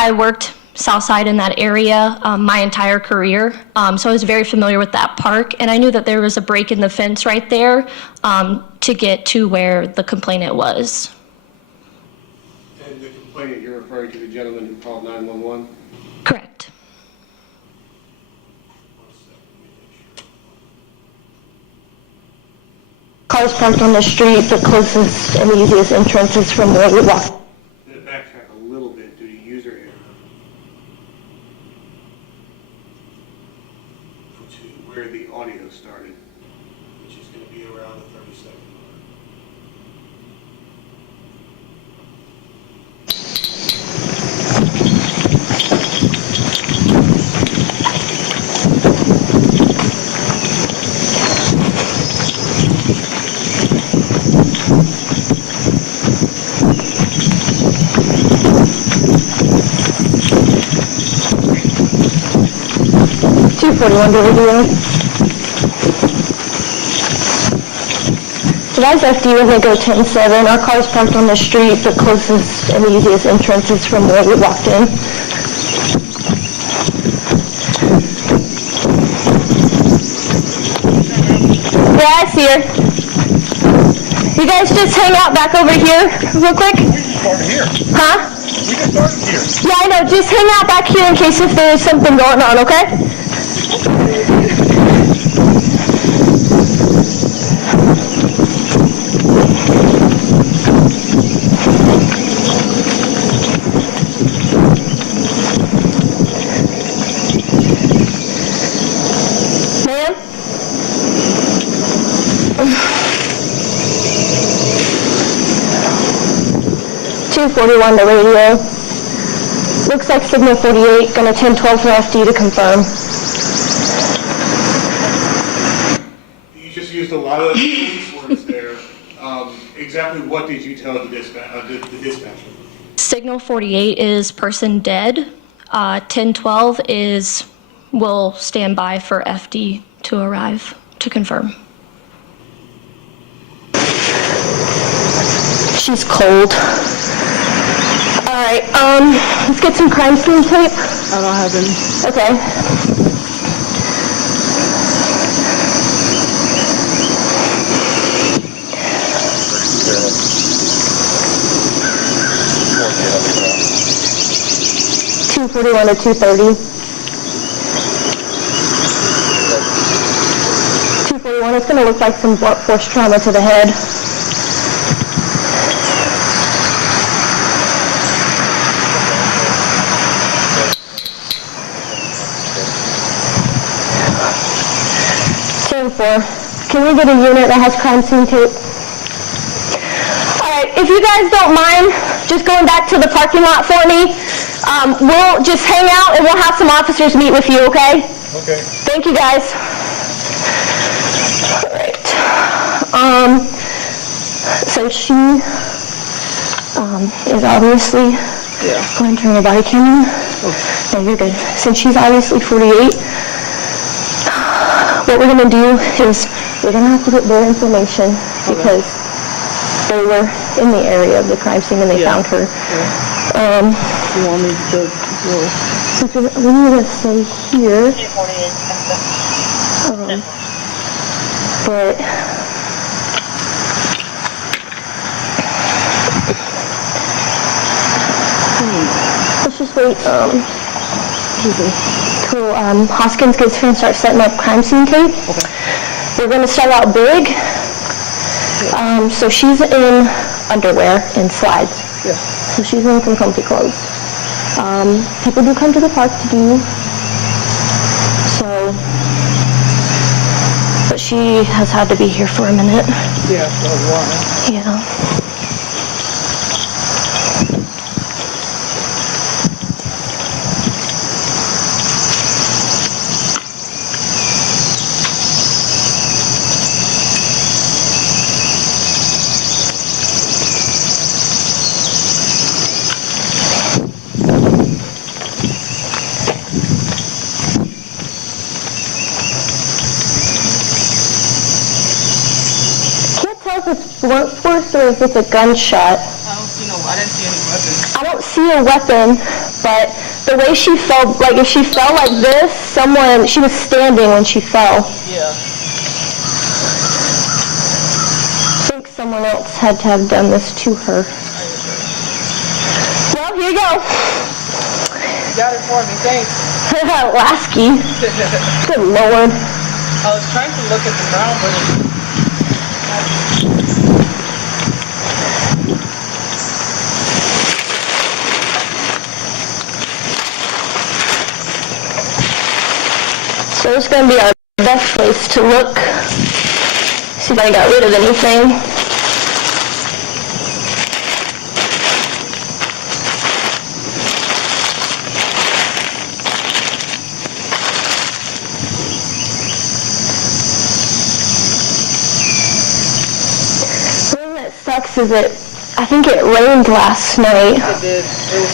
I worked Southside in that area my entire career, so I was very familiar with that park, and I knew that there was a break in the fence right there to get to where the complainant was. And the complainant, you're referring to the gentleman who called 911? Correct. Cars parked on the street, the closest and easiest entrance is from where we walked. I'm going to backtrack a little bit due to user error. To where the audio started, which is going to be around the 30-second mark. 241 to radio. Today's FD, we're going to go 10-7. Our car's parked on the street. The closest and easiest entrance is from where we walked in. Yeah, I see her. You guys just hang out back over here real quick? We just started here. Huh? We just started here. Yeah, I know. Just hang out back here in case if there's something going on, okay? Ma'am? 241 the radio. Looks like signal 48, gonna 1012 for FD to confirm. You just used a lot of police words there. Exactly what did you tell the dispatcher? Signal 48 is person dead. 1012 is will stand by for FD to arrive to confirm. She's cold. All right, let's get some crime scene tape. I don't have any. Okay. .241 to 230. 241, it's going to look like some blunt force trauma to the head. Can we get a unit that has crime scene tape? All right, if you guys don't mind just going back to the parking lot for me, we'll just hang out and we'll have some officers meet with you, okay? Okay. Thank you, guys. All right. So she is obviously going to turn your body camera. No, you're good. Since she's obviously 48, what we're going to do is we're going to have to get their information because they were in the area of the crime scene and they found her. You want me to go? Since we need to stay here. But let's just wait till Hoskins gets here and start setting up crime scene tape. Okay. We're going to start out big. So she's in underwear and slides. Yeah. So she's in some comfy clothes. People do come to the park to do so, but she has had to be here for a minute. Yeah, for a while. Yeah. Can't tell if it's blunt force or if it's a gunshot. I don't see no. I didn't see any weapons. I don't see see a weapon, but the way she fell, like if she fell like this, she was standing when she fell. Yeah. I think someone else had to have done this to her. Well, here you go. You got it for me, thanks. Lasky. Good Lord. I was trying to look at the ground, but So this is going to be our best place to look. See if I got rid of anything. Is it? I think it rained last night. it did.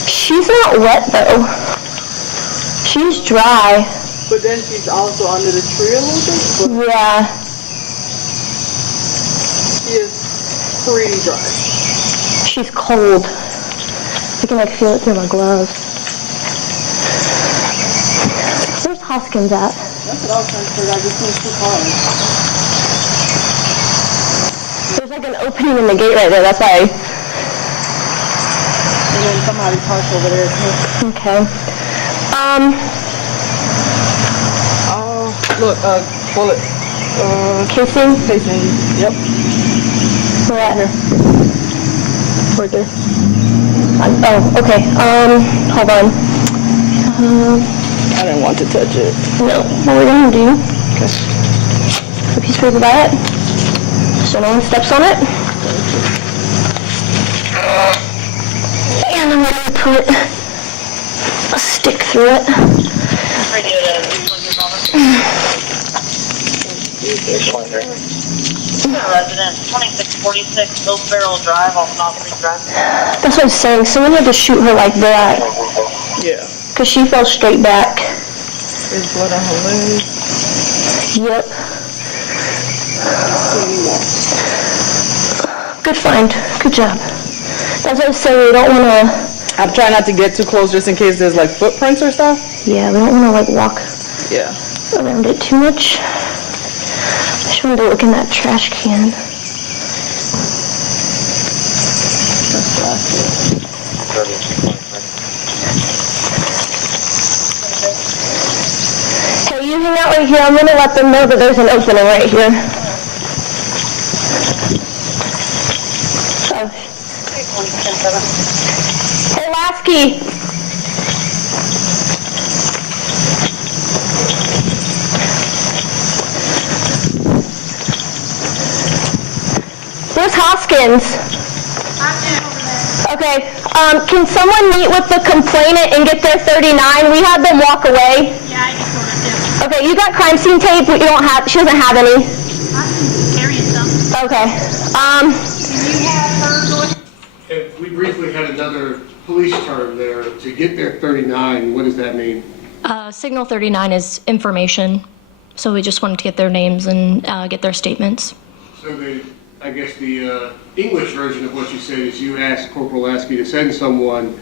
She's not wet though. She's dry. But then she's also under the tree a little bit. But Yeah. she is pretty dry. She's cold. I can like feel it through my gloves. Where's Hoskins at? That's what I was trying to figure out. I just need 2 cars. There's like an opening in the gate right there. That's why. And then somebody parked over there too. Okay. Oh, look, bullet. Casing. Facing. Yep. Where at her? Right there. Oh, okay. Hold on. I didn't want to touch it. No. What we're gonna do? A piece of paper by it. So no one steps on it. And I'm going to put a stick through it. Resident 2646 Oak Barrel Drive off Knob Creek Drive. That's what I'm saying. Someone had to shoot her like that. Yeah. Because she fell straight back. There's blood on her leg. Yep. Good find. Good job. That's what I was saying. We don't want to... I'm trying not to get too close just in case there's like footprints or stuff. Yeah, we don't want to like walk Yeah. around it too much. I just wanted to look in that trash can. Hey, you hang out right here. I'm going to let them know that there's an opening right here. Oh. Hey, Lasky. Where's Hoskins? Okay, can someone meet with the complainant and get their 39? We had them walk away. Yeah, I just ordered it. Okay, you got crime scene tape, but you don't have, she doesn't have any. I can carry some. Okay, Can you have her go ahead? If we briefly had another police term there, to get their 39, what does that mean? Signal 39 is information, so we just wanted to get their names and get their statements. So I guess the English version of what you said is you asked Corporal Lasky to send someone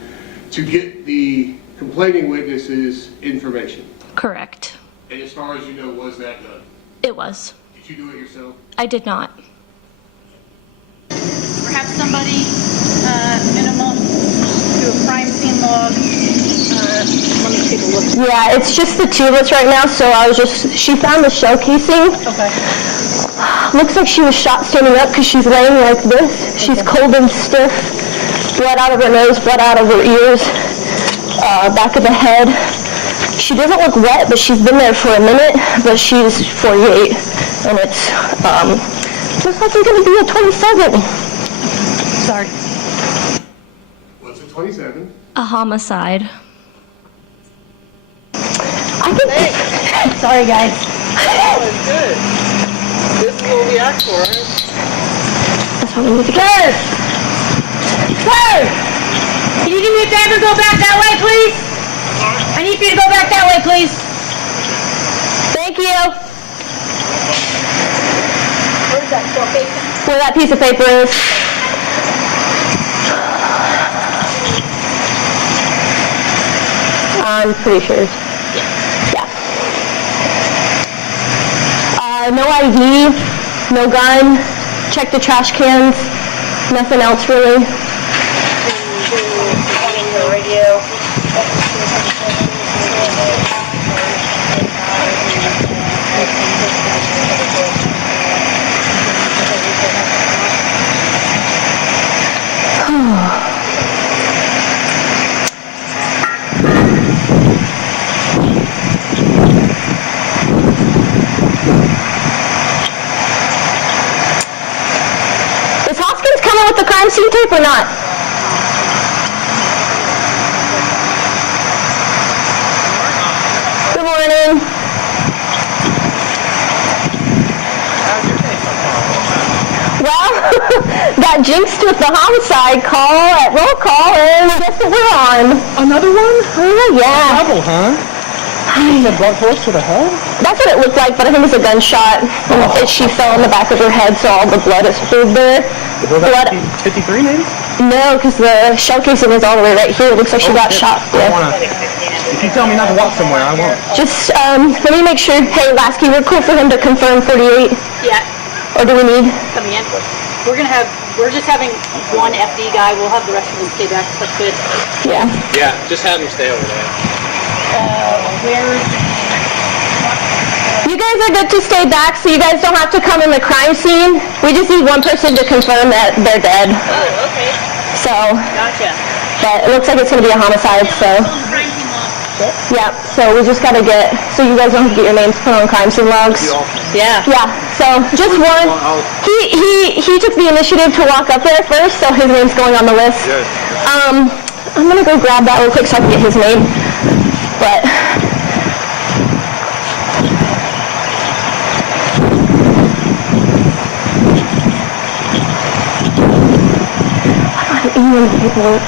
to get the complaining witness's information. Correct. And as far as you know, was that done? It was. Did you do it yourself? I did not. Perhaps somebody, minimum, do a crime scene log. Let me take a look. yeah, it's just the two of us right now, so she found the shell casing. Okay. Looks like she was shot standing up because she's laying like this. She's cold and stiff. Blood out of her nose, blood out of her ears, back of the head. She doesn't look wet, but she's been there for a minute, but she's 48, and it's, looks like it's gonna be a 27. Sorry. What's a 27? A homicide. I think, sorry guys. Oh, it's good. This is what we asked for, right? That's what we need to get. Sir! Can you do me a favor and go back that way, please? I need you to go back that way, please. Thank you. Where's that shell casing? Where that piece of paper is. I'm pretty sure. Yeah. No ID, no gun, check the trash cans, nothing else really. The radio. Is Hoskins coming with the crime scene tape or not? Good morning. Well, got jinxed with the homicide call at roll call, and guess what we're on? Another one? Oh, yeah. Double, huh? The blunt force to the head? That's what it looked like, but I think it was a gunshot. She fell in the back of her head, so all the blood is spilled there. Was that 53 maybe? No, because the shell casing is all the way right here. It looks like she got shot. I Yeah. wanna, if you tell me not to walk somewhere, I won't. Just, let me make sure, hey, Lasky, we're cool for him to confirm 48, Yeah, or do we need? coming in. We're just having one FD guy. We'll have the rest of them stay back. That's good. Yeah. Yeah, just have them stay over there. You guys are good to stay back, so you guys don't have to come in the crime scene. We just need one person to confirm that they're dead. Oh, okay. So, Gotcha. but it looks like it's gonna be a homicide, so. Yeah, so we just gotta get, so you guys don't have to get your names put on crime scene logs. Yeah. Yeah, so just one. He took the initiative to walk up there first, so his name's going on the list. I'm gonna go grab that real quick so I can get his name. But I don't have any paperwork.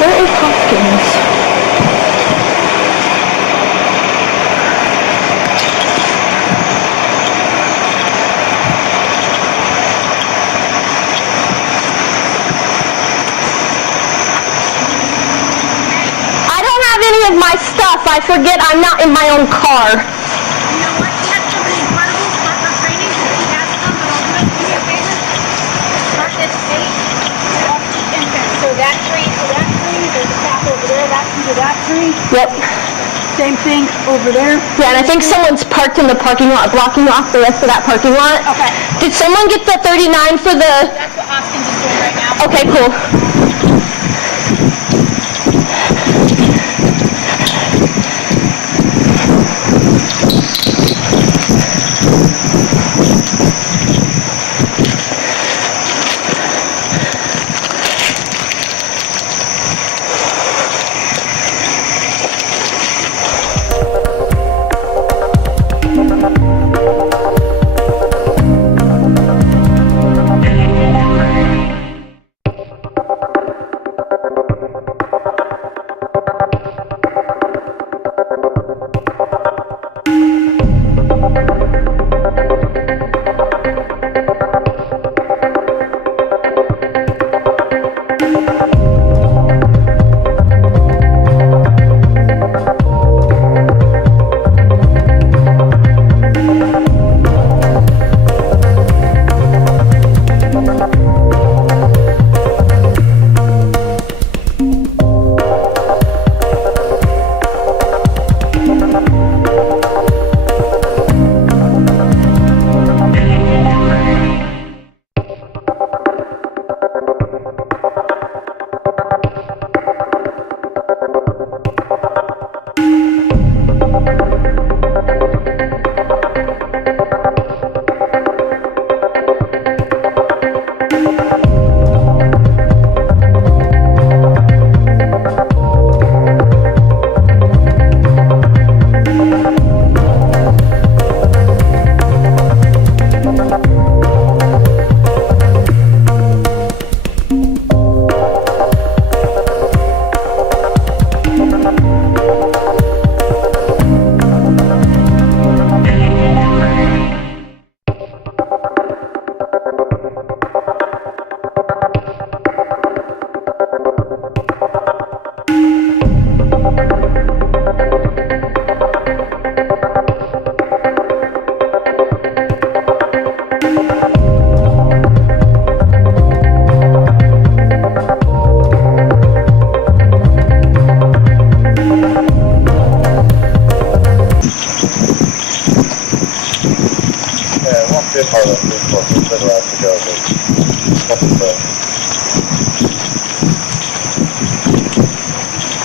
Where is Hoskins? I don't have any of my stuff. I forget I'm not in my own car. You know what? He has something incredible start for training. He has some, but I'll do it. Do me a favor. Start this date. So that tree, there's a path over there. That tree to that tree. Yep. Same thing over there. Yeah, and I think someone's parked in the parking lot, blocking off the rest of that parking lot. Okay. Did someone get the 39 for the... That's what Hoskins is doing right now. Okay, cool.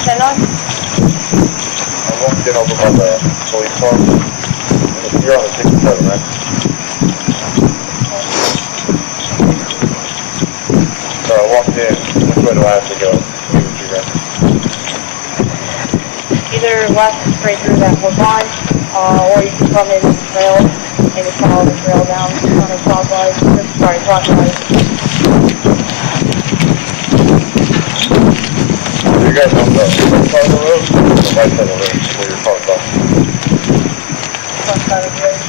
Ten on? I walked in over by the police car. You're on the 67, right? So I walked in, which way do I have to go? Either left straight through that whole line, or you can come in the trail and just follow the trail down counterclockwise, clockwise. You guys on the left side of the road? Or the right side of the road where your car's off? Left side of the road.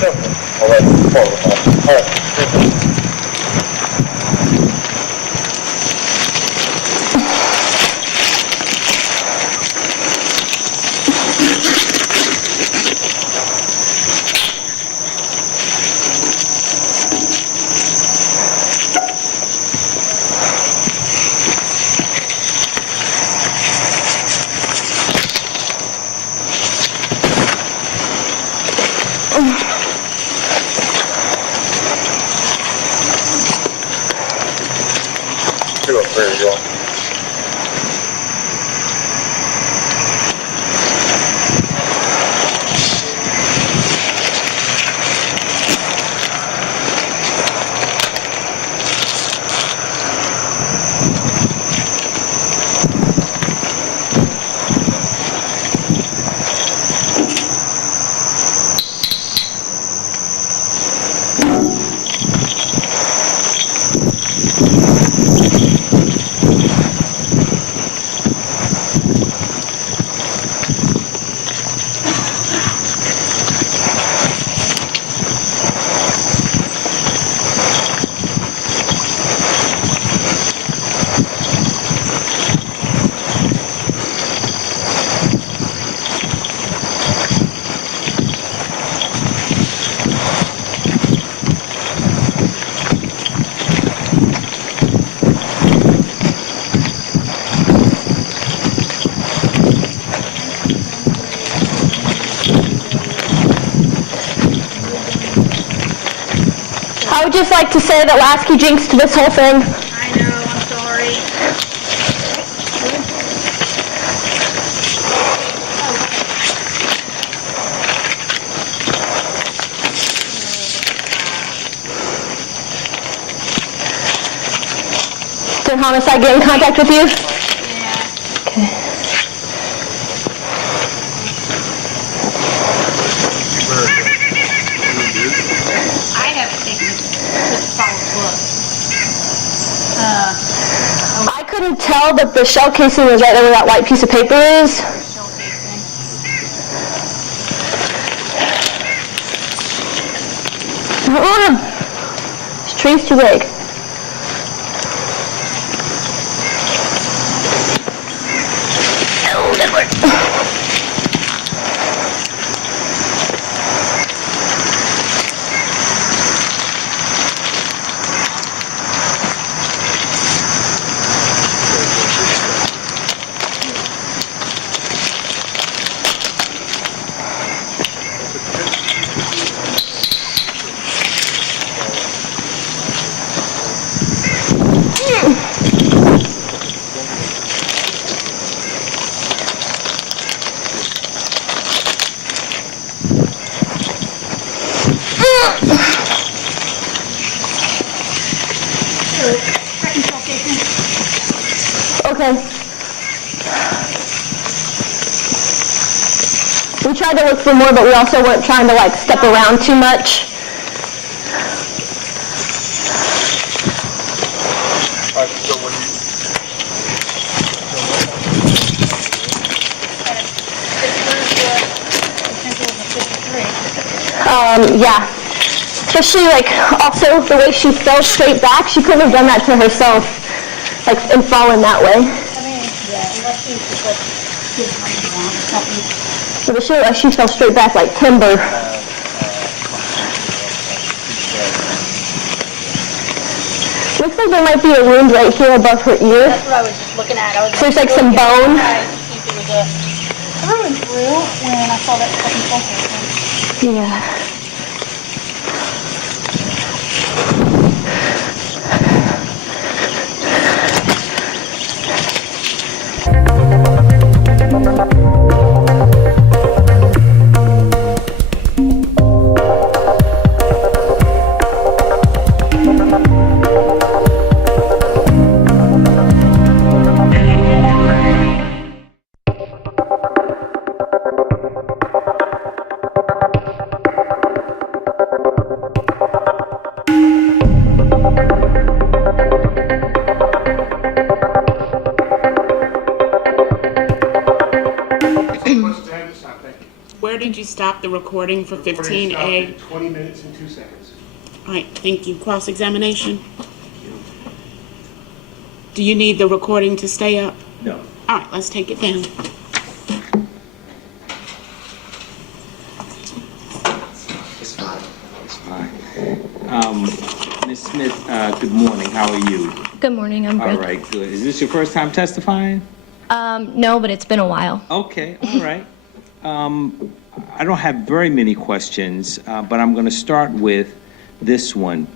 Definitely. All right, follow. All right. There you go. I would just like to say that Lasky jinxed this whole thing. I know, I'm sorry. Did Homicide get in contact with you? Yeah. Okay. I haven't taken a solid look. I couldn't tell that the shell casing was right there where that white piece of paper is. Shell casing. This tree's too big. Oh, that worked. Second shell casing. Okay. We tried to look for more, but we also weren't trying to like step around too much. So when you... Yeah. Especially like also the way she fell straight back, she couldn't have done that to herself, like and fallen that way. I mean, yeah, unless she's just like, good money around or something. So but she looked like she fell straight back like timber. Looks like there might be a wound right here above her ear. That's what I was just looking at. I was So there's like some bone. I see if it was a through and through when I saw that second shell casing. Yeah. did you stop the recording for Recording stopped 15A? at 20 minutes and 2 seconds. All right, thank you. Cross-examination? Do you need the recording to stay up? No. All right, let's take it down. It's fine. It's fine. Ms. Smith, good morning. How are you? Good morning, I'm All good. right, good. Is this your first time testifying? No, but it's been a while. Okay, all right. I don't have very many questions, but I'm going to start with this one.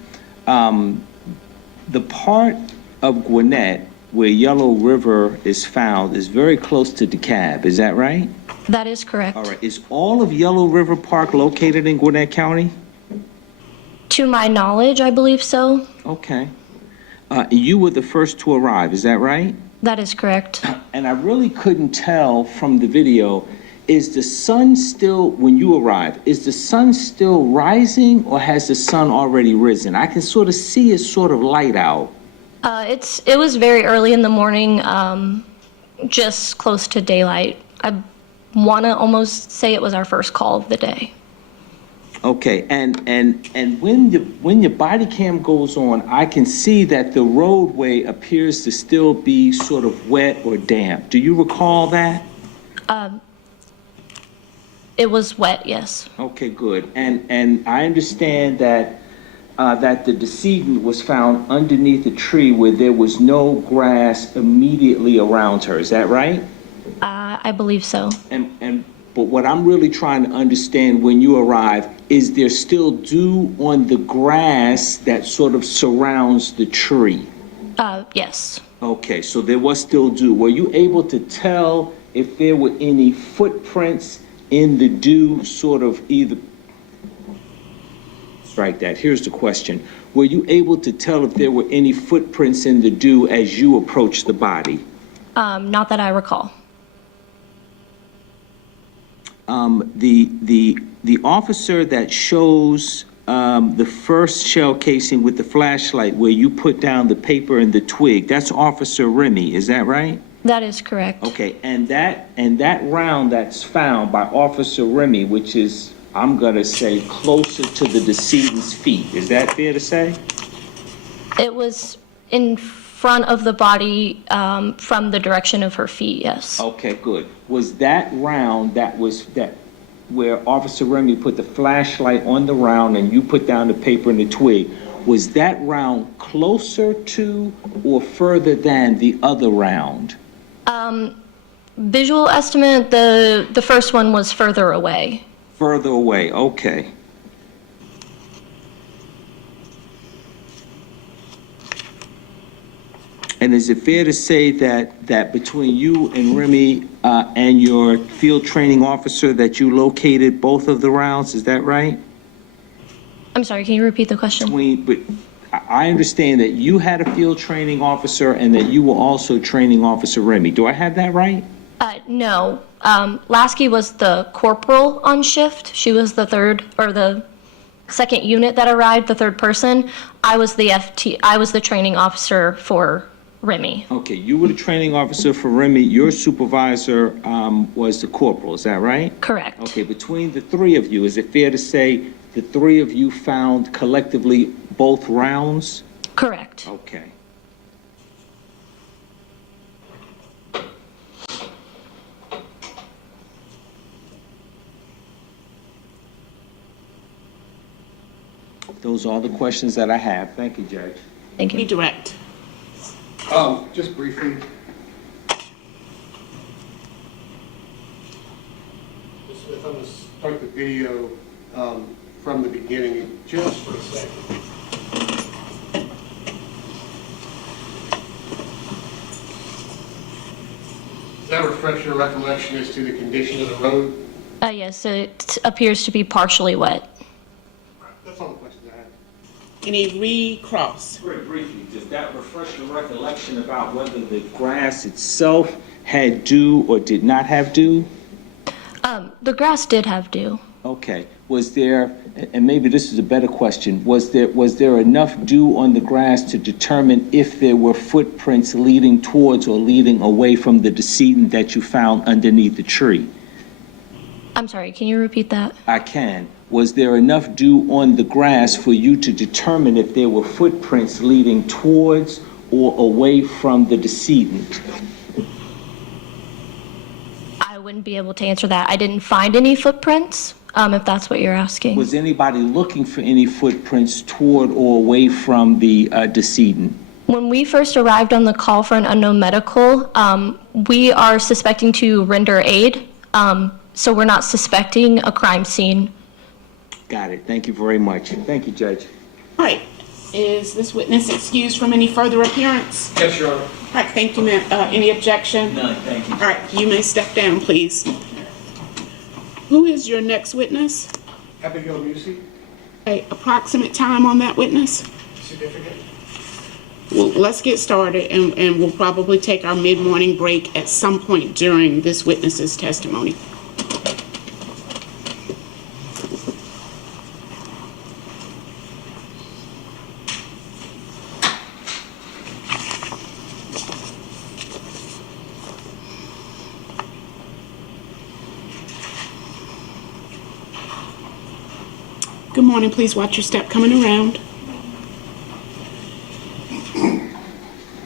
The part of Gwinnett where Yellow River is found is very close to DeKalb, is that right? That is correct. All right, is all of Yellow River Park located in Gwinnett County? To my knowledge, I believe so. Okay. You were the first to arrive, is that right? That is correct. And I really couldn't tell from the video, is the sun still, when you arrived, is the sun still rising or has the sun already risen? I can sort of see it sort of light out. It was very early in the morning, just close to daylight. I want to almost say it was our first call of the day. Okay, and when your body cam goes on, I can see that the roadway appears to still be sort of wet or damp. Do you recall that? It was wet, yes. Okay, good. And I understand that that the decedent was found underneath a tree where there was no grass immediately around her. Is that right? I believe so. But what I'm really trying to understand when you arrive, is there still dew on the grass that sort of surrounds the tree? Yes. Okay, so there was still dew. Were you able to tell if there were any footprints in the dew, sort of either? Strike that. Here's the question. Were you able to tell if there were any footprints in the dew as you approached the body? Not that I recall. The officer that shows the first shell casing with the flashlight where you put down the paper and the twig, that's Officer Remy, is that right? That is correct. Okay, and that round that's found by Officer Remy, which is, I'm gonna say, closer to the decedent's feet, is that fair to say? It was in front of the body from the direction of her feet, yes. Okay, good. Was that round that where Officer Remy put the flashlight on the round and you put down the paper and the twig, was that round closer to or further than the other round? Visual estimate, the first one was further away. Further away, okay. And is it fair to say that between you and Remy and your field training officer that you located both of the rounds, is that right? I'm sorry, can you repeat the question? But I understand that you had a field training officer and that you were also training Officer Remy. Do I have that right? No. Lasky was the corporal on shift. She was the third, or the second unit that arrived, the third person. I was the training officer for Remy. Okay, you were the training officer for Remy. Your supervisor was the corporal, is that right? Correct. Okay, between the three of you, is it fair to say the three of you found collectively both rounds? Correct. Okay. Those are all the questions that I have. Thank you, Judge. Thank you. Be direct. Just briefly. If I'm going to start the video from the beginning, just for a second. Does that refresh your recollection as to the condition of the road? Yes, it appears to be partially wet. That's all the questions I have. Any recross? Very briefly, does that refresh your recollection about whether the grass itself had dew or did not have dew? The grass did have dew. Okay. Was there, and maybe this is a better question, was there enough dew on the grass to determine if there were footprints leading towards or leading away from the decedent that you found underneath the tree? I'm sorry, can you repeat that? I can. Was there enough dew on the grass for you to determine if there were footprints leading towards or away from the decedent? I wouldn't be able to answer that. I didn't find any footprints, if that's what you're asking. Was anybody looking for any footprints toward or away from the decedent? When we first arrived on the call for an unknown medical, we are suspecting to render aid, so we're not suspecting a crime scene. Got it. Thank you very much. Thank you, Judge. All right, is this witness excused from any further appearance? Yes, Your Honor. All right, thank you, ma'am. Any objection? None, thank you. All right, you may step down, please. Who is your next witness? Abigail Musey, Okay, approximate time on that witness? significant. Well, let's get started, and we'll probably take our mid-morning break at some point during this witness's testimony. Good morning, please watch your step coming around.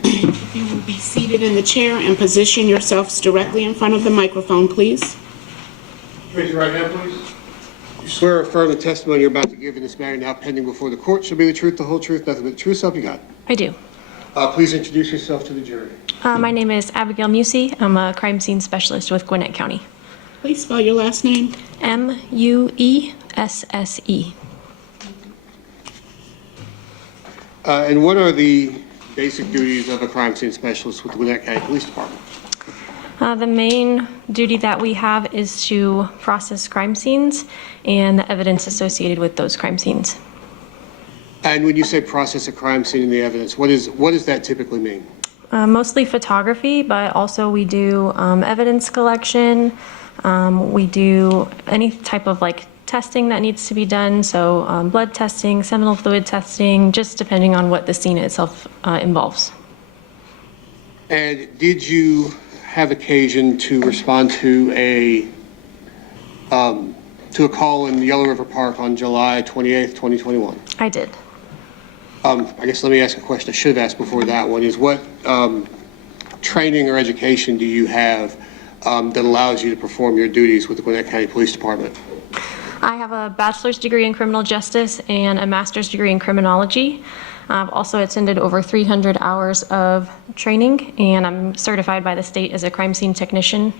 If you will be seated in the chair and position yourselves directly in front of the microphone, please. Raise your right hand, please. You swear or affirm the testimony you're about to give in this matter now pending before the court shall be the truth, the whole truth, nothing but the truth, so help you God. I do. Please introduce yourself to the jury. My name is Abigail Musey. I'm a crime scene specialist with Gwinnett County. Please spell your last name. Muesse. And what are the basic duties of a crime scene specialist with the Gwinnett County Police Department? The main duty that we have is to process crime scenes and the evidence associated with those crime scenes. And when you say process a crime scene and the evidence, what does that typically mean? Mostly photography, but also we do evidence collection. We do any type of testing that needs to be done, so blood testing, seminal fluid testing, just depending on what the scene itself involves. And did you have occasion to respond to a call in Yellow River Park on July 28th, 2021? I did. I guess let me ask a question I should have asked before that one, is what training or education do you have that allows you to perform your duties with the Gwinnett County Police Department? I have a bachelor's degree in criminal justice and a master's degree in criminology. I've also attended over 300 hours of training, and I'm certified by the state as a crime scene technician.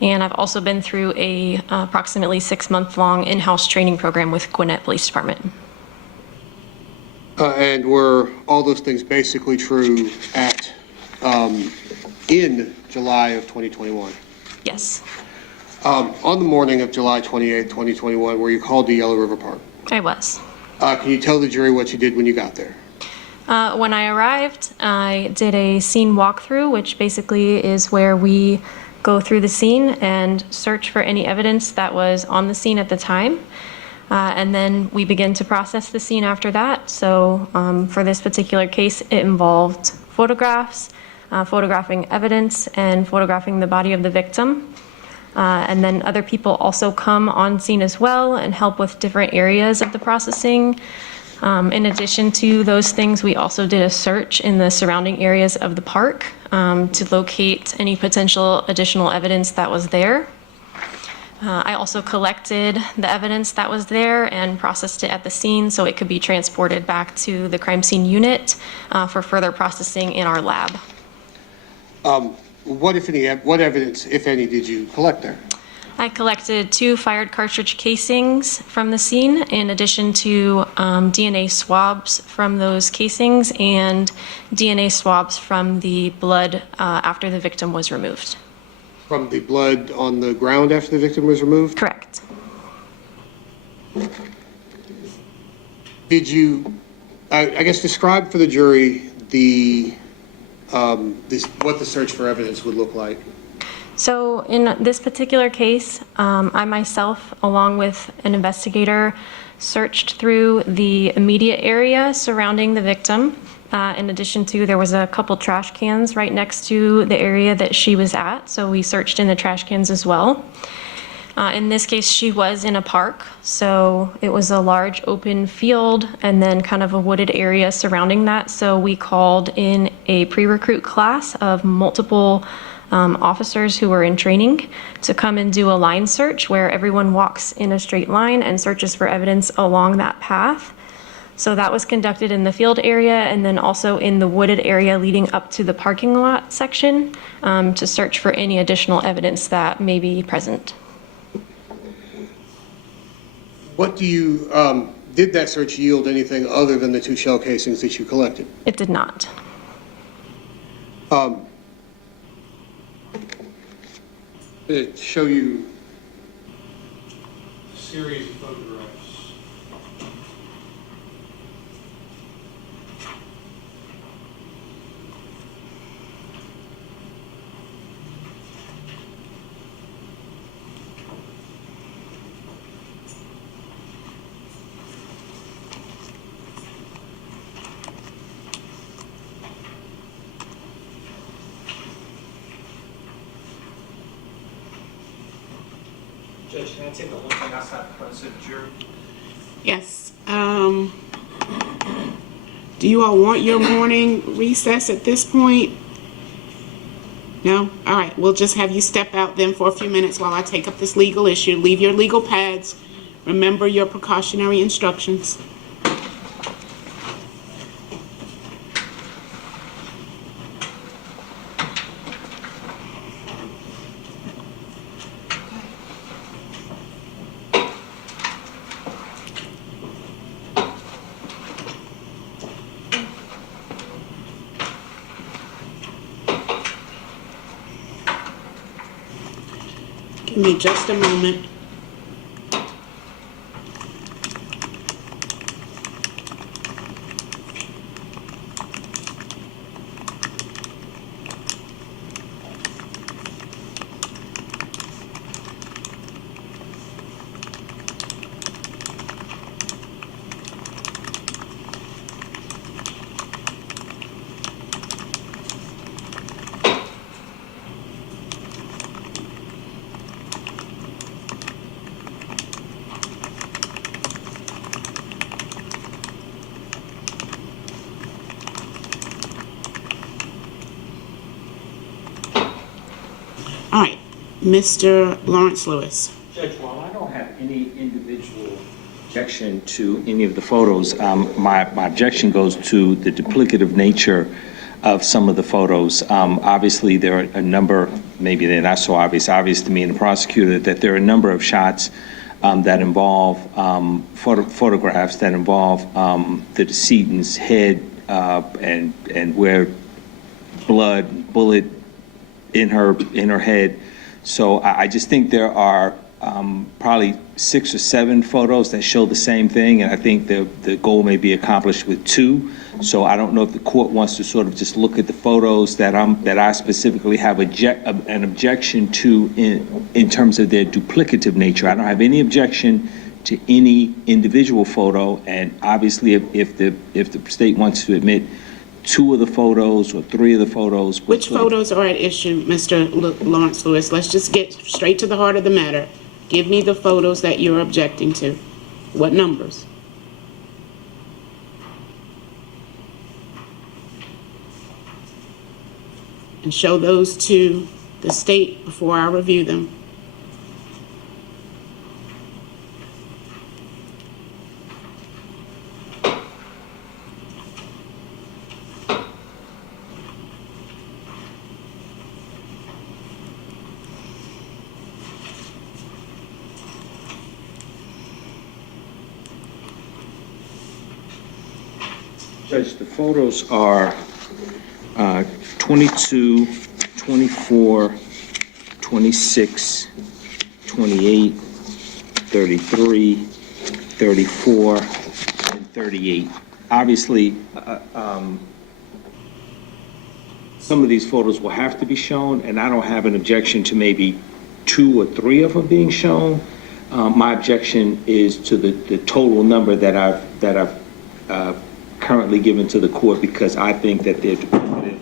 And I've also been through a approximately 6-month-long in-house training program with Gwinnett Police Department. And were all those things basically true in July of 2021? Yes. On the morning of July 28th, 2021, were you called to Yellow River Park? I was. Can you tell the jury what you did when you got there? When I arrived, I did a scene walkthrough, which basically is where we go through the scene and search for any evidence that was on the scene at the time. And then we begin to process the scene after that. So for this particular case, it involved photographs, photographing evidence, and photographing the body of the victim. And then other people also come on scene as well and help with different areas of the processing. In addition to those things, we also did a search in the surrounding areas of the park to locate any potential additional evidence that was there. I also collected the evidence that was there and processed it at the scene so it could be transported back to the crime scene unit for further processing in our lab. What evidence, if any, did you collect there? I collected 2 fired cartridge casings from the scene, in addition to DNA swabs from those casings and DNA swabs from the blood after the victim was removed. From the blood on the ground after the victim was removed? Correct. Did you, I guess, describe for the jury what the search for evidence would look like? So in this particular case, I myself, along with an investigator, searched through the immediate area surrounding the victim. In addition to, there was a couple trash cans right next to the area that she was at, so we searched in the trash cans as well. In this case, she was in a park, so it was a large open field and then kind of a wooded area surrounding that. So we called in a pre-recruit class of multiple officers who were in training to come and do a line search where everyone walks in a straight line and searches for evidence along that path. So that was conducted in the field area and then also in the wooded area leading up to the parking lot section to search for any additional evidence that may be present. What do you, did that search yield anything other than the 2 shell casings that you collected? It did not. To show you a series of photographs. Judge, can I take a look outside the front of the jury? Yes. Do you all want your morning recess at this point? No? All right, we'll just have you step out then for a few minutes while I take up this legal issue. Leave your legal pads. Remember your precautionary instructions. Give me just a moment. All right, Mr. Lawrence Lewis. Judge, while I don't have any individual objection to any of the photos, my objection goes to the duplicative nature of some of the photos. Obviously, there are a number, maybe they're not so obvious to me and the prosecutor, that there are a number of shots that involve photographs that involve the decedent's head and where bullet in her head. So I just think there are probably 6 or 7 photos that show the same thing, and I think the goal may be accomplished with 2. So I don't know if the court wants to sort of just look at the photos that I specifically have an objection to in terms of their duplicative nature. I don't have any objection to any individual photo, and obviously if the state wants to admit 2 of the photos or 3 of the photos. Which photos are at issue, Mr. Lawrence Lewis? Let's just get straight to the heart of the matter. Give me the photos that you're objecting to. What numbers? And show those to the state before I review them. Judge, the photos are 22, 24, 26, 28, 33, 34, and 38. Obviously, some of these photos will have to be shown, and I don't have an objection to maybe 2 or 3 of them being shown. My objection is to the total number that I've currently given to the court, because I think that they're duplicative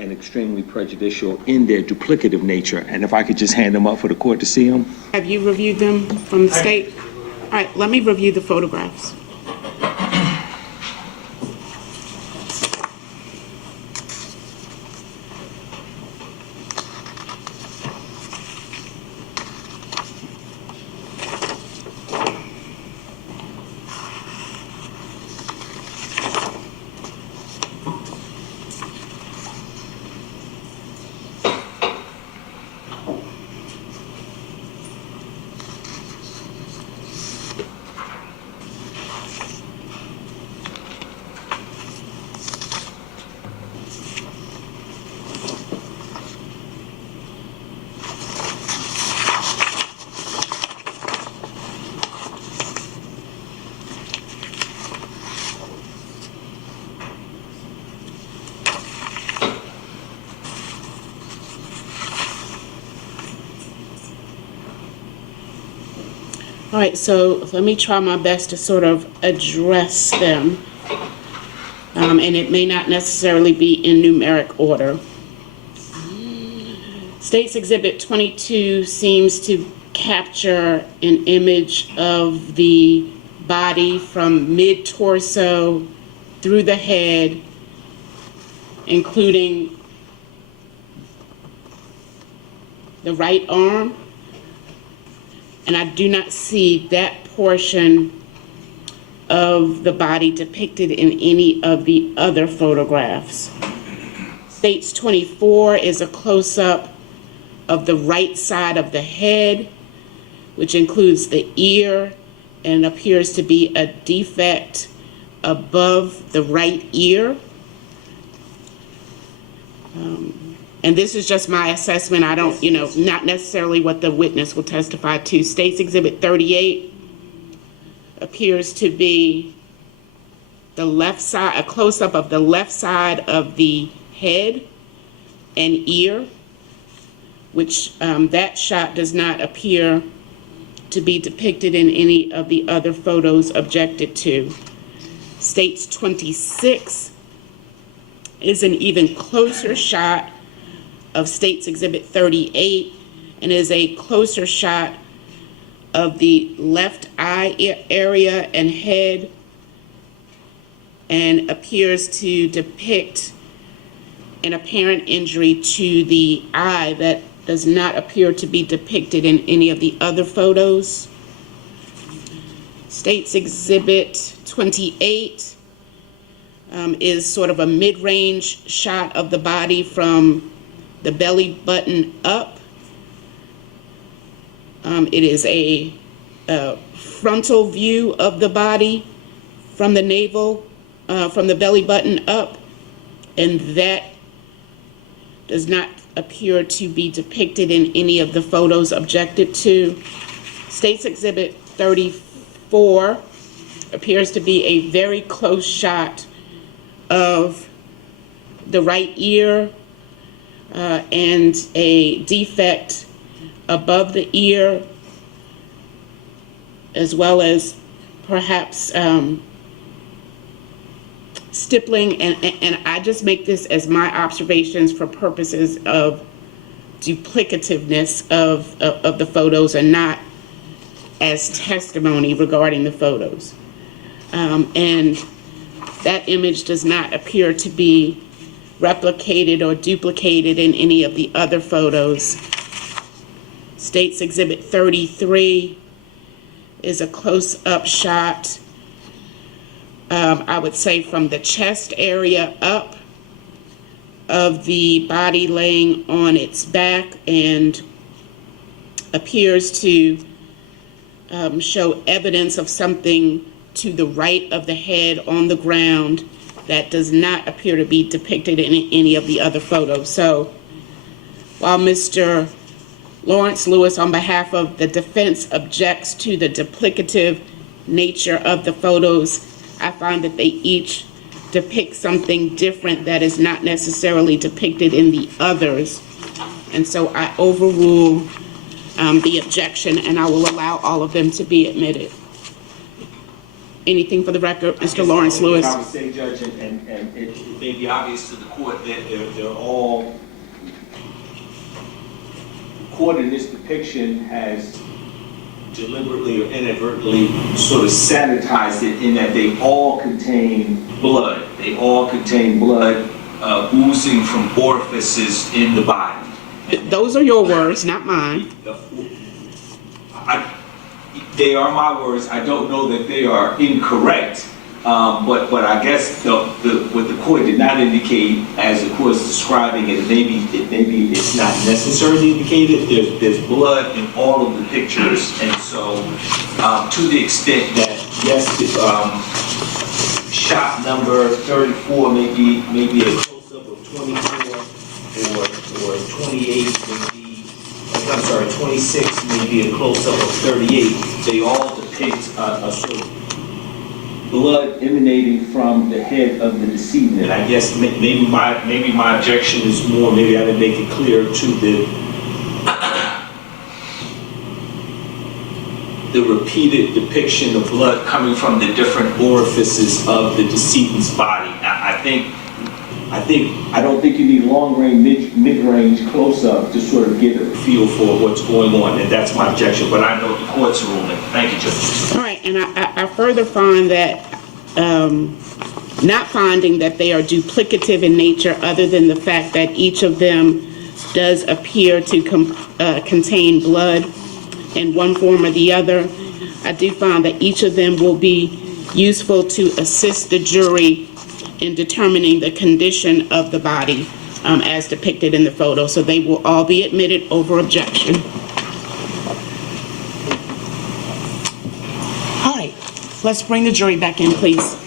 and extremely prejudicial in their duplicative nature. And if I could just hand them up for the court to see them. Have you reviewed them from the state? All right, let me review the photographs. All right, so let me try my best to sort of address them. And it may not necessarily be in numeric order. State's Exhibit 22 seems to capture an image of the body from mid-torso through the head, including the right arm. And I do not see that portion of the body depicted in any of the other photographs. State's 24 is a close-up of the right side of the head, which includes the ear and appears to be a defect above the right ear. And this is just my assessment. I don't, not necessarily what the witness will testify to. State's Exhibit 38 appears to be the left side, a close-up of the left side of the head and ear, which that shot does not appear to be depicted in any of the other photos objected to. State's 26 is an even closer shot of State's Exhibit 38 and is a closer shot of the left eye area and head, and appears to depict an apparent injury to the eye that does not appear to be depicted in any of the other photos. State's Exhibit 28 is sort of a mid-range shot of the body from the belly button up. It is a frontal view of the body from the navel, from the belly button up, and that does not appear to be depicted in any of the photos objected to. State's Exhibit 34 appears to be a very close shot of the right ear and a defect above the ear, as well as perhaps stippling, and I just make this as my observations for purposes of duplicativeness of the photos and not as testimony regarding the photos. And that image does not appear to be replicated or duplicated in any of the other photos. State's Exhibit 33 is a close-up shot, I would say from the chest area up, of the body laying on its back, and appears to show evidence of something to the right of the head on the ground that does not appear to be depicted in any of the other photos. So while Mr. Lawrence Lewis, on behalf of the defense, objects to the duplicative nature of the photos, I find that they each depict something different that is not necessarily depicted in the others. And so I overrule the objection, and I will allow all of them to be admitted. anything for the record, Mr. Lawrence Lewis? I would say, Judge, and it may be obvious to the court that they're all, the court in this depiction has deliberately or inadvertently sort of sanitized it in that they all contain blood. They all contain blood oozing from orifices in the body. Those are your words, not mine. They are my words. I don't know that they are incorrect, but I guess what the court did not indicate, as the court is describing it, maybe it's not necessarily indicated. There's blood in all of the pictures, and so to the extent that yes, shot number 34 may be a close-up of 24 or 28 may be. I'm sorry, 26 may be a close-up of 38. They all depict a sort of blood emanating from the head of the decedent. And I guess maybe my objection is more, maybe I didn't make it clear to the repeated depiction of blood coming from the different orifices of the decedent's body. I don't think you need long-range, mid-range close-up to sort of get a feel for what's going on, and that's my objection, but I know the court's ruling. Thank you, Judge. All right, and I further find that, not finding that they are duplicative in nature other than the fact that each of them does appear to contain blood in one form or the other. I do find that each of them will be useful to assist the jury in determining the condition of the body as depicted in the photo. So they will all be admitted over objection. All right, let's bring the jury back in, please.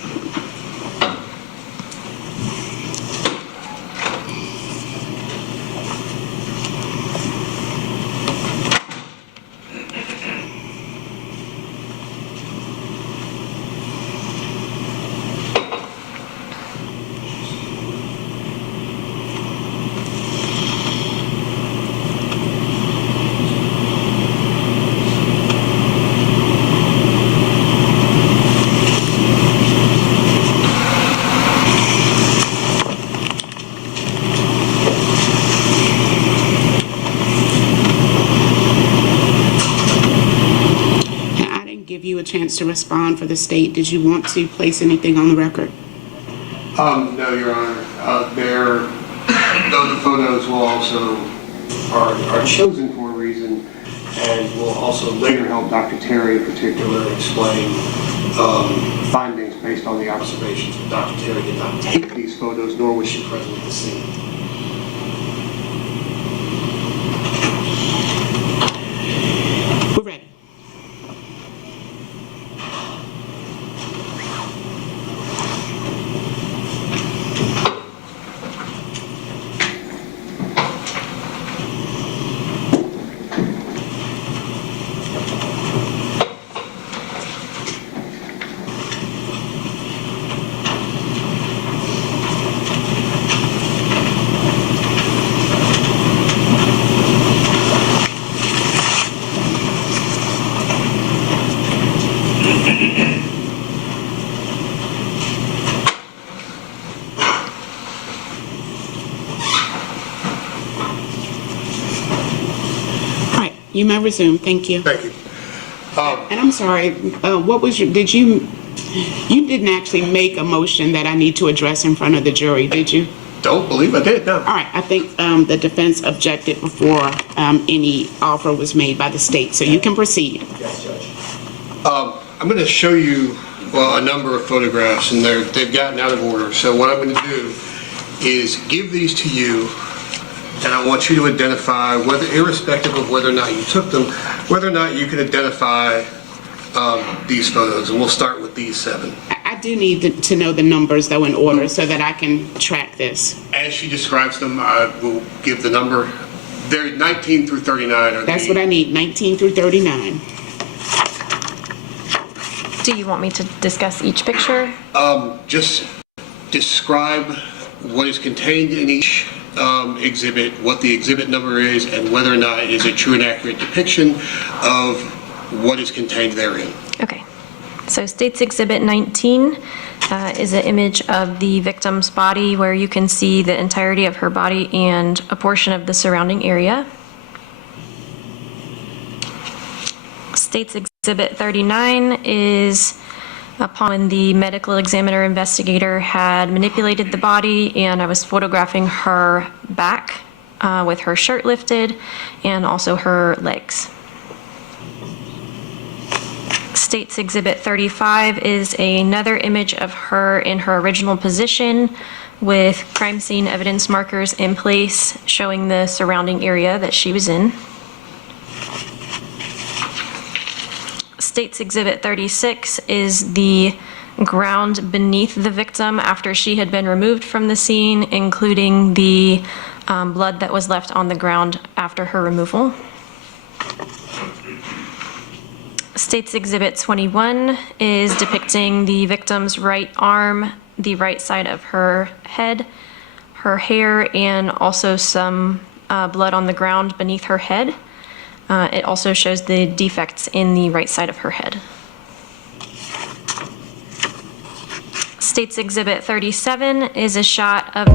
Chance to respond for the state. Did you want to place anything on the record? No, Your Honor. Though the photos will also are chosen for a reason, and will also later help Dr. Terry in particular explain findings based on the observations. But Dr. Terry did not take these photos, nor was she present at the scene. We're ready. You may resume. Thank you. Thank you. And I'm sorry, what was you didn't actually make a motion that I need to address in front of the jury, did you? Don't believe I did, no. All right, I think the defense objected before any offer was made by the state, so you can proceed. Yes, Judge. I'm going to show you a number of photographs, and they've gotten out of order. So what I'm going to do is give these to you, and I want you to identify, whether, irrespective of whether or not you took them, whether or not you can identify these photos. And we'll start with these 7. I do need to know the numbers, though, in order so that I can track this. As she describes them, I will give the number. They're 19 through 39. That's what I need, 19 through 39. Do you want me to discuss each picture? Just describe what is contained in each exhibit, what the exhibit number is, and whether or not it is a true and accurate depiction of what is contained therein. Okay. So State's Exhibit 19 is an image of the victim's body where you can see the entirety of her body and a portion of the surrounding area. State's Exhibit 39 is upon when the medical examiner investigator had manipulated the body, and I was photographing her back with her shirt lifted and also her legs. State's Exhibit 35 is another image of her in her original position with crime scene evidence markers in place showing the surrounding area that she was in. State's Exhibit 36 is the ground beneath the victim after she had been removed from the scene, including the blood that was left on the ground after her removal. State's Exhibit 21 is depicting the victim's right arm, the right side of her head, her hair, and also some blood on the ground beneath her head. It also shows the defects in the right side of her head. State's Exhibit 37 is a shot of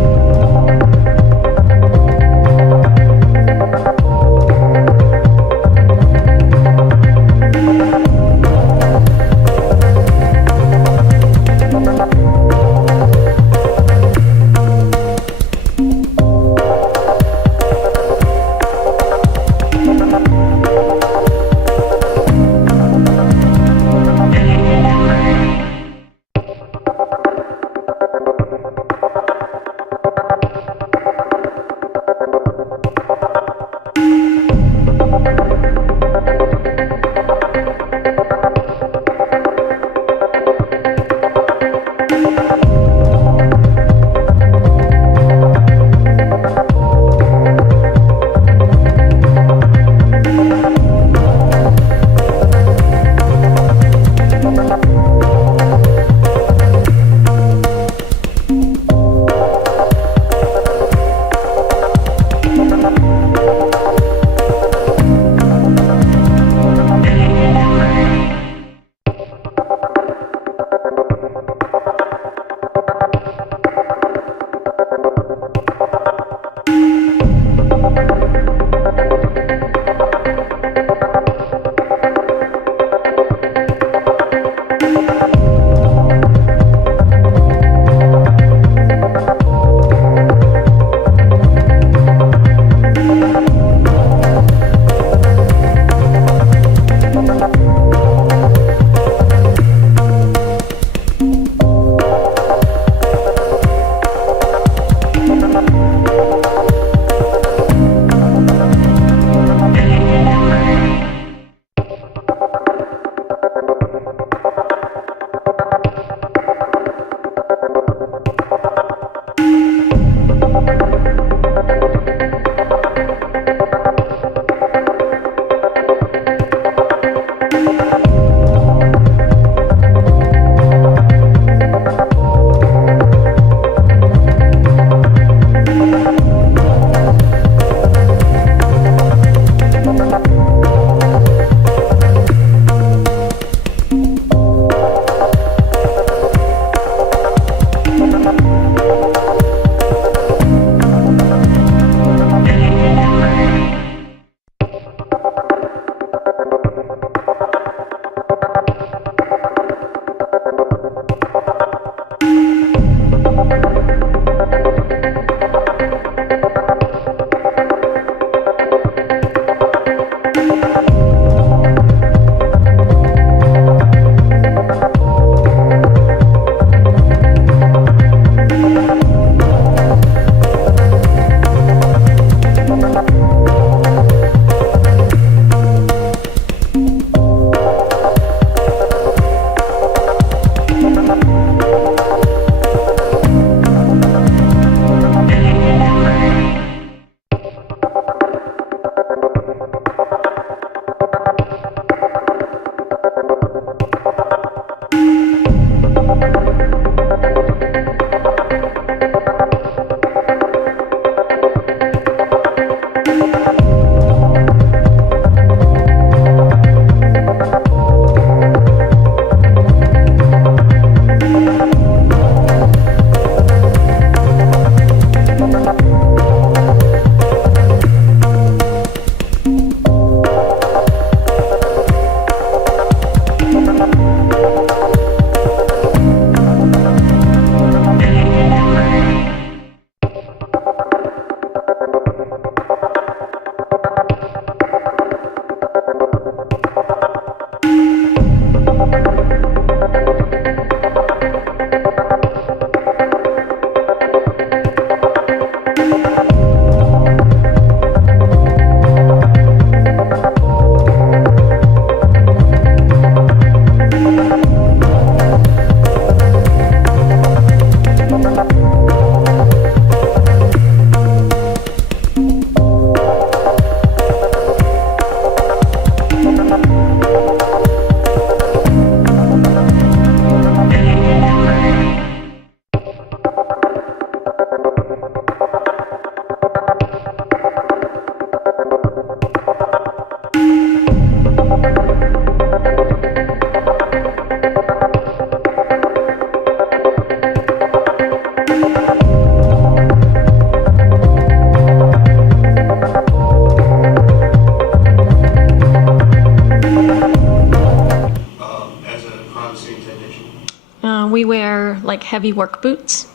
heavy work boots.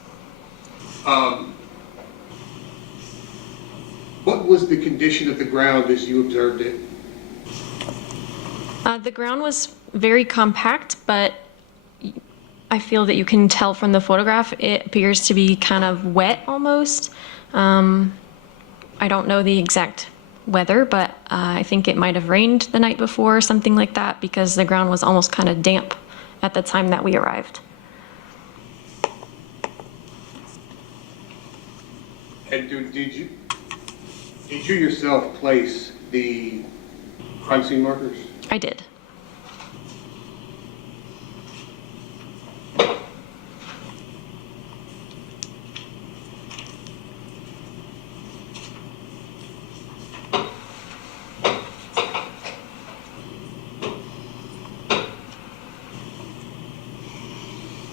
What was the condition of the ground as you observed it? The ground was very compact, but I feel that you can tell from the photograph it appears to be kind of wet almost. I don't know the exact weather, but I think it might have rained the night before or something like that, because the ground was almost kind of damp at the time that we arrived. And did you yourself place the crime scene markers? I did.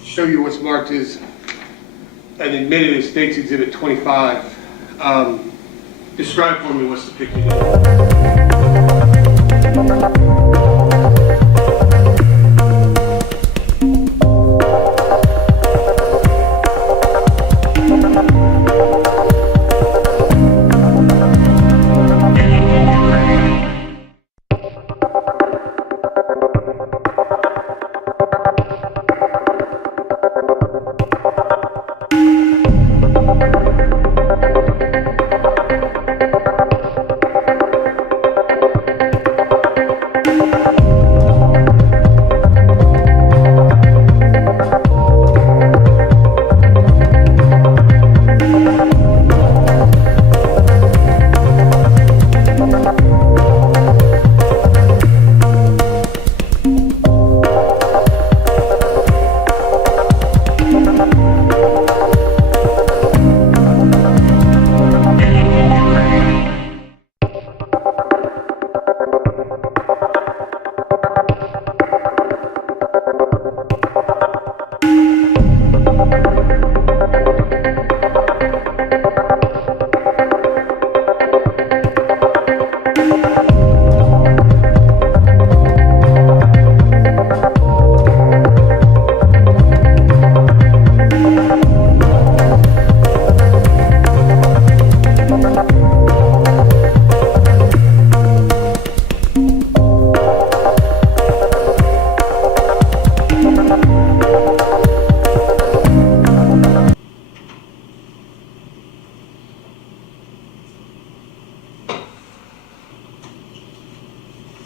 Show you what's marked as an admitted as State's Exhibit 25. Describe for me what's depicted here.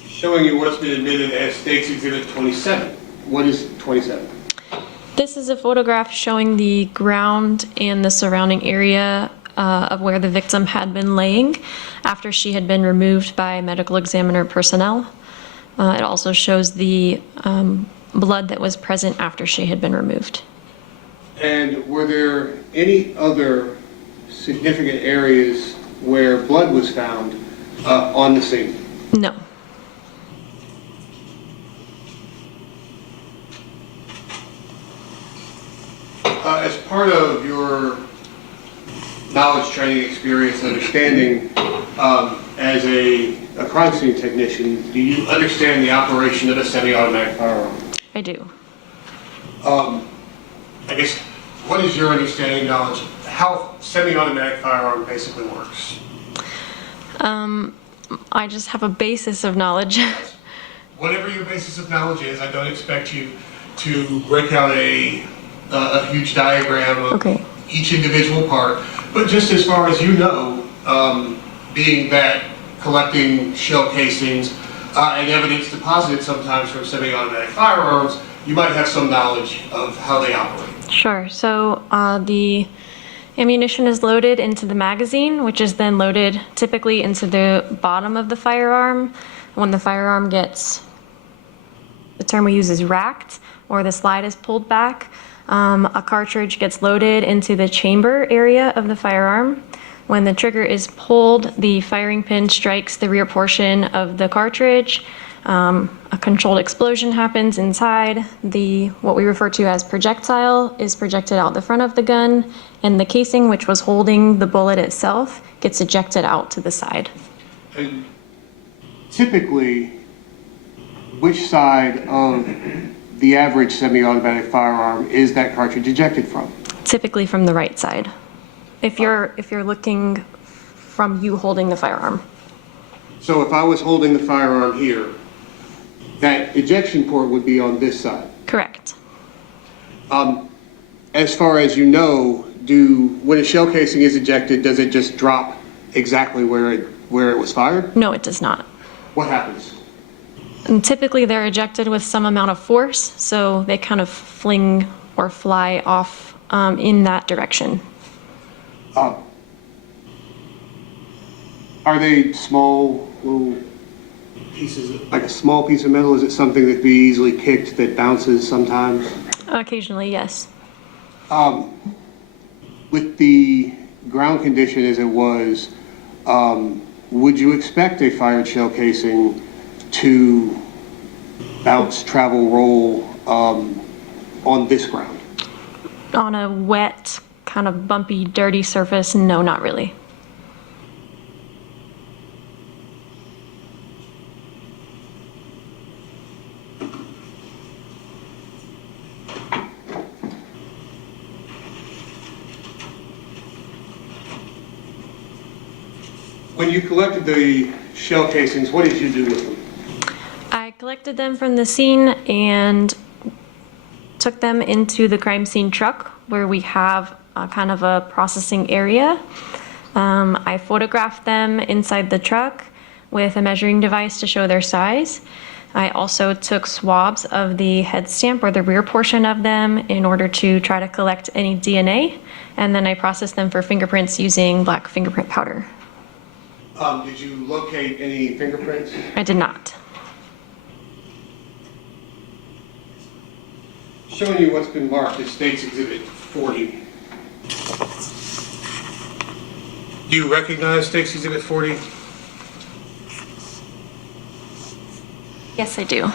Showing you what's been admitted as State's Exhibit 27. What is 27? This is a photograph showing the ground and the surrounding area of where the victim had been laying after she had been removed by medical examiner personnel. It also shows the blood that was present after she had been removed. And were there any other significant areas where blood was found on the scene? No. As part of your knowledge, training, experience, understanding, as a crime scene technician, do you understand the operation of a semi-automatic firearm? I do. I guess, what is your understanding and knowledge of how semi-automatic firearm basically works? I just have a basis of knowledge. Whatever your basis of knowledge is, I don't expect you to break out a huge diagram of each individual part, but just as far as you know, being that collecting shell casings and evidence deposited sometimes from semi-automatic firearms, you might have some knowledge of how they operate. Sure. So the ammunition is loaded into the magazine, which is then loaded typically into the bottom of the firearm. When the firearm gets, the term we use is racked, or the slide is pulled back, a cartridge gets loaded into the chamber area of the firearm. When the trigger is pulled, the firing pin strikes the rear portion of the cartridge. A controlled explosion happens inside. What we refer to as projectile is projected out the front of the gun, and the casing, which was holding the bullet itself, gets ejected out to the side. And typically, which side of the average semi-automatic firearm is that cartridge ejected from? Typically from the right side. If you're looking from you holding the firearm. So if I was holding the firearm here, that ejection port would be on this side? Correct. As far as you know, when a shell casing is ejected, does it just drop exactly where it was fired? No, it does not. What happens? And typically they're ejected with some amount of force, so they kind of fling or fly off in that direction. Are they small little pieces, like a small piece of metal? Is it something that can be easily kicked that bounces sometimes? Occasionally, yes. With the ground condition as it was, would you expect a fired shell casing to bounce, travel, roll on this ground? On a wet, kind of bumpy, dirty surface, no, not really. When you collected the shell casings, what did you do with them? I collected them from the scene and took them into the crime scene truck where we have kind of a processing area. I photographed them inside the truck with a measuring device to show their size. I also took swabs of the head stamp or the rear portion of them in order to try to collect any DNA, and then I processed them for fingerprints using black fingerprint powder. Did you locate any fingerprints? I did not. Showing you what's been marked as State's Exhibit 40. Do you recognize State's Exhibit 40? Yes, I do.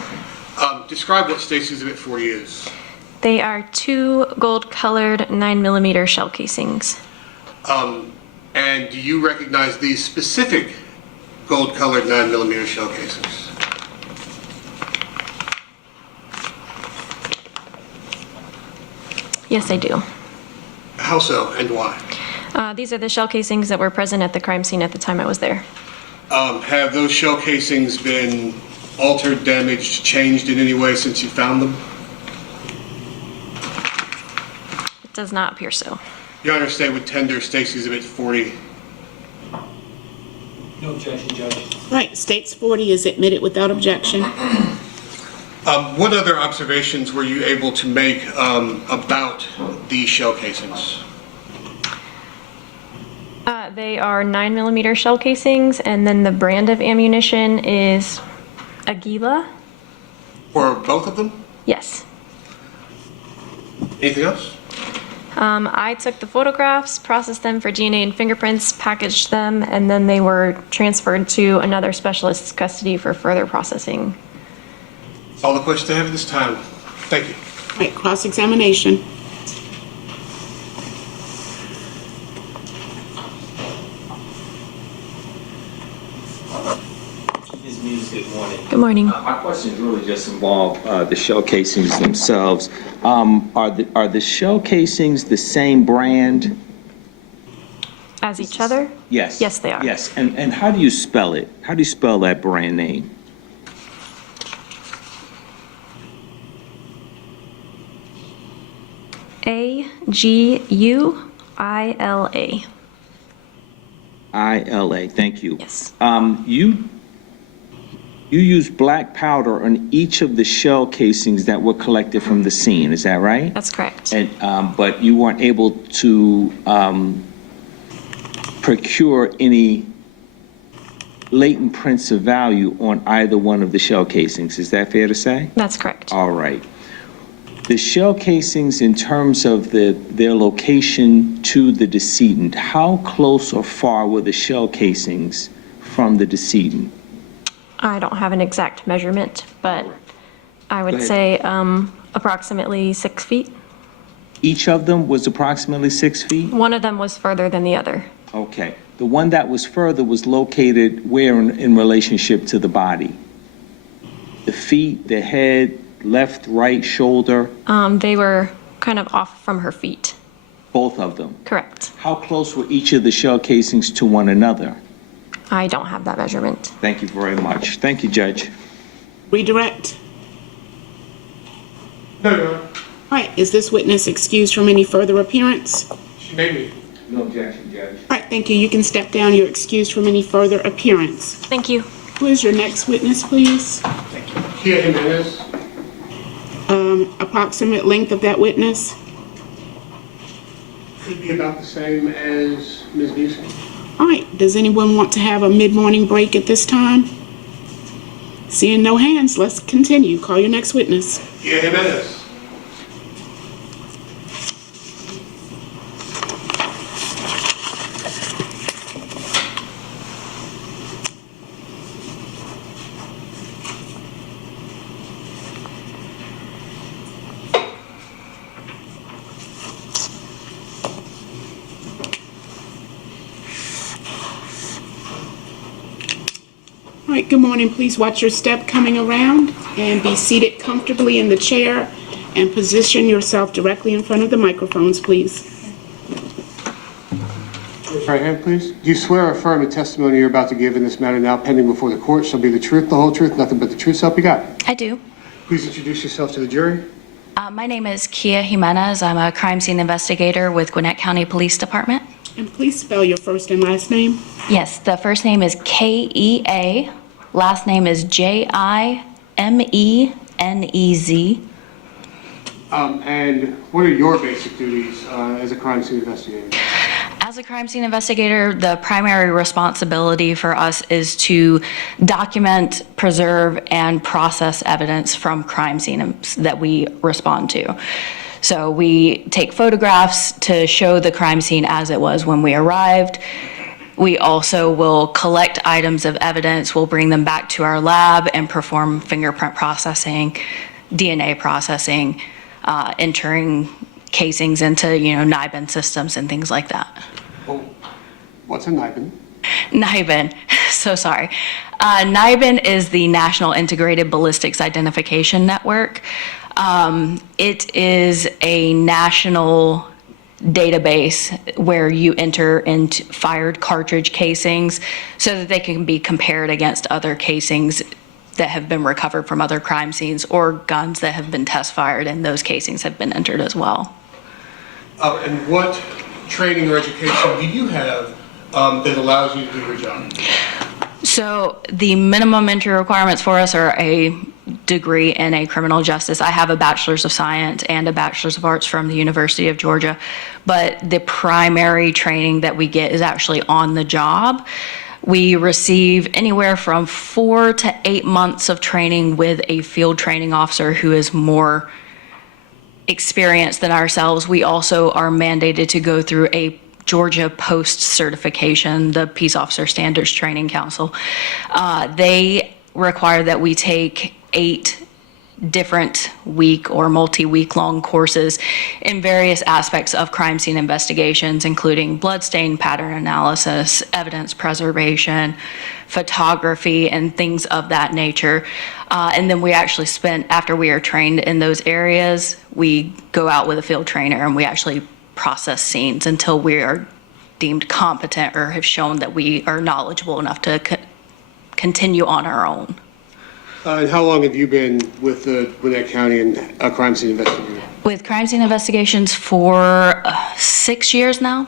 Describe what State's Exhibit 40 is. They are 2 gold-colored 9mm shell casings. And do you recognize these specific gold-colored 9mm shell casings? Yes, I do. How so, and why? These are the shell casings that were present at the crime scene at the time I was there. Have those shell casings been altered, damaged, changed in any way since you found them? It does not appear so. Your Honor, State would tender State's Exhibit 40. No objection, Judge. Right, States 40 is admitted without objection. What other observations were you able to make about these shell casings? They are 9mm shell casings, and then the brand of ammunition is Aguila. For both of them? Yes. Anything else? I took the photographs, processed them for DNA and fingerprints, packaged them, and then they were transferred to another specialist's custody for further processing. That's all the questions I have at this time. Thank you. Right, cross-examination. Ms. Muse, good morning. Good morning. My questions really just involve the shell casings themselves. Are the shell casings the same brand? As each other? Yes. Yes, they are. Yes, and how do you spell it? How do you spell that brand name? Aguila. ILA, thank you. Yes. You used black powder on each of the shell casings that were collected from the scene, is that right? That's correct. And, but you weren't able to procure any latent prints of value on either one of the shell casings, is that fair to say? That's correct. All right. The shell casings, in terms of their location to the decedent, how close or far were the shell casings from the decedent? I don't have an exact measurement, but I would Go say approximately 6 feet. Each of them was approximately 6 feet? One of them was further than the other. Okay. The one that was further was located where in relationship to the body? The feet, the head, left, right, shoulder, They were kind of off from her feet. both of them? Correct. How close were each of the shell casings to one another? I don't have that measurement. Thank you very much. Thank you, Judge. Redirect. No, no, All right, is this witness excused from any further appearance? All she made me. No objection, Judge. right, thank you. You can step down. You're excused from any further appearance. Thank you. Who is your next witness, please? Kia Jimenez. Approximate length of that witness? Could be about the same as Ms. Newsom. All right, does anyone want to have a mid-morning break at this time? Seeing no hands, let's continue. Call your next witness. Kia Jimenez. All right, good morning. Please watch your step coming around and be seated comfortably in the chair and position yourself directly in front of the microphones, please. Raise your right hand, please. Do you swear or affirm the testimony you're about to give in this matter now pending before the court shall be the truth, the whole truth, nothing but the truth, so help you God? I do. Please introduce yourself to the jury. My name is Kia Jimenez. I'm a crime scene investigator with Gwinnett County Police Department. And please spell your first and last name. Yes, the first name is K-E-A, last name is J-I-M-E-N-E-Z. And what are your basic duties as a crime scene investigator? As a crime scene investigator, the primary responsibility for us is to document, preserve, and process evidence from crime scenes that we respond to. So we take photographs to show the crime scene as it was when we arrived. We also will collect items of evidence, we'll bring them back to our lab and perform fingerprint processing, DNA processing, entering casings into, NIBIN systems and things like that. Oh, what's a NIBIN? NIBIN, so sorry. NIBIN is the National Integrated Ballistics Identification Network. It is a national database where you enter into fired cartridge casings so that they can be compared against other casings that have been recovered from other crime scenes or guns that have been test fired, and those casings have been entered as well. And what training or education do you have that allows you to do your job? So the minimum entry requirements for us are a degree in a criminal justice. I have a bachelor's of science and a bachelor's of arts from the University of Georgia, but the primary training that we get is actually on the job. We receive anywhere from 4 to 8 months of training with a field training officer who is more experienced than ourselves. We also are mandated to go through a Georgia Post certification, the Peace Officer Standards Training Council. They require that we take 8 different week or multi-week long courses in various aspects of crime scene investigations, including bloodstain pattern analysis, evidence preservation, photography, and things of that nature. And then we actually after we are trained in those areas, we go out with a field trainer and we actually process scenes until we are deemed competent or have shown that we are knowledgeable enough to continue on our own. And how long have you been with the Gwinnett County and a crime scene investigator? With crime scene investigations for 6 years now.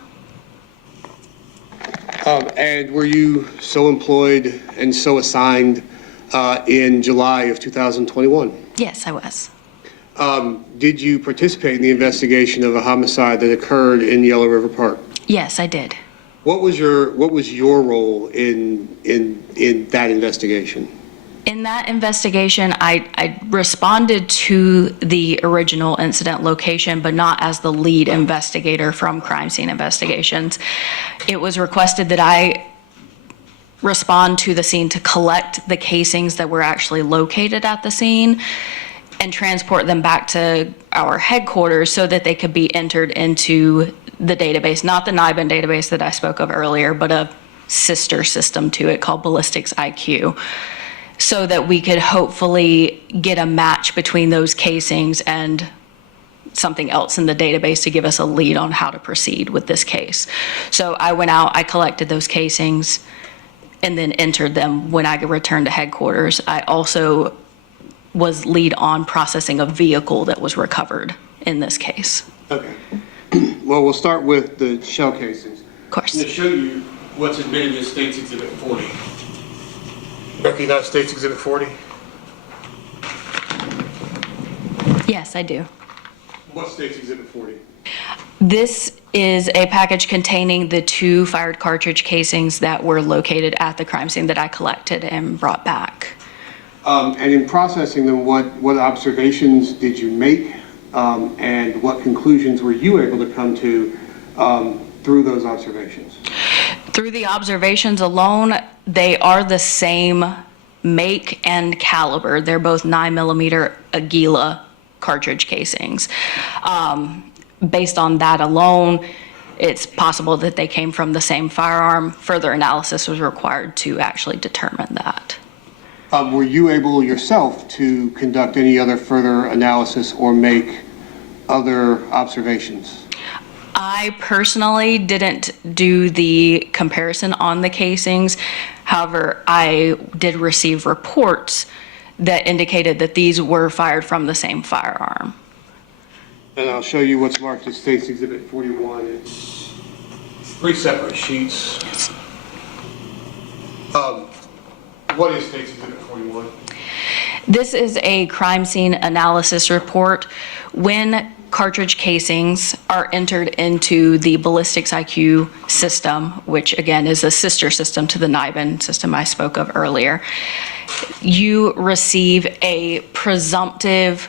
And were you so employed and so assigned in July of 2021? Yes, I was. Did you participate in the investigation of a homicide that occurred in Yellow River Park? Yes, I did. What was your role in that investigation? In that investigation, I responded to the original incident location, but not as the lead investigator from crime scene investigations. It was requested that I respond to the scene to collect the casings that were actually located at the scene and transport them back to our headquarters so that they could be entered into the database, not the NIBIN database that I spoke of earlier, but a sister system to it called Ballistics IQ. so that we could hopefully get a match between those casings and something else in the database to give us a lead on how to proceed with this case. So I went out, I collected those casings, and then entered them when I returned to headquarters. I also was lead on processing a vehicle that was recovered in this case. Okay. Well, we'll start with the shell casings. Of course. I'm going to show you what's admitted as State's Exhibit 40. Recognize State's Exhibit 40? Yes, I do. What's State's Exhibit 40? This is a package containing the 2 fired cartridge casings that were located at the crime scene that I collected and brought back. And in processing them, what observations did you make, and what conclusions were you able to come to through those observations? Through the observations alone, they are the same make and caliber. They're both 9mm Aguila cartridge casings. Based on that alone, it's possible that they came from the same firearm. Further analysis was required to actually determine that. Were you able yourself to conduct any other further analysis or make other observations? I personally didn't do the comparison on the casings. However, I did receive reports that indicated that these were fired from the same firearm. And I'll show you what's marked as State's Exhibit 41. It's 3 separate sheets. What is State's Exhibit 41? This is a crime scene analysis report. When cartridge casings are entered into the Ballistics IQ system, which again is a sister system to the NIBIN system I spoke of earlier, you receive a presumptive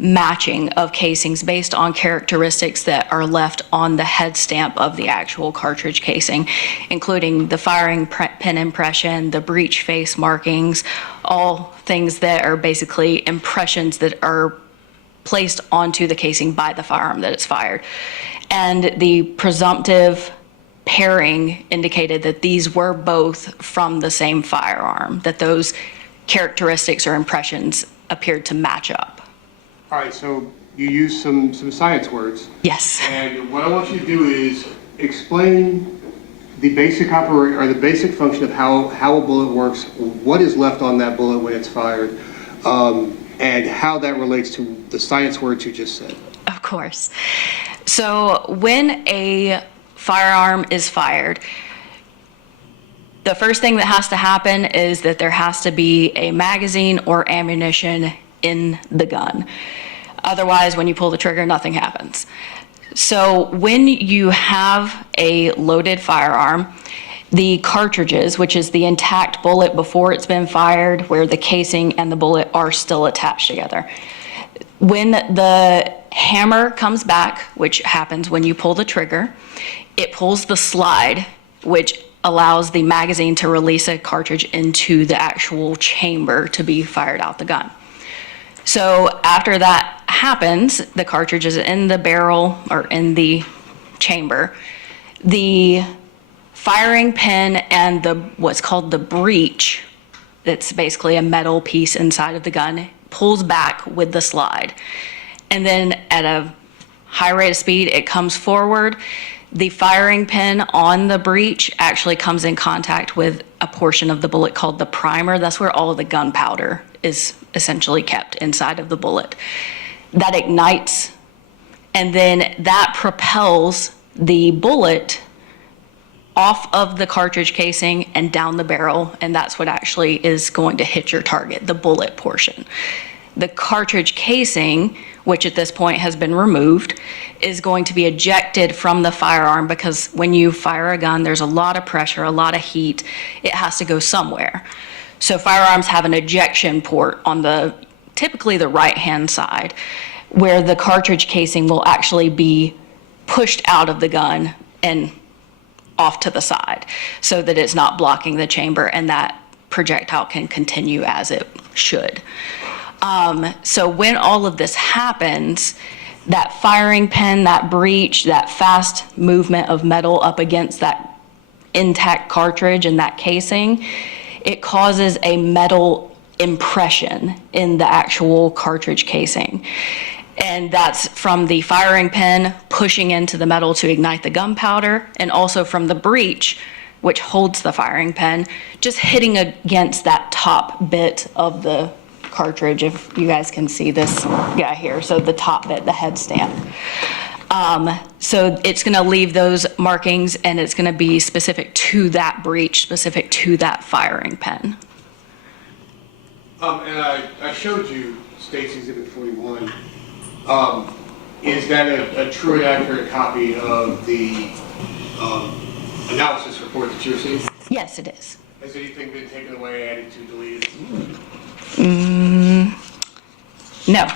matching of casings based on characteristics that are left on the head stamp of the actual cartridge casing, including the firing pin impression, the breech face markings, all things that are basically impressions that are placed onto the casing by the firearm that it's fired. And the presumptive pairing indicated that these were both from the same firearm, that those characteristics or impressions appeared to match up. All right, so you used some science words. Yes. And what I want you to do is explain the basic the basic function of how a bullet works, what is left on that bullet when it's fired, and how that relates to the science words you just said. Of course. So when a firearm is fired, the first thing that has to happen is that there has to be a magazine or ammunition in the gun. Otherwise, when you pull the trigger, nothing happens. So when you have a loaded firearm, the cartridges, which is the intact bullet before it's been fired, where the casing and the bullet are still attached together. When the hammer comes back, which happens when you pull the trigger, it pulls the slide, which allows the magazine to release a cartridge into the actual chamber to be fired out the gun. So after that happens, the cartridge is in the barrel or in the chamber. The firing pin and what's called the breech, that's basically a metal piece inside of the gun, pulls back with the slide. And then at a high rate of speed, it comes forward. The firing pin on the breech actually comes in contact with a portion of the bullet called the primer. That's where all of the gunpowder is essentially kept inside of the bullet. That ignites, and then that propels the bullet off of the cartridge casing and down the barrel, and that's what actually is going to hit your target, the bullet portion. The cartridge casing, which at this point has been removed, is going to be ejected from the firearm because when you fire a gun, there's a lot of pressure, a lot of heat. It has to go somewhere. So firearms have an ejection port on typically the right-hand side, where the cartridge casing will actually be pushed out of the gun and off to the side so that it's not blocking the chamber and that projectile can continue as it should. So when all of this happens, that firing pin, that breech, that fast movement of metal up against that intact cartridge and that casing, it causes a metal impression in the actual cartridge casing. And that's from the firing pin pushing into the metal to ignite the gunpowder, and also from the breech, which holds the firing pin, just hitting against that top bit of the cartridge, if you guys can see this guy here, so the top bit, the head stamp. So it's gonna leave those markings, and it's gonna be specific to that breech, specific to that firing pin. And I showed you State's Exhibit 41. Is that a true and accurate copy of the analysis report that you received? Yes, it is. Has anything been taken away, added to, deleted? No.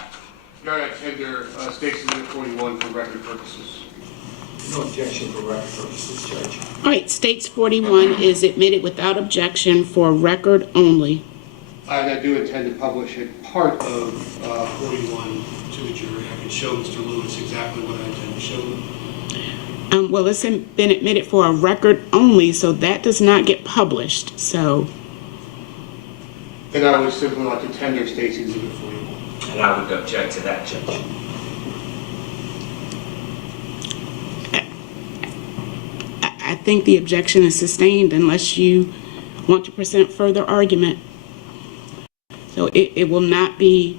You're going to tender State's Exhibit 41 for record purposes. No objection for record purposes, Judge. All right, States 41 is admitted without objection for record only. I do intend to publish a part of 41 to the jury. I can show Mr. Lewis exactly what I intend to show him. Well, it's been admitted for a record only, so that does not get published, so. Then I would simply like to tender State's Exhibit 41. And I would object to that, Judge. I think the objection is sustained unless you want to present further argument. So it will not be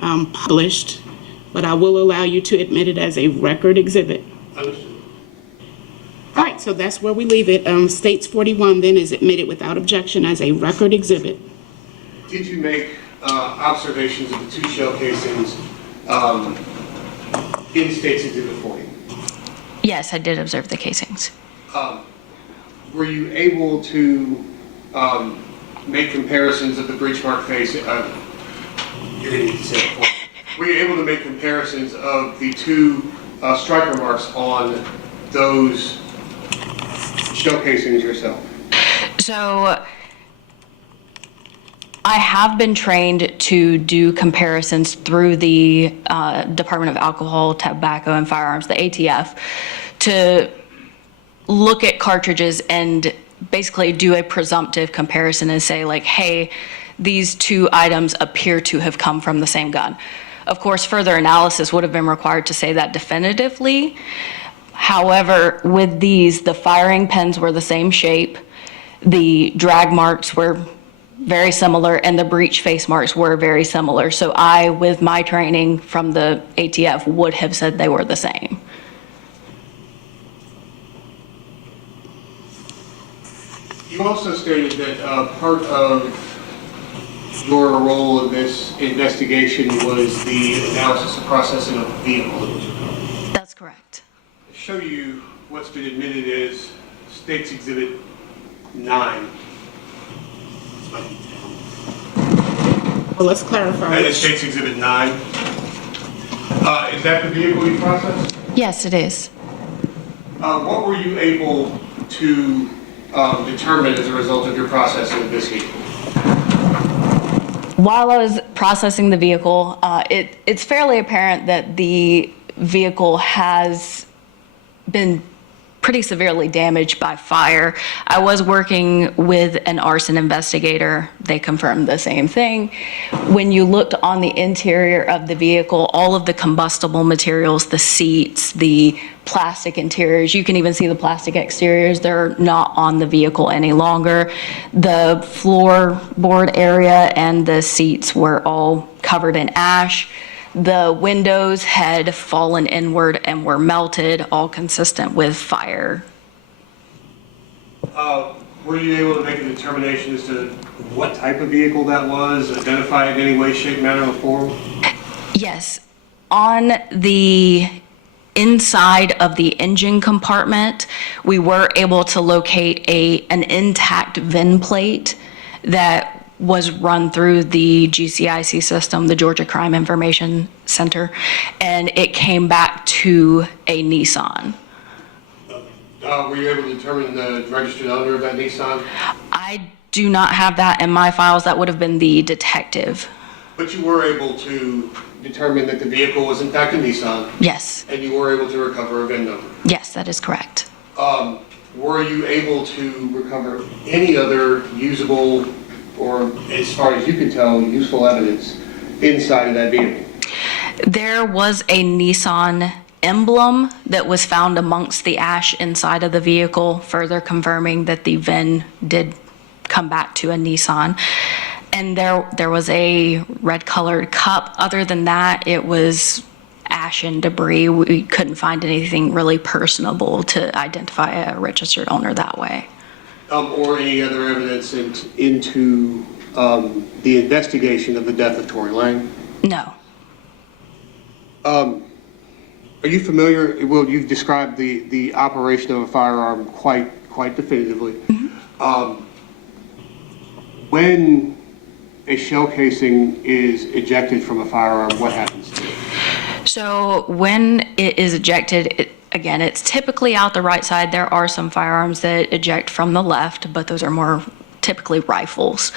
published, but I will allow you to admit it as a record exhibit. Understood. All right, so that's where we leave it. States 41 then is admitted without objection as a record exhibit. Did you make observations of the two shell casings in State's Exhibit 40? Yes, I did observe the casings. Were you able to make comparisons of the breech mark face? You're going to need to say it before. Were you able to make comparisons of the two striker marks on those shell casings yourself? So I have been trained to do comparisons through the Department of Alcohol, Tobacco, and Firearms, the ATF, to look at cartridges and basically do a presumptive comparison and say, like, hey, these two items appear to have come from the same gun. Of course, further analysis would have been required to say that definitively. However, with these, the firing pins were the same shape, the drag marks were very similar, and the breech face marks were very similar. So I, with my training from the ATF, would have said they were the same. You also stated that part of your role in this investigation was the analysis and processing of the vehicle that was recovered. That's correct. To show you what's been admitted as State's Exhibit 9. Well, let's clarify. That is State's Exhibit 9. Is that the vehicle you processed? Yes, it is. What were you able to determine as a result of your processing of this vehicle? While I was processing the vehicle, it's fairly apparent that the vehicle has been pretty severely damaged by fire. I was working with an arson investigator. They confirmed the same thing. When you looked on the interior of the vehicle, all of the combustible materials, the seats, the plastic interiors, you can even see the plastic exteriors, they're not on the vehicle any longer. The floorboard area and the seats were all covered in ash. The windows had fallen inward and were melted, all consistent with fire. Were you able to make a determination as to what type of vehicle that was, identify it in any way, shape, manner, or form? Yes. On the inside of the engine compartment, we were able to locate an intact VIN plate that was run through the GCIC system, the Georgia Crime Information Center, and it came back to a Nissan. Were you able to determine the registered owner of that Nissan? I do not have that in my files. That would have been the detective. But you were able to determine that the vehicle was in fact a Nissan? Yes. And you were able to recover a VIN number? Yes, that is correct. Were you able to recover any other usable or as far as you can tell, useful evidence inside of that vehicle? There was a Nissan emblem that was found amongst the ash inside of the vehicle, further confirming that the VIN did come back to a Nissan. And there was a red colored cup. Other than that, it was ash and debris. We couldn't find anything really personable to identify a registered owner that way. Or any other evidence into the investigation of the death of Tori Lang? No. Are you familiar, well, you've described the operation of a firearm quite definitively. When a shell casing is ejected from a firearm, what happens to it? So when it is ejected, again, it's typically out the right side. There are some firearms that eject from the left, but those are more typically rifles.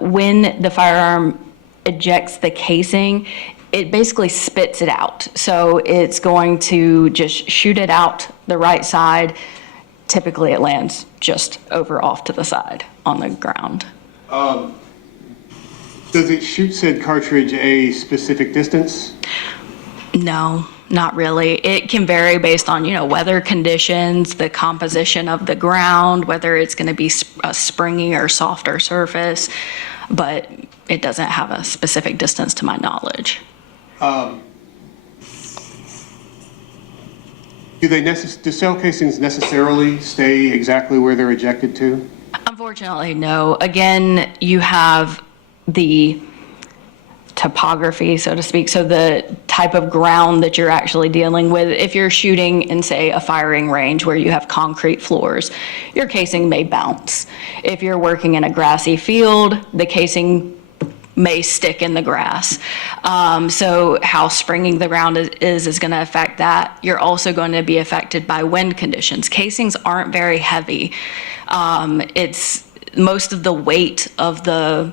When the firearm ejects the casing, it basically spits it out. So it's going to just shoot it out the right side. Typically it lands just over off to the side on the ground. Does it shoot said cartridge a specific distance? No, not really. It can vary based on, weather conditions, the composition of the ground, whether it's going to be a springy or softer surface, but it doesn't have a specific distance to my knowledge. Do shell casings necessarily stay exactly where they're ejected to? Unfortunately, no. Again, you have the topography, so to speak, so the type of ground that you're actually dealing with. If you're shooting in, say, a firing range where you have concrete floors, your casing may bounce. If you're working in a grassy field, the casing may stick in the grass. So how springy the ground is going to affect that. You're also going to be affected by wind conditions. Casings aren't very heavy. It's most of the weight of the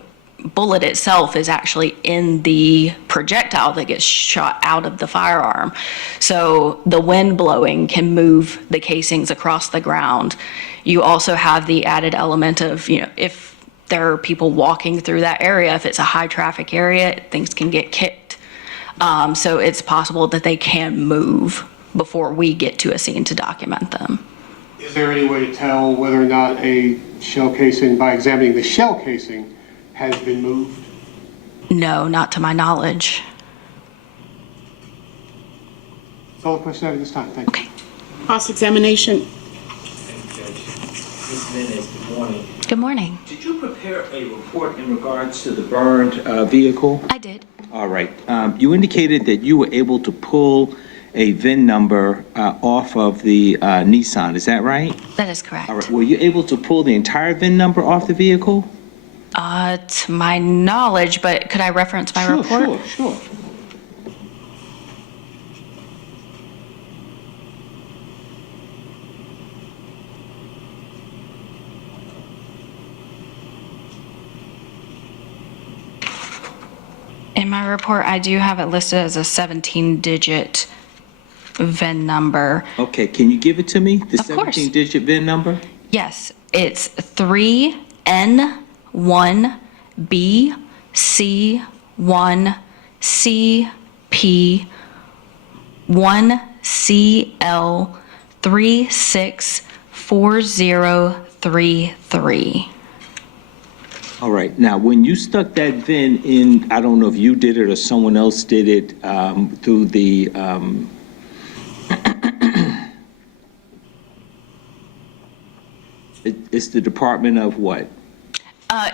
bullet itself is actually in the projectile that gets shot out of the firearm. So the wind blowing can move the casings across the ground. You also have the added element of, if there are people walking through that area, if it's a high traffic area, things can get kicked. So it's possible that they can move before we get to a scene to document them. Is there any way to tell whether or not a shell casing, by examining the shell casing, has been moved? No, not to my knowledge. That's all the questions I have at this time. Thank you. Okay. Cross-examination. Good morning. Good morning. Did you prepare a report in regards to the burned vehicle? I did. All right. You indicated that you were able to pull a VIN number off of the Nissan. Is that right? That is correct. All right. Were you able to pull the entire VIN number off the vehicle? To my knowledge, but could I reference my report? Sure. In my report, I do have it listed as a 17-digit VIN number. Okay, can you give it to me? The Of course. 17-digit VIN number? Yes, it's 3N1BCC1CP164033. All right. Now, when you stuck that VIN in, I don't know if you did it or someone else did it through the it's the Department of what?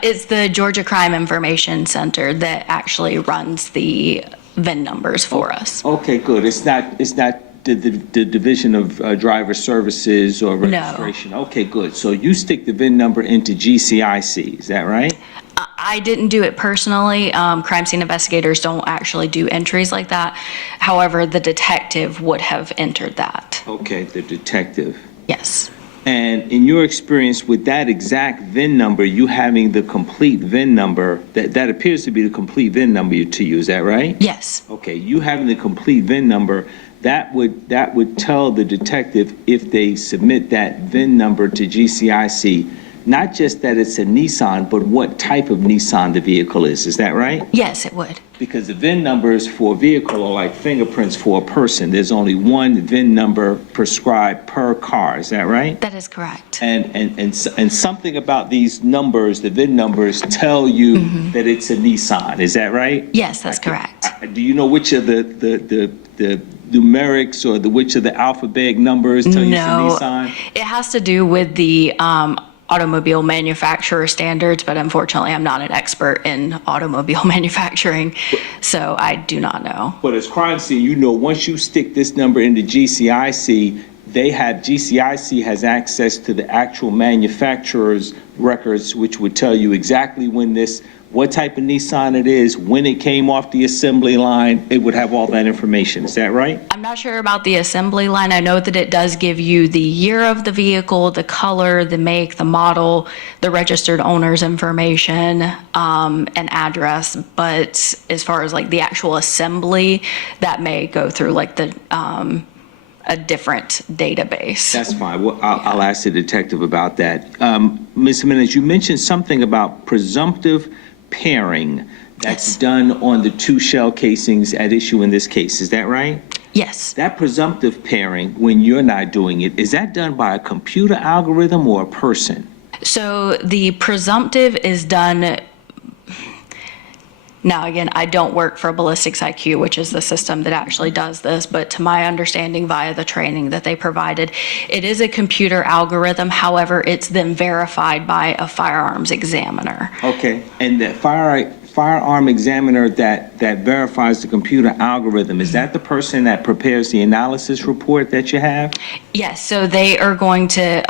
It's the Georgia Crime Information Center that actually runs the VIN numbers for us. Okay, good. It's not the Division of Driver Services or registration. No. Okay, good. So you stick the VIN number into GCIC, is that right? I didn't do it personally. Crime scene investigators don't actually do entries like that. However, the detective would have entered that. Okay, the detective. Yes. And in your experience with that exact VIN number, you having the complete VIN number, that appears to be the complete VIN number to you, is that right? Yes. Okay, you having the complete VIN number, that would tell the detective if they submit that VIN number to GCIC, not just that it's a Nissan, but what type of Nissan the vehicle is. Is that right? Yes, it would. Because the VIN numbers for a vehicle are like fingerprints for a person. There's only one VIN number prescribed per car. Is that right? That is correct. And something about these numbers, the VIN numbers, tell you that it's a Nissan. Is that right? Yes, that's correct. Do you know which of the numerics or which of the alphabet numbers tell you it's a Nissan? It has to do with the automobile manufacturer standards, but unfortunately, I'm not an expert in automobile manufacturing, so I do not know. But as crime scene, you know, once you stick this number into GCIC, GCIC has access to the actual manufacturer's records, which would tell you exactly what type of Nissan it is, when it came off the assembly line. It would have all that information. Is that right? I'm not sure about the assembly line. I know that it does give you the year of the vehicle, the color, the make, the model, the registered owner's information, and address. But as far as like the actual assembly, that may go through like the a different database. That's fine. Well, I'll ask the detective about that. Ms. Jimenez, you mentioned something about presumptive pairing that's done on the two shell casings at issue in this case. Is that right? Yes. That presumptive pairing, when you're not doing it, is that done by a computer algorithm or a person? So the presumptive is done. Now, again, I don't work for Ballistics IQ, which is the system that actually does this, but to my understanding via the training that they provided, it is a computer algorithm. However, it's then verified by a firearms examiner. Okay, and the firearm examiner that verifies the computer algorithm, is that the person that prepares the analysis report that you have? Yes, so they are going to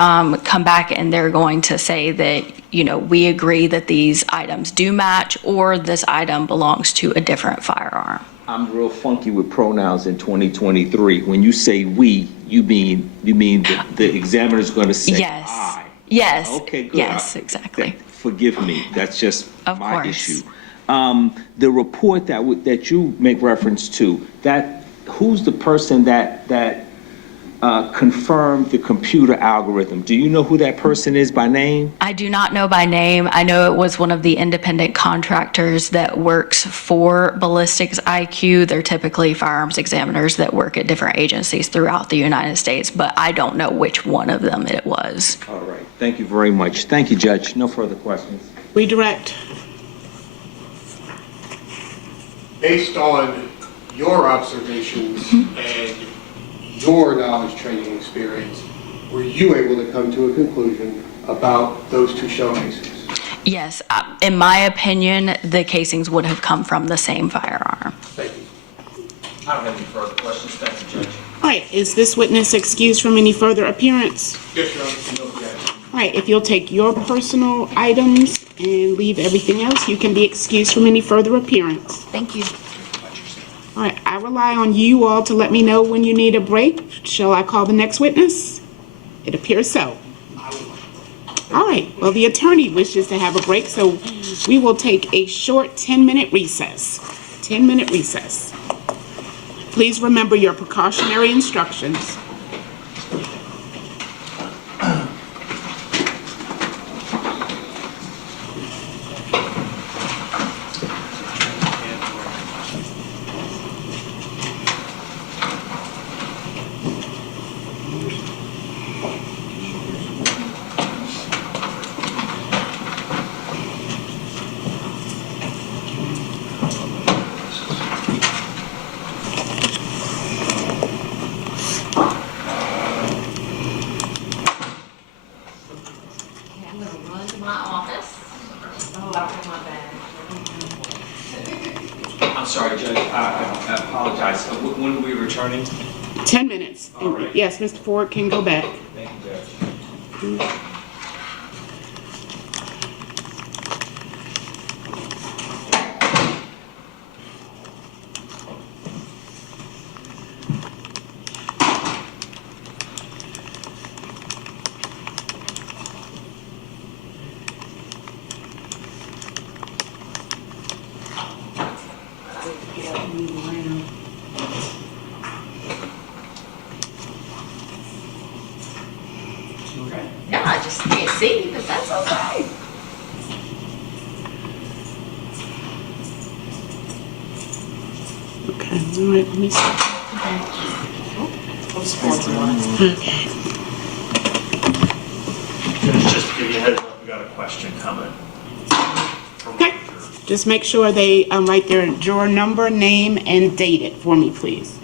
come back and they're going to say that, you know, we agree that these items do match or this item belongs to a different firearm. I'm real funky with pronouns in 2023. When you say we, you mean the examiner's going to say yes. I. Yes. Okay, good. Yes, exactly. Forgive me. That's just my course. issue. The report that you make reference to, who's the person that confirmed the computer algorithm? Do you know who that person is by name? I do not know by name. I know it was one of the independent contractors that works for Ballistics IQ. They're typically firearms examiners that work at different agencies throughout the United States, but I don't know which one of them it was. All right. Thank you very much. Thank you, Judge. No further questions. Redirect. Based on your observations and your knowledge, training, experience, were you able to come to a conclusion about those two shell casings? Yes, in my opinion, the casings would have come from the same firearm. Thank you. I don't have any further questions. Thank you, Judge. All right, is this witness excused from any further appearance? Yes, Your Honor. No, yes. All right, if you'll take your personal items and leave everything else, you can be excused from any further appearance. Thank you. All right, I rely on you all to let me know when you need a break. Shall I call the next witness? It appears so. All right, well, the attorney wishes to have a break, so we will take a short 10-minute recess. 10-minute recess. Please remember your precautionary instructions. I'm sorry, Judge. I apologize. When are we returning? 10 minutes. All right. Yes, Mr. Ford can go back. Thank you, Judge. Yeah, I just can't see, but that's okay. Okay, all right, let me see. Okay. Just to give you a heads up, we got a question coming. Okay, just make sure they write their juror number, name, and date it for me, please.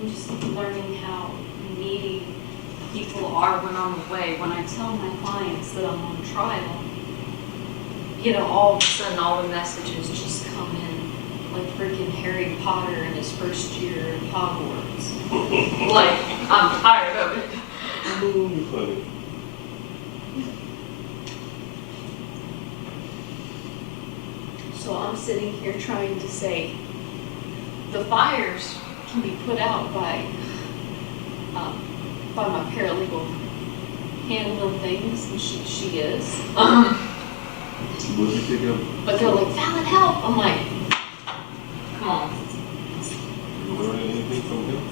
I'm just learning how needy people are when I'm away. When I tell my clients that I'm on trial, you know, all of a sudden all the messages just come in like freaking Harry Potter in his first year in Hogwarts. Like, I'm tired of it. So I'm sitting here trying to say, the fires can be put out by my paralegal handling things, and she is. But they're like, valid help. I'm like, come on. You learn anything from him?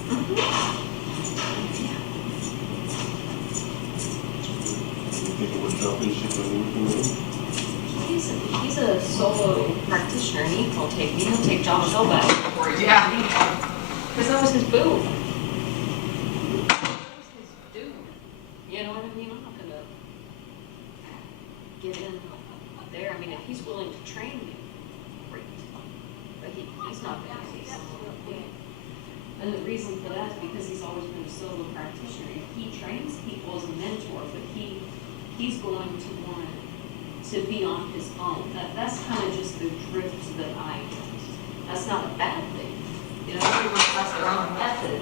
You think it would jump in shit when you were doing? He's a solo practitioner, and he'll take John Gilbert before he's because that was his boo. That was his dude. You know what I mean? I'm not gonna get in there. I mean, if he's willing to train me, great. But he's not gonna take someone like me. And the reason for that is because he's always been a solo practitioner. He trains people as a mentor, but he's going to want to be on his own. That's kind of just the drift that I get. That's not a bad thing. You know, everyone has their own method.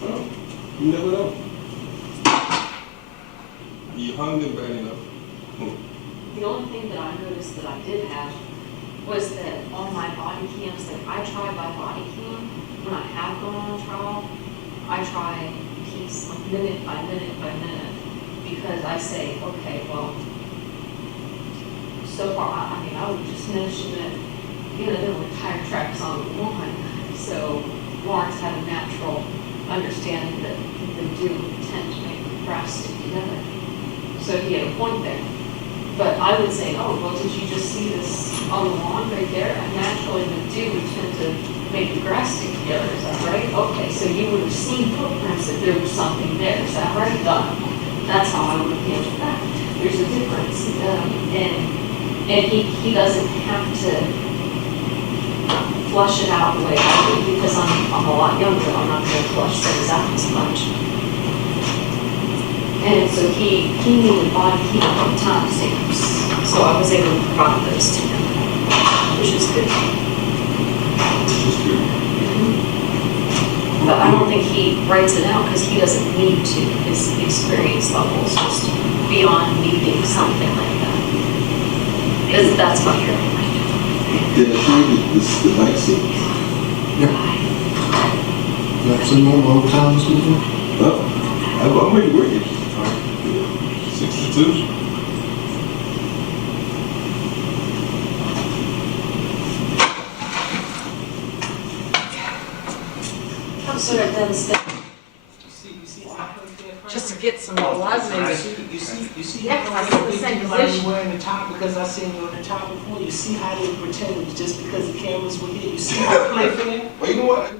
Well, you never know. You hung them bad enough. The only thing that I noticed that I did have was that on my body cams, like I try by body cam, when I have gone on trial, I try piece like minute by minute by minute, because I say, okay, well, so far, I mean, I would just mention that, you know, there were tire tracks on the lawn, so Lawrence had a natural understanding that the dew would tend to make the grass stick together. So he had a point there. But I would say, oh, well, did you just see this on the lawn right there? And naturally, the dew would tend to make the grass stick together. Is that right? Okay, so you would have seen footprints if there was something there. Is that right? Done. That's how I would have handled that. There's a difference. And he doesn't have to flush it out the way I do, because I'm a lot younger. I'm not going to flush things out as much. And so he needed body cam time stamps, so I was able to provide those to him, which is good. But I don't think he writes it out because he doesn't need to. His experience level is just beyond needing something like that. That's my feeling. Did I show you the bike seats? Yeah. That's some more old times before? Well, I'm already working. 62. I'm sort of devastated. Just to get some alignment. You see, Yeah, I see the same position. wearing the top because I seen you on the top before. You see how they pretended just because the cameras were here. You see how they play for that? Well, you know what?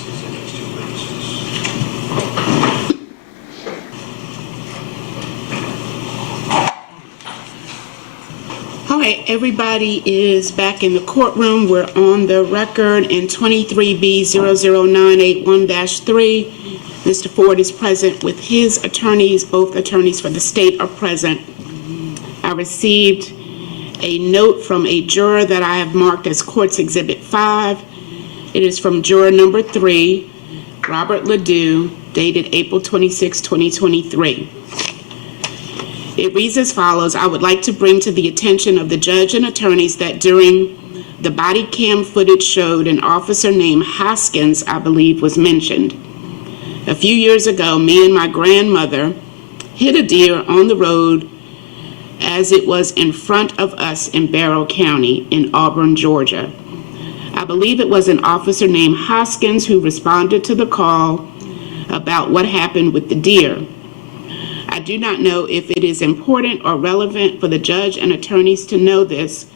witnesses and these 2 witnesses. All right, everybody is back in the courtroom. We're on the record in 23B00981-3. Mr. Ford is present with his attorneys. Both attorneys for the state are present. I received a note from a juror that I have marked as Court's Exhibit 5. It is from juror number 3, Robert Ledoux, dated April 26, 2023. It reads as follows: I would like to bring to the attention of the judge and attorneys that during the body cam footage showed an officer named Hoskins, I believe, was mentioned. A few years ago, me and my grandmother hit a deer on the road as it was in front of us in Barrow County in Auburn, Georgia. I believe it was an officer named Hoskins who responded to the call about what happened with the deer. I do not know if it is important or relevant for the judge and attorneys to know this,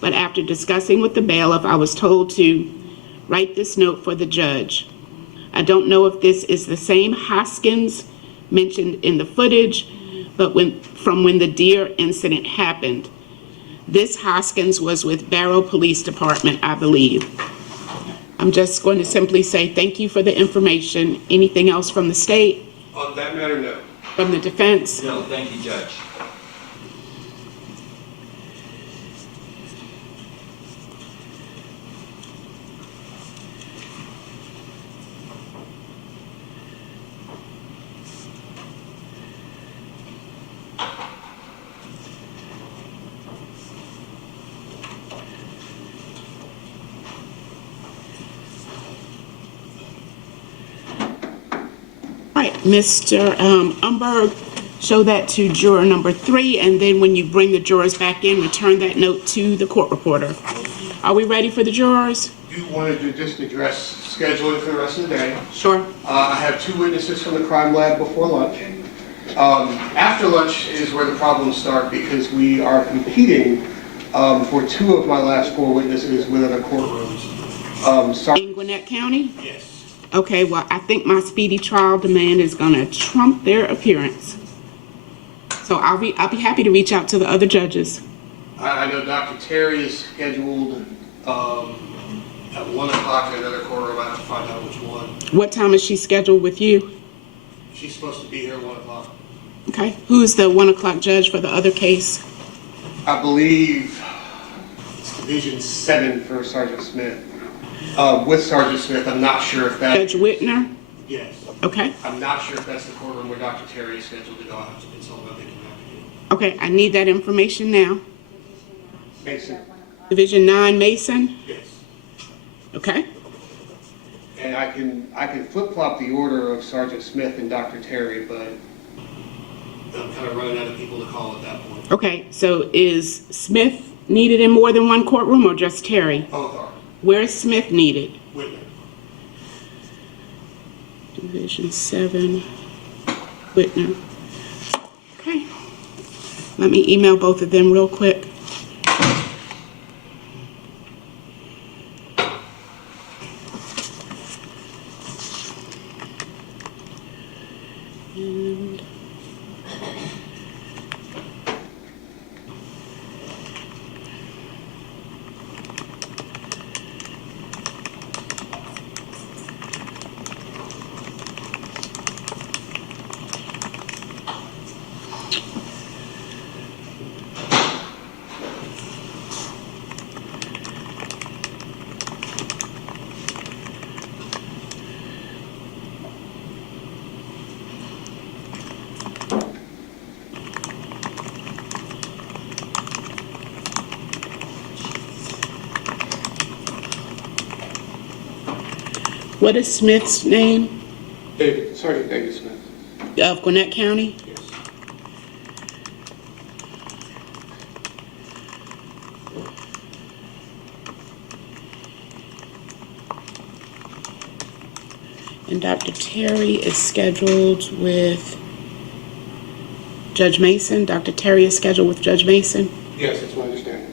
but after discussing with the bailiff, I was told to write this note for the judge. I don't know if this is the same Hoskins mentioned in the footage, but from when the deer incident happened. This Hoskins was with Barrow Police Department, I believe. I'm just going to simply say thank you for the information. Anything else from the state? On that matter, no. From the defense? No, thank you, Judge. All right, Mr. Umberg, show that to juror number 3, and then when you bring the jurors back in, return that note to the court reporter. Are we ready for the jurors? You wanted to just address scheduling for the rest of the day. Sure. I have 2 witnesses from the crime lab before lunch. After lunch is where the problems start because we are competing for 2 of my last 4 witnesses within a courtrooms. In Gwinnett County? Yes. Okay, well, I think my speedy trial demand is going to trump their appearance. So I'll be happy to reach out to the other judges. I know Dr. Terry is scheduled at 1 o'clock in another courtroom. I have to find out which one. What time is she scheduled with you? She's supposed to be here at 1 o'clock. Okay, who's the 1 o'clock judge for the other case? I believe it's Division 7 for Sergeant Smith. With Sergeant Smith, I'm not sure if that... Judge Whitner? Yes. Okay. I'm not sure if that's the courtroom where Dr. Terry is scheduled to go. I have to consult what they can have to do. Okay, I need that information now. Mason. Division 9 Mason? Yes. Okay. And I can flip-flop the order of Sergeant Smith and Dr. Terry, but I'm kind of running out of people to call at that point. Okay, so is Smith needed in more than one courtroom or just Terry? Both are. Where is Smith needed? Whitman. Division 7, Whitner. Okay. Let me email both of them real quick. And what is Smith's name? Sergeant David Smith. Of Gwinnett County? Yes. And Dr. Terry is scheduled with Judge Mason. Dr. Terry is scheduled with Judge Mason. Yes, that's my understanding.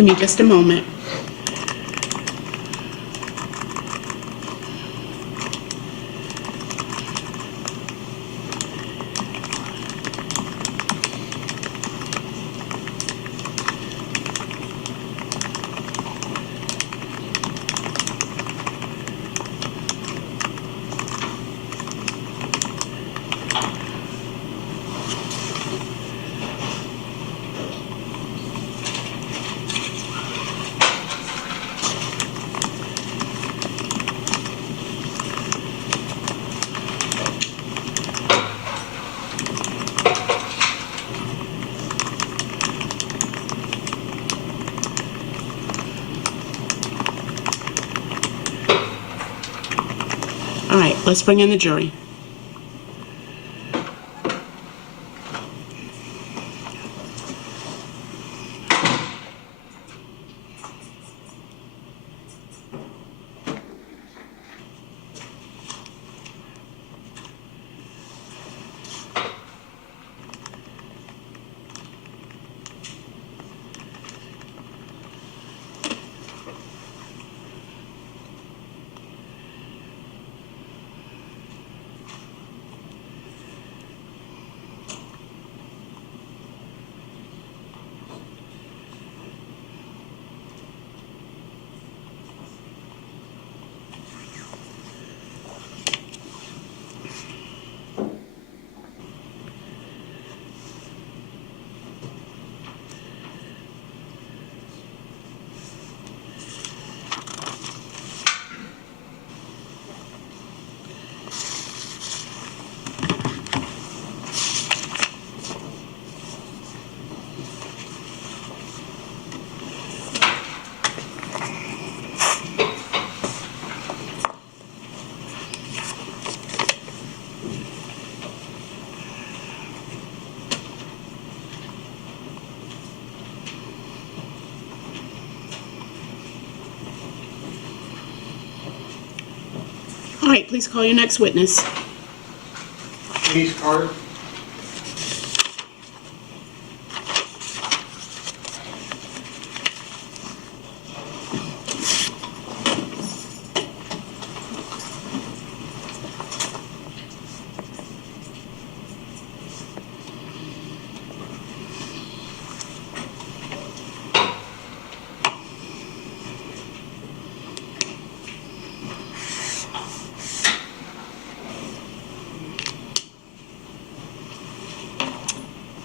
Give me just a moment. All right, let's bring in the jury. All right, please call your next witness. Denise Carter.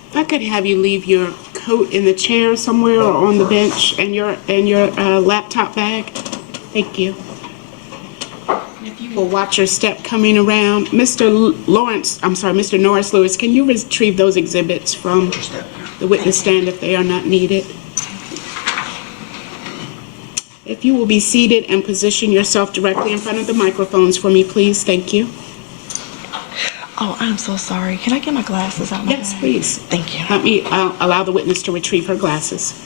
If I could have you leave your coat in the chair somewhere or on the bench and your laptop bag. Thank you. If you will watch your step coming around. Mr. Norris Lewis, can you retrieve those exhibits from the witness stand if they are not needed? If you will be seated and position yourself directly in front of the microphones for me, please. Thank you. Oh, I'm so sorry. Can I get my glasses out? Yes, please. Thank you. Let me allow the witness to retrieve her glasses.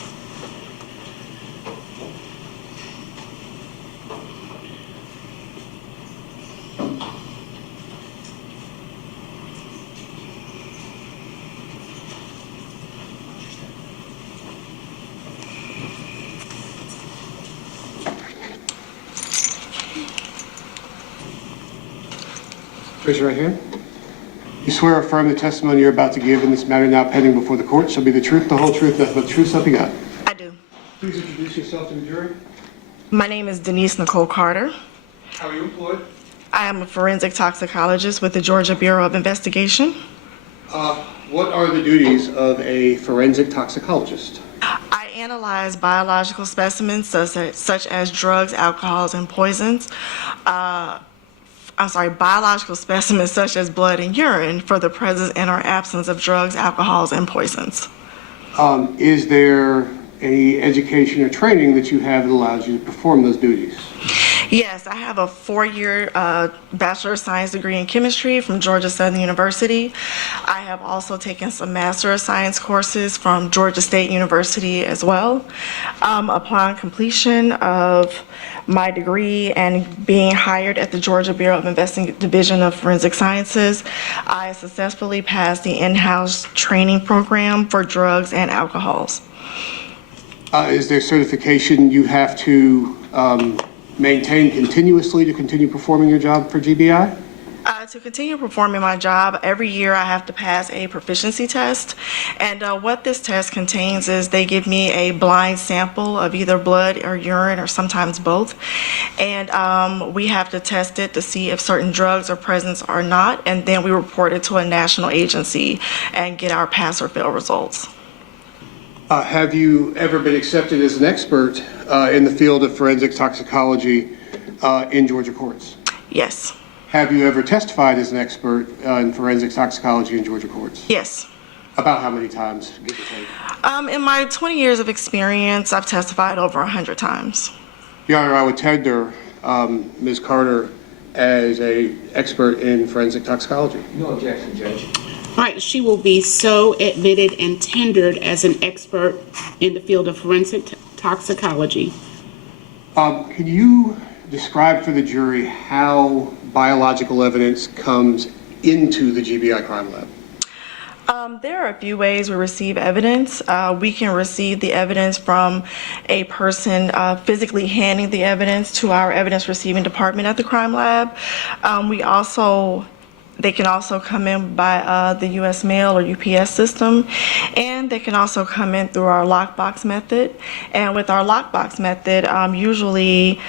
Raise your right hand. You swear or affirm the testimony you're about to give in this matter now pending before the court shall be the truth, the whole truth, nothing but the truth, so help you God. I do. Please introduce yourself to the jury. My name is Denise Nicole Carter. How are you employed? I am a forensic toxicologist with the Georgia Bureau of Investigation. What are the duties of a forensic toxicologist? I analyze biological specimens such as drugs, alcohols, and poisons. Biological specimens such as blood and urine for the presence and or absence of drugs, alcohols, and poisons. Is there any education or training that you have that allows you to perform those duties? Yes, I have a 4-year Bachelor of Science degree in chemistry from Georgia Southern University. I have also taken some Master of Science courses from Georgia State University as well. Upon completion of my degree and being hired at the Georgia Bureau of Investigation Division of Forensic Sciences, I successfully passed the in-house training program for drugs and alcohols. Is there certification you have to maintain continuously to continue performing your job for GBI? To continue performing my job, every year I have to pass a proficiency test. And what this test contains is they give me a blind sample of either blood or urine or sometimes both. And we have to test it to see if certain drugs are present or not. And then we report it to a national agency and get our pass or fail results. Have you ever been accepted as an expert in the field of forensic toxicology in Georgia courts? Yes. Have you ever testified as an expert in forensic toxicology in Georgia courts? Yes. About how many times, give or take? In my 20 years of experience, I've testified over 100 times. Your Honor, I would tender Ms. Carter as an expert in forensic toxicology. No objection, Judge. All right, she will be so admitted and tendered as an expert in the field of forensic toxicology. Can you describe for the jury how biological evidence comes into the GBI crime lab? There are a few ways we receive evidence. We can receive the evidence from a person physically handing the evidence to our evidence receiving department at the crime lab. They can also come in by the U.S. mail or UPS system, and they can also come in through our lockbox method. And with our lockbox method, usually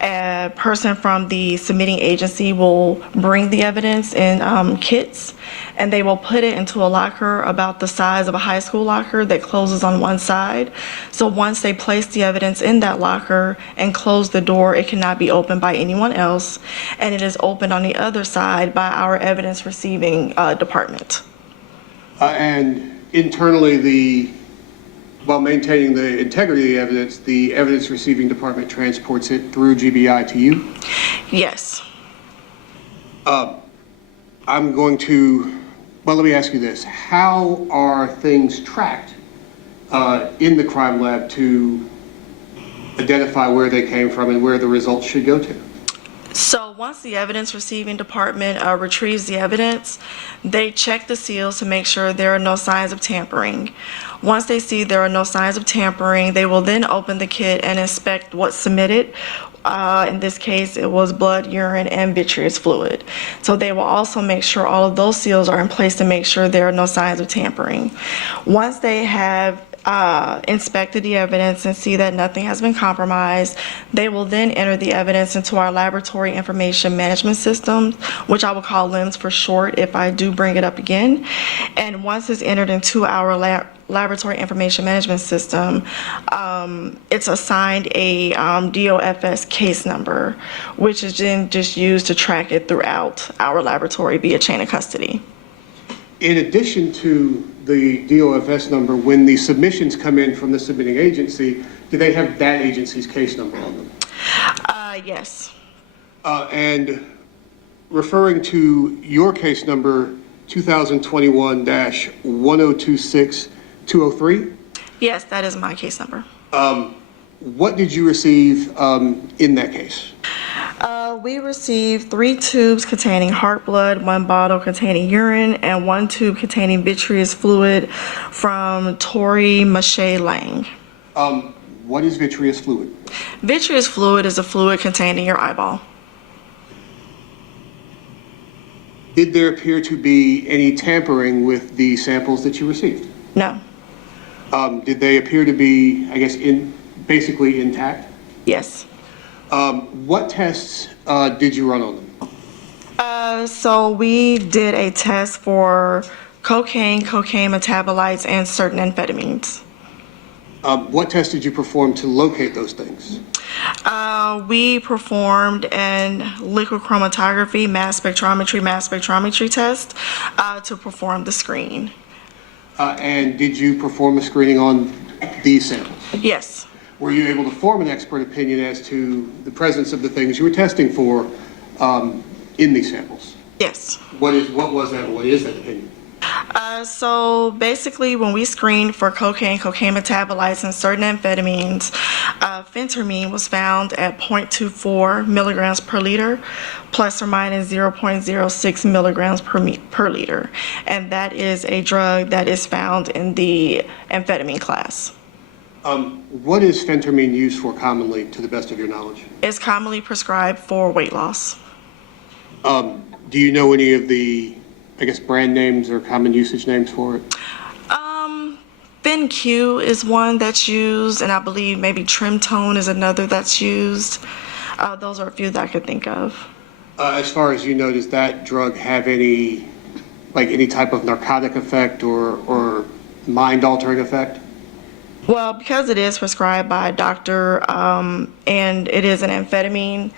a person from the submitting agency will bring the evidence in kits, and they will put it into a locker about the size of a high school locker that closes on one side. So once they place the evidence in that locker and close the door, it cannot be opened by anyone else, and it is opened on the other side by our evidence receiving department. And internally, while maintaining the integrity of the evidence receiving department transports it through GBI to you? Yes. I'm going to, well, let me ask you this. How are things tracked in the crime lab to identify where they came from and where the results should go to? So once the evidence receiving department retrieves the evidence, they check the seals to make sure there are no signs of tampering. Once they see there are no signs of tampering, they will then open the kit and inspect what's submitted. In this case, it was blood, urine, and vitreous fluid. So they will also make sure all of those seals are in place to make sure there are no signs of tampering. Once they have inspected the evidence and see that nothing has been compromised, they will then enter the evidence into our laboratory information management system, which I will call LIMS for short if I do bring it up again. And once it's entered into our laboratory information management system, it's assigned a DOFS case number, which is then just used to track it throughout our laboratory via chain of custody. In addition to the DOFS number, when the submissions come in from the submitting agency, do they have that agency's case number on them? Yes. And referring to your case number 2021-1026203? Yes, that is my case number. What did you receive in that case? We received 3 tubes containing heart blood, 1 bottle containing urine, and 1 tube containing vitreous fluid from Tori Lang. What is vitreous fluid? Vitreous fluid is a fluid contained in your eyeball. Did there appear to be any tampering with the samples that you received? No. Did they appear to be, I guess, basically intact? Yes. What tests did you run on them? So we did a test for cocaine metabolites, and certain amphetamines. What test did you perform to locate those things? We performed an liquid chromatography mass spectrometry test to perform the screen. And did you perform a screening on these samples? Yes. Were you able to form an expert opinion as to the presence of the things you were testing for in these samples? Yes. What was that, and what is that opinion? So basically, when we screened for cocaine metabolites, and certain amphetamines, phentermine was found at 0.24 milligrams per liter, plus or minus 0.06 milligrams per liter. And that is a drug that is found in the amphetamine class. What is phentermine used for commonly, to the best of your knowledge? It's commonly prescribed for weight loss. Do you know any of the, I guess, brand names or common usage names for it? BenQ is one that's used, and I believe maybe Trimtone is another that's used. Those are a few that I could think of. As far as you know, does that drug have any type of narcotic effect or mind-altering effect? Well, because it is prescribed by a doctor and it is an amphetamine,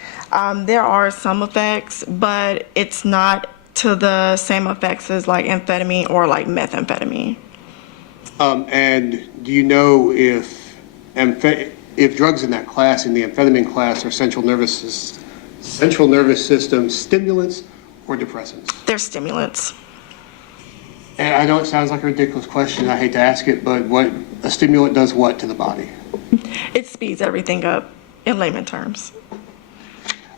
there are some effects, but it's not to the same effects as like amphetamine or like methamphetamine. And do you know if drugs in that class, in the amphetamine class, are central nervous system stimulants or depressants? They're stimulants. And I know it sounds like a ridiculous question. I hate to ask it, but a stimulant does what to the body? It speeds everything up in layman terms.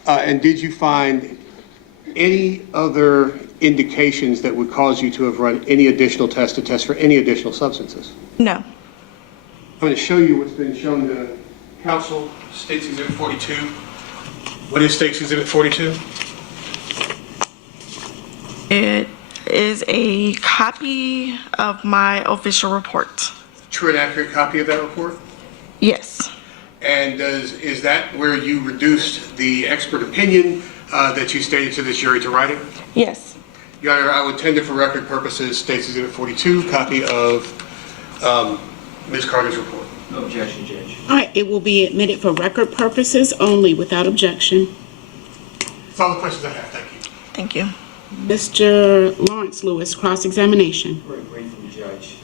And did you find any other indications that would cause you to have run any additional tests to test for any additional substances? No. I'm going to show you what's been shown to counsel, State's Exhibit 42. What is State's Exhibit 42? It is a copy of my official report. True and accurate copy of that report? Yes. And is that where you reduced the expert opinion that you stated to this jury to writing? Yes. Your Honor, I would tender for record purposes State's Exhibit 42, copy of Ms. Carter's report. No objection, Judge. All right, it will be admitted for record purposes only without objection. That's all the questions I have. Thank you. Thank you. Mr. Lawrence Lewis, cross-examination. Very briefly, Judge.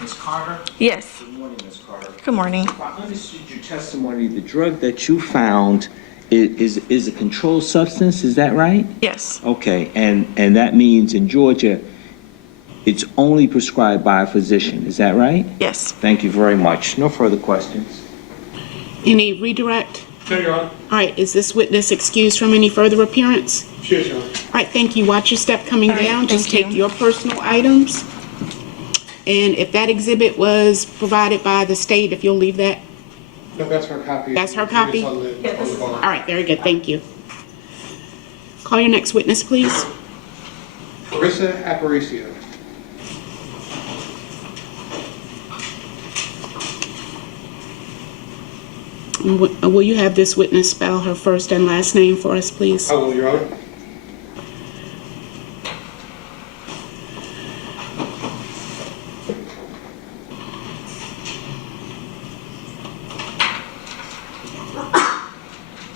Ms. Carter? Yes. Good morning, Ms. Carter. Good morning. If I understood your testimony, the drug that you found is a controlled substance, is that right? Yes. Okay, and that means in Georgia, it's only prescribed by a physician, is that right? Yes. Thank you very much. No further questions. Any redirect? No, Your Honor. All right, is this witness excused from any further appearance? Cheers, Your Honor. All right, thank you. Watch your step coming down. Just thank take you. your personal items. And if that exhibit was provided by the state, if you'll leave that. No, that's her copy. That's her copy? It's on the bar. All right, very good. Thank you. Call your next witness, please. Teresa Aparicio. Will you have this witness spell her first and last name for us, please? I will, Your Honor.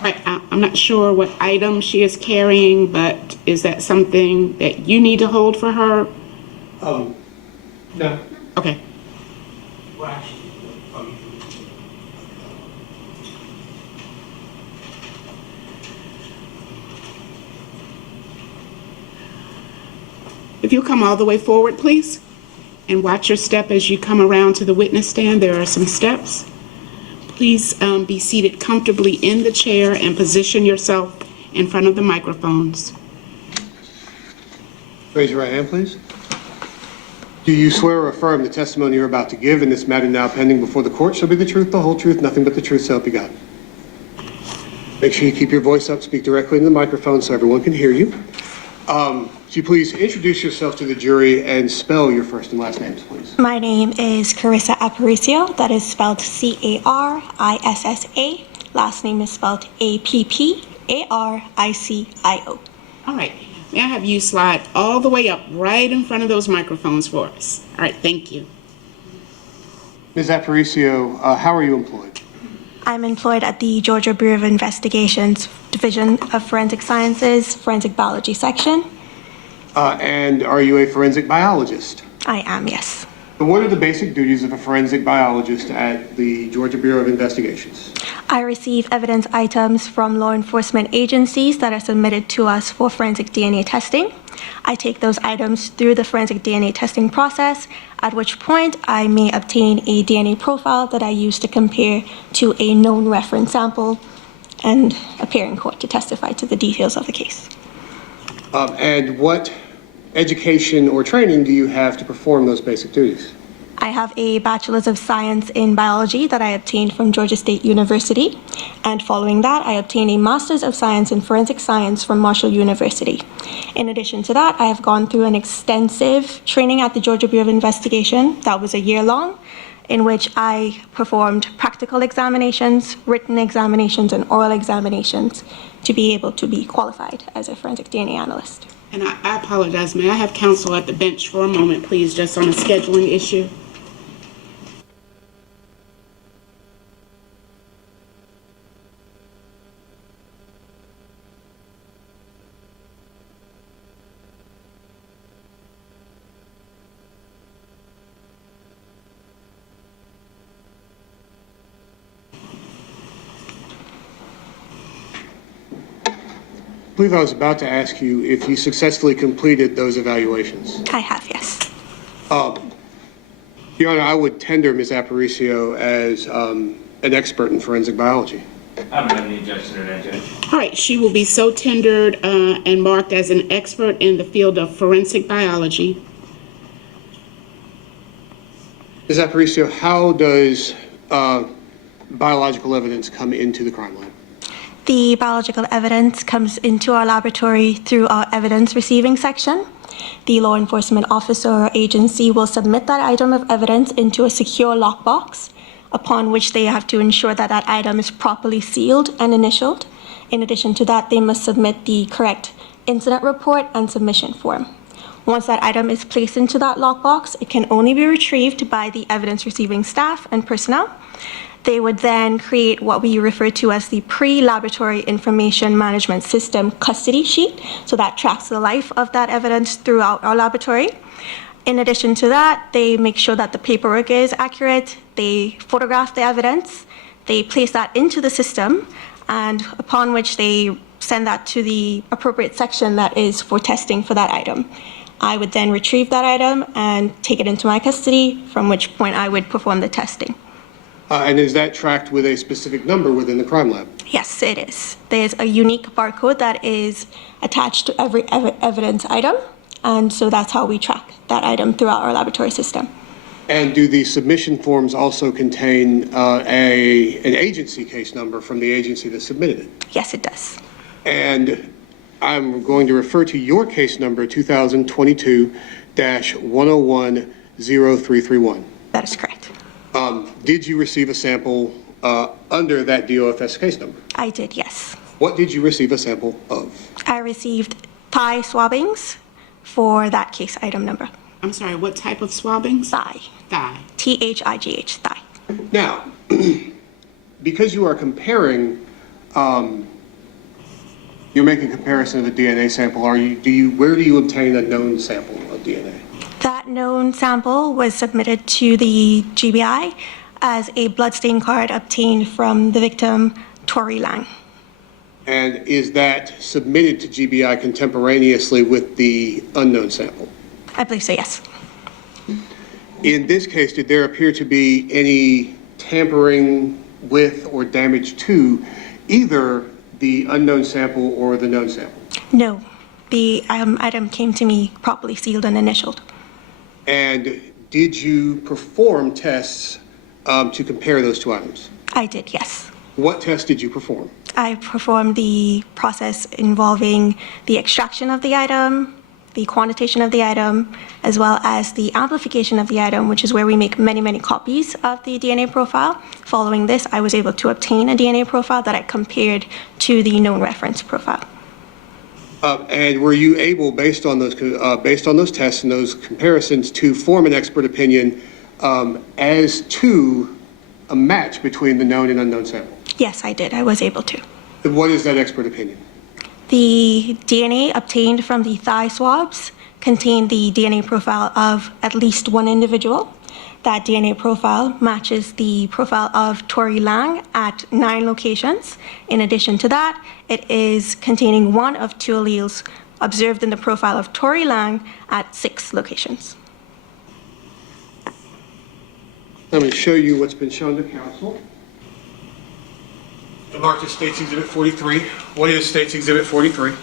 Right, I'm not sure what item she is carrying, but is that something that you need to hold for her? No. Okay. If you'll come all the way forward, please, and watch your step as you come around to the witness stand. There are some steps. Please be seated comfortably in the chair and position yourself in front of the microphones. Raise your right hand, please. Do you swear or affirm the testimony you're about to give in this matter now pending before the court shall be the truth, the whole truth, nothing but the truth, so help you God? Make sure you keep your voice up, speak directly into the microphone so everyone can hear you. Would you please introduce yourself to the jury and spell your first and last names, please? My name is Carissa Aparicio. That is spelled Carissa. Last name is spelled Apparicicio. All right. May I have you slide all the way up right in front of those microphones for us? All right. Thank you. Ms. Aparicio, how are you employed? I'm employed at the Georgia Bureau of Investigations Division of Forensic Sciences, Forensic Biology section. And are you a forensic biologist? I am, yes. And what are the basic duties of a forensic biologist at the Georgia Bureau of Investigations? I receive evidence items from law enforcement agencies that are submitted to us for forensic DNA testing. I take those items through the forensic DNA testing process, at which point I may obtain a DNA profile that I use to compare to a known reference sample and appear in court to testify to the details of the case. And what education or training do you have to perform those basic duties? I have a Bachelor's of Science in Biology that I obtained from Georgia State University, and following that, I obtained a Master's of Science in Forensic Science from Marshall University. In addition to that, I have gone through an extensive training at the Georgia Bureau of Investigation that was a year long, in which I performed practical examinations, written examinations, and oral examinations to be able to be qualified as a forensic DNA analyst. And I apologize, may I have counsel at the bench for a moment, please, just on a scheduling issue? I believe I was about to ask you if you successfully completed those evaluations. I have, yes. Your Honor, I would tender Ms. Aparicio as an expert in forensic biology. I don't have any objection to that, Judge. All right, she will be so tendered and marked as an expert in the field of forensic biology. Ms. Aparicio, how does biological evidence come into the crime lab? The biological evidence comes into our laboratory through our evidence receiving section. The law enforcement officer or agency will submit that item of evidence into a secure lockbox, upon which they have to ensure that that item is properly sealed and initialed. In addition to that, they must submit the correct incident report and submission form. Once that item is placed into that lockbox, it can only be retrieved by the evidence receiving staff and personnel. They would then create what we refer to as the pre-laboratory information management system custody sheet. So that tracks the life of that evidence throughout our laboratory. In addition to that, they make sure that the paperwork is accurate. They photograph the evidence. They place that into the system, and upon which they send that to the appropriate section that is for testing for that item. I would then retrieve that item and take it into my custody, from which point I would perform the testing. And is that tracked with a specific number within the crime lab? Yes, it is. There's a unique barcode that is attached to every evidence item, and so that's how we track that item throughout our laboratory system. And do the submission forms also contain an agency case number from the agency that submitted it? Yes, it does. And I'm going to refer to your case number 2022-101-0331. That is correct. Did you receive a sample under that DOFS case number? I did, yes. What did you receive a sample of? I received thigh swabbings for that case item number. I'm sorry, what type of swabbings? Thigh. Thigh. THIGH, thigh. Now, because you are comparing, you're making comparison of a DNA sample. Where do you obtain a known sample of DNA? That known sample was submitted to the GBI as a bloodstain card obtained from the victim, Tori Lang. And is that submitted to GBI contemporaneously with the unknown sample? I believe so, yes. In this case, did there appear to be any tampering with or damage to either the unknown sample or the known sample? No. The item came to me properly sealed and initialed. And did you perform tests to compare those two items? I did, yes. What tests did you perform? I performed the process involving the extraction of the item, the quantitation of the item, as well as the amplification of the item, which is where we make many, many copies of the DNA profile. Following this, I was able to obtain a DNA profile that I compared to the known reference profile. And were you able, based on those tests and those comparisons, to form an expert opinion as to a match between the known and unknown sample? Yes, I did. I was able to. And what is that expert opinion? The DNA obtained from the thigh swabs contained the DNA profile of at least one individual. That DNA profile matches the profile of Tori Lang at 9 locations. In addition to that, it is containing one of 2 alleles observed in the profile of Tori Lang at 6 locations. I'm going to show you what's been shown to counsel. I marked as State's Exhibit 43. What is State's Exhibit 43?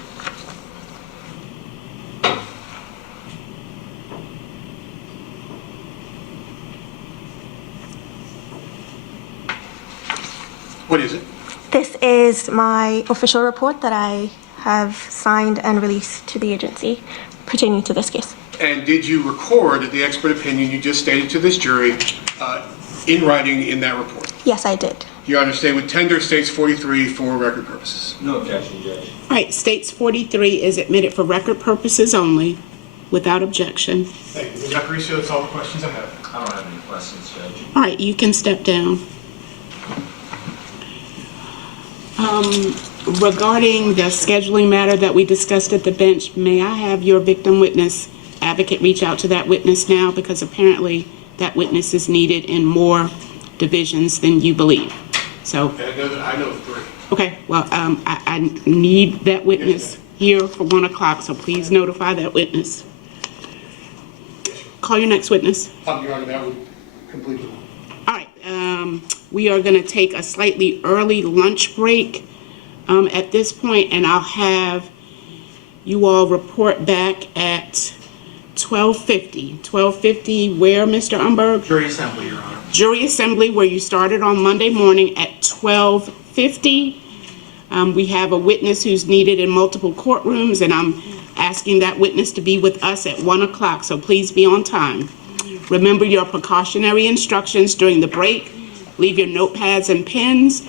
What is it? This is my official report that I have signed and released to the agency pertaining to this case. And did you record the expert opinion you just stated to this jury in writing in that report? Yes, I did. You understand with tender states 43 for record purposes. No objection, Judge. All right, states 43 is admitted for record purposes only, without objection. Thank you. Dr. Teresa, that's all the questions I have. I don't have any questions, Judge. All right, you can step down. Regarding the scheduling matter that we discussed at the bench, may I have your victim witness advocate reach out to that witness now, because apparently that witness is needed in more divisions than you believe. So, I know 3. okay, well, I need that witness here for 1 o'clock, so please notify that witness. Call your next witness. Your Honor, that would complete it. All right, we are going to take a slightly early lunch break at this point, and I'll have you all report back at 12:50. 12:50 where, Mr. Umberg? Jury assembly, Your Honor. Jury assembly, where you started on Monday morning at 12:50. We have a witness who's needed in multiple courtrooms, and I'm asking that witness to be with us at 1 o'clock, so please be on time. Remember your precautionary instructions during the break. Leave your notepads and pens.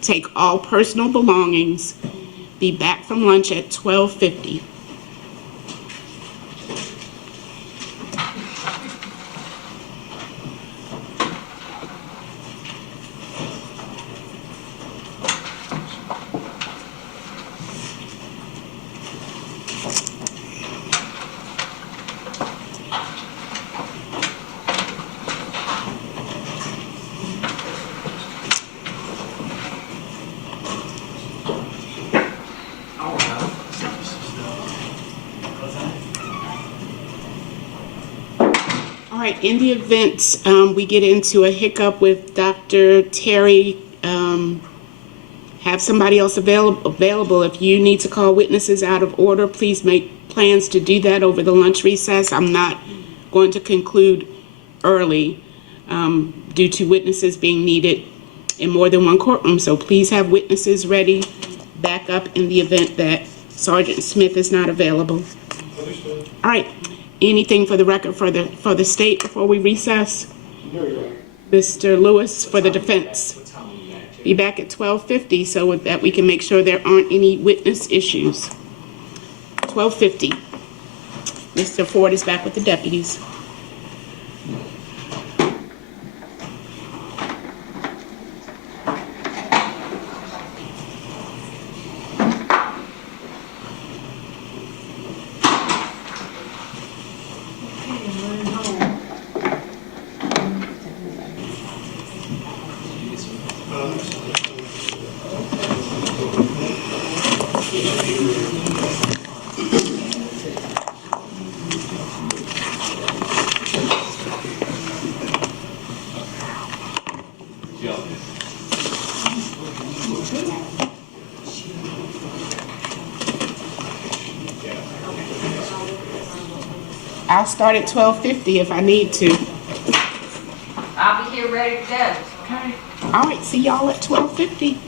Take all personal belongings. Be back from lunch at 12:50. All right, in the event we get into a hiccup with Dr. Terry, have somebody else available. If you need to call witnesses out of order, please make plans to do that over the lunch recess. I'm not going to conclude early due to witnesses being needed in more than one courtroom. So please have witnesses ready, back up in the event that Sergeant Smith is not available. Understood. All right. Anything for the record for the state before we recess? No, Your Honor. Mr. Lewis for the defense. Be back at 12:50 so that we can make sure there aren't any witness issues. 12:50. Mr. Ford is back with the deputies. I'll start at 12:50 if I need to. I'll be here ready to go. Okay. All right, see y'all at 12:50.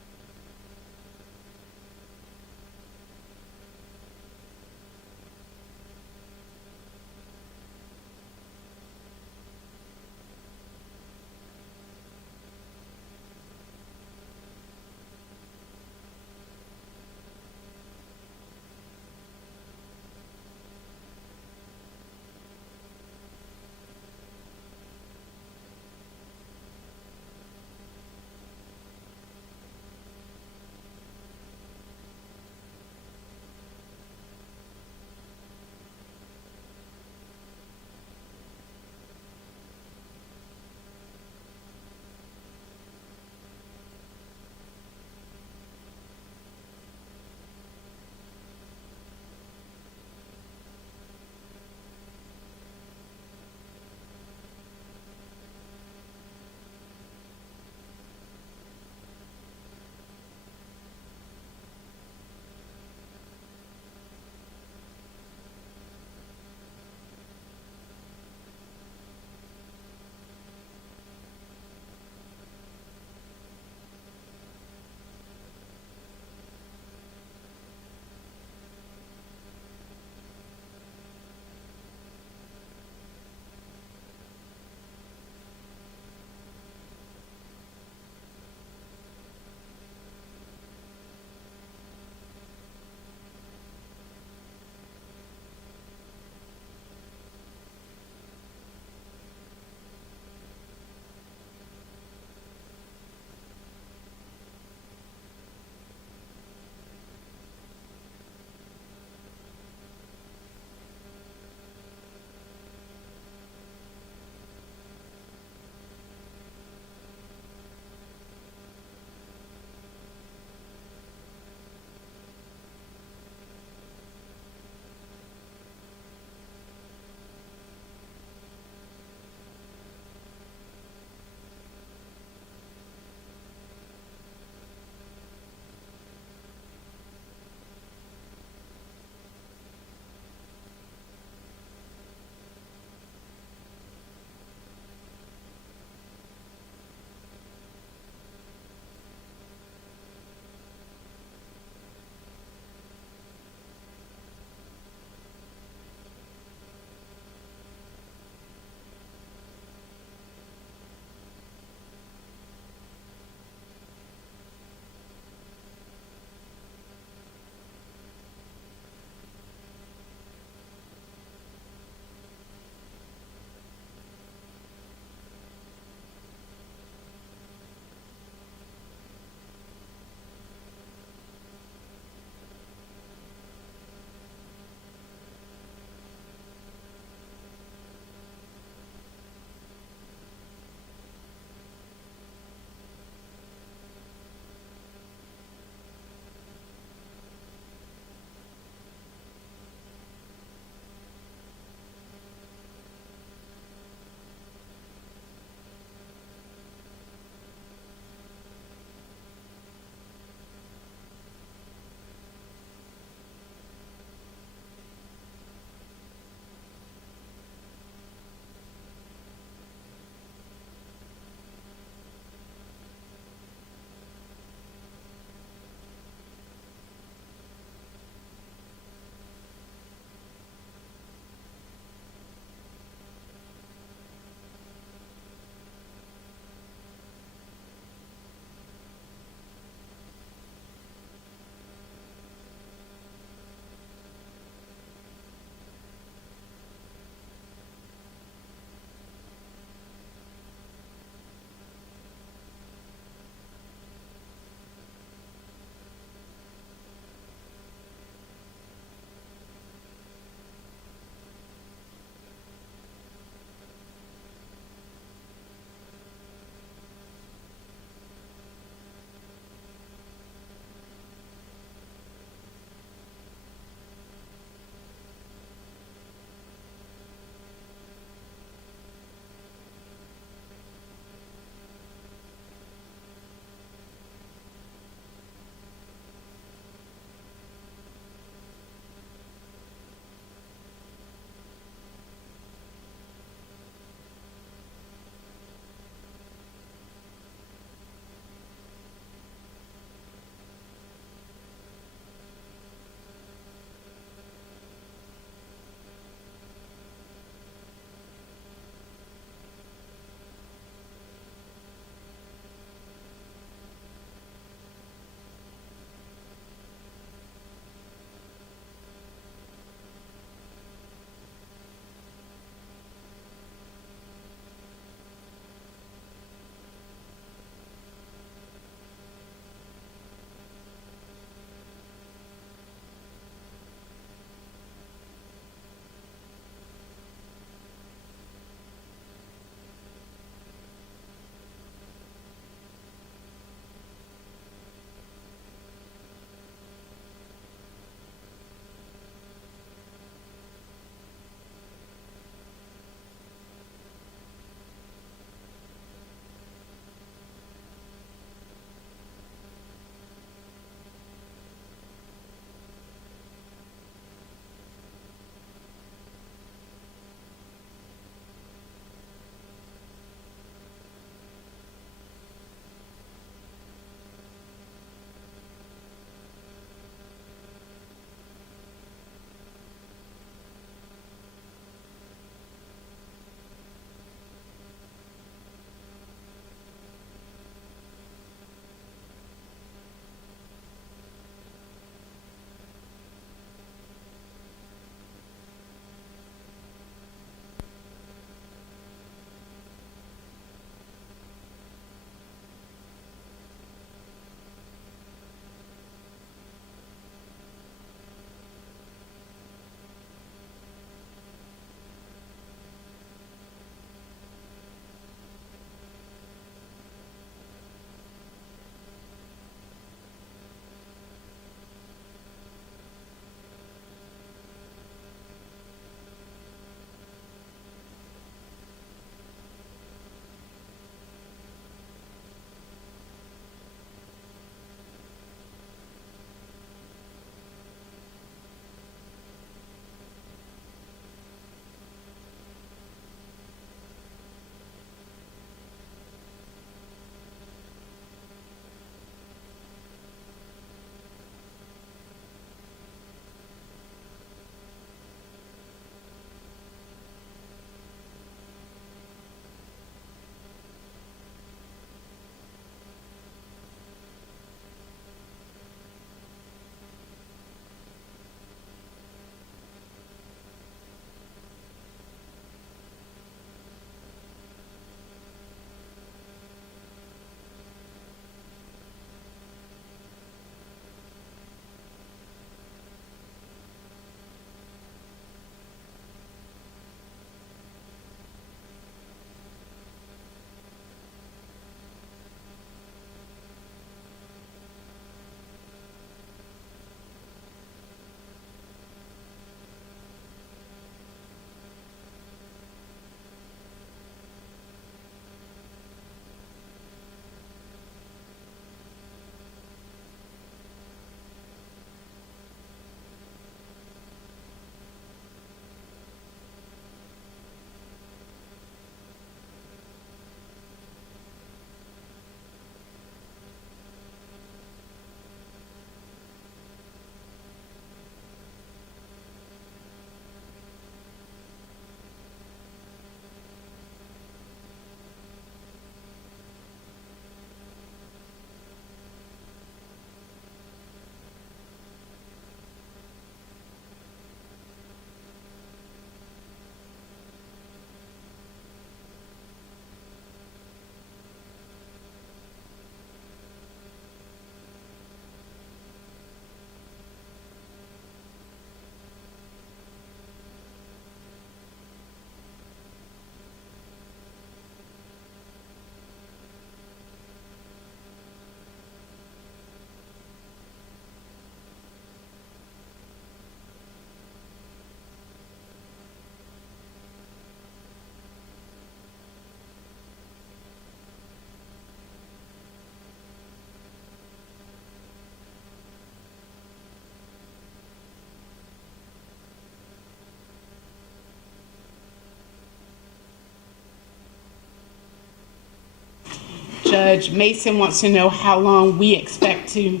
Judge Mason wants to know how long we expect to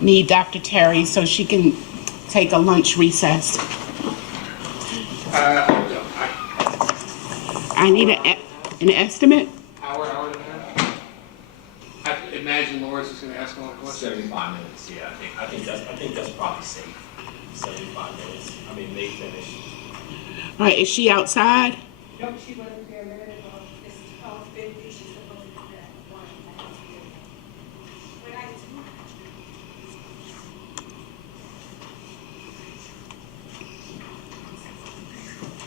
need Dr. Terry so she can take a lunch recess. I need an estimate. Hour and a half? I imagine Laura's just gonna ask all the questions. 75 minutes, yeah, I think that's probably safe. 75 minutes. I mean, they finished. All right, is she outside? Nope, she wasn't there a minute ago. This is 12:50. She's supposed to be there at 1. When I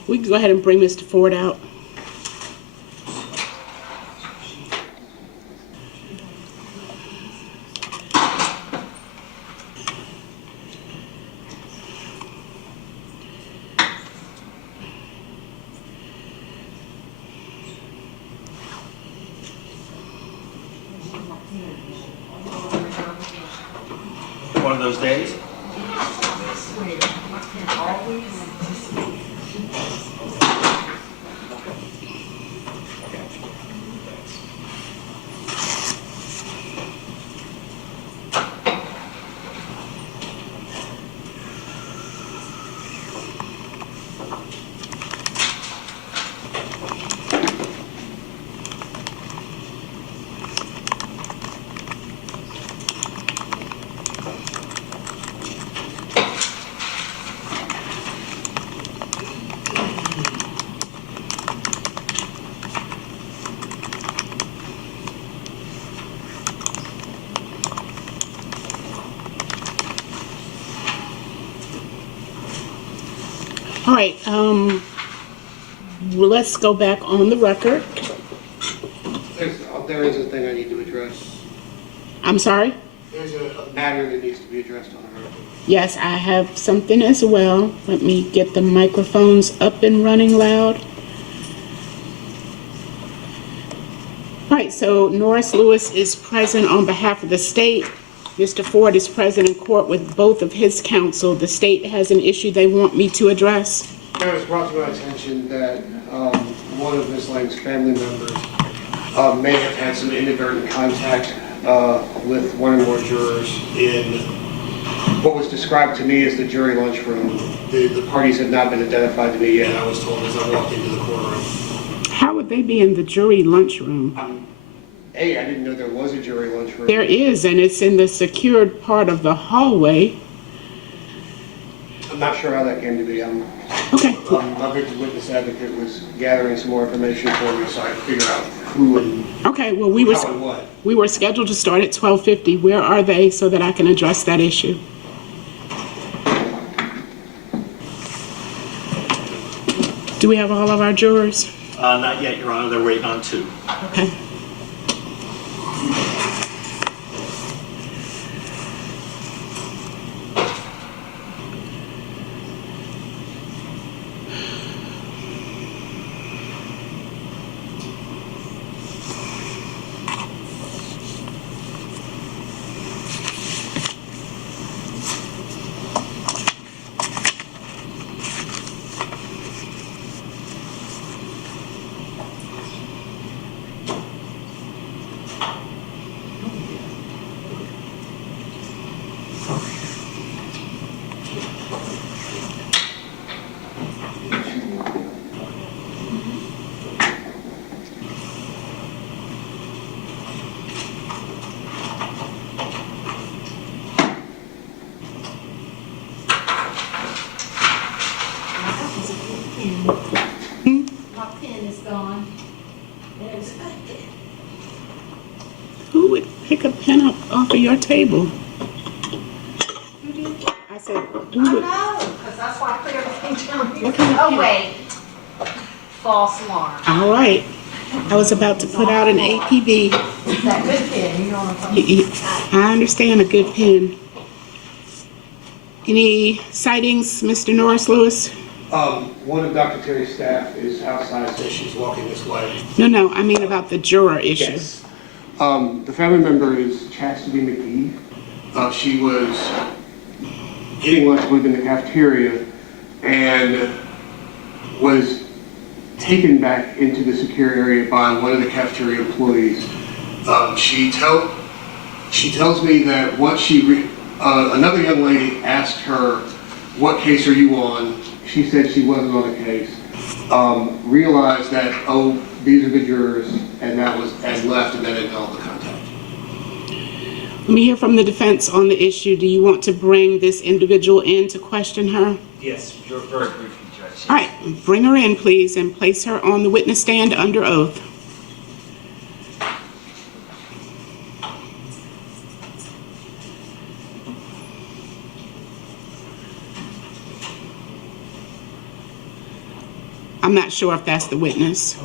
We can go ahead and bring Mr. Ford out. One of those days? All right, let's go back on the record. There is a thing I need to address. I'm sorry? There's a matter that needs to be addressed on the record. Yes, I have something as well. Let me get the microphones up and running loud. All right, so Norris Lewis is present on behalf of the state. Mr. Ford is present in court with both of his counsel. The state has an issue they want me to address. It was brought to my attention that one of Ms. Lang's family members may have had some inadvertent contact with one or more jurors in what was described to me as the jury lunchroom. The parties have not been identified to me yet, I was told as I walked into the courtroom. How would they be in the jury lunchroom? I didn't know there was a jury lunchroom. There is, and it's in the secured part of the hallway. I'm not sure how that came to be. Okay. My victim witness advocate was gathering some more information for me so I could figure out who and Okay, well, how and what. we were scheduled to start at 12:50. Where are they so that I can address that issue? Do we have all of our jurors? Not yet, Your Honor, they're waiting on 2. Okay. My pen is gone. There's my pen. Who would pick a pen up off of your table? I said, who would? Because that's why I put everything down here. What kind of Oh, pen? wait. False alarm. All right. I was about to put out an APB. It's that good pen, you know what I'm talking about. I understand a good pen. Any sightings, Mr. Norris Lewis? One of Dr. Terry's staff is outside, so she's walking this way. No, I mean about the juror issue. Yes. The family member is Chastity McGee. She was eating lunch within the cafeteria and was taken back into the secure area by one of the cafeteria employees She tells me that another young lady asked her, what case are you on? She said she wasn't on a case. Realized that, oh, these are the jurors, and left, and then didn't call the contact. Let me hear from the defense on the issue. Do you want to bring this individual in to question her? Yes, you're very briefly, Judge. All right, bring her in, please, and place her on the witness stand under oath. I'm not sure if that's the witness.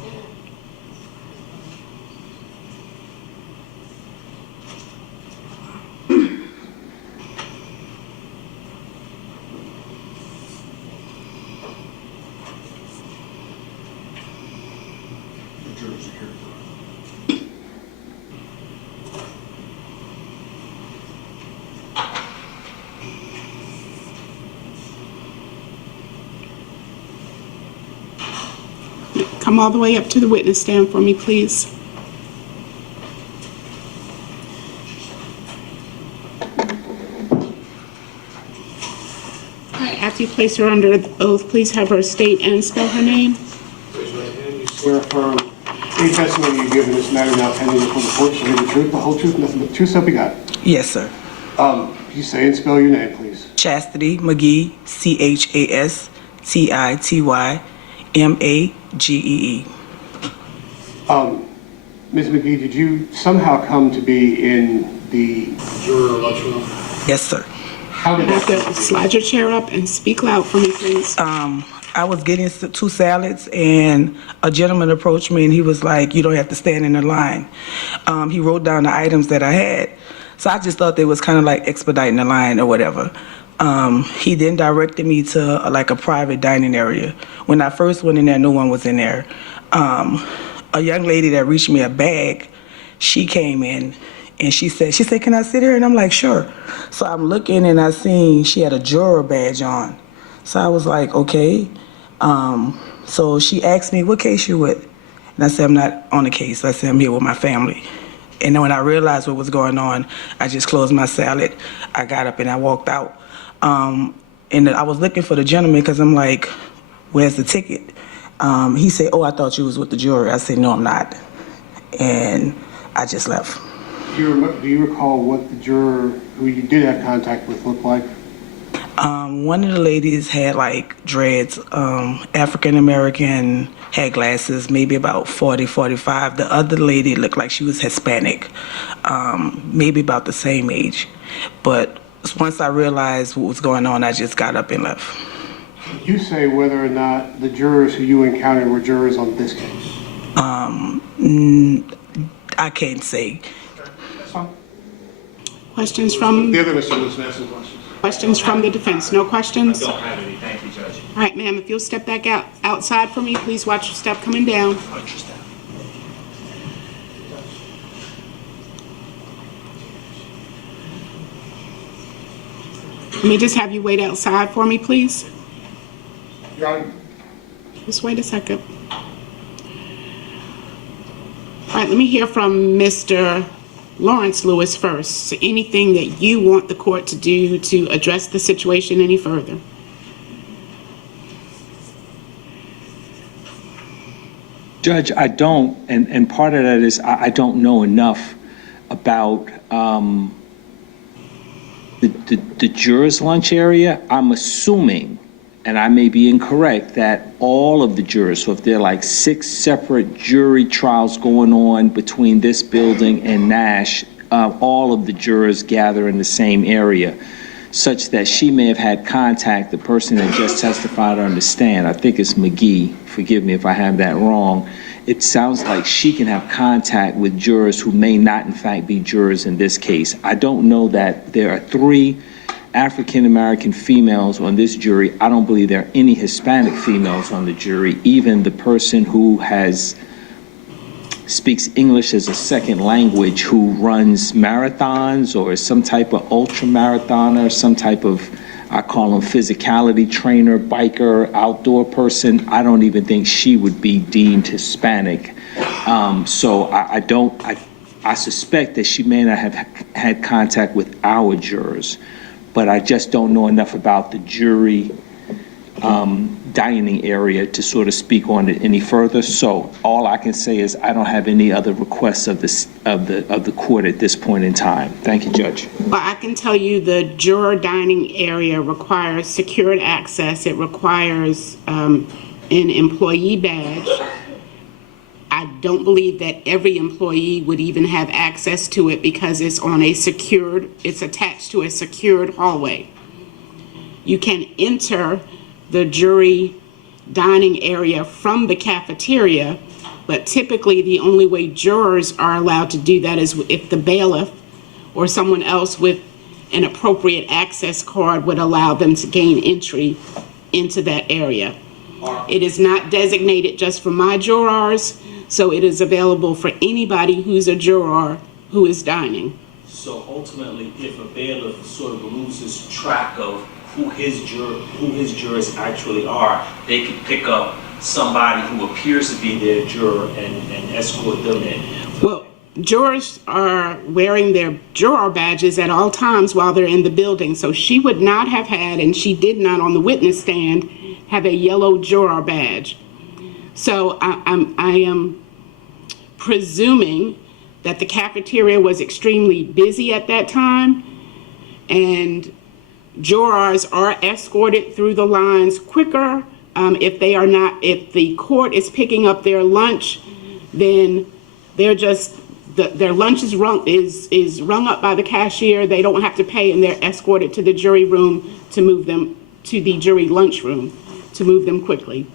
Come all the way up to the witness stand for me, please. All right, after you place her under oath, please have her state and spell her name. You swear affirm any testimony you give in this matter now pending before the court shall be the truth, the whole truth, nothing but the truth, so help you God. Yes, sir. You say and spell your name, please. Chastity McGee, CHASTITYMAGEE. Ms. McGee, did you somehow come to be in the juror lunchroom? Yes, sir. How did that happen? Slide your chair up and speak loud for me, please. I was getting 2 salads, and a gentleman approached me, and he was like, "You don't have to stand in the line." He wrote down the items that I had, so I just thought they was kind of like expediting the line or whatever. He then directed me to like a private dining area. When I first went in there, no one was in there. A young lady that reached me a bag, she came in and she said, "Can I sit here?" And I'm like, "Sure." So I'm looking and I seen she had a juror badge on. So I was like, okay. So she asked me, "What case you with?" And I said, "I'm not on a case." I said, "I'm here with my family." And then when I realized what was going on, I just closed my salad. I got up and I walked out. And I was looking for the gentleman because I'm like, "Where's the ticket?" He said, "Oh, I thought you was with the jury." I said, "No, I'm not." And I just left. Do you recall what the juror who you did have contact with looked like? One of the ladies had like dreads, African American, had glasses, maybe about 40, 45. The other lady looked like she was Hispanic, maybe about the same age. But once I realized what was going on, I just got up and left. You say whether or not the jurors who you encountered were jurors on this case? I can't say. That's fine. Questions from the other Mr. Lewis asking questions. Questions from the defense? No questions? I don't have any. Thank you, Judge. All right, ma'am, if you'll step back outside for me, please watch your step coming down. Watch your step. Let me just have you wait outside for me, please. Your Honor. Just wait a second. All right, let me hear from Mr. Lawrence Lewis first. Anything that you want the court to do to address the situation any further? Judge, I don't, and part of that is I don't know enough about the jurors' lunch area. I'm assuming, and I may be incorrect, that all of the jurors, so if there are like 6 separate jury trials going on between this building and Nash, all of the jurors gather in the same area, such that she may have had contact, the person that just testified on the stand, I think it's McGee, forgive me if I have that wrong. It sounds like she can have contact with jurors who may not in fact be jurors in this case. I don't know that there are 3 African-American females on this jury. I don't believe there are any Hispanic females on the jury. Even the person who speaks English as a second language, who runs marathons or is some type of ultra marathoner, some type of, I call him physicality trainer, biker, outdoor person, I don't even think she would be deemed Hispanic. So I I suspect that she may not have had contact with our jurors, but I just don't know enough about the jury dining area to sort of speak on it any further. So all I can say is I don't have any other requests of the court at this point in time. Thank you, Judge. Well, I can tell you the juror dining area requires secured access. It requires an employee badge. I don't believe that every employee would even have access to it because it's attached to a secured hallway. You can enter the jury dining area from the cafeteria, but typically the only way jurors are allowed to do that is if the bailiff or someone else with an appropriate access card would allow them to gain entry into that area. It is not designated just for my jurors, so it is available for anybody who's a juror who is dining. So ultimately, if a bailiff sort of loses track of who his jurors actually are, they can pick up somebody who appears to be their juror and escort them in. Well, jurors are wearing their juror badges at all times while they're in the building, so she would not have had, and she did not on the witness stand, have a yellow juror badge. So I am presuming that the cafeteria was extremely busy at that time, and jurors are escorted through the lines quicker. If the court is picking up their lunch, then they're just, their lunch is rung up by the cashier. They don't have to pay, and they're escorted to the jury room to move them to the jury lunchroom to move them quickly.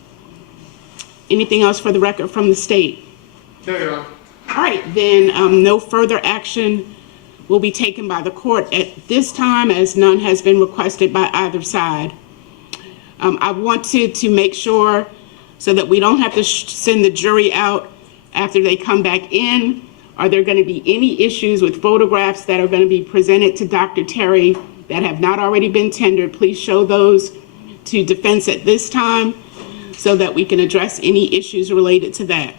Anything else for the record from the state? No, Your Honor. All right, then no further action will be taken by the court at this time, as none has been requested by either side. I wanted to make sure so that we don't have to send the jury out after they come back in. Are there going to be any issues with photographs that are going to be presented to Dr. Terry that have not already been tendered? Please show those to defense at this time so that we can address any issues related to that.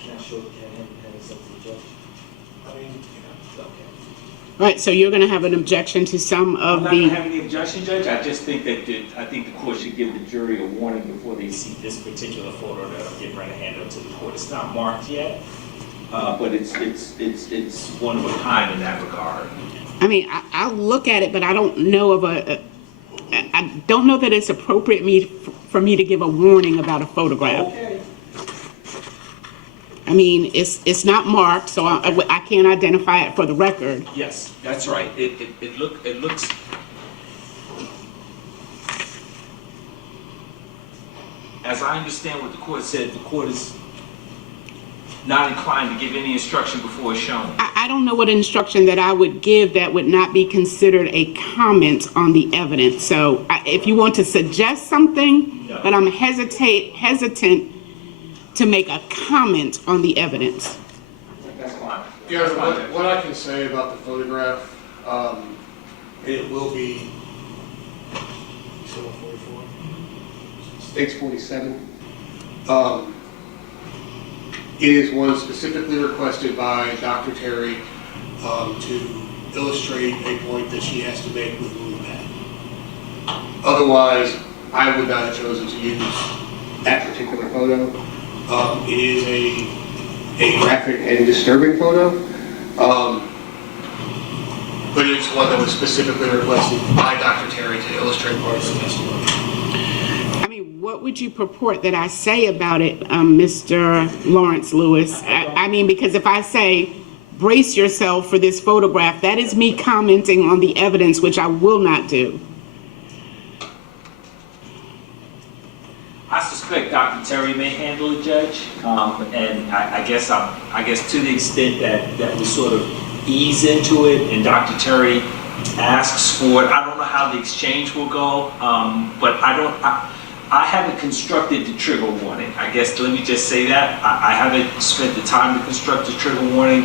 Can I show the hands up to the judge? All right, so you're going to have an objection to some of I'm not the... going to have any objection, Judge. I just think that the court should give the jury a warning before they see This particular photo that I'm getting ready to hand up to the court, it's not marked yet, but it's one of a kind in that regard. I mean, I'll look at it, but I don't know of I don't know that it's appropriate for me to give a warning about a photograph. Okay. I mean, it's not marked, so I can't identify it for the record. Yes, that's right. It looks. As I understand what the court said, the court is not inclined to give any instruction before it's shown. I don't know what instruction that I would give that would not be considered a comment on the evidence. So if you want to suggest something, No. but I'm hesitant to make a comment on the evidence. That's fine. Yeah, what I can say about the photograph, it will be, State's 47. It is one specifically requested by Dr. Terry to illustrate a point that she has to make with wound pad. Otherwise, I would not have chosen to use that particular photo. It is a graphic and disturbing photo, but it's one that was specifically requested by Dr. Terry to illustrate part of the testimony. I mean, what would you purport that I say about it, Mr. Lawrence Lewis? I mean, because if I say brace yourself for this photograph. That is me commenting on the evidence, which I will not do. I suspect Dr. Terry may handle it, Judge, and I guess to the extent that we sort of ease into it and Dr. Terry asks for it, I don't know how the exchange will go, but I haven't constructed the trigger warning. I guess let me just say that I haven't spent the time to construct the trigger warning.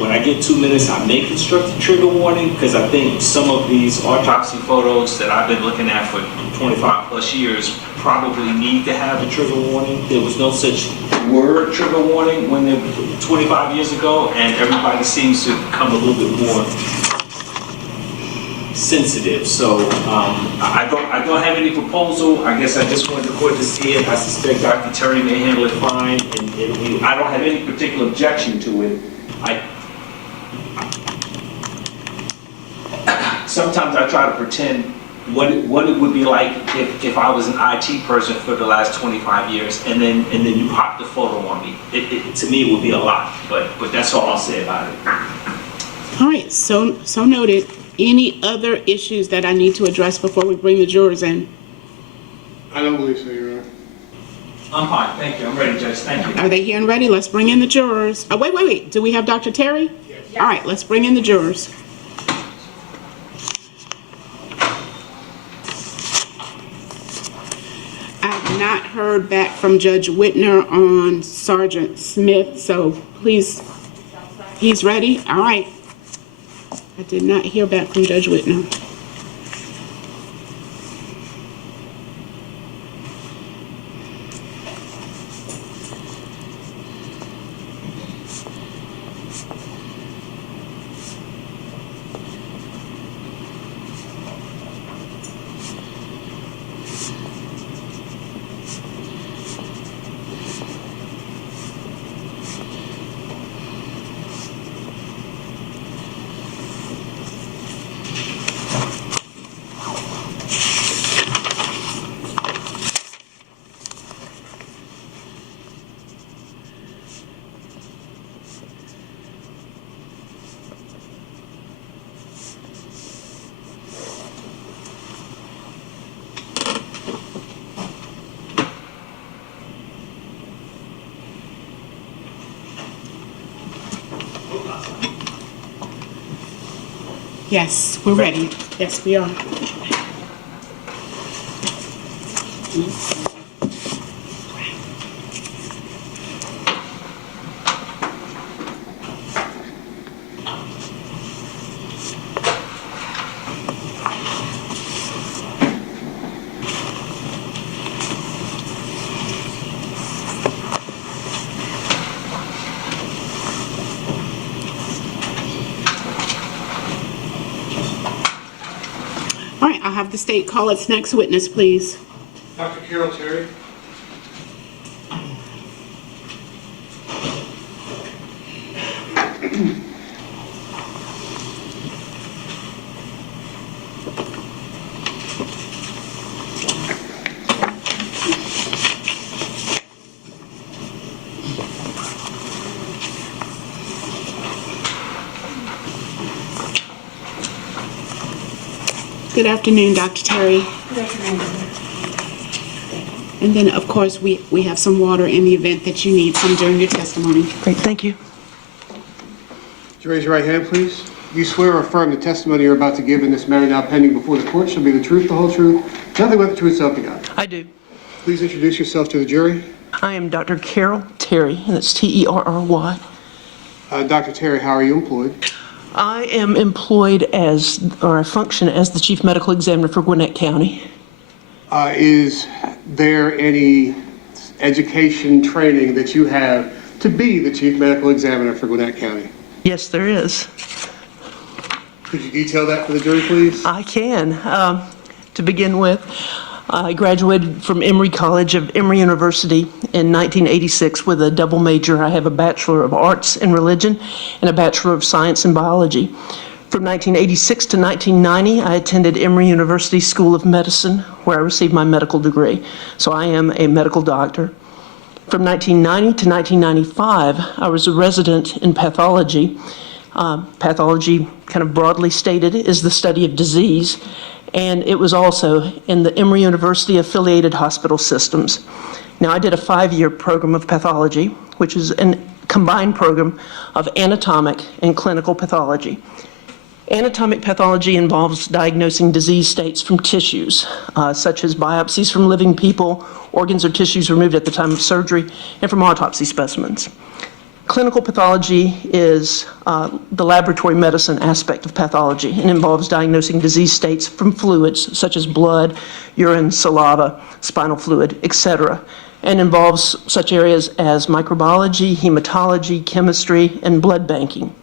When I get 2 minutes, I may construct the trigger warning because I think some of these autopsy photos that I've been looking at for 25 plus years probably need to have a trigger warning. There was no such word, trigger warning, when 25 years ago, and everybody seems to become a little bit more sensitive. So I don't have any proposal. I guess I just wanted the court to see it. I suspect Dr. Terry may handle it fine, and I don't have any particular objection to it. Sometimes I try to pretend what it would be like if I was an IT person for the last 25 years, and then you pop the photo on me. To me, it would be a lot, but that's all I'll say about it. All right, so noted. Any other issues that I need to address before we bring the jurors in? I don't believe so, Your Honor. I'm fine, thank you. I'm ready, Judge. Thank you. Are they here and ready? Let's bring in the jurors. Oh, wait. Do we have Dr. Terry? Yes. All right, let's bring in the jurors. I have not heard back from Judge Whitner on Sergeant Smith, so please, he's ready? All right. I did not hear back from Judge Whitner. Yes, we're ready. Yes, we are. All right, I'll have the state call its next witness, please. Dr. Carol Terry. Good afternoon, Dr. Terry. Good afternoon. And then, of course, we have some water in the event that you need some during your testimony. Great, thank you. Would you raise your right hand, please? You swear or affirm the testimony you're about to give in this matter now pending before the court shall be the truth, the whole truth, nothing but the truth, so help you God. I do. Please introduce yourself to the jury. I am Dr. Carol Terry, and that's Terry. Dr. Terry, how are you employed? I am employed as, or I function as the Chief Medical Examiner for Gwinnett County. Is there any education training that you have to be the Chief Medical Examiner for Gwinnett County? Yes, there is. Could you detail that for the jury, please? I can. To begin with, I graduated from Emory College of Emory University in 1986 with a double major. I have a Bachelor of Arts in Religion and a Bachelor of Science in Biology. From 1986 to 1990, I attended Emory University School of Medicine, where I received my medical degree. So I am a medical doctor. From 1990 to 1995, I was a resident in pathology. Pathology, kind of broadly stated, is the study of disease, and it was also in the Emory University affiliated hospital systems. Now, I did a 5-year program of pathology, which is a combined program of anatomic and clinical pathology. Anatomic pathology involves diagnosing disease states from tissues, such as biopsies from living people, organs or tissues removed at the time of surgery, and from autopsy specimens. Clinical pathology is the laboratory medicine aspect of pathology and involves diagnosing disease states from fluids such as blood, urine, saliva, spinal fluid, etc., and involves such areas as microbiology, hematology, chemistry, and blood banking.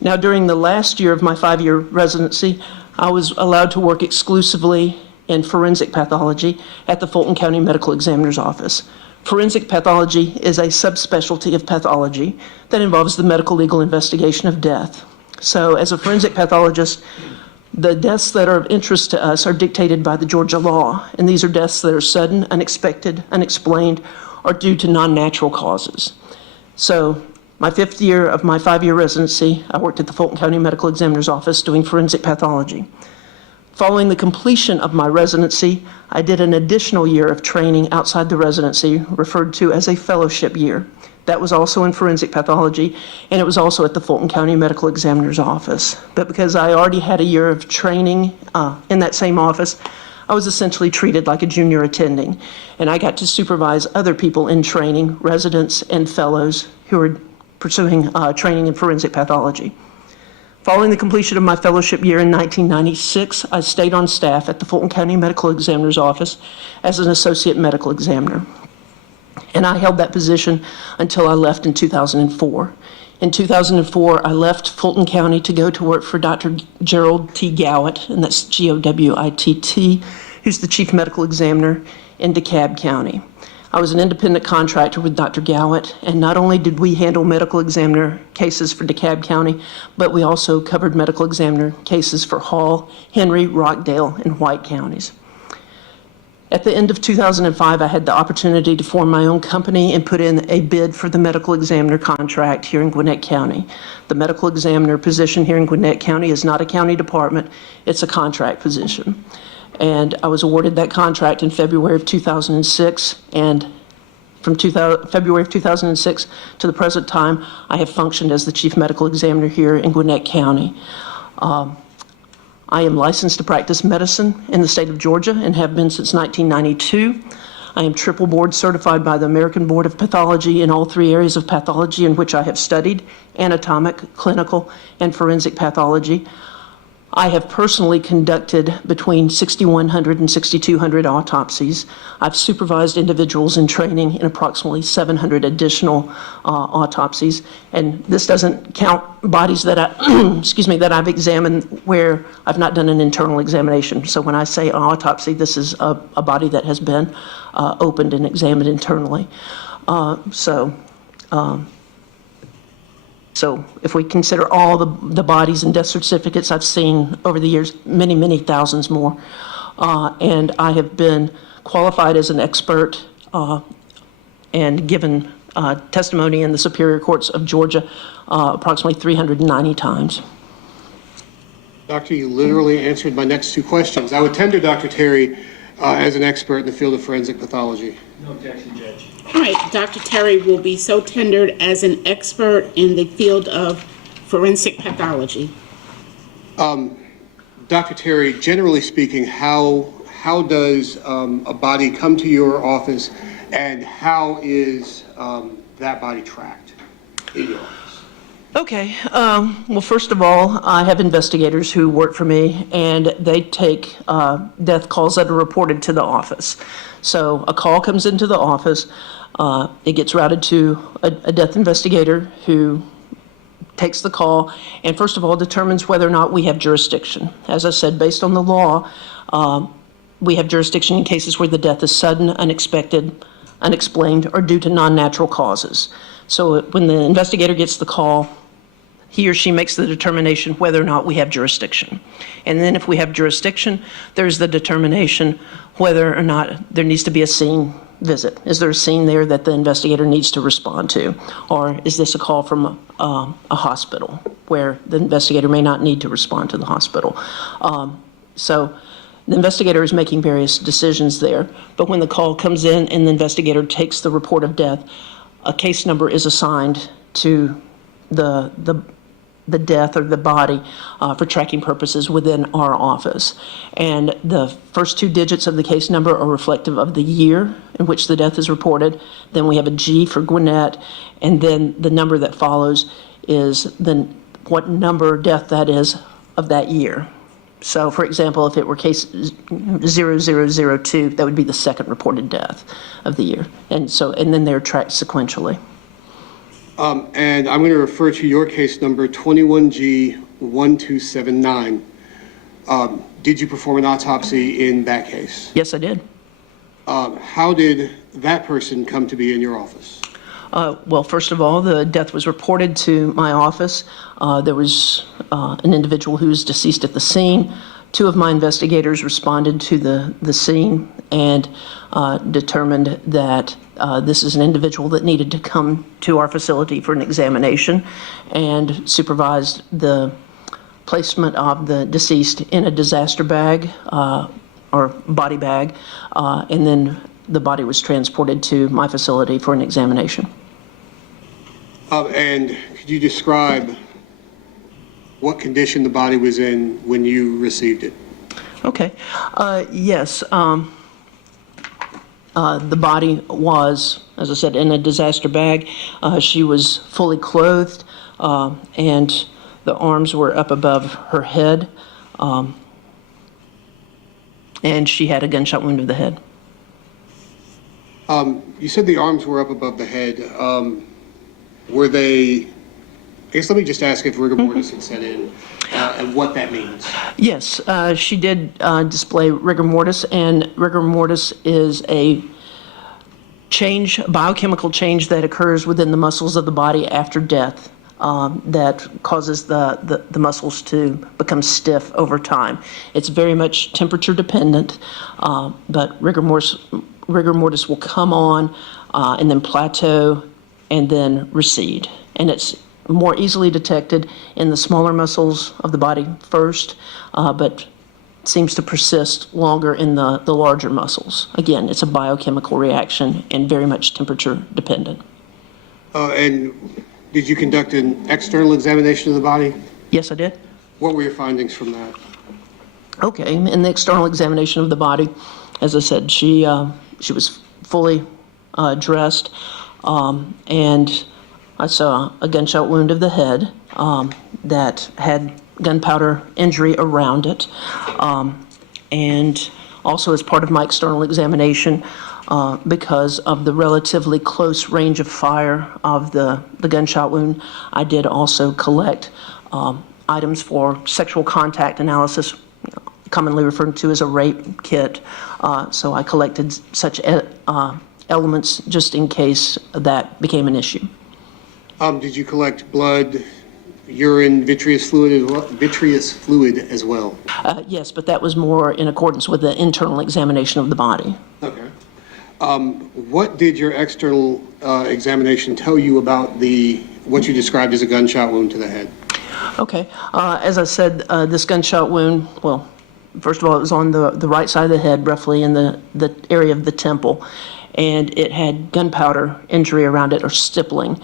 Now, during the last year of my 5-year residency, I was allowed to work exclusively in forensic pathology at the Fulton County Medical Examiner's Office. Forensic pathology is a subspecialty of pathology that involves the medical legal investigation of death. So, as a forensic pathologist, the deaths that are of interest to us are dictated by the Georgia law, and these are deaths that are sudden, unexpected, unexplained, or due to non-natural causes. So, my 5th year of my 5-year residency, I worked at the Fulton County Medical Examiner's Office doing forensic pathology. Following the completion of my residency, I did an additional year of training outside the residency, referred to as a fellowship year. That was also in forensic pathology, and it was also at the Fulton County Medical Examiner's Office. But because I already had a year of training in that same office, I was essentially treated like a junior attending, and I got to supervise other people in training, residents and fellows who were pursuing training in forensic pathology. Following the completion of my fellowship year in 1996, I stayed on staff at the Fulton County Medical Examiner's Office as an associate medical examiner. And I held that position until I left in 2004. In 2004, I left Fulton County to go to work for Dr. Gerald T. Gowitt, and that's G-O-W-I-T-T, who's the chief medical examiner in DeKalb County. I was an independent contractor with Dr. Gowitt, and not only did we handle medical examiner cases for DeKalb County, but we also covered medical examiner cases for Hall, Henry, Rockdale, and White counties. At the end of 2005, I had the opportunity to form my own company and put in a bid for the medical examiner contract here in Gwinnett County. The medical examiner position here in Gwinnett County is not a county department, it's a contract position. And I was awarded that contract in February of 2006, and from February of 2006 to the present time, I have functioned as the chief medical examiner here in Gwinnett County. I am licensed to practice medicine in the state of Georgia and have been since 1992. I am triple board certified by the American Board of Pathology in all 3 areas of pathology in which I have studied: anatomic, clinical, and forensic pathology. I have personally conducted between 6,100 and 6,200 autopsies. I've supervised individuals in training in approximately 700 additional autopsies, and this doesn't count bodies that that I've examined where I've not done an internal examination. So when I say autopsy, this is a body that has been opened and examined internally. So if we consider all the bodies and death certificates I've seen over the years, many, many thousands more. And I have been qualified as an expert and given testimony in the Superior Courts of Georgia approximately 390 times. Doctor, you literally answered my next 2 questions. I would tender Dr. Terry as an expert in the field of forensic pathology. No objection, Judge. All right, Dr. Terry will be so tendered as an expert in the field of forensic pathology. Dr. Terry, generally speaking, how does a body come to your office, and how is that body tracked in your office? Okay, well, first of all, I have investigators who work for me, and they take death calls that are reported to the office. So a call comes into the office, it gets routed to a death investigator who takes the call and first of all determines whether or not we have jurisdiction. As I said, based on the law, we have jurisdiction in cases where the death is sudden, unexpected, unexplained, or due to non-natural causes. So when the investigator gets the call, he or she makes the determination whether or not we have jurisdiction. And then if we have jurisdiction, there's the determination whether or not there needs to be a scene visit? Is there a scene there that the investigator needs to respond to? Or is this a call from a hospital where the investigator may not need to respond to the hospital? So the investigator is making various decisions there, but when the call comes in and the investigator takes the report of death, a case number is assigned to the death or the body for tracking purposes within our office. And the first 2 digits of the case number are reflective of the year in which the death is reported. Then we have a G for Gwinnett, and then the number that follows is what number death that is of that year. So, for example, if it were case 0002, that would be the second reported death of the year. And then they're tracked sequentially. And I'm going to refer to your case number 21G1279. Did you perform an autopsy in that case? Yes, I did. How did that person come to be in your office? Well, first of all, the death was reported to my office. There was an individual who was deceased at the scene. 2 of my investigators responded to the scene and determined that this is an individual that needed to come to our facility for an examination, and supervised the placement of the deceased in a disaster bag or body bag, and then the body was transported to my facility for an examination. And could you describe what condition the body was in when you received it? Okay. Yes. The body was, as I said, in a disaster bag. She was fully clothed, and the arms were up above her head, and she had a gunshot wound to the head. You said the arms were up above the head. Were they, I guess let me just ask if rigor mortis had set in and what that means. Yes, she did display rigor mortis, and rigor mortis is a biochemical change that occurs within the muscles of the body after death that causes the muscles to become stiff over time. It's very much temperature dependent, but rigor mortis will come on and then plateau and then recede. And it's more easily detected in the smaller muscles of the body first, but seems to persist longer in the larger muscles. Again, it's a biochemical reaction and very much temperature dependent. And did you conduct an external examination of the body? Yes, I did. What were your findings from that? Okay, in the external examination of the body, as I said, she was fully dressed, and I saw a gunshot wound of the head that had gunpowder injury around it. And also as part of my external examination, because of the relatively close range of fire of the gunshot wound, I did also collect items for sexual contact analysis, commonly referred to as a rape kit. So I collected such elements just in case that became an issue. Did you collect blood, urine, vitreous fluid as well? Yes, but that was more in accordance with the internal examination of the body. Okay. What did your external examination tell you about what you described as a gunshot wound to the head? Okay. As I said, this gunshot wound, well, first of all, it was on the right side of the head, roughly in the area of the temple, and it had gunpowder injury around it, or stippling.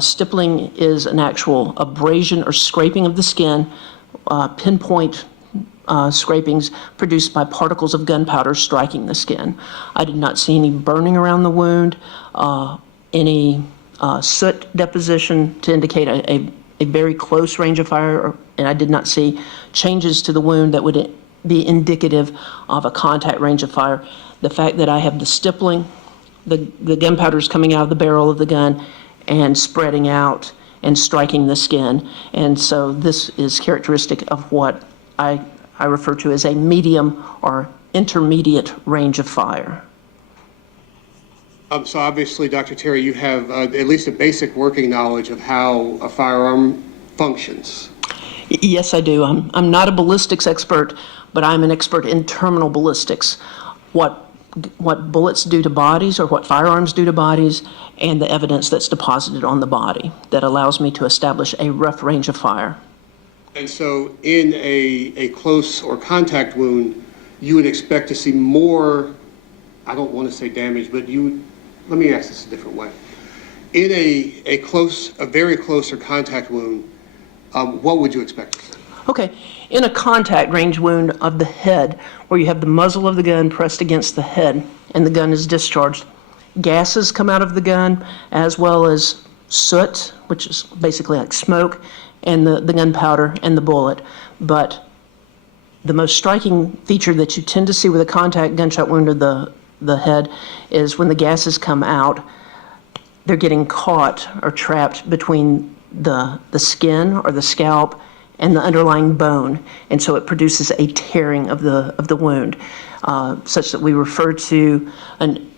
Stippling is an actual abrasion or scraping of the skin, pinpoint scrapings produced by particles of gunpowder striking the skin. I did not see any burning around the wound, any soot deposition to indicate a very close range of fire, and I did not see changes to the wound that would be indicative of a contact range of fire. The fact that I have the stippling, the gunpowder is coming out of the barrel of the gun and spreading out and striking the skin. And so this is characteristic of what I refer to as a medium or intermediate range of fire. So obviously, Dr. Terry, you have at least a basic working knowledge of how a firearm functions. Yes, I do. I'm not a ballistics expert, but I'm an expert in terminal ballistics. What bullets do to bodies or what firearms do to bodies, and the evidence that's deposited on the body that allows me to establish a rough range of fire. And so in a close or contact wound, you would expect to see more, I don't want to say damage, but let me ask this a different way. In a very close or contact wound, what would you expect to see? Okay, in a contact range wound of the head, where you have the muzzle of the gun pressed against the head and the gun is discharged, gases come out of the gun as well as soot, which is basically like smoke, and the gunpowder and the bullet. But the most striking feature that you tend to see with a contact gunshot wound of the head is when the gases come out, they're getting caught or trapped between the skin or the scalp and the underlying bone, and so it produces a tearing of the wound, such that we refer to an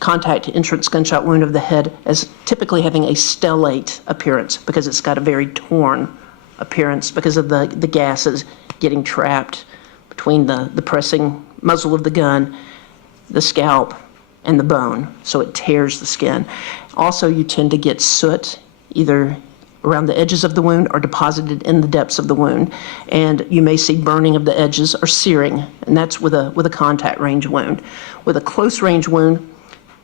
contact entrance gunshot wound of the head as typically having a stellate appearance because it's got a very torn appearance because of the gases getting trapped between the pressing muzzle of the gun, the scalp, and the bone, so it tears the skin. Also, you tend to get soot either around the edges of the wound or deposited in the depths of the wound, and you may see burning of the edges or searing, and that's with a contact range wound. With a close range wound,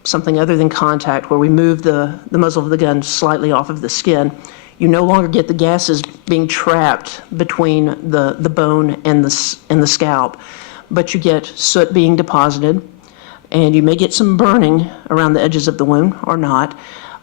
something other than contact, where we move the muzzle of the gun slightly off of the skin, you no longer get the gases being trapped between the bone and the scalp, but you get soot being deposited, and you may get some burning around the edges of the wound or not,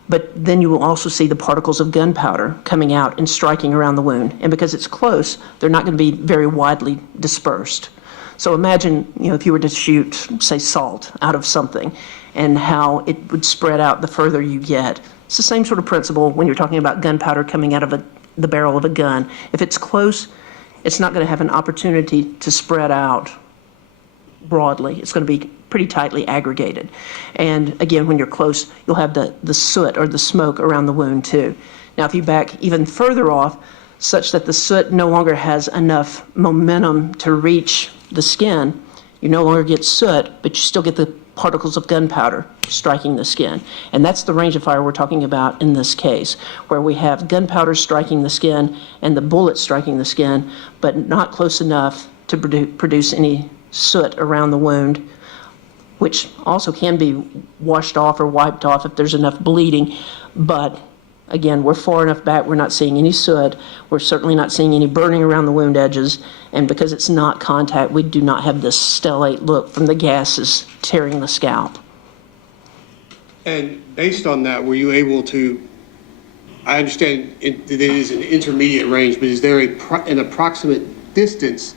but then you will also see the particles of gunpowder coming out and striking around the wound. And because it's close, they're not going to be very widely dispersed. So imagine, if you were to shoot, say, salt out of something and how it would spread out the further you get. It's the same sort of principle when you're talking about gunpowder coming out of the barrel of a gun. If it's close, it's not going to have an opportunity to spread out broadly. It's going to be pretty tightly aggregated. And again, when you're close, you'll have the soot or the smoke around the wound too. Now, if you back even further off, such that the soot no longer has enough momentum to reach the skin, you no longer get soot, but you still get the particles of gunpowder striking the skin. And that's the range of fire we're talking about in this case, where we have gunpowder striking the skin and the bullet striking the skin, but not close enough to produce any soot around the wound, which also can be washed off or wiped off if there's enough bleeding. But again, we're far enough back, we're not seeing any soot, we're certainly not seeing any burning around the wound edges, and because it's not contact, we do not have this stellate look from the gases tearing the scalp. And based on that, were you able to, I understand it is an intermediate range, but is there an approximate distance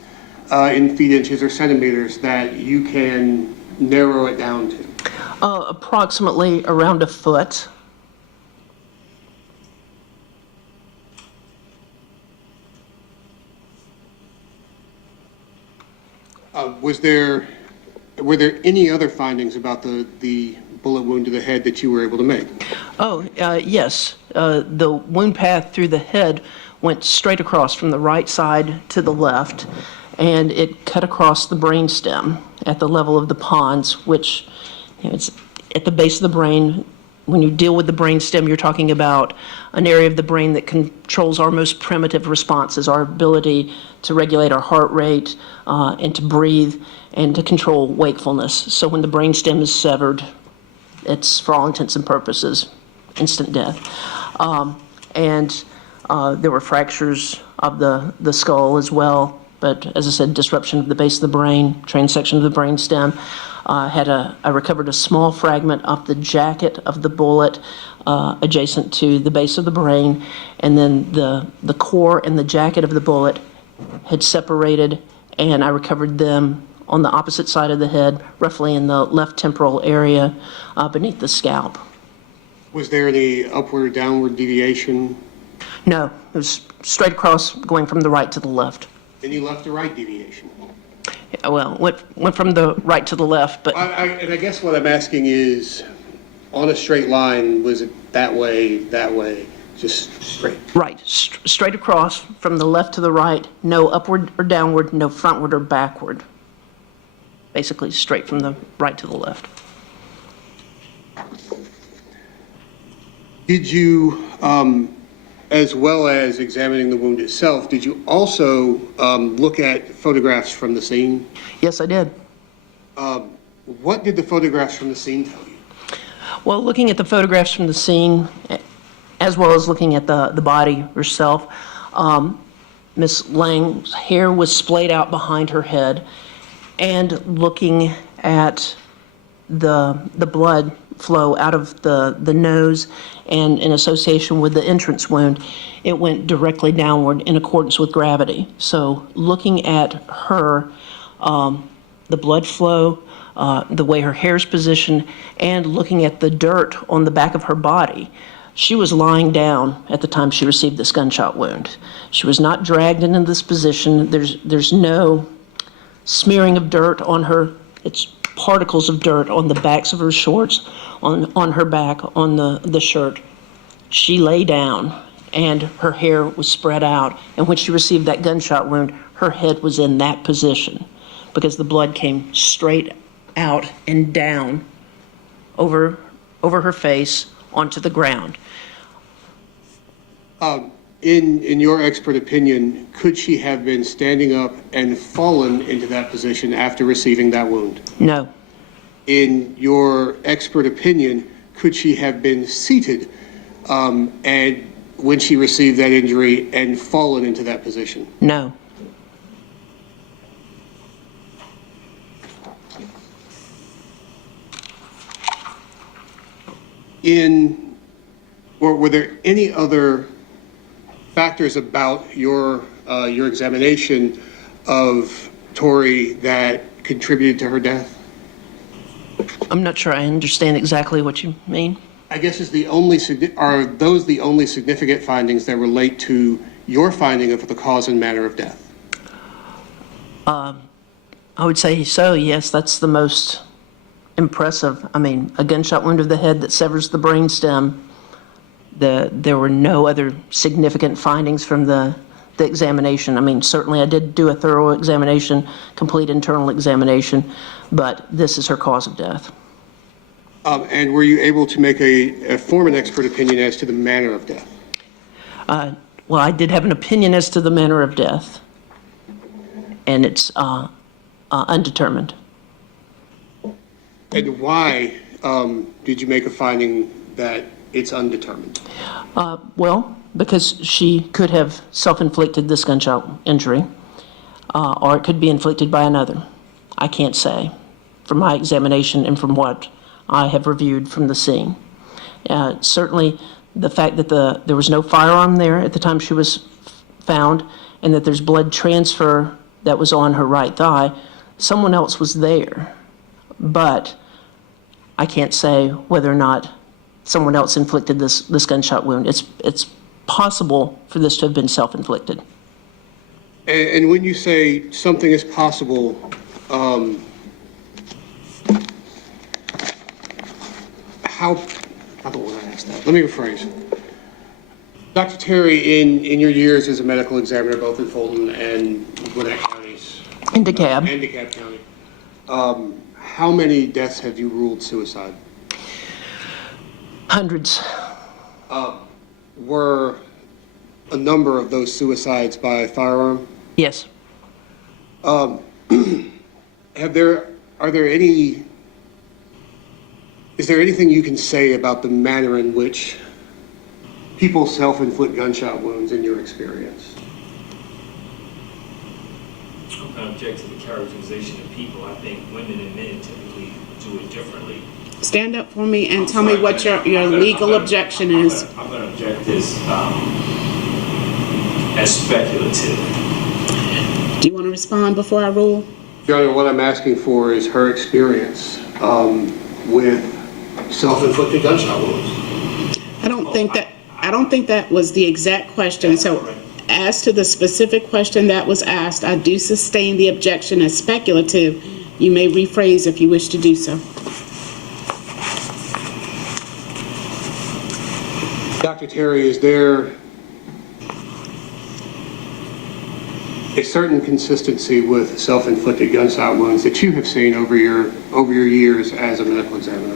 in feet, inches, or centimeters that you can narrow it down to? Approximately around a foot. Were there any other findings about the bullet wound to the head that you were able to make? Yes. The wound path through the head went straight across from the right side to the left, and it cut across the brainstem at the level of the pons, which it's at the base of the brain. When you deal with the brainstem, you're talking about an area of the brain that controls our most primitive responses, our ability to regulate our heart rate and to breathe and to control wakefulness. So when the brainstem is severed, it's, for all intents and purposes, instant death. And there were fractures of the skull as well, but as I said, disruption of the base of the brain, transection of the brainstem. I recovered a small fragment of the jacket of the bullet adjacent to the base of the brain, and then the core and the jacket of the bullet had separated, and I recovered them on the opposite side of the head, roughly in the left temporal area beneath the scalp. Was there any upward or downward deviation? No, it was straight across, going from the right to the left. Any left or right deviation? Well, went from the right to the left, but... And I guess what I'm asking is, on a straight line, was it that way, just straight? Right, straight across from the left to the right, no upward or downward, no frontward or backward. basically straight from the right to the left. Did you, as well as examining the wound itself, did you also look at photographs from the scene? Yes, I did. What did the photographs from the scene tell you? Well, looking at the photographs from the scene, as well as looking at the body herself, Miss Lang's hair was splayed out behind her head, and looking at the blood flow out of the nose and in association with the entrance wound, it went directly downward in accordance with gravity. So looking at her, the blood flow, the way her hair's positioned, and looking at the dirt on the back of her body, she was lying down at the time she received this gunshot wound. She was not dragged into this position. There's no smearing of dirt on her. It's particles of dirt on the backs of her shorts, on her back, on the shirt. She lay down and her hair was spread out. And when she received that gunshot wound, her head was in that position because the blood came straight out and down over her face onto the ground. In your expert opinion, could she have been standing up and fallen into that position after receiving that wound? No. In your expert opinion, could she have been seated and when she received that injury and fallen into that position? No. Or were there any other factors about your examination of Tori that contributed to her death? I'm not sure I understand exactly what you mean. I guess are those the only significant findings that relate to your finding of the cause and manner of death? I would say so, yes. That's the most impressive. I mean, a gunshot wound of the head that severs the brainstem. There were no other significant findings from the examination. I mean, certainly I did do a thorough examination, complete internal examination, but this is her cause of death. And were you able to make form an expert opinion as to the manner of death? Well, I did have an opinion as to the manner of death, and it's undetermined. And why did you make a finding that it's undetermined? Well, because she could have self-inflicted this gunshot injury, or it could be inflicted by another. I can't say from my examination and from what I have reviewed from the scene. Certainly, the fact that there was no firearm there at the time she was found, and that there's blood transfer that was on her right thigh, someone else was there. But I can't say whether or not someone else inflicted this gunshot wound. It's possible for this to have been self-inflicted. And when you say something is possible, I don't want to ask that. Let me rephrase. Dr. Terry, in your years as a medical examiner, both in Fulton and Gwinnett counties. In DeKalb. And DeKalb County. How many deaths have you ruled suicide? Hundreds. Were a number of those suicides by firearm? Yes. Is there anything you can say about the manner in which people self-inflict gunshot wounds in your experience? I'm going to object to the characterization of people. I think women and men typically do it differently. Stand up for me and tell me what your legal objection is. I'm going to object this as speculative. Do you want to respond before I rule? Your Honor, what I'm asking for is her experience with self-inflicted gunshot wounds. I don't think that was the exact question. So as to the specific question that was asked, I do sustain the objection as speculative. You may rephrase if you wish to do so. Dr. Terry, is there a certain consistency with self-inflicted gunshot wounds that you have seen over your years as a medical examiner?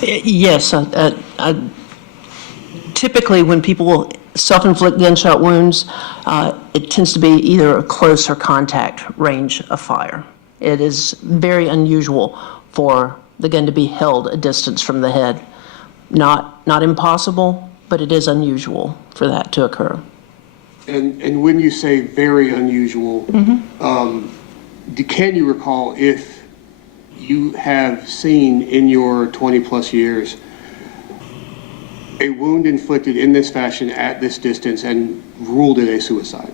Yes. Typically, when people self-inflict gunshot wounds, it tends to be either a close or contact range of fire. It is very unusual for the gun to be held a distance from the head. Not impossible, but it is unusual for that to occur. And when you say very unusual, can you recall if you have seen in your 20 plus years a wound inflicted in this fashion at this distance and ruled it a suicide?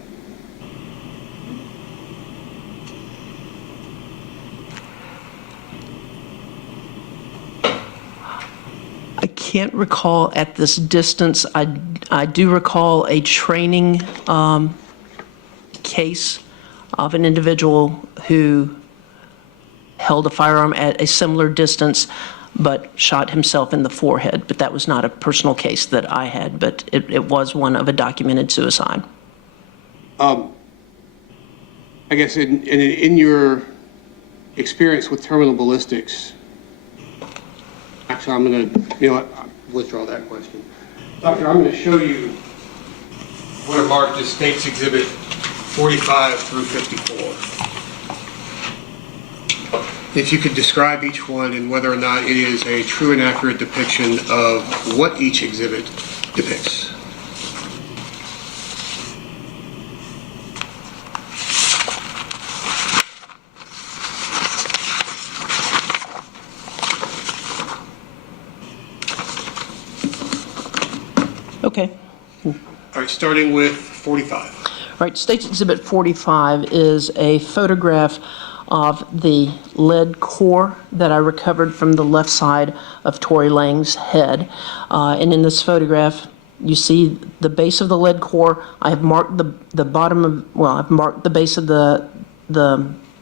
I can't recall at this distance. I do recall a training case of an individual who held a firearm at a similar distance but shot himself in the forehead. But that was not a personal case that I had, but it was one of a documented suicide. I guess in your experience with terminal ballistics, actually, I'm going to, withdraw that question. Doctor, I'm going to show you what are marked as State's Exhibit 45 through 54. If you could describe each one and whether or not it is a true and accurate depiction of what each exhibit depicts. Okay. All right, starting with 45. Right, State's Exhibit 45 is a photograph of the lead core that I recovered from the left side of Tori Lang's head. And in this photograph, you see the base of the lead core. I have marked the bottom of, well, I've marked the base of the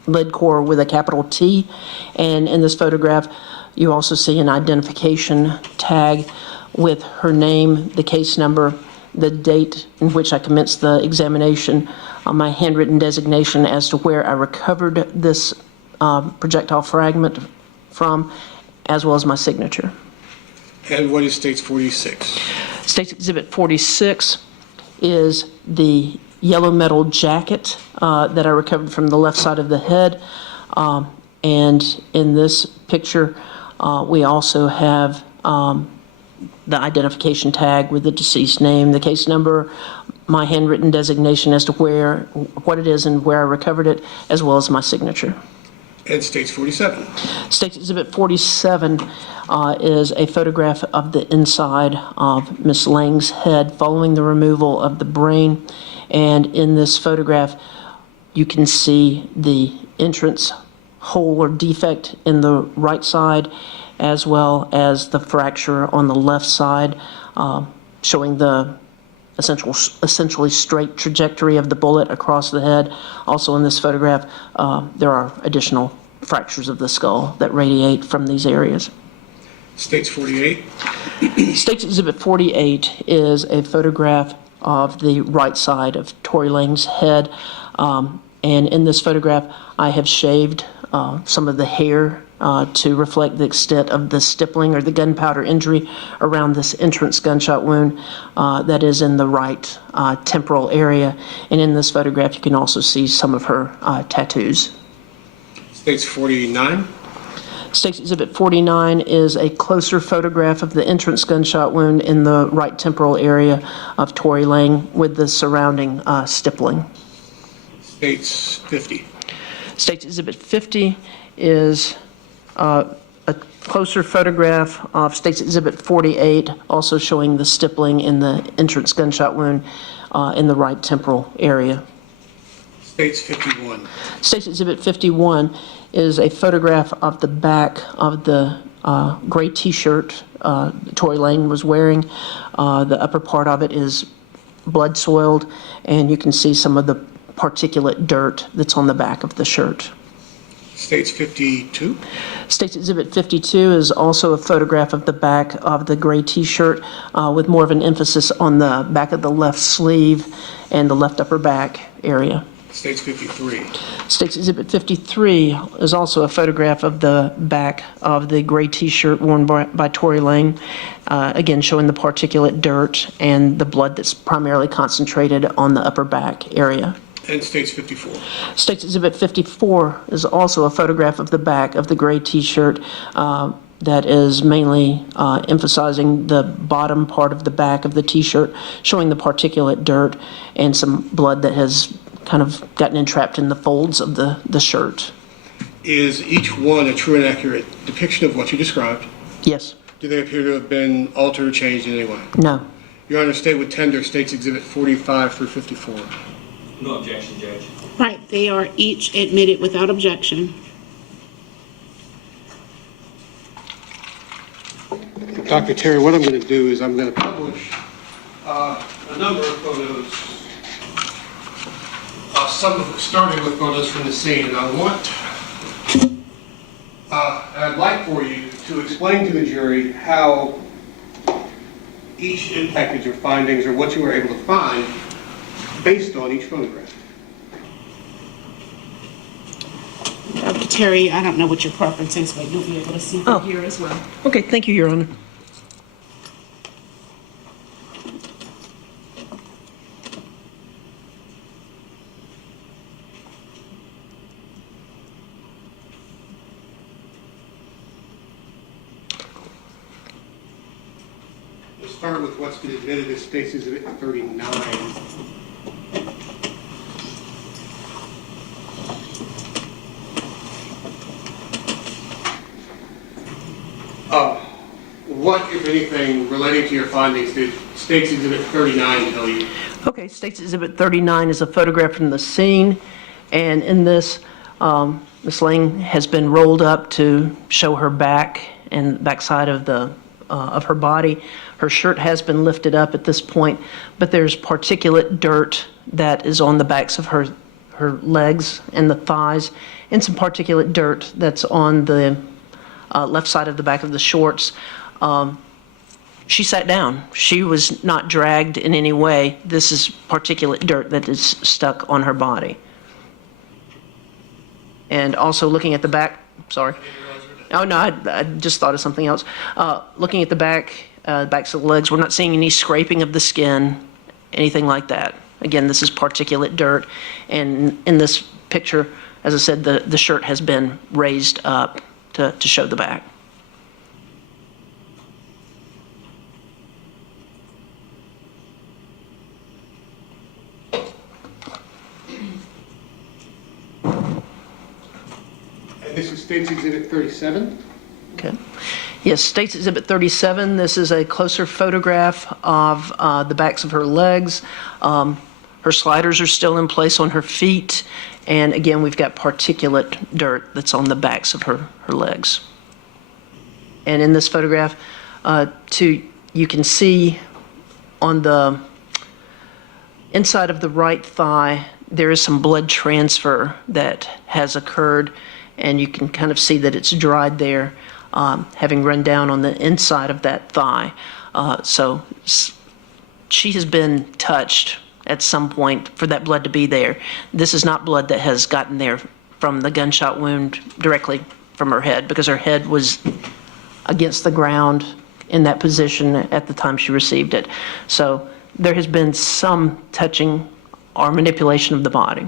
lead core with a capital T. And in this photograph, you also see an identification tag with her name, the case number, the date in which I commenced the examination, my handwritten designation as to where I recovered this projectile fragment from, as well as my signature. And what is State's 46? State's Exhibit 46 is the yellow metal jacket that I recovered from the left side of the head. And in this picture, we also have the identification tag with the deceased name, the case number, my handwritten designation as to what it is and where I recovered it, as well as my signature. And State's 47? State's Exhibit 47 is a photograph of the inside of Miss Lang's head following the removal of the brain. And in this photograph, you can see the entrance hole or defect in the right side, as well as the fracture on the left side, showing the essentially straight trajectory of the bullet across the head. Also in this photograph, there are additional fractures of the skull that radiate from these areas. State's 48? State's Exhibit 48 is a photograph of the right side of Tori Lang's head. And in this photograph, I have shaved some of the hair to reflect the extent of the stippling or the gunpowder injury around this entrance gunshot wound that is in the right temporal area. And in this photograph, you can also see some of her tattoos. State's 49? State's Exhibit 49 is a closer photograph of the entrance gunshot wound in the right temporal area of Tori Lang with the surrounding stippling. State's 50? State's Exhibit 50 is a closer photograph of State's Exhibit 48, also showing the stippling in the entrance gunshot wound in the right temporal area. State's 51? State's Exhibit 51 is a photograph of the back of the gray T-shirt Tori Lang was wearing. The upper part of it is blood soiled, and you can see some of the particulate dirt that's on the back of the shirt. State's 52? State's Exhibit 52 is also a photograph of the back of the gray T-shirt with more of an emphasis on the back of the left sleeve and the left upper back area. State's 53. State's Exhibit 53 is also a photograph of the back of the gray T-shirt worn by Tori Lang, again showing the particulate dirt and the blood that's primarily concentrated on the upper back area. And State's 54. State's Exhibit 54 is also a photograph of the back of the gray T-shirt that is mainly emphasizing the bottom part of the back of the T-shirt, showing the particulate dirt and some blood that has kind of gotten entrapped in the folds of the shirt. Is each one a true and accurate depiction of what you described? Yes. Do they appear to have been altered or changed in any way? No. Your Honor, State would tender State's Exhibit 45 through 54. No objection, Judge. Right, they are each admitted without objection. Dr. Terry, what I'm going to do is I'm going to publish a number of photos, starting with photos from the scene, and I'd like for you to explain to the jury how each impacted your findings or what you were able to find based on each photograph. Dr. Terry, I don't know what your preference is, but you'll be able to see from here as well. Okay, thank you, Your Honor. We'll start with what's been admitted as State's Exhibit 39. What, if anything, relating to your findings, did State's Exhibit 39 tell you? Okay, State's Exhibit 39 is a photograph from the scene, and in this, Ms. Lang has been rolled up to show her back and backside of her body. Her shirt has been lifted up at this point, but there's particulate dirt that is on the backs of her legs and the thighs, and some particulate dirt that's on the left side of the back of the shorts. She sat down. She was not dragged in any way. This is particulate dirt that is stuck on her body. And also looking at the back, sorry. Oh, no, I just thought of something else. Looking at the backs of the legs, we're not seeing any scraping of the skin, anything like that. Again, this is particulate dirt. And in this picture, as I said, the shirt has been raised up to show the back. This is State's Exhibit 37. Okay. Yes, State's Exhibit 37. This is a closer photograph of the backs of her legs. Her sliders are still in place on her feet. And again, we've got particulate dirt that's on the backs of her legs. And in this photograph, you can see on the inside of the right thigh, there is some blood transfer that has occurred. And you can kind of see that it's dried there, having run down on the inside of that thigh. So she has been touched at some point for that blood to be there. This is not blood that has gotten there from the gunshot wound directly from her head, because her head was against the ground in that position at the time she received it. So there has been some touching or manipulation of the body.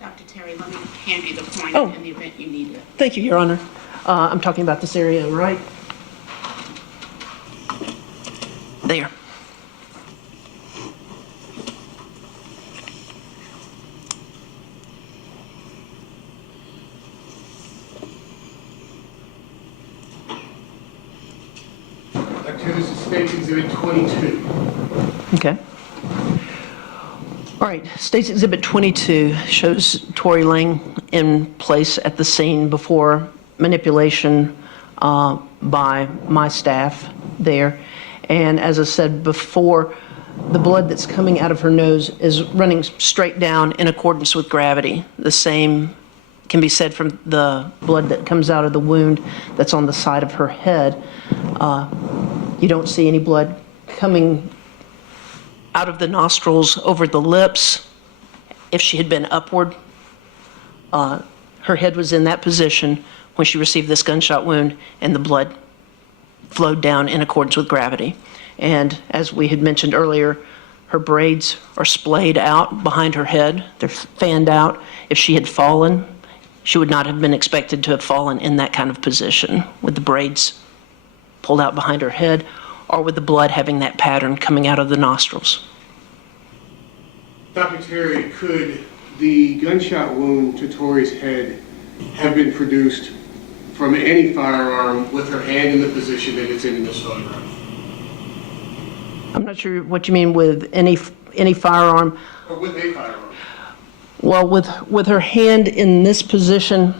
Dr. Terry, let me hand you the pointer in the event you need it. Thank you, Your Honor. I'm talking about this area, right? There. This is State's Exhibit 22. Okay. All right, State's Exhibit 22 shows Tori Lang in place at the scene before manipulation by my staff there. And as I said before, the blood that's coming out of her nose is running straight down in accordance with gravity. The same can be said from the blood that comes out of the wound that's on the side of her head. You don't see any blood coming out of the nostrils over the lips. If she had been upward Her head was in that position when she received this gunshot wound, and the blood flowed down in accordance with gravity. And as we had mentioned earlier, her braids are splayed out behind her head. They're fanned out. If she had fallen, she would not have been expected to have fallen in that kind of position, with the braids pulled out behind her head, or with the blood having that pattern coming out of the nostrils. Dr. Terry, could the gunshot wound to Tori's head have been produced from any firearm with her hand in the position that it's in this photograph? I'm not sure what you mean with any firearm. Or with a firearm? Well, with her hand in this position,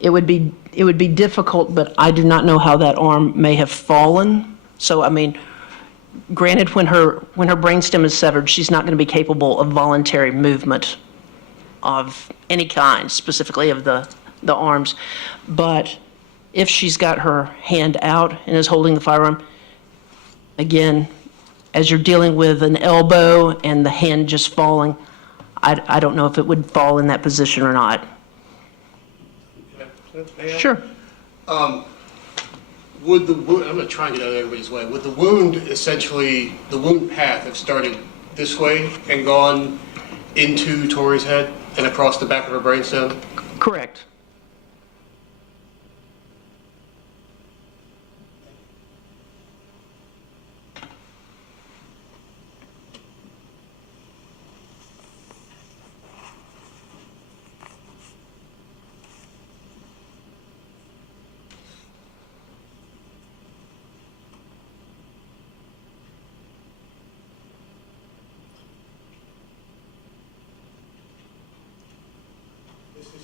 it would be difficult, but I do not know how that arm may have fallen. So, I mean, granted, when her brainstem is severed, she's not going to be capable of voluntary movement of any kind, specifically of the arms. But if she's got her hand out and is holding the firearm, again, as you're dealing with an elbow and the hand just falling, I don't know if it would fall in that position or not. Sure. Would the wound, I'm going to try and get out of everybody's way, would the wound essentially, the wound path have started this way and gone into Tori's head and across the back of her brainstem? Correct.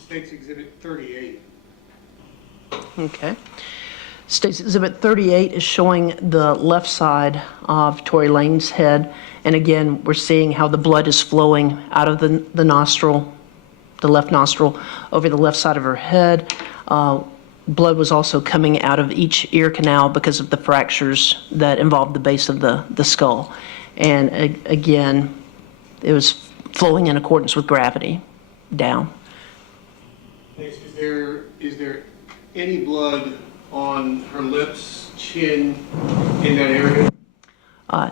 State's Exhibit 38. Okay. State's Exhibit 38 is showing the left side of Tori Lang's head. And again, we're seeing how the blood is flowing out of the nostril, the left nostril, over the left side of her head. Blood was also coming out of each ear canal because of the fractures that involved the base of the skull. And again, it was flowing in accordance with gravity down. Is there any blood on her lips, chin, in that area?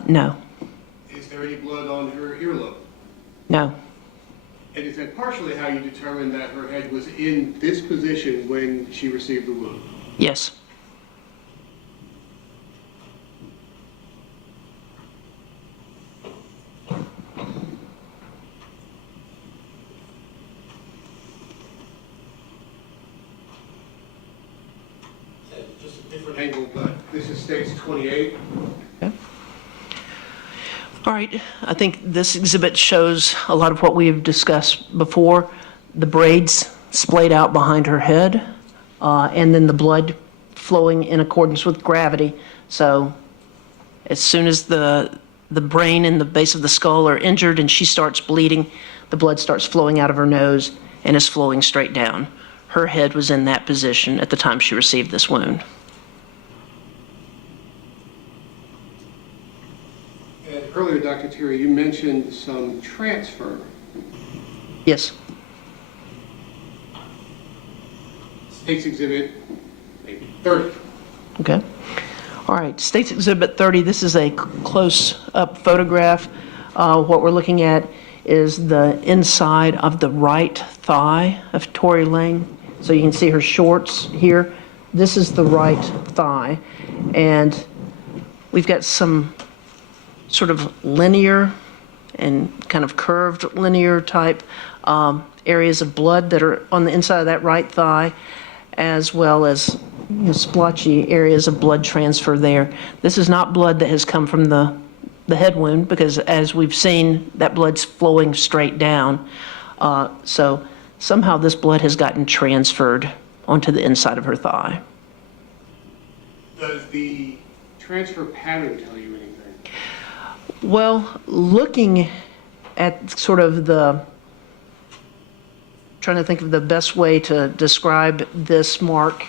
No. Is there any blood on her earlobe? No. And is that partially how you determined that her head was in this position when she received the wound? Yes. Just a different angle, but this is State's 28. Okay. All right, I think this exhibit shows a lot of what we've discussed before. The braids splayed out behind her head, and then the blood flowing in accordance with gravity. So as soon as the brain and the base of the skull are injured and she starts bleeding, the blood starts flowing out of her nose and is flowing straight down. Her head was in that position at the time she received this wound. Earlier, Dr. Terry, you mentioned some transfer. Yes. State's Exhibit 30. Okay. All right, State's Exhibit 30, this is a close-up photograph. What we're looking at is the inside of the right thigh of Tori Lang. So you can see her shorts here. This is the right thigh. And we've got some sort of linear and kind of curved linear type areas of blood that are on the inside of that right thigh, as well as splotchy areas of blood transfer there. This is not blood that has come from the head wound, because as we've seen, that blood's flowing straight down. So somehow this blood has gotten transferred onto the inside of her thigh. Does the transfer pattern tell you anything? Well, looking at sort of trying to think of the best way to describe this mark,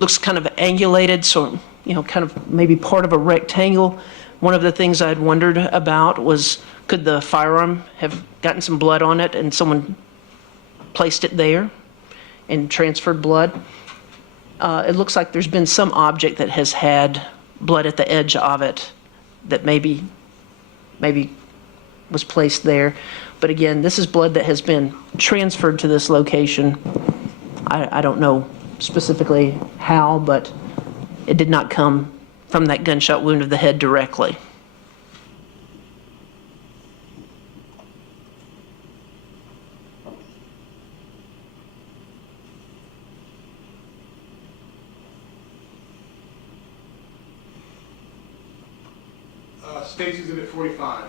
looks kind of angulated, so, kind of maybe part of a rectangle, One of the things I'd wondered about was, could the firearm have gotten some blood on it and someone placed it there and transferred blood? It looks like there's been some object that has had blood at the edge of it that maybe was placed there. But again, this is blood that has been transferred to this location. I don't know specifically how, but it did not come from that gunshot wound of the head directly. State's Exhibit 45.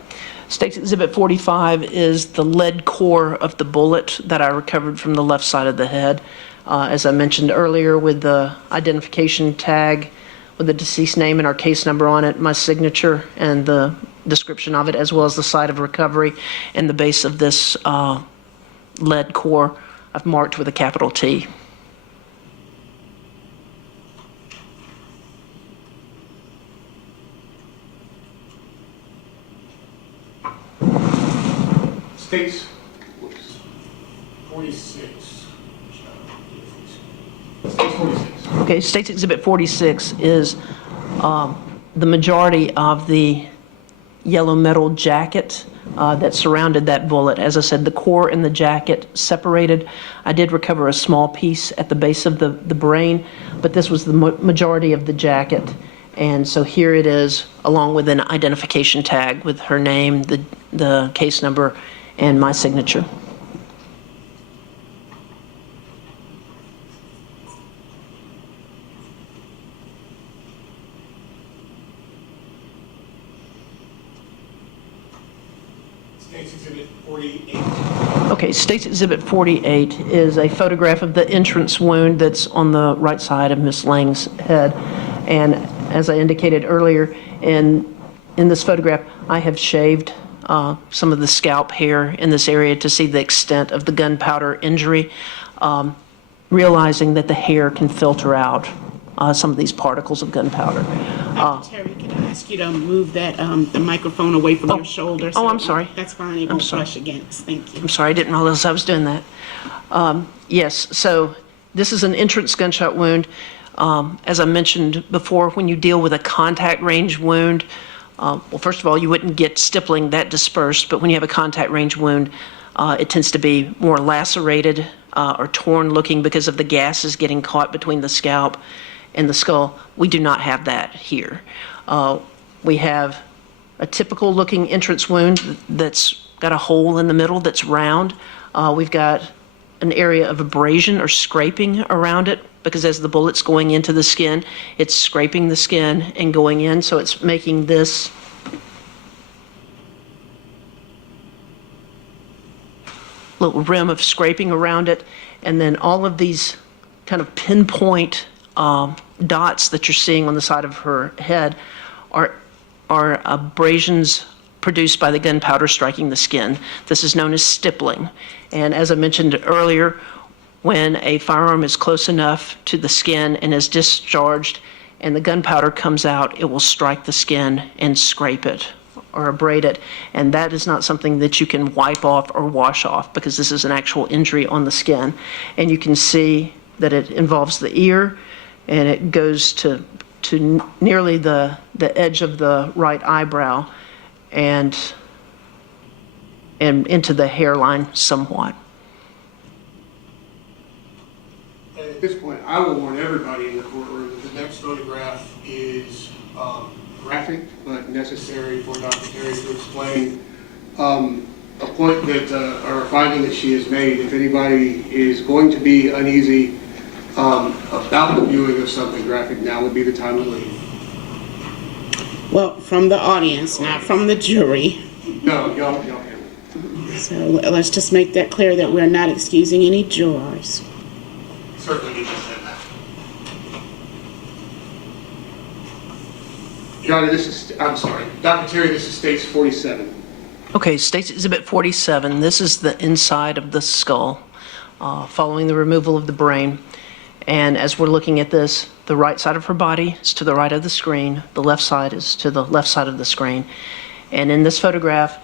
State's Exhibit 45 is the lead core of the bullet that I recovered from the left side of the head. As I mentioned earlier, with the identification tag, with the deceased name and our case number on it, my signature, and the description of it, as well as the site of recovery and the base of this lead core, I've marked with a capital T. State's 46. State's 46. Okay, State's Exhibit 46 is the majority of the yellow metal jacket that surrounded that bullet. As I said, the core and the jacket separated. I did recover a small piece at the base of the brain, but this was the majority of the jacket. And so here it is, along with an identification tag with her name, the case number, and my signature. State's Exhibit 48. Okay, State's Exhibit 48 is a photograph of the entrance wound that's on the right side of Miss Lang's head. And as I indicated earlier, in this photograph, I have shaved some of the scalp hair in this area to see the extent of the gunpowder injury, realizing that the hair can filter out some of these particles of gunpowder. Terry, can I ask you to move that the microphone away from your shoulder? Oh, I'm sorry. That's fine. It won't brush against. Thank you. I'm sorry, I didn't realize I was doing that. Yes, so this is an entrance gunshot wound. As I mentioned before, when you deal with a contact range wound, well, first of all, you wouldn't get stippling that dispersed, but when you have a contact range wound, it tends to be more lacerated or torn looking because of the gases getting caught between the scalp and the skull. We do not have that here. We have a typical looking entrance wound that's got a hole in the middle that's round. We've got an area of abrasion or scraping around it, because as the bullet's going into the skin, it's scraping the skin and going in, so it's making this little rim of scraping around it. And then all of these kind of pinpoint dots that you're seeing on the side of her head are abrasions produced by the gunpowder striking the skin. This is known as stippling. And as I mentioned earlier, when a firearm is close enough to the skin and is discharged and the gunpowder comes out, it will strike the skin and scrape it or abrade it. And that is not something that you can wipe off or wash off, because this is an actual injury on the skin. And you can see that it involves the ear, and it goes to nearly the edge of the right eyebrow and into the hairline somewhat. At this point, I will warn everybody in the courtroom that the next photograph is graphic but necessary for Dr. Terry to explain a point that, or a finding that she has made. If anybody is going to be uneasy about the viewing of something graphic, now would be the time to leave. Well, from the audience, not from the jury. No, y'all can. So let's just make that clear that we're not excusing any jurors. Certainly need to say that. Your Honor, I'm sorry. Dr. Terry, this is State's 47. Okay, State's Exhibit 47. This is the inside of the skull following the removal of the brain. And as we're looking at this, The right side of her body is to the right of the screen. The left side is to the left side of the screen. And in this photograph,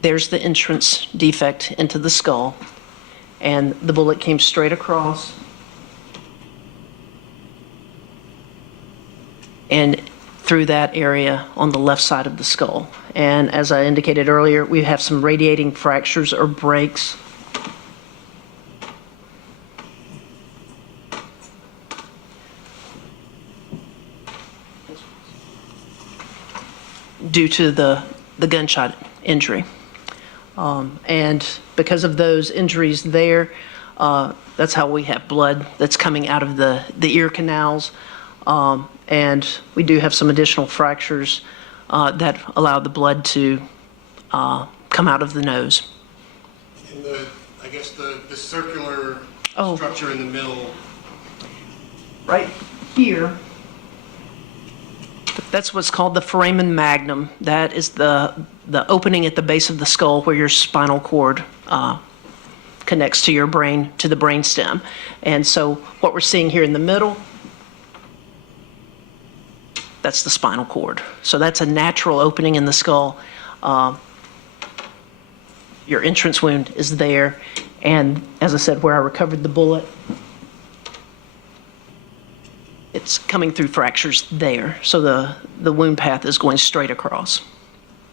there's the entrance defect into the skull. And the bullet came straight across. And through that area on the left side of the skull. And as I indicated earlier, we have some radiating fractures or breaks. Due to the gunshot injury. And because of those injuries there, that's how we have blood that's coming out of the ear canals. And we do have some additional fractures that allow the blood to come out of the nose. And I guess the circular structure in the middle. Right here, that's what's called the foramen magnum. That is the opening at the base of the skull where your spinal cord connects to your brain, to the brain stem. And so what we're seeing here in the middle, that's the spinal cord. So that's a natural opening in the skull. Your entrance wound is there. And as I said, where I recovered the bullet, it's coming through fractures there. So the wound path is going straight across.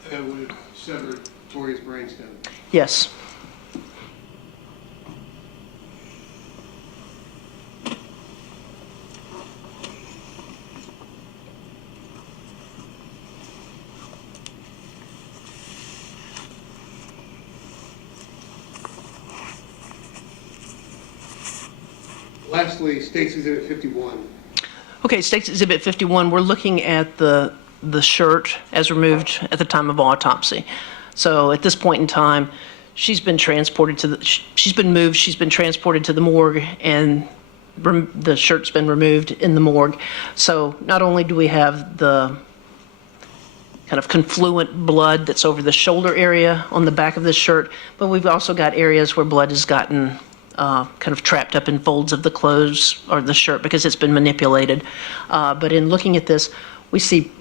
And that would have severed Tori's brainstem. Yes. Lastly, State's Exhibit 51. Okay, State's Exhibit 51, we're looking at the shirt as removed at the time of autopsy. So at this point in time, she's been transported to she's been moved, she's been transported to the morgue, and the shirt's been removed in the morgue. So not only do we have the kind of confluent blood that's over the shoulder area on the back of the shirt, but we've also got areas where blood has gotten kind of trapped up in folds of the clothes or the shirt because it's been manipulated. But in looking at this, we see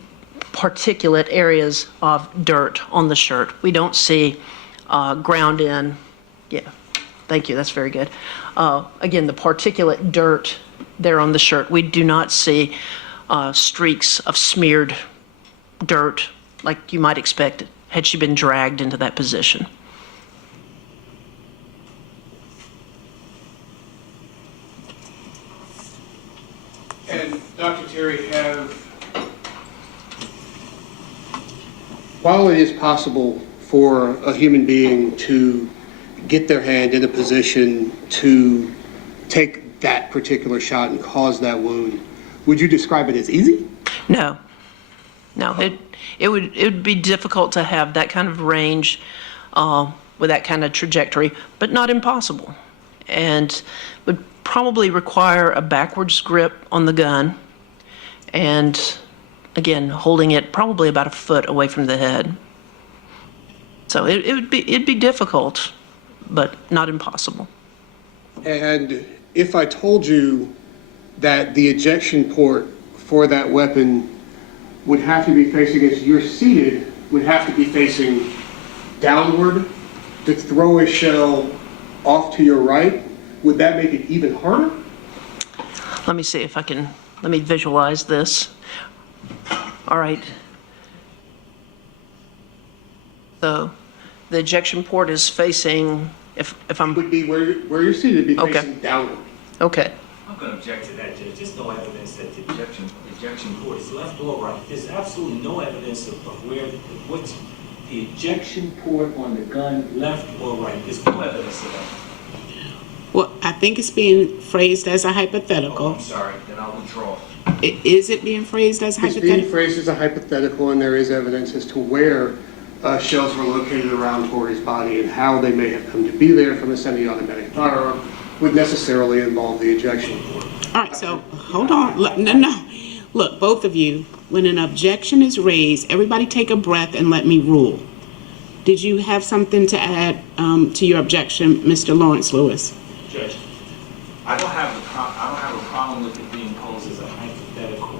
particulate areas of dirt on the shirt. We don't see ground in, yeah, thank you, that's very good. Again, the particulate dirt there on the shirt. We do not see streaks of smeared dirt like you might expect had she been dragged into that position. And Dr. Terry, while it is possible for a human being to get their hand in a position to take that particular shot and cause that wound, would you describe it as easy? No. No, it would be difficult to have that kind of range with that kind of trajectory, but not impossible. And would probably require a backwards grip on the gun and, again, holding it probably about a foot away from the head. So it'd be difficult, but not impossible. And if I told you that the ejection port for that weapon would have to be facing, as you're seated, would have to be facing downward to throw a shell off to your right, would that make it even harder? Let me see if I can, let me visualize this. All right. So the ejection port is facing, if I'm... It would be where you're seated, it'd be Okay. facing downward. Okay. I'm going to object to that, Judge. There's no evidence that the ejection port is left or right. There's absolutely no evidence of what's the ejection port on the gun, left or right. There's no evidence of that. Well, I think it's being phrased as a hypothetical. Oh, I'm sorry, then I'll withdraw. Is it being phrased as It's hypothetical? being phrased as a hypothetical, and there is evidence as to where shells were located around Tori's body and how they may have come to be there from a semi-automatic firearm would necessarily involve the ejection port. All right, so hold on. No. Look, both of you, when an objection is raised, everybody take a breath and let me rule. Did you have something to add to your objection, Mr. Lawrence Lewis? Judge, I don't have a problem with it being posed as a hypothetical.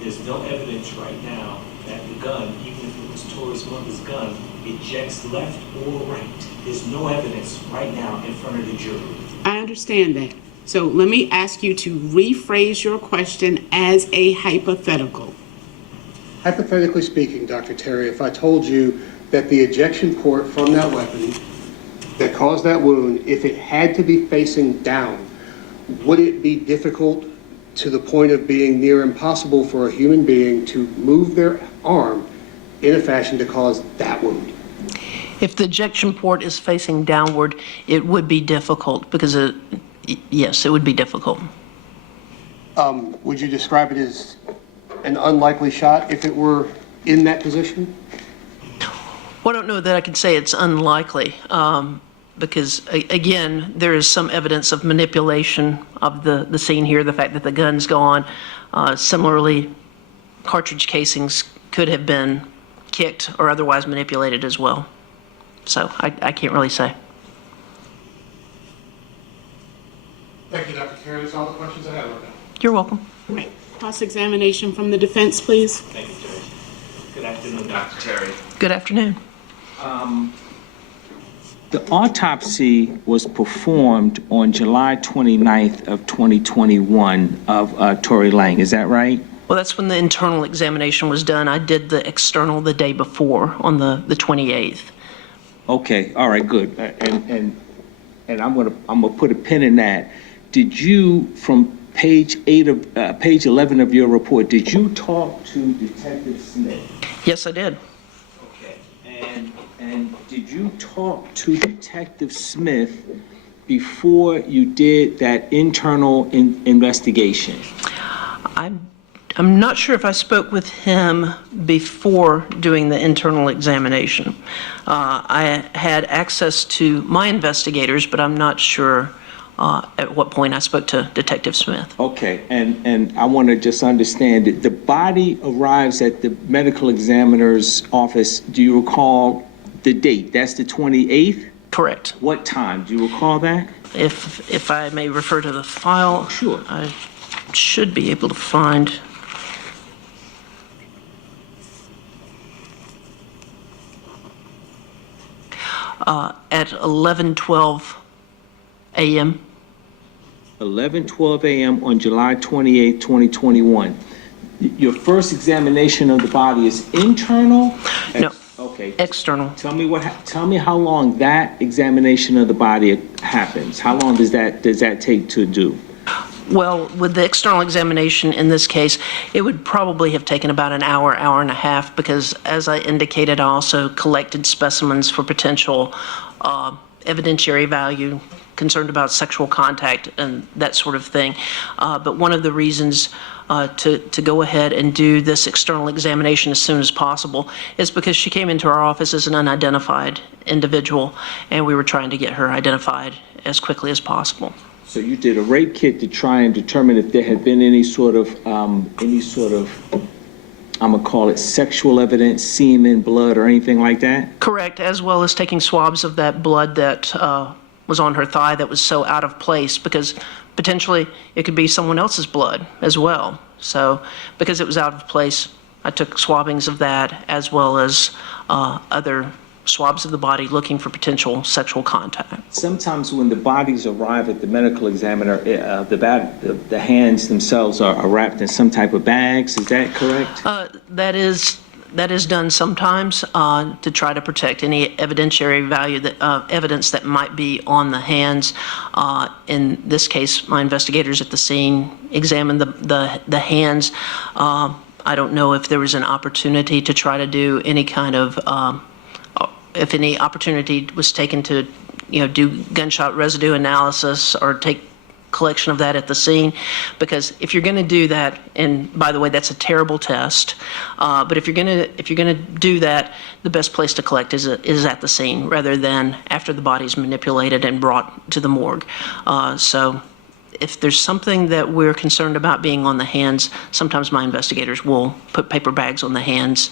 There's no evidence right now that the gun, even if it was Tori's mother's gun, ejects left or right. There's no evidence right now in front of the jury. I understand that. So let me ask you to rephrase your question as a hypothetical. Hypothetically speaking, Dr. Terry, if I told you that the ejection port from that weapon that caused that wound, if it had to be facing down, would it be difficult to the point of being near impossible for a human being to move their arm in a fashion to cause that wound? If the ejection port is facing downward, it would be difficult because yes, it would be difficult. Would you describe it as an unlikely shot if it were in that position? Well, I don't know that I could say it's unlikely because, again, there is some evidence of manipulation of the scene here, the fact that the gun's gone. Similarly, cartridge casings could have been kicked or otherwise manipulated as well. So I can't really say. Thank you, Dr. Terry. That's all the questions I have right now. You're welcome. Right. Cross-examination from the defense, please. Thank you, Judge. Good afternoon, Dr. Terry. Good afternoon. The autopsy was performed on July 29th of 2021 of Tori Lang, is that right? Well, that's when the internal examination was done. I did the external the day before on the 28th. Okay, all right, good. And I'm gonna put a pin in that. Did you, from page 11 of your report, did you talk to Detective Smith? Yes, I did. Okay, and did you talk to Detective Smith before you did that internal investigation? I'm not sure if I spoke with him before doing the internal examination. I had access to my investigators, but I'm not sure at what point I spoke to Detective Smith. Okay, and I want to just understand it. The body arrives at the medical examiner's office. Do you recall the date? That's the 28th? Correct. What time? Do you recall that? If I may refer to the file. Sure. I should be able to find. At 11:12 a.m. 11:12 a.m. on July 28, 2021. Your first examination of the body is internal? No. Okay. External. Tell me how long that examination of the body happens. How long does that take to do? Well, with the external examination in this case, it would probably have taken about an hour, hour and a half, because as I indicated, I also collected specimens for potential evidentiary value, concerned about sexual contact and that sort of thing. But one of the reasons to go ahead and do this external examination as soon as possible is because she came into our office as an unidentified individual, and we were trying to get her identified as quickly as possible. So you did a rape kit to try and determine if there had been any sort of, I'm gonna call it sexual evidence, semen, blood, or anything like that? Correct, as well as taking swabs of that blood that was on her thigh that was so out of place, because potentially it could be someone else's blood as well. So because it was out of place, I took swabbings of that as well as other swabs of the body looking for potential sexual contact. Sometimes when the bodies arrive at the medical examiner, the hands themselves are wrapped in some type of bags. Is that correct? That is done sometimes to try to protect any evidentiary value, evidence that might be on the hands. In this case, my investigators at the scene examined the hands. I don't know if there was an opportunity to try to do any kind of if any opportunity was taken to, do gunshot residue analysis or take collection of that at the scene, because if you're going to do that, and by the way, that's a terrible test, but if you're going to do that, the best place to collect is at the scene rather than after the body's manipulated and brought to the morgue. So if there's something that we're concerned about being on the hands, sometimes my investigators will put paper bags on the hands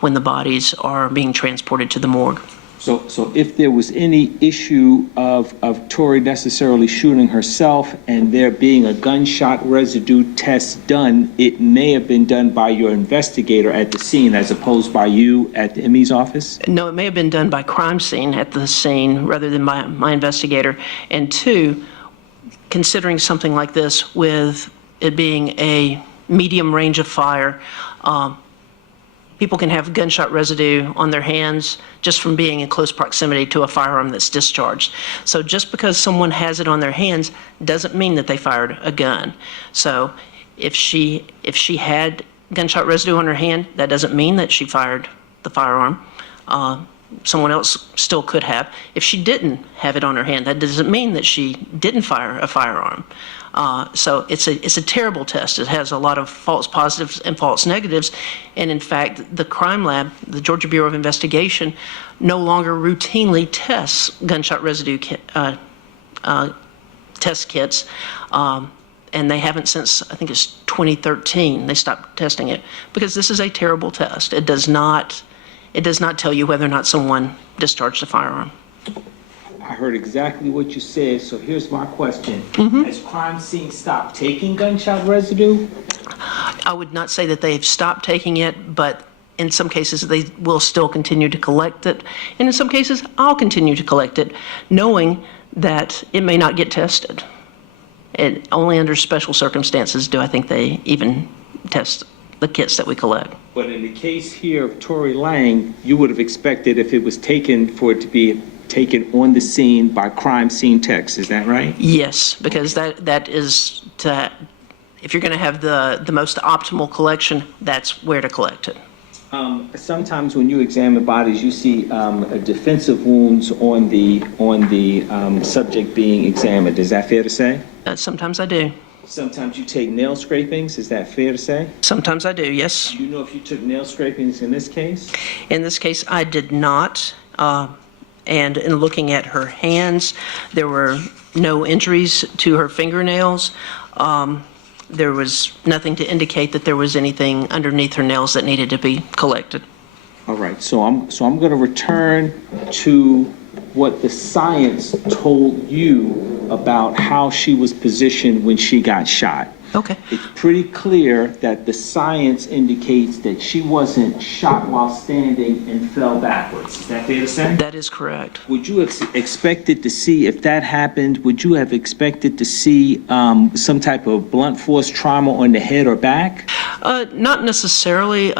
when the bodies are being transported to the morgue. So if there was any issue of Tori necessarily shooting herself and there being a gunshot residue test done, it may have been done by your investigator at the scene as opposed by you at the ME's office? No, it may have been done by crime scene at the scene rather than by my investigator. And two, considering something like this with it being a medium range of fire, people can have gunshot residue on their hands just from being in close proximity to a firearm that's discharged. So just because someone has it on their hands doesn't mean that they fired a gun. So if she had gunshot residue on her hand, that doesn't mean that she fired the firearm. Someone else still could have. If she didn't have it on her hand, that doesn't mean that she didn't fire a firearm. So it's a terrible test. It has a lot of false positives and false negatives. And in fact, the crime lab, the Georgia Bureau of Investigation, no longer routinely tests gunshot residue test kits. And they haven't since, I think it's 2013, they stopped testing it because this is a terrible test. It does not tell you whether or not someone discharged a firearm. I heard exactly what you said, so here's my question. Has crime scene stopped taking gunshot residue? I would not say that they've stopped taking it, but in some cases they will still continue to collect it. And in some cases, I'll continue to collect it, knowing that it may not get tested. Only under special circumstances do I think they even test the kits that we collect. But in the case here of Tori Lang, you would have expected if it was taken for it to be taken on the scene by crime scene techs, is that right? Yes, because that is if you're going to have the most optimal collection, that's where to collect it. Sometimes when you examine bodies, you see defensive wounds on the subject being examined. Is that fair to say? Sometimes I do. Sometimes you take nail scrapings. Is that fair to say? Sometimes I do, yes. Do you know if you took nail scrapings in this case? In this case, I did not. And in looking at her hands, there were no injuries to her fingernails. There was nothing to indicate that there was anything underneath her nails that needed to be collected. All right, so I'm going to return to what the science told you about how she was positioned when she got shot. Okay. It's pretty clear that the science indicates that she wasn't shot while standing and fell backwards. Is that fair to say? That is correct. Would you expected to see, if that happened, would you have expected to see some type of blunt force trauma on the head or back? Not necessarily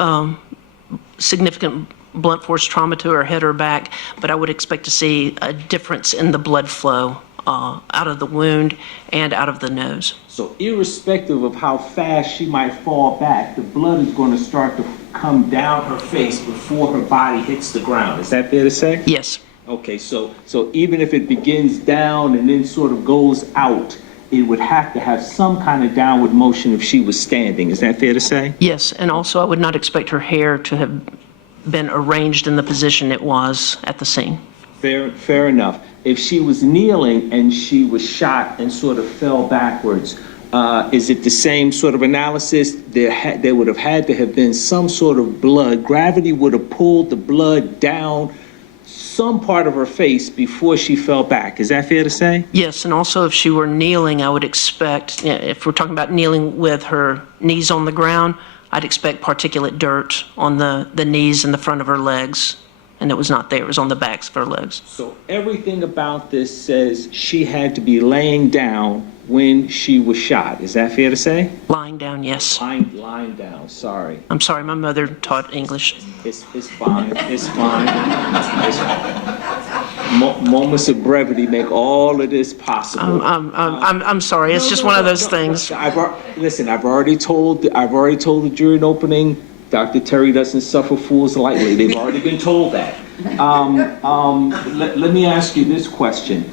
significant blunt force trauma to her head or back, but I would expect to see a difference in the blood flow out of the wound and out of the nose. So irrespective of how fast she might fall back, the blood is going to start to come down her face before her body hits the ground. Is that fair to say? Yes. Okay, so even if it begins down and then sort of goes out, it would have to have some kind of downward motion if she was standing. Is that fair to say? Yes, and also I would not expect her hair to have been arranged in the position it was at the scene. Fair enough. If she was kneeling and she was shot and sort of fell backwards, is it the same sort of analysis? There would have had to have been some sort of blood. Gravity would have pulled the blood down some part of her face before she fell back. Is that fair to say? Yes, and also if she were kneeling, I would expect, if we're talking about kneeling with her knees on the ground, I'd expect particulate dirt on the knees and the front of her legs. And it was not there, it was on the backs of her legs. So everything about this says she had to be laying down when she was shot. Is that fair to say? Lying down, yes. Lying down, sorry. I'm sorry, my mother taught English. It's fine, it's fine. Moments of brevity make all of this possible. I'm sorry, it's just one of those things. Listen, I've already told the jury in opening, Dr. Terry doesn't suffer fools lightly. They've already been told that. Let me ask you this question.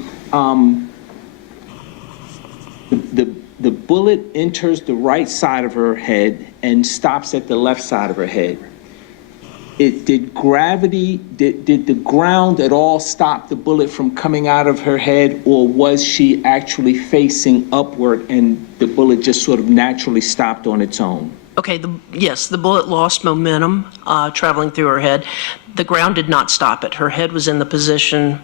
The bullet enters the right side of her head and stops at the left side of her head. Did the ground at all stop the bullet from coming out of her head, or was she actually facing upward and the bullet just sort of naturally stopped on its own? Okay, yes, the bullet lost momentum traveling through her head. The ground did not stop it. Her head was in the position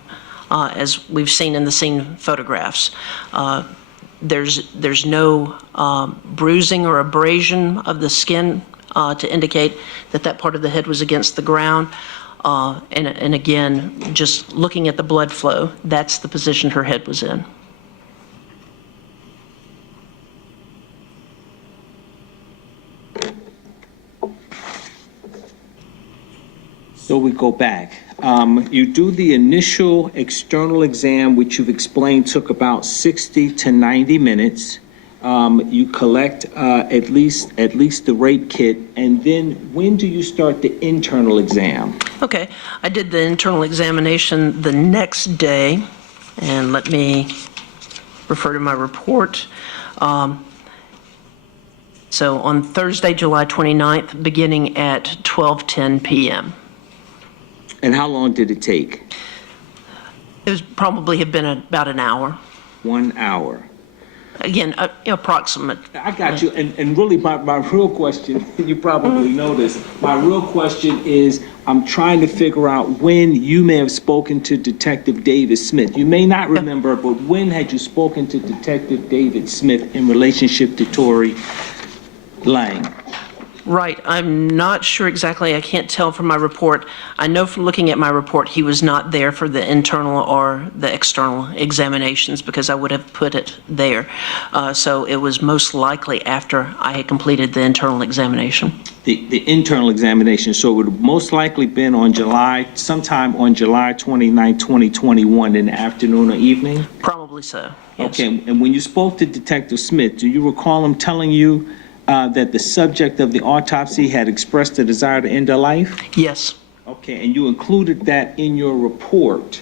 as we've seen in the scene photographs. There's no bruising or abrasion of the skin to indicate that that part of the head was against the ground. And again, just looking at the blood flow, that's the position her head was in. So we go back. You do the initial external exam, which you've explained took about 60 to 90 minutes. You collect at least the rape kit, and then when do you start the internal exam? Okay, I did the internal examination the next day, and let me refer to my report. So on Thursday, July 29th, beginning at 12:10 p.m. And how long did it take? It was probably have been about an hour. 1 hour. Again, approximate. I got you. And really, my real question, you probably know this, my real question is, I'm trying to figure out when you may have spoken to Detective David Smith. You may not remember, but when had you spoken to Detective David Smith in relationship to Tori Lang? Right. I'm not sure exactly. I can't tell from my report. I know from looking at my report he was not there for the internal or the external examinations because I would have put it there. So it was most likely after I had completed the internal examination. The internal examination, so it would have most likely been on sometime on July 29, 2021 in the afternoon or evening? Probably so, yes. Okay, and when you spoke to Detective Smith, do you recall him telling you that the subject of the autopsy had expressed a desire to end her life? Yes. Okay, and you included that in your report.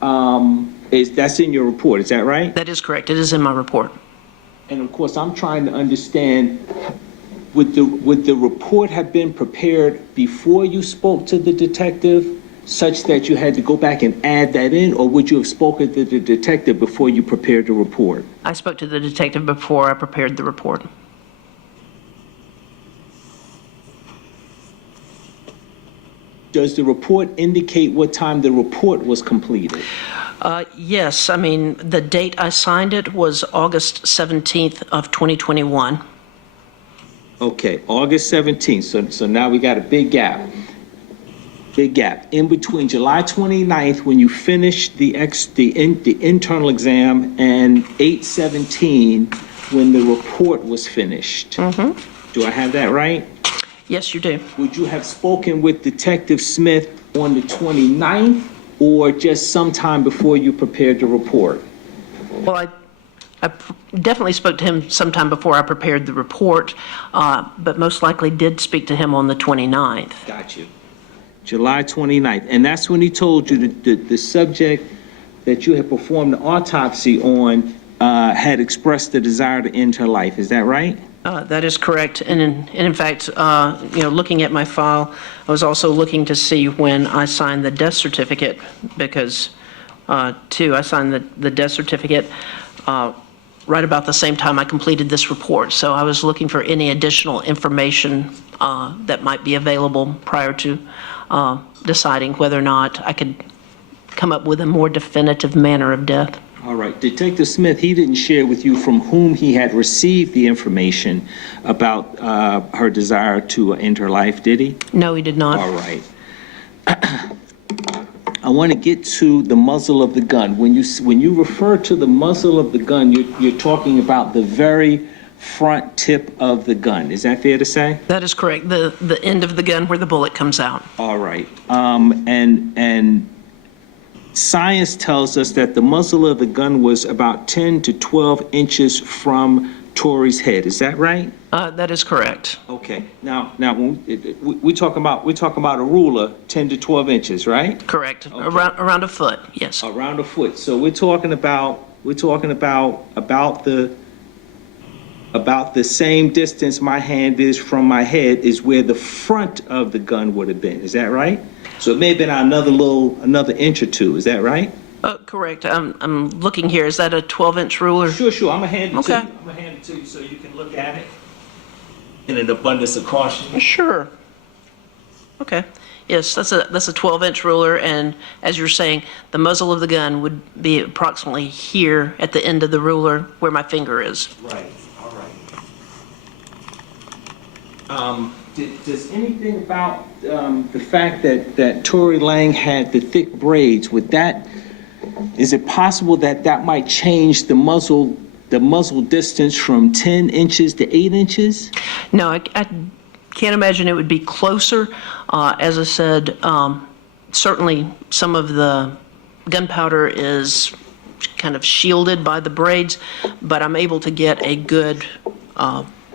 That's in your report, is that right? That is correct. It is in my report. And of course, I'm trying to understand, would the report have been prepared before you spoke to the detective, such that you had to go back and add that in, or would you have spoken to the detective before you prepared the report? I spoke to the detective before I prepared the report. Does the report indicate what time the report was completed? Yes, I mean, the date I signed it was August 17th of 2021. Okay, August 17th, so now we got a big gap. Big gap. In between July 29th, when you finished the internal exam, and 8/17, when the report was finished. Mm-hmm. Do I have that right? Yes, you do. Would you have spoken with Detective Smith on the 29th or just sometime before you prepared the report? Well, I definitely spoke to him sometime before I prepared the report, but most likely did speak to him on the 29th. Got you. July 29th. And that's when he told you that the subject that you had performed the autopsy on had expressed the desire to end her life. Is that right? That is correct. And in fact, looking at my file, I was also looking to see when I signed the death certificate because, I signed the death certificate right about the same time I completed this report. So I was looking for any additional information that might be available prior to deciding whether or not I could come up with a more definitive manner of death. All right. Detective Smith, he didn't share with you from whom he had received the information about her desire to end her life, did he? No, he did not. All right. I want to get to the muzzle of the gun. When you refer to the muzzle of the gun, you're talking about the very front tip of the gun. Is that fair to say? That is correct. The end of the gun where the bullet comes out. All right. And science tells us that the muzzle of the gun was about 10 to 12 inches from Tori's head. Is that right? That is correct. Okay. Now when we talk about a ruler, 10 to 12 inches, right? Correct. Okay. Around a foot. Yes. Around a foot. So we're talking about the same distance my hand is from my head is where the front of the gun would have been. Is that right? So it may have been another inch or two. Is that right? Correct. I'm looking here. Is that a 12-inch ruler? Sure. I'm gonna hand it to you. Okay. I'm gonna hand it to you so you can look at it in an abundance of caution. Sure. Okay. Yes, that's a 12-inch ruler, and as you're saying, the muzzle of the gun would be approximately here at the end of the ruler where my finger is. Right, all right. Does anything about the fact that Tori Lang had the thick braids, is it possible that might change the muzzle distance from 10 inches to 8 inches? No, I can't imagine it would be closer. As I said, certainly some of the gunpowder is kind of shielded by the braids, but I'm able to get a good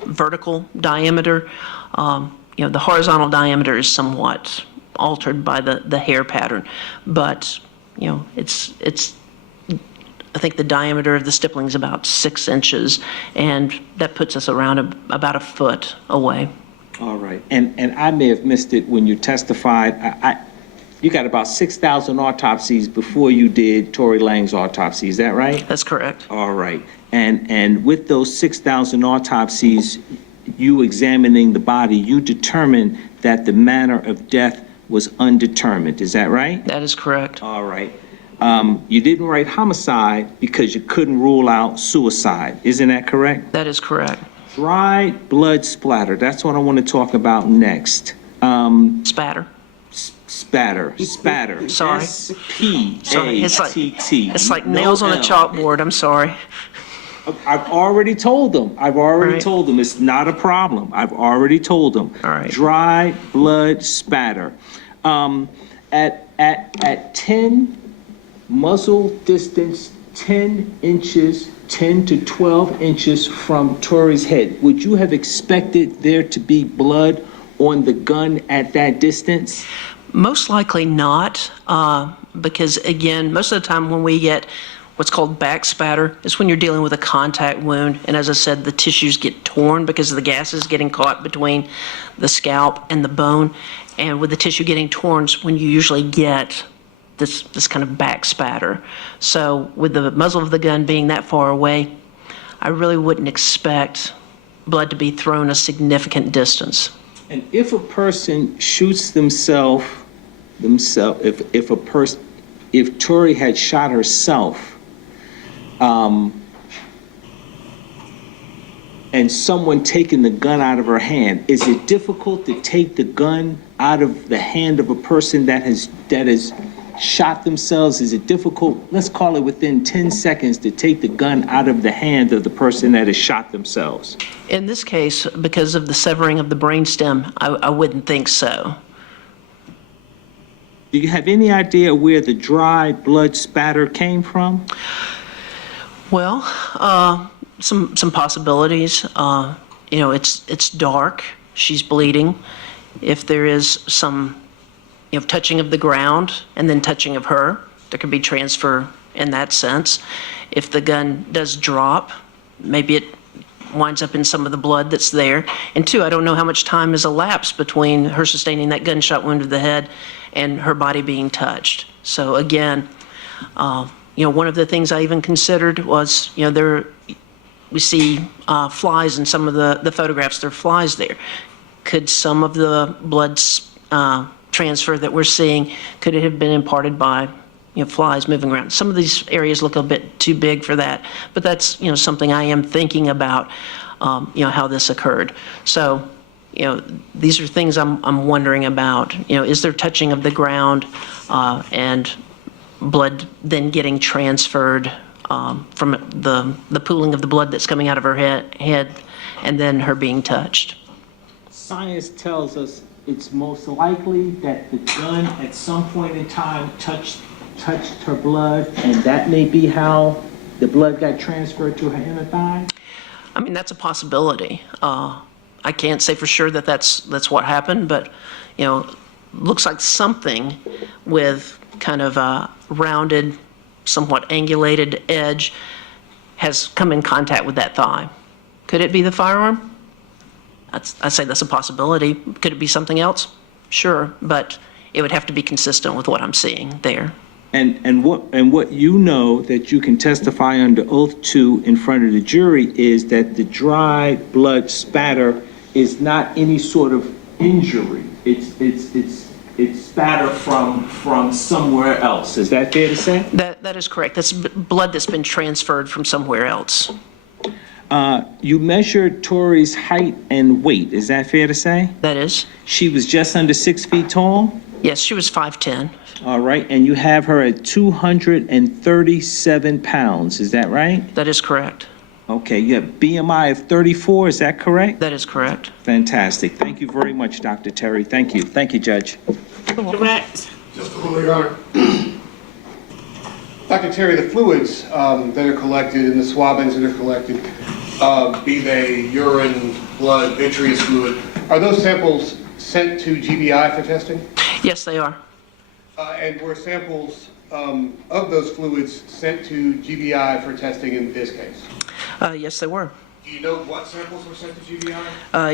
vertical diameter. The horizontal diameter is somewhat altered by the hair pattern, but it's I think the diameter of the stippling is about 6 inches, and that puts us around about a foot away. All right, and I may have missed it when you testified. You got about 6,000 autopsies before you did Tori Lang's autopsy, is that right? That's correct. All right, and with those 6,000 autopsies, you examining the body, you determined that the manner of death was undetermined, is that right? That is correct. All right. You didn't write homicide because you couldn't rule out suicide, isn't that correct? That is correct. Dry blood splatter, that's what I want to talk about next. Spatter. Spatter. Sorry. S-P-A-T-T. It's like nails on a chalkboard, I'm sorry. I've already told them. It's not a problem. I've already told them. All right. Dry blood spatter. At 10 muzzle distance, 10 inches, 10 to 12 inches from Tori's head, would you have expected there to be blood on the gun at that distance? Most likely not, because again, most of the time when we get what's called back spatter, is when you're dealing with a contact wound, and as I said, the tissues get torn because of the gases getting caught between the scalp and the bone, and with the tissue getting torn is when you usually get this kind of back spatter. So with the muzzle of the gun being that far away, I really wouldn't expect blood to be thrown a significant distance. And if a person shoots themselves, if Tori had shot herself, and someone taking the gun out of her hand, is it difficult to take the gun out of the hand of a person that has shot themselves? Is it difficult, let's call it within 10 seconds, to take the gun out of the hand of the person that has shot themselves? In this case, because of the severing of the brainstem, I wouldn't think so. Do you have any idea where the dry blood spatter came from? Well, some possibilities. It's dark. She's bleeding. If there is some, touching of the ground and then touching of her, there could be transfer in that sense. If the gun does drop, maybe it winds up in some of the blood that's there. And two, I don't know how much time has elapsed between her sustaining that gunshot wound to the head and her body being touched. So again, one of the things I even considered was, we see flies in some of the photographs. There are flies there. Could some of the blood transfer that we're seeing, could it have been imparted by flies moving around? Some of these areas look a bit too big for that, but that's something I am thinking about, how this occurred. So these are things I'm wondering about. Is there touching of the ground and blood then getting transferred from the pooling of the blood that's coming out of her head and then her being touched? Science tells us it's most likely that the gun at some point in time touched her blood, and that may be how the blood got transferred to her inner thigh? I mean, that's a possibility. I can't say for sure that that's what happened, but looks like something with kind of a rounded, somewhat angulated edge has come in contact with that thigh. Could it be the firearm? I'd say that's a possibility. Could it be something else? Sure, but it would have to be consistent with what I'm seeing there. And what you know that you can testify under oath to in front of the jury is that the dry blood spatter is not any sort of injury. It's spatter from somewhere else. Is that fair to say? That is correct. That's blood that's been transferred from somewhere else. You measured Tori's height and weight. Is that fair to say? That is. She was just under 6 feet tall? Yes, she was 5'10". All right, and you have her at 237 pounds. Is that right? That is correct. Okay, you have BMI of 34. Is that correct? That is correct. Fantastic. Thank you very much, Dr. Terry. Thank you. Thank you, Judge. Correct. Just a little, Your Honor. Dr. Terry, the fluids that are collected and the swabbings that are collected, be they urine, blood, vitreous fluid, are those samples sent to GBI for testing? Yes, they are. And were samples of those fluids sent to GBI for testing in this case? Yes, they were. Do you know what samples were sent to GBI?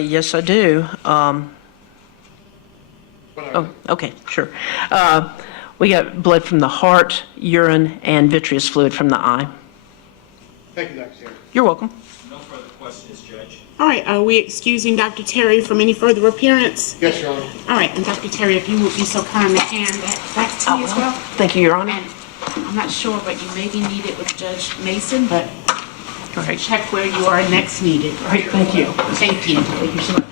Yes, I do. Oh, okay, sure. We got blood from the heart, urine, and vitreous fluid from the eye. Thank you, Dr. Terry. You're welcome. No further questions, Judge. All right, are we excusing Dr. Terry from any further appearance? Yes, Your Honor. All right, and Dr. Terry, if you would be so kind to hand that back to me as well. Thank you, Your Honor. And I'm not sure, but you maybe need it with Judge Mason, but check where you are next needed. All right, thank you. Thank you. Thank you so much.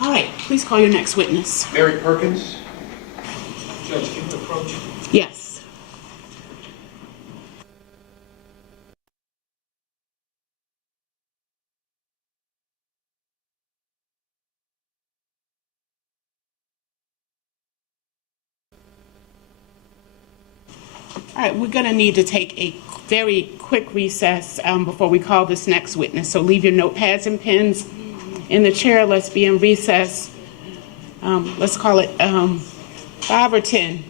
All right, please call your next witness. Mary Perkins. Judge, can you approach? Yes. All right, we're going to need to take a very quick recess before we call this next witness. So leave your notepads and pens in the chair. Let's be in recess. Let's call it 5 or 10.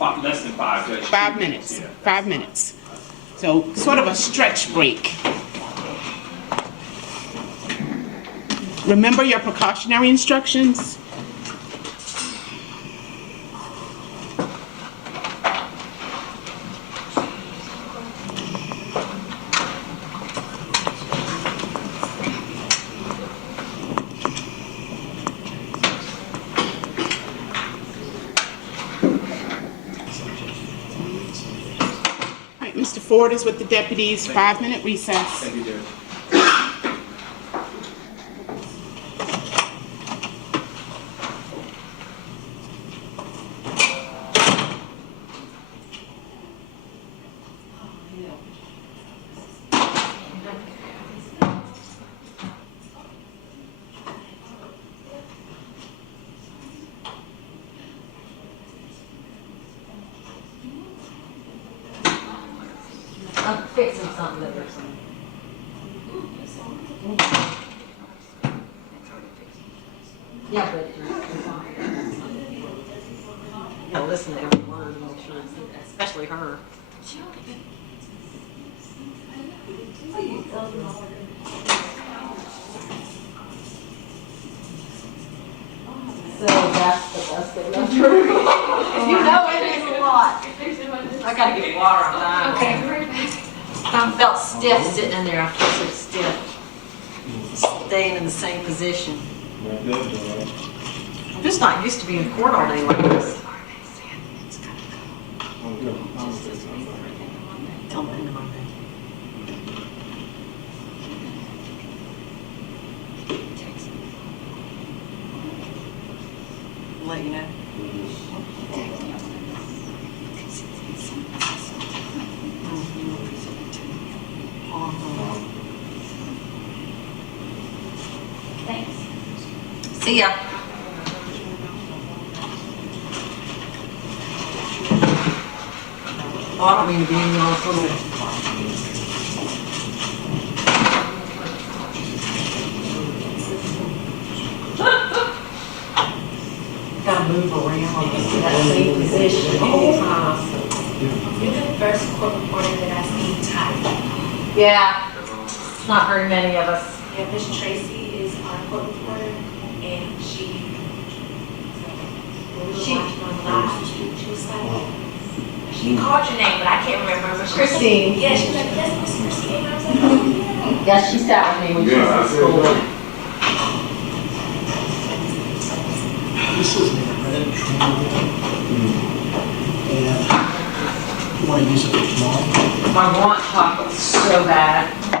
Less than 5, Judge. 5 minutes. 5 minutes. So sort of a stretch break. Remember your precautionary instructions. Mr. Ford is with the deputies. 5-minute recess. Thank you, Judge. I'm fixing something that looks like. Yeah, but you gotta listen to every word and make sure, especially her. So that's the best of the truth. You know it is a lot. I gotta get water on that. Okay. I felt stiff sitting in there. I felt so stiff. Staying in the same position. I'm just not used to being in court all day like this. Don't bend my back. Let you know. Thanks. See ya. Oh, I don't mean to be in your little. Gotta move around in that same position the whole time. You're the first court reporter that I see type. Yeah, not very many of us. Yeah, Miss Tracy is our court reporter, and she was like, she called your name, but I can't remember. Miss Christine. Yeah, she was like, yes, Miss Christine. And I was like, oh, yeah. Yeah, she sat with me when she was in school. This is a red training. And you want to use it for tomorrow? I want tacos so bad.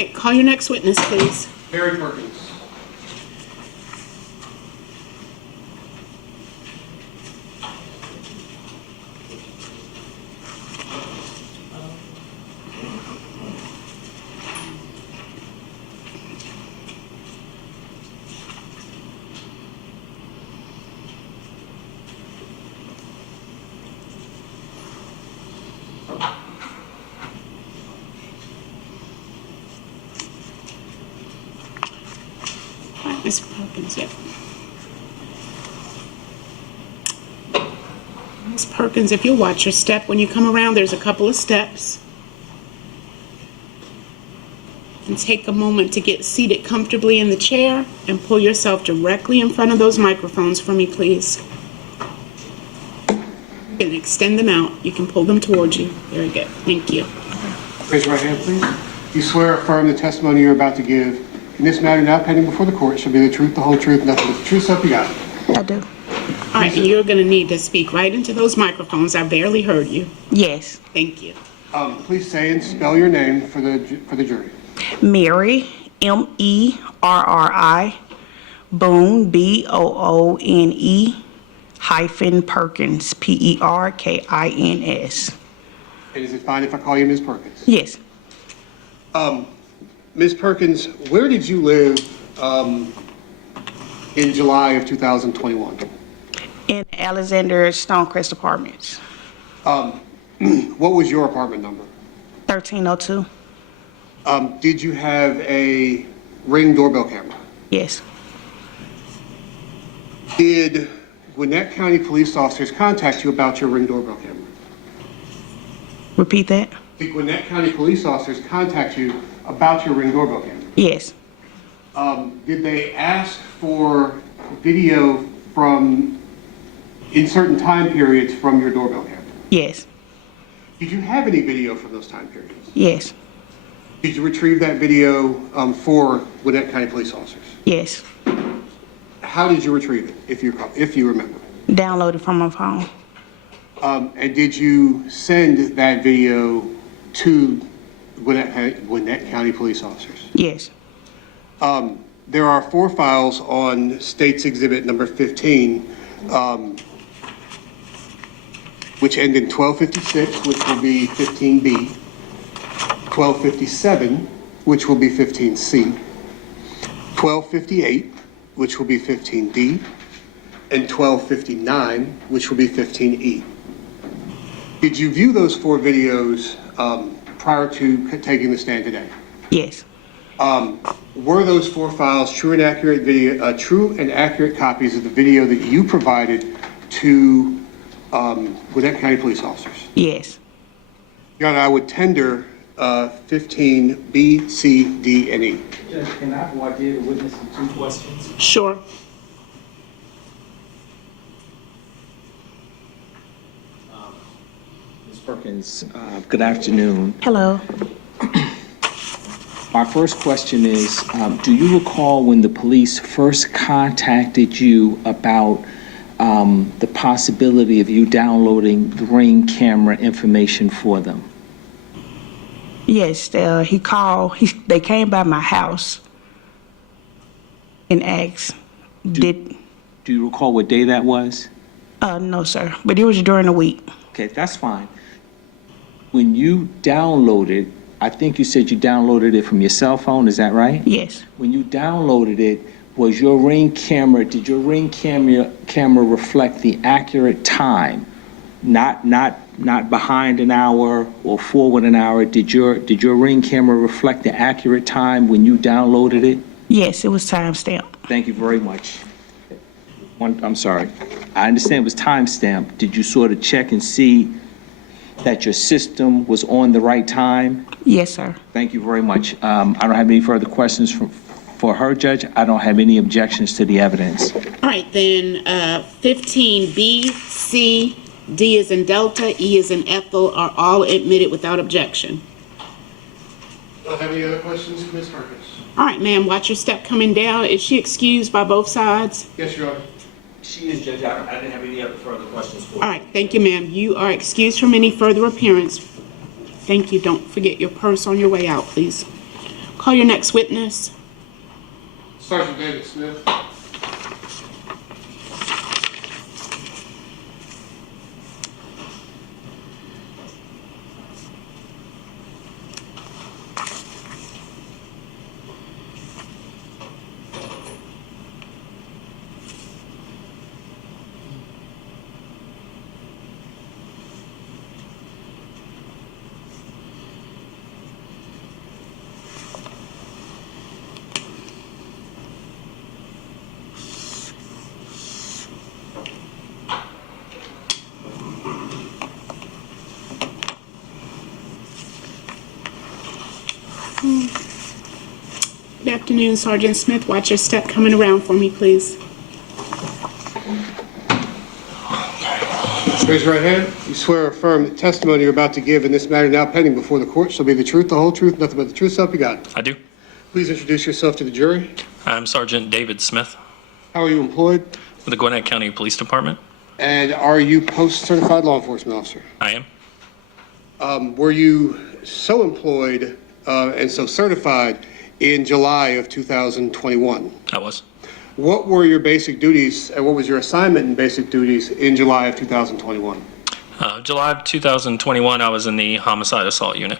right, call your next witness, please. Mary Perkins. All right, Ms. Perkins, yeah. Ms. Perkins, if you'll watch your step when you come around, there's a couple of steps. And take a moment to get seated comfortably in the chair and pull yourself directly in front of those microphones for me, please. You can extend them out. You can pull them towards you. Very good. Thank you. Raise your right hand, please. You swear or affirm the testimony you're about to give in this matter now pending before the court shall be the truth, the whole truth, nothing but the truth, so help you God. I do. All right, and you're going to need to speak right into those microphones. I barely heard you. Yes. Thank you. Please say and spell your name for the jury. Mary, M-E-R-R-I, Boone, B-O-O-N-E, hyphen Perkins, P-E-R-K-I-N-S. And is it fine if I call you Ms. Perkins? Yes. Ms. Perkins, where did you live in July of 2021? In Alexander Stonecrest Apartments. What was your apartment number? 1302. Did you have a Ring doorbell camera? Yes. Did Gwinnett County police officers contact you about your Ring doorbell camera? Repeat that? Did Gwinnett County police officers contact you about your Ring doorbell camera? Yes. Did they ask for video in certain time periods from your doorbell camera? Yes. Did you have any video from those time periods? Yes. Did you retrieve that video for Gwinnett County police officers? Yes. How did you retrieve it, if you remember? Downloaded from my phone. And did you send that video to Gwinnett County police officers? Yes. There are 4 files on State's Exhibit number 15, which end in 1256, which will be 15B, 1257, which will be 15C, 1258, which will be 15D, and 1259, which will be 15E. Did you view those 4 videos prior to taking the stand today? Yes. Were those 4 files true and accurate copies of the video that you provided to Gwinnett County police officers? Yes. Your Honor, I would tender 15B, C, D, and E. Judge, can I have the idea to witness in 2 questions? Sure. Ms. Perkins, good afternoon. Hello. My first question is, do you recall when the police first contacted you about the possibility of you downloading the Ring camera information for them? Yes, he called. They came by my house and asked, Do you recall what day that was? No, sir, but it was during the week. Okay, that's fine. When you downloaded, I think you said you downloaded it from your cell phone, is that right? Yes. When you downloaded it, was your Ring camera, did your Ring camera reflect the accurate time? Not behind an hour or forward an hour. Did your Ring camera reflect the accurate time when you downloaded it? Yes, it was timestamped. Thank you very much. I'm sorry. I understand it was timestamped. Did you sort of check and see that your system was on the right time? Yes, sir. Thank you very much. I don't have any further questions for her, Judge. I don't have any objections to the evidence. All right, then 15B, C, D is in Delta, E is in Ethel are all admitted without objection. Don't have any other questions, Ms. Perkins? All right, ma'am, watch your step coming down. Is she excused by both sides? Yes, Your Honor. She is, Judge. I didn't have any other further questions for you. All right, thank you, ma'am. You are excused from any further appearance. Thank you. Don't forget your purse on your way out, please. Call your next witness. Sergeant David Smith. Good afternoon, Sergeant Smith. Watch your step coming around for me, please. Raise your right hand. You swear or affirm that testimony you're about to give in this matter now pending before the court shall be the truth, the whole truth, nothing but the truth, so help you God. I do. Please introduce yourself to the jury. I'm Sergeant David Smith How are you employed? with the Gwinnett County Police Department. And are you post-certified law enforcement officer? I am. Were you so employed and so certified in July of 2021? I was. What were your basic duties and what was your assignment in basic duties in July of 2021? July of 2021, I was in the Homicide Assault Unit.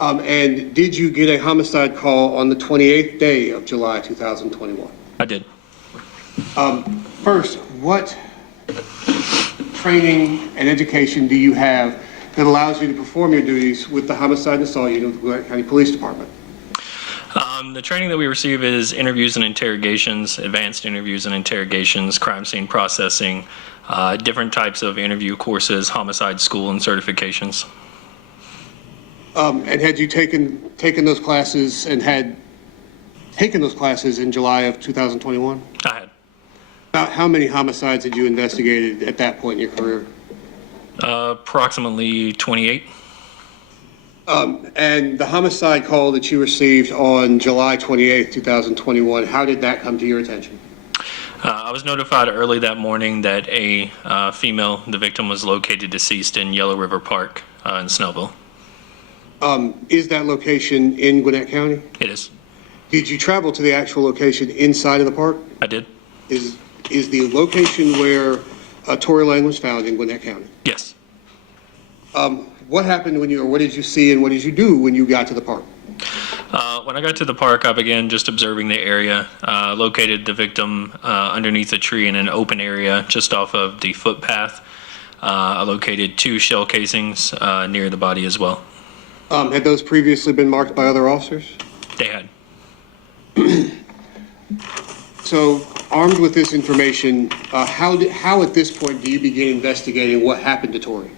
And did you get a homicide call on the 28th day of July 2021? I did. First, what training and education do you have that allows you to perform your duties with the Homicide and Assault Unit of the Gwinnett County Police Department? The training that we receive is interviews and interrogations, advanced interviews and interrogations, crime scene processing, different types of interview courses, homicide school, and certifications. And had you taken those classes and had taken those classes in July of 2021? I had. About how many homicides had you investigated at that point in your career? Approximately 28. And the homicide call that you received on July 28th, 2021, how did that come to your attention? I was notified early that morning that a female, the victim, was located deceased in Yellow River Park in Snellville. Is that location in Gwinnett County? It is. Did you travel to the actual location inside of the park? I did. Is the location where Tori Lang was found in Gwinnett County? Yes. What happened when what did you see and what did you do when you got to the park? When I got to the park, I began just observing the area, located the victim underneath a tree in an open area just off of the footpath. I located 2 shell casings near the body as well. Had those previously been marked by other officers? They had. So, armed with this information, how at this point do you begin investigating what happened to Tori?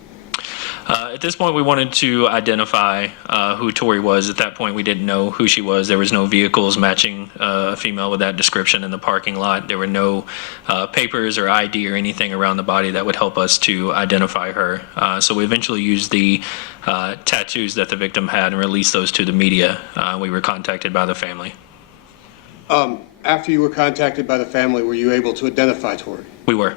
At this point, we wanted to identify who Tori was. At that point, we didn't know who she was. There was no vehicles matching a female with that description in the parking lot. There were no papers or ID or anything around the body that would help us to identify her. So we eventually used the tattoos that the victim had and released those to the media. We were contacted by the family. After you were contacted by the family, were you able to identify Tori? We were.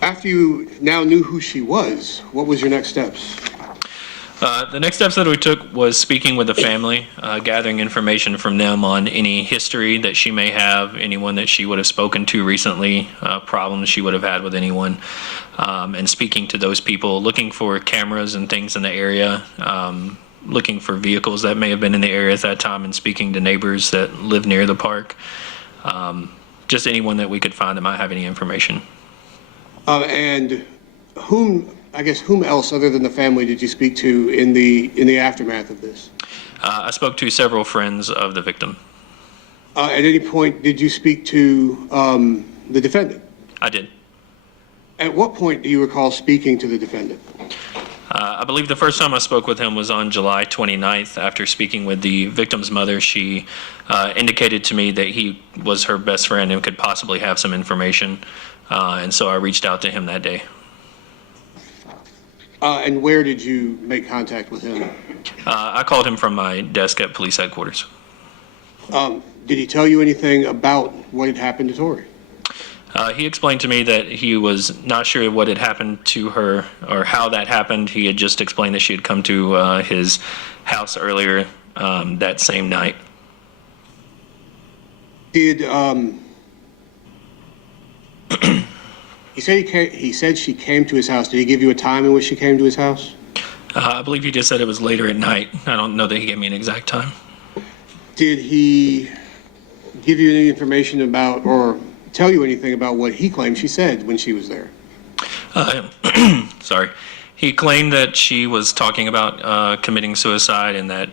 After you now knew who she was, what was your next steps? The next steps that we took was speaking with the family, gathering information from them on any history that she may have, anyone that she would have spoken to recently, problems she would have had with anyone, and speaking to those people, looking for cameras and things in the area, looking for vehicles that may have been in the area at that time, and speaking to neighbors that live near the park. Just anyone that we could find that might have any information. And whom else other than the family did you speak to in the aftermath of this? I spoke to several friends of the victim. At any point, did you speak to the defendant? I did. At what point do you recall speaking to the defendant? I believe the first time I spoke with him was on July 29th. After speaking with the victim's mother, she indicated to me that he was her best friend and could possibly have some information. And so I reached out to him that day. And where did you make contact with him? I called him from my desk at police headquarters. Did he tell you anything about what had happened to Tori? He explained to me that he was not sure what had happened to her or how that happened. He had just explained that she had come to his house earlier that same night. Did he said she came to his house? Did he give you a time in which she came to his house? I believe he just said it was later at night. I don't know that he gave me an exact time. Did he give you any information about or tell you anything about what he claimed she said when she was there? Sorry. He claimed that she was talking about committing suicide and that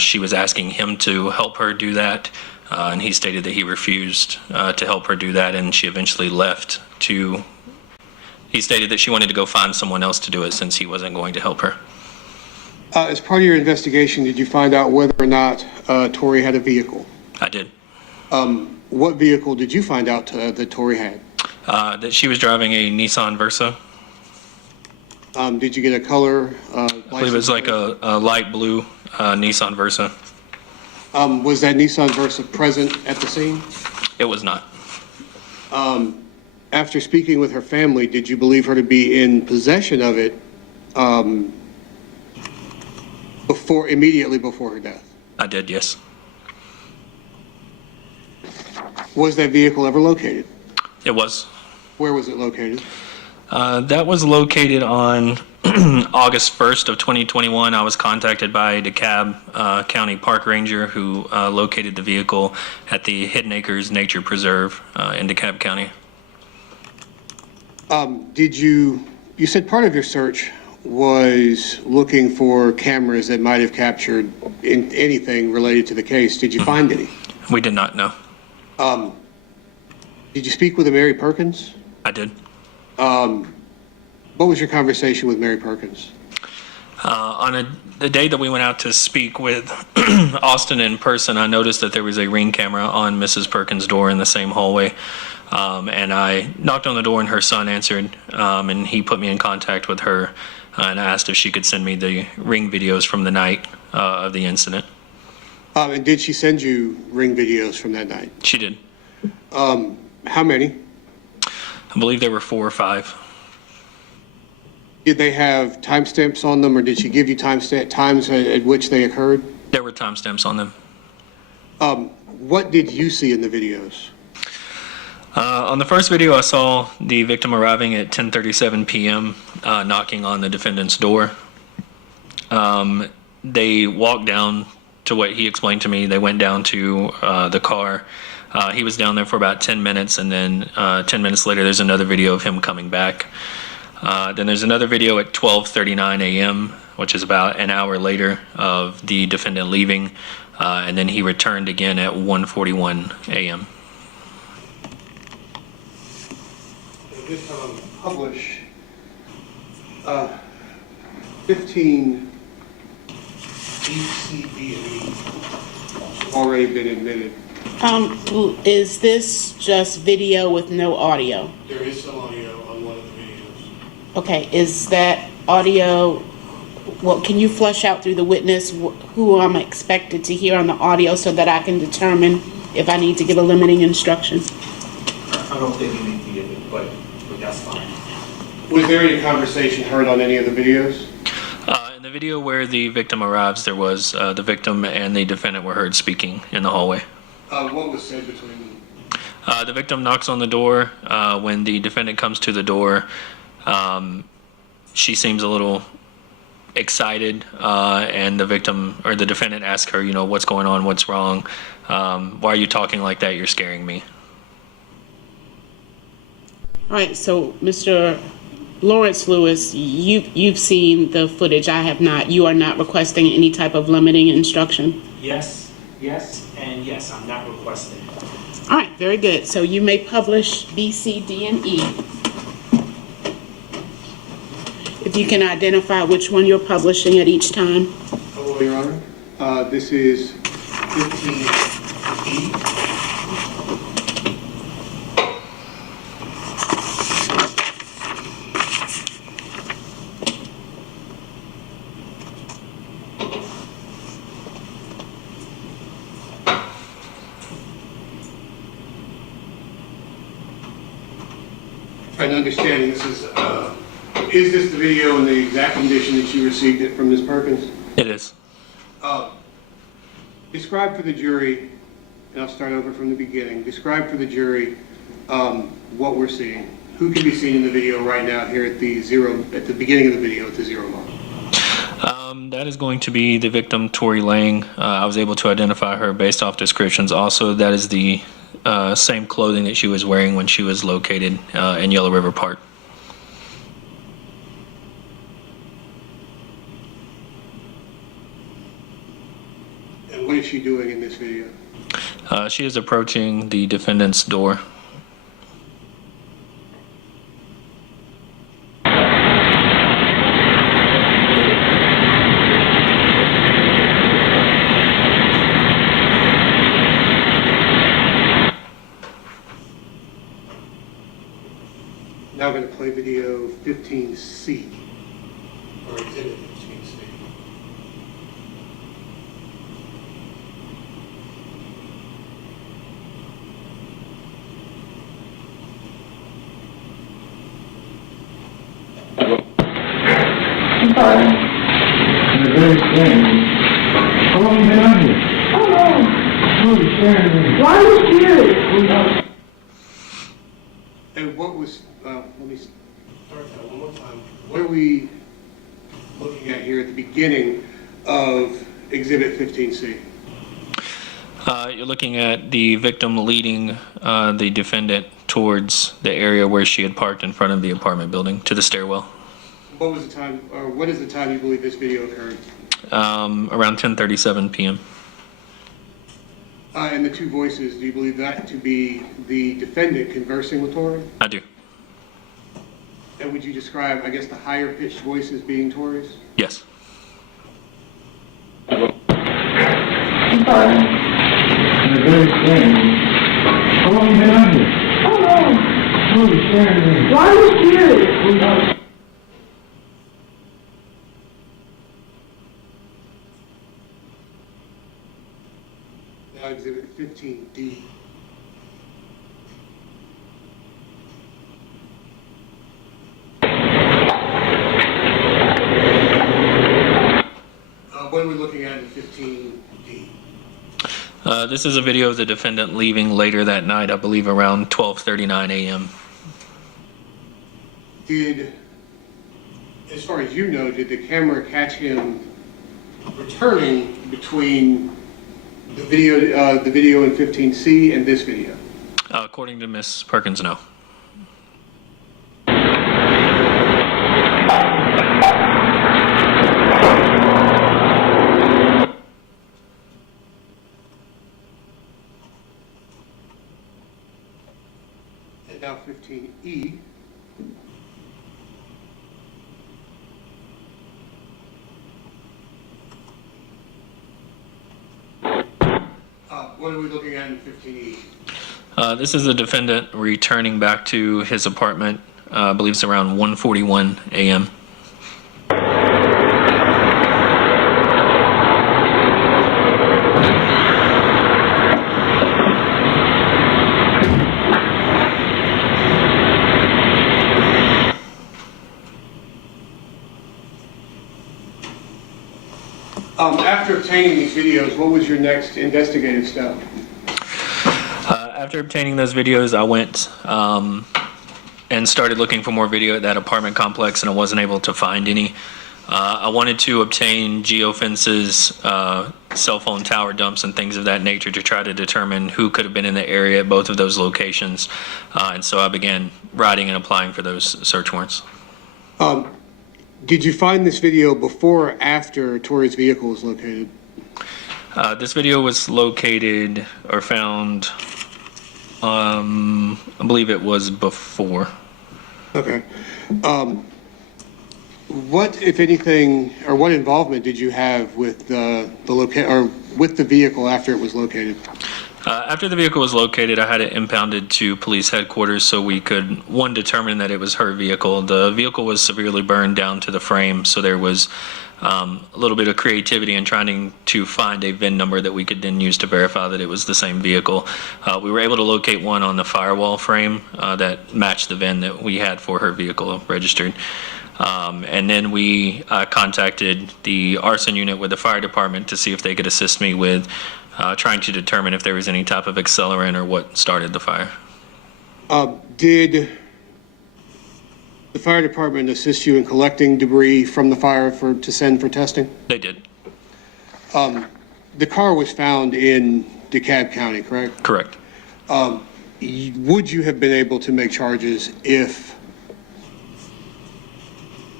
she was asking him to help her do that. And he stated that he refused to help her do that, and she eventually left to... He stated that she wanted to go find someone else to do it since he wasn't going to help her. As part of your investigation, did you find out whether or not Tori had a vehicle? I did. What vehicle did you find out that Tori had? That she was driving a Nissan Versa. Did you get a color? I believe it was like a light blue Nissan Versa. Was that Nissan Versa present at the scene? It was not. After speaking with her family, did you believe her to be in possession of it immediately before her death? I did, yes. Was that vehicle ever located? It was. Where was it located? That was located on August 1st of 2021. I was contacted by DeKalb County Park Ranger who located the vehicle at the Hidden Acres Nature Preserve in DeKalb County. You said part of your search was looking for cameras that might have captured anything related to the case. Did you find any? We did not know. Did you speak with Mary Perkins? I did. What was your conversation with Mary Perkins? On the day that we went out to speak with Austin in person, I noticed that there was a Ring camera on Mrs. Perkins' door in the same hallway. And I knocked on the door and her son answered, and he put me in contact with her and asked if she could send me the Ring videos from the night of the incident. And did she send you Ring videos from that night? She did. How many? I believe there were 4 or 5. Did they have timestamps on them, or did she give you times at which they occurred? There were timestamps on them. What did you see in the videos? On the first video, I saw the victim arriving at 10:37 p.m., knocking on the defendant's door. They walked down to what he explained to me. They went down to the car. He was down there for about 10 minutes, and then 10 minutes later, there's another video of him coming back. Then there's another video at 12:39 a.m., which is about an hour later, of the defendant leaving, and then he returned again at 1:41 a.m. Just publish 15 BCD already been admitted. Is this just video with no audio? There is some audio on one of the videos. Okay, is that audio, well, can you flesh out through the witness who I'm expected to hear on the audio so that I can determine if I need to give a limiting instruction? I don't think you need to give it, but that's fine. Was there any conversation heard on any of the videos? In the video where the victim arrives, there was the victim and the defendant were heard speaking in the hallway. What was said between them? The victim knocks on the door. When the defendant comes to the door, she seems a little excited, and the victim or the defendant asks her, what's going on, what's wrong, why are you talking like that, you're scaring me. All right, so Mr. Lawrence Lewis, you've seen the footage. I have not. You are not requesting any type of limiting instruction? Yes, and yes, I'm not requesting. All right, very good. So you may publish B, C, D, and E. If you can identify which one you're publishing at each time. Hello, Your Honor. This is 15E. trying to understand, this is this the video in the exact condition that you received it from Ms. Perkins? It is. Describe for the jury, and I'll start over from the beginning, describe for the jury what we're seeing. Who can be seen in the video right now here at the beginning of the video at the 0 mark? That is going to be the victim, Tori Lang. I was able to identify her based off descriptions. Also, that is the same clothing that she was wearing when she was located in Yellow River Park. And what is she doing in this video? She is approaching the defendant's door. Now I'm going to play video 15C, or exhibit 15C. How long you been out here? Why are you here? And what was, let me start that one more time. What are we looking at here at the beginning of exhibit 15C? You're looking at the victim leading the defendant towards the area where she had parked in front of the apartment building to the stairwell. What was the time, or what is the time you believe this video occurred? Around 10:37 p.m. And the two voices, do you believe that to be the defendant conversing with Tori? I do. And would you describe, I guess, the higher pitched voices being Tori's? Yes. How long you been out here? Why are you here? Now exhibit 15D. What are we looking at in 15D? This is a video of the defendant leaving later that night, I believe around 12:39 a.m. Did, as far as you know, did the camera catch him returning between the video in 15C and this video? According to Ms. Perkins, no. And now 15E. What are we looking at in 15E? This is the defendant returning back to his apartment, I believe it's around 1:41 a.m. After obtaining these videos, what was your next investigative step? After obtaining those videos, I went and started looking for more video at that apartment complex, and I wasn't able to find any. I wanted to obtain geofences, cell phone tower dumps, and things of that nature to try to determine who could have been in the area at both of those locations. And so I began writing and applying for those search warrants. Did you find this video before or after Tori's vehicle was located? This video was located or found, I believe it was before. Okay. What, if anything, or what involvement did you have with with the vehicle after it was located? After the vehicle was located, I had it impounded to police headquarters so we could, one, determine that it was her vehicle. The vehicle was severely burned down to the frame, so there was a little bit of creativity in trying to find a VIN number that we could then use to verify that it was the same vehicle. We were able to locate one on the firewall frame that matched the VIN that we had for her vehicle registered. And then we contacted the arson unit with the fire department to see if they could assist me with trying to determine if there was any type of accelerant or what started the fire. Did the fire department assist you in collecting debris from the fire to send for testing? They did. The car was found in DeKalb County, correct? Correct. Would you have been able to make charges if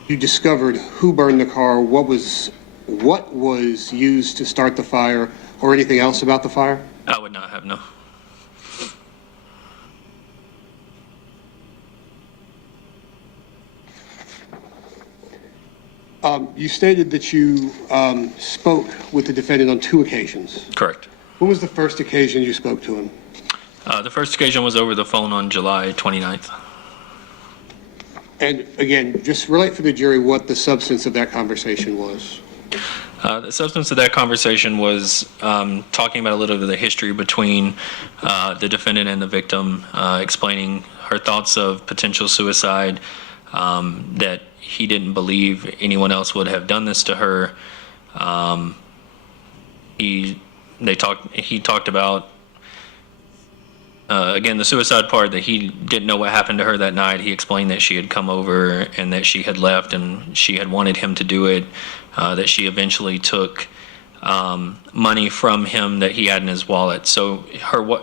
you discovered who burned the car, what was used to start the fire, or anything else about the fire? I would not have, no. You stated that you spoke with the defendant on 2 occasions. Correct. When was the first occasion you spoke to him? The first occasion was over the phone on July 29th. And again, just relate for the jury what the substance of that conversation was. The substance of that conversation was talking about a little bit of the history between the defendant and the victim, explaining her thoughts of potential suicide, that he didn't believe anyone else would have done this to her. He talked about again, the suicide part, that he didn't know what happened to her that night. He explained that she had come over and that she had left and she had wanted him to do it, that she eventually took money from him that he had in his wallet. So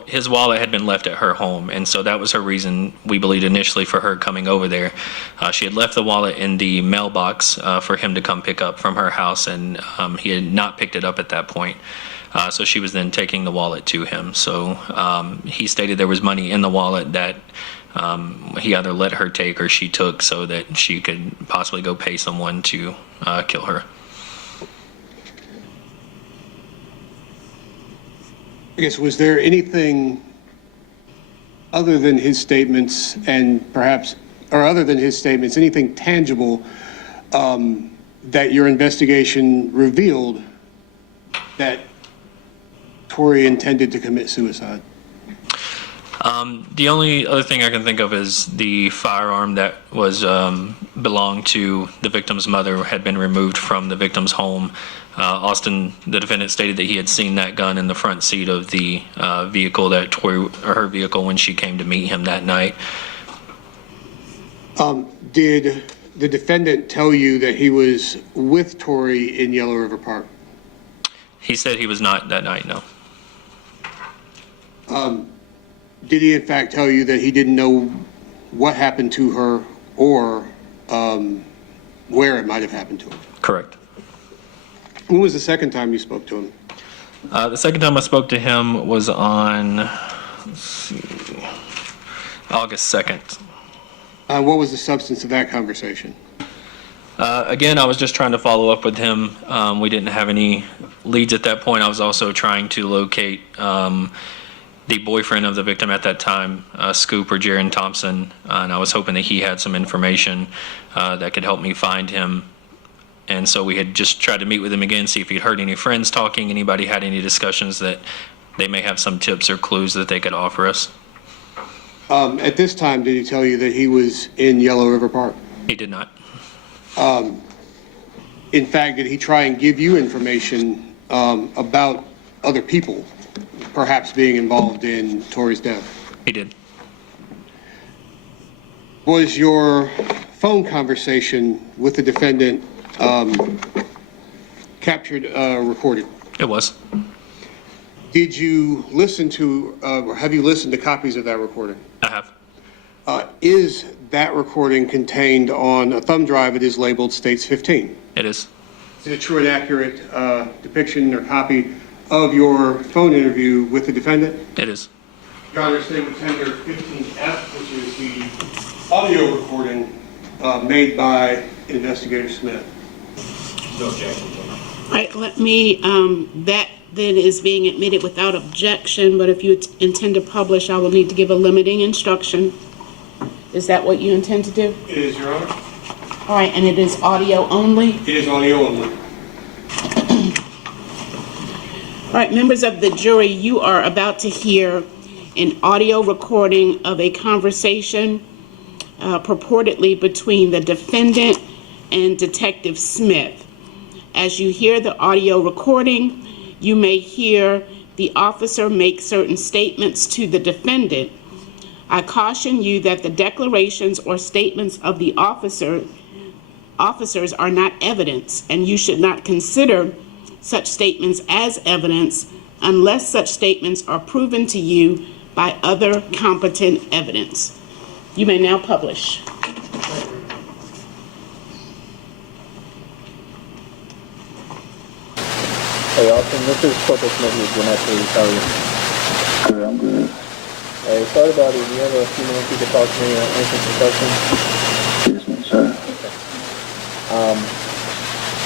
his wallet had been left at her home, and so that was her reason, we believed initially, for her coming over there. She had left the wallet in the mailbox for him to come pick up from her house, and he had not picked it up at that point. So she was then taking the wallet to him. So he stated there was money in the wallet that he either let her take or she took so that she could possibly go pay someone to kill her. I guess, was there anything other than his statements anything tangible that your investigation revealed that Tori intended to commit suicide? The only other thing I can think of is the firearm that was belonged to the victim's mother had been removed from the victim's home. Austin, the defendant, stated that he had seen that gun in the front seat of the vehicle that Tori, or her vehicle, when she came to meet him that night. Did the defendant tell you that he was with Tori in Yellow River Park? He said he was not that night, no. Did he in fact tell you that he didn't know what happened to her or where it might have happened to her? Correct. When was the second time you spoke to him? The second time I spoke to him was on, August 2nd. What was the substance of that conversation? Again, I was just trying to follow up with him. We didn't have any leads at that point. I was also trying to locate the boyfriend of the victim at that time, Scoop or Jaron Thompson, and I was hoping that he had some information that could help me find him. And so we had just tried to meet with him again, see if he'd heard any friends talking, anybody had any discussions that they may have some tips or clues that they could offer us. At this time, did he tell you that he was in Yellow River Park? He did not. In fact, did he try and give you information about other people perhaps being involved in Tori's death? He did. Was your phone conversation with the defendant captured, recorded? It was. Did you listen to, or have you listened to copies of that recording? I have. Is that recording contained on a thumb drive? It is labeled States 15. It is. Is it a true and accurate depiction or copy of your phone interview with the defendant? It is. Your Honor, Statement Tender 15F, which is the audio recording made by Investigator Smith. No objection. All right, let me, that then is being admitted without objection, but if you intend to publish, I will need to give a limiting instruction. Is that what you intend to do? It is, Your Honor. All right, and it is audio only? It is audio only. All right, members of the jury, you are about to hear an audio recording of a conversation purportedly between the defendant and Detective Smith. As you hear the audio recording, you may hear the officer make certain statements to the defendant. I caution you that the declarations or statements of the officers are not evidence, and you should not consider such statements as evidence unless such statements are proven to you by other competent evidence. You may now publish. Hey, Austin, this is Corporal Smith with Gwinnett County Park. Good, I'm good. Hey, sorry about it. Do you have a few minutes you could talk to me and answer some questions? Yes, ma'am, sir.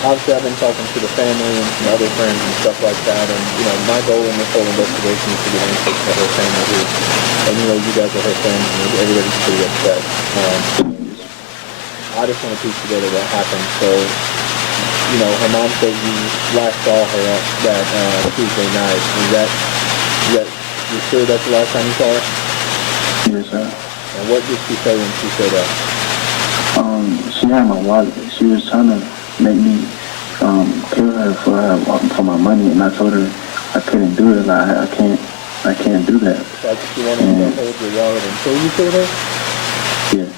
Obviously, I've been talking to the family and some other friends and stuff like that, and, you know, my goal in this whole investigation is to get answers to her family here. And, you know, you guys are her friends, and everybody's pretty upset. I just want to piece together what happened. So, you know, her mom says you last saw her that Tuesday night. You sure that's the last time you saw her? Yes, sir. And what did she say when she said that? She had my wallet. She was trying to make me kill her for my money, and I told her I couldn't do it. Like, I can't do that. Like she wanted to hold your wallet until you killed her? Yeah.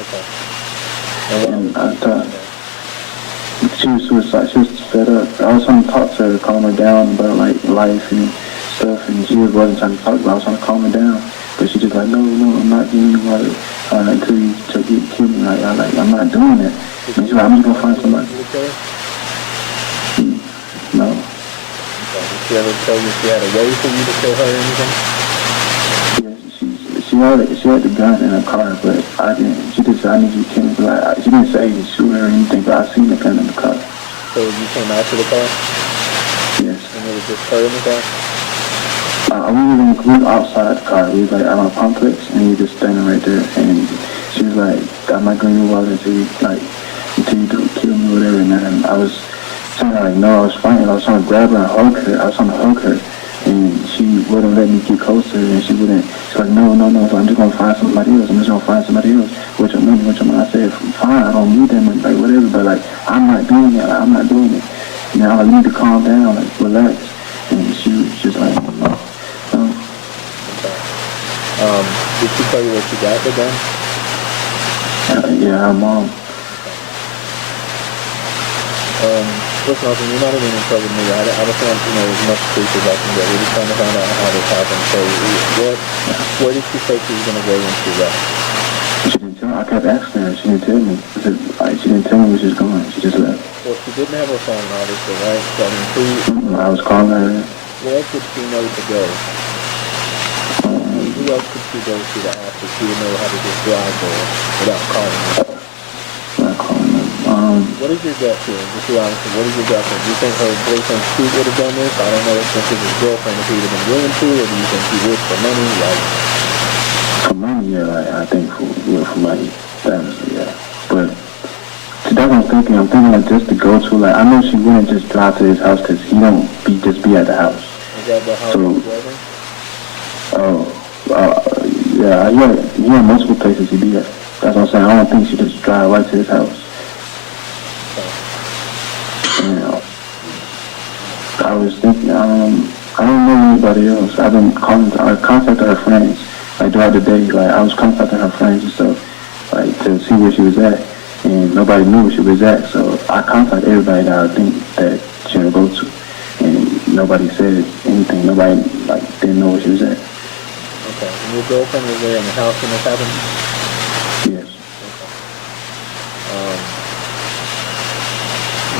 Okay. And I thought she was suicide. She was fed up. I was trying to talk to her, calm her down about like life and stuff, and she wasn't trying to talk about it. I was trying to calm her down, but she just like, no, I'm not giving you water until you kill me. I'm not doing it. And she's like, I'm just gonna find somebody. No. Okay. Did she ever tell you she had a way for you to kill her or anything? Yeah, she had the gun in her car, but I didn't. She just said, I need you to kill me. But she didn't say to shoot her or anything, but I seen the gun in the car. So you came out to the car? Yes. And it was just her in the car? We were outside the car. We was like out on a complex, and we were just standing right there. And she was like, I'm not going to your wallet until you do kill me or whatever. And I was trying to no, I was fighting. I was trying to grab her and hug her. I was trying to hug her, and she wouldn't let me get closer. And she wouldn't. She's like, no. So I'm just going to find somebody else. What's your money? I said, fine. I don't need that money. Like whatever. But like, I'm not doing it. I'm not doing it. Now you need to calm down. Like relax. And she was just like, no. Did she tell you where she got the gun? Yeah, her mom. Listen, Austin, you're not even in trouble with me. I just want to know as much truth as I can get. We're just trying to find out how this happened. So, where did she say she was going to go when she left? She didn't tell me. I kept asking her. She didn't tell me. She didn't tell me where she was going. She just left. Well, she didn't have her phone, obviously, right? So, I mean, I was calling her. Where else would she know to go? Who else could she go to the house if she would know how to just drive there without calling her? Not calling her. What is your gut feeling? Just be honest. What is your gut feeling? Do you think her boyfriend Steve would have done this? I don't know if this is his girlfriend, if he would have been willing to, or do you think he would for money? Like, for money, yeah. I think for money, yeah. But that's what I'm thinking. I'm thinking like just to go to like I know she wouldn't just drive to his house because he don't just be at the house. Is that the house he's living? Yeah, he had multiple places he be at. That's what I'm saying. I don't think she just drive right to his house. Yeah. I was thinking, I don't know anybody else. I contacted her friends, like throughout the day. Like I was contacting her friends and stuff, like to see where she was at, and nobody knew where she was at. So I contacted everybody that I think that she would go to, and nobody said anything. Nobody didn't know where she was at. Okay. And your girlfriend was there in the house when this happened? Yes. Okay.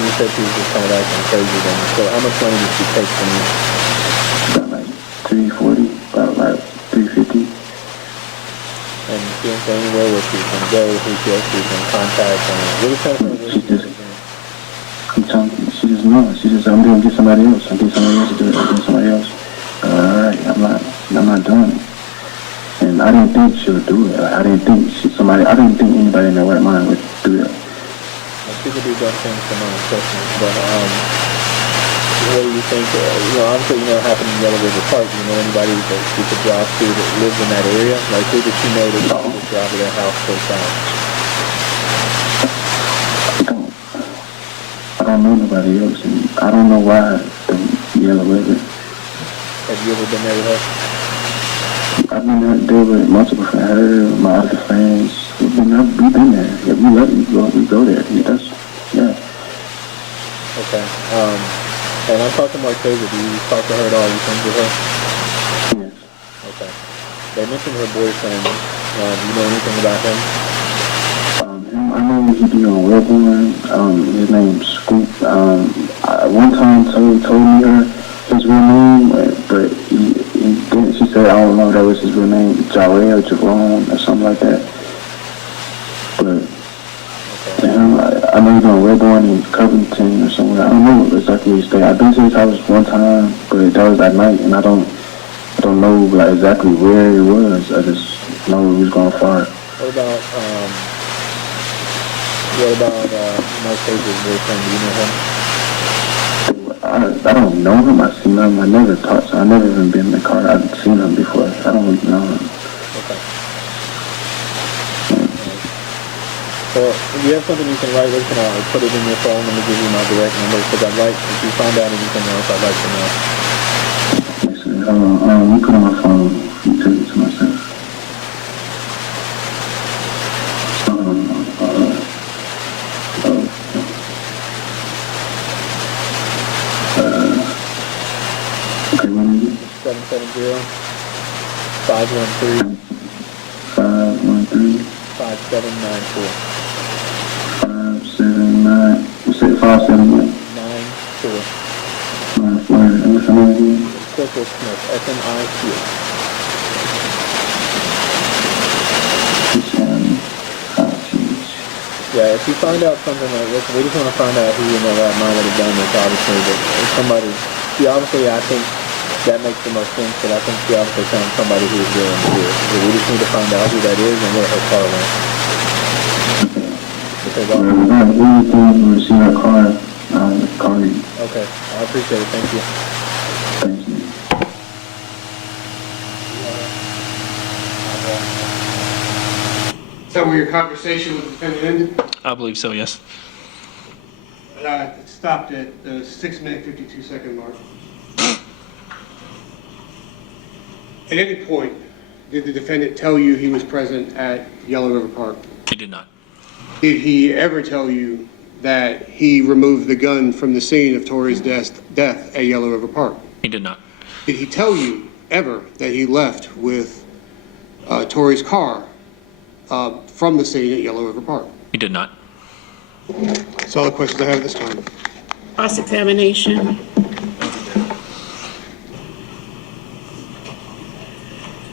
You said she was just kind of acting crazy then. So how much money did she take from you? About like $340, about like $350. And she didn't say anywhere where she was going to go, who she else she was going to contact, and what was she just knows. She just, I'm going to get somebody else. I'm getting somebody else to do it. I'm getting somebody else. Alright, I'm not doing it. And I didn't think she would do it. Like, I didn't think anybody in their right mind would do that. People do dumb things for money, trust me. But what do you think? Obviously, what happened in Yellow River Park. Do you know anybody that you could drive to that lives in that area? Like, who did you know that you could drive to their house close by? I don't know nobody else, and I don't know why the Yellow River. Have you ever been there with her? I've been there with multiple friends, her, my other friends. We've been there. Yeah, we go there. Yeah. Okay. And I talked to Marquesa. Do you talk to her at all? You friends with her? Yes. Okay. They mentioned her boyfriend. Do you know anything about him? I know he be on Wellborn. His name's Scoop. One time told me his real name, but he didn't. She said, I don't know, that was his real name, Jarrell or Jerome or something like that. But I know he's on Wellborn in Covington or somewhere. I don't know exactly where he stayed. I've been to his house one time, but that was at night, and I don't know like exactly where it was. I just know he was going far. What about Marquesa's boyfriend? Do you know him? I don't know him. I've seen him. I never talked to him. I've never even been in the car. I've seen him before. I don't really know him. Okay. So if you have something you can write with, I'll put it in your phone. Let me give you my direct number, because I'd like, if you find out anything else, I'd like to know. Yes, sir. Let me put on my phone. Let me tell you to myself. Okay, what is it? 770-513. 513. 5794. 579. You said 579? 94. 94. And what's your name again? Corporal Smith. SMIC. Yeah, if you find out something like this, we just want to find out who in their right mind would have done this, obviously. But if somebody, I think that makes the most sense, but I think she obviously found somebody who is willing to do it. So we just need to find out who that is and where her car went. Because anything you see her car, call you. Okay, I appreciate it. Thank you. Thank you. Is that where your conversation with the defendant ended? I believe so, yes. It stopped at the 6-minute, 52-second mark. At any point, did the defendant tell you he was present at Yellow River Park? He did not. Did he ever tell you that he removed the gun from the scene of Tori's death at Yellow River Park? He did not. Did he tell you ever that he left with Tori's car from the scene at Yellow River Park? He did not. That's all the questions I have this time. Cross-examination.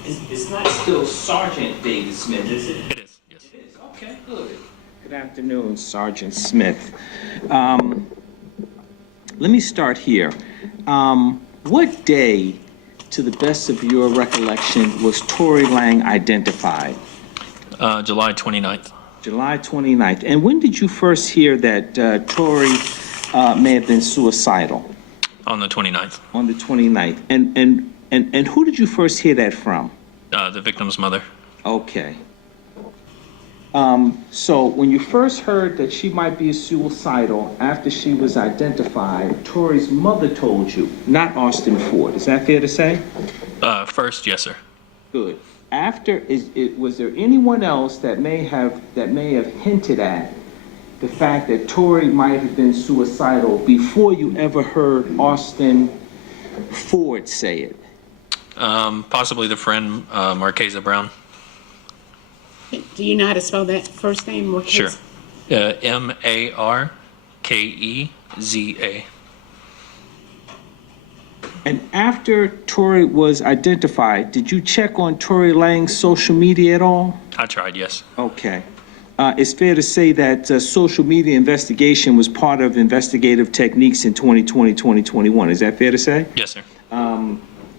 It's not still Sergeant David Smith, is it? It is, yes. It is, okay, good. Good afternoon, Sergeant Smith. Let me start here. What day, to the best of your recollection, was Tori Lang identified? July 29th. July 29th. And when did you first hear that Tori may have been suicidal? On the 29th. On the 29th. And who did you first hear that from? The victim's mother. Okay. So when you first heard that she might be suicidal after she was identified, Tori's mother told you, not Austin Ford. Is that fair to say? First, yes, sir. Good. After, was there anyone else that may have hinted at the fact that Tori might have been suicidal before you ever heard Austin Ford say it? Possibly the friend, Marquesa Brown. Do you know how to spell that first name? Sure. Markeza. And after Tori was identified, did you check on Tori Lang's social media at all? I tried, yes. Okay. It's fair to say that social media investigation was part of investigative techniques in 2020, 2021. Is that fair to say? Yes, sir.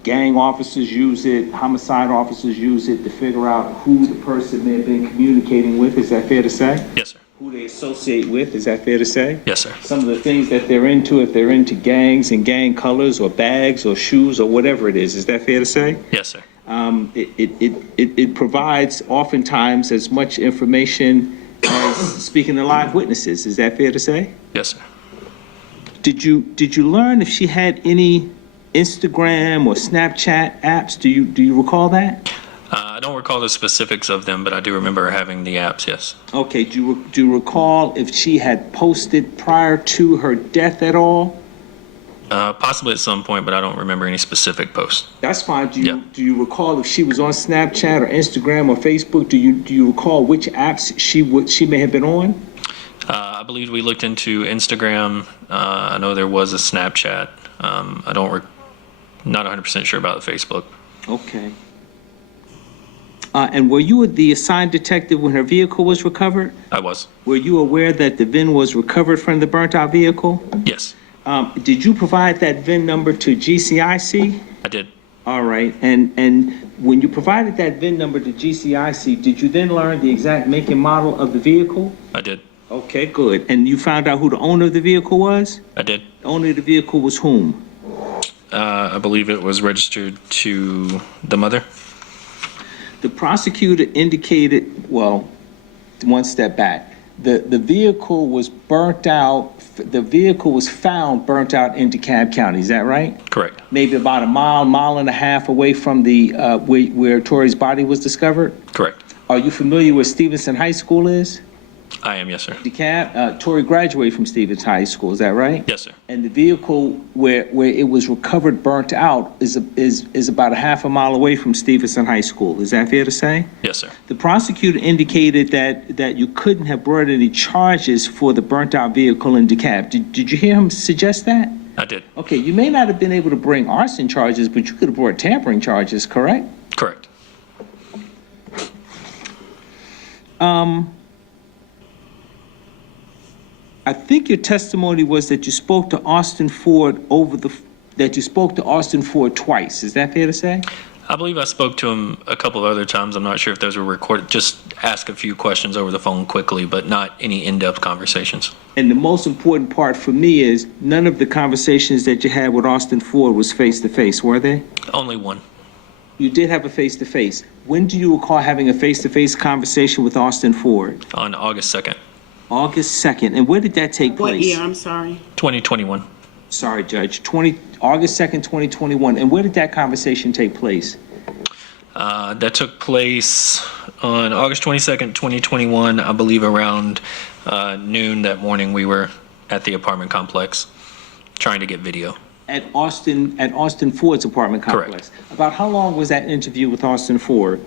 Gang officers use it, homicide officers use it to figure out who the person may have been communicating with. Is that fair to say? Yes, sir. Who they associate with, is that fair to say? Yes, sir. Some of the things that they're into, if they're into gangs and gang colors or bags or shoes or whatever it is that fair to say? Yes, sir. It provides oftentimes as much information as speaking to live witnesses, is that fair to say? Yes, sir. Did you learn if she had any Instagram or Snapchat apps? Do you recall that? I don't recall the specifics of them, but I do remember having the apps, yes. Okay, do you recall if she had posted prior to her death at all? Possibly at some point, but I don't remember any specific posts. That's fine. Do you recall if she was on Snapchat or Instagram or Facebook? Do you recall which apps she may have been on? I believe we looked into Instagram. I know there was a Snapchat. Not 100% sure about the Facebook. Okay. And were you the assigned detective when her vehicle was recovered? I was. Were you aware that the VIN was recovered from the burnt-out vehicle? Yes. Did you provide that VIN number to GCIC? I did. All right. And when you provided that VIN number to GCIC, did you then learn the exact make and model of the vehicle? I did. Okay, good. And you found out who the owner of the vehicle was? I did. The owner of the vehicle was whom? I believe it was registered to the mother. The prosecutor indicated, well, one step back. The vehicle was burnt out. The vehicle was found burnt out in DeKalb County. Is that right? Correct. Maybe about a mile and a half away from the where Tori's body was discovered. Correct. Are you familiar where Stevenson High School is? I am, yes, sir. DeKalb. Tori graduated from Stevenson High School. Is that right? Yes, sir. And the vehicle where it was recovered burnt out is about a half a mile away from Stevenson High School. Is that fair to say? Yes, sir. The prosecutor indicated that you couldn't have brought any charges for the burnt out vehicle in DeKalb. Did you hear him suggest that? I did. Okay, you may not have been able to bring arson charges, but you could have brought tampering charges, correct? Correct. I think your testimony was that you spoke to Austin Ford twice. Is that fair to say? I believe I spoke to him a couple of other times. I'm not sure if those were recorded. Just ask a few questions over the phone quickly, but not any in-depth conversations. And the most important part for me is none of the conversations that you had with Austin Ford was face-to-face, were they? Only one. You did have a face-to-face. When do you recall having a face-to-face conversation with Austin Ford? On August 2nd. August 2nd. And where did that take place? What year? I'm sorry. 2021. Sorry, Judge. August 2nd, 2021. And where did that conversation take place? That took place on August 22nd, 2021. I believe around noon that morning we were at the apartment complex trying to get video. At Austin Ford's apartment complex. Correct. About how long was that interview with Austin Ford?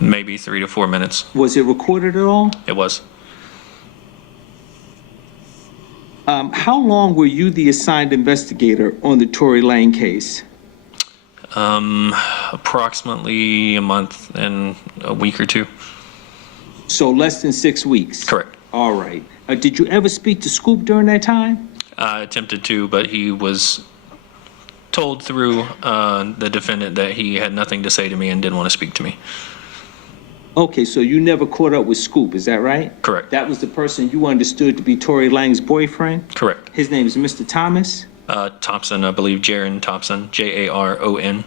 Maybe 3 to 4 minutes. Was it recorded at all? It was. How long were you the assigned investigator on the Tori Lang case? Approximately a month and a week or two. So less than 6 weeks? Correct. All right. Did you ever speak to Scoop during that time? I attempted to, but he was told through the defendant that he had nothing to say to me and didn't want to speak to me. Okay, so you never caught up with Scoop, is that right? Correct. That was the person you understood to be Tori Lang's boyfriend? Correct. His name is Mr. Thomas? Thompson, I believe, Jaron Thompson, Jaron.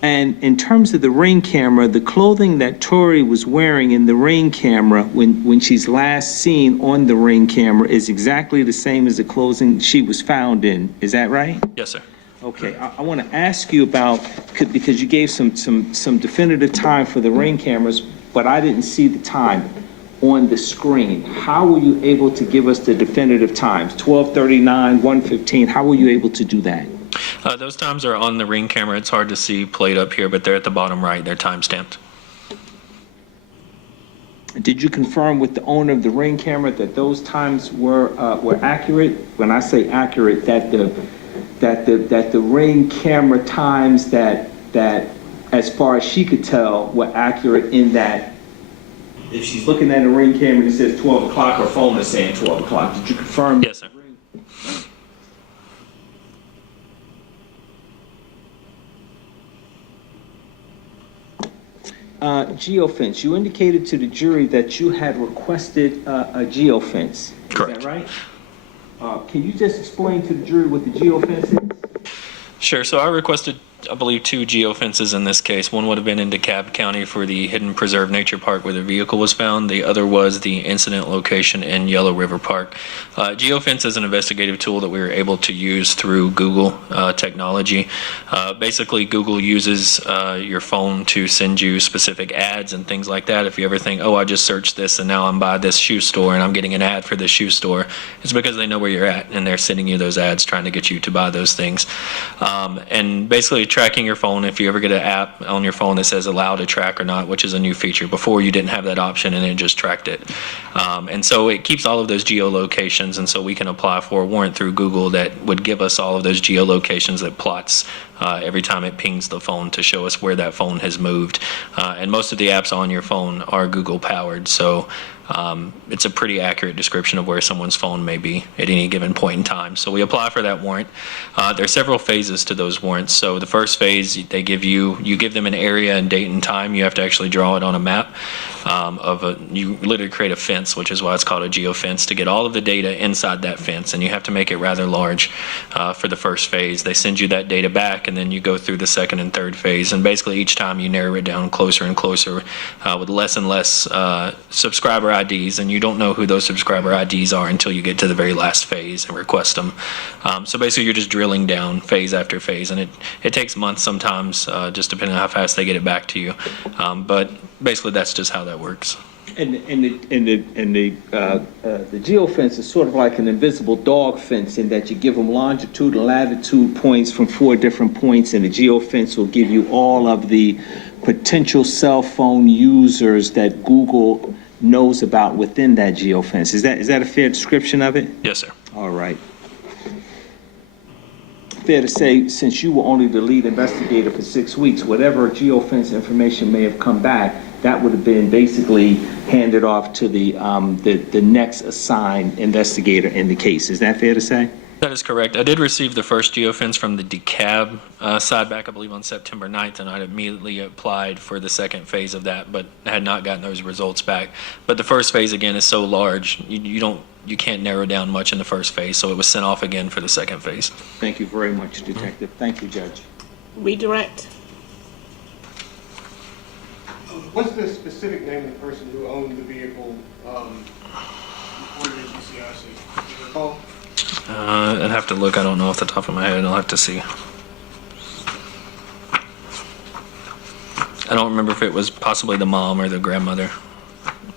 And in terms of the ring camera, the clothing that Tori was wearing in the ring camera when she's last seen on the ring camera is exactly the same as the clothing she was found in. Is that right? Yes, sir. Okay, I want to ask you about, because you gave some definitive time for the ring cameras, but I didn't see the time on the screen. How were you able to give us the definitive times? 12:39, 1:15, how were you able to do that? Those times are on the ring camera. It's hard to see played up here, but they're at the bottom right. They're time stamped. Did you confirm with the owner of the ring camera that those times were accurate? When I say accurate, that the ring camera times that as far as she could tell were accurate in that if she's looking at a ring camera and it says 12 o'clock, her phone is saying 12 o'clock. Did you confirm? Yes, sir. geofence. You indicated to the jury that you had requested a geofence. Correct. Is that right? Can you just explain to the jury what the geofence is? Sure. So I requested, I believe, 2 geofences in this case. One would have been in DeKalb County for the Hidden Preserve Nature Park where the vehicle was found. The other was the incident location in Yellow River Park. Geofence is an investigative tool that we were able to use through Google technology. Basically, Google uses your phone to send you specific ads and things like that. If you ever think, oh, I just searched this and now I'm by this shoe store and I'm getting an ad for this shoe store, it's because they know where you're at and they're sending you those ads trying to get you to buy those things. And basically tracking your phone, if you ever get an app on your phone that says allow to track or not, which is a new feature. Before you didn't have that option and it just tracked it. And so it keeps all of those geolocations, and so we can apply for a warrant through Google that would give us all of those geolocations that plots every time it pings the phone to show us where that phone has moved. And most of the apps on your phone are Google powered, so it's a pretty accurate description of where someone's phone may be at any given point in time. So we apply for that warrant. There are several phases to those warrants. So the first phase, they give you give them an area and date and time. You have to actually draw it on a map. You literally create a fence, which is why it's called a geofence, to get all of the data inside that fence, and you have to make it rather large for the first phase. They send you that data back, and then you go through the second and third phase, and basically each time you narrow it down closer and closer with less and less subscriber IDs, and you don't know who those subscriber IDs are until you get to the very last phase and request them. So basically you're just drilling down phase after phase, and it takes months sometimes, just depending on how fast they get it back to you. But basically that's just how that works. And the geofence is sort of like an invisible dog fence in that you give them longitude and latitude points from 4 different points, and the geofence will give you all of the potential cell phone users that Google knows about within that geofence. Is that a fair description of it? Yes, sir. All right. Fair to say, since you were only the lead investigator for 6 weeks, whatever geofence information may have come back, that would have been basically handed off to the next assigned investigator in the case. Is that fair to say? That is correct. I did receive the first geofence from the DeKalb side back, I believe, on September 9th, and I immediately applied for the second phase of that, but had not gotten those results back. But the first phase, again, is so large, you can't narrow down much in the first phase, so it was sent off again for the second phase. Thank you very much, Detective. Thank you, Judge. Redirect. What's the specific name of the person who owned the vehicle reported in GCIC? Do you recall? I'd have to look. I don't know off the top of my head. I'll have to see. I don't remember if it was possibly the mom or the grandmother.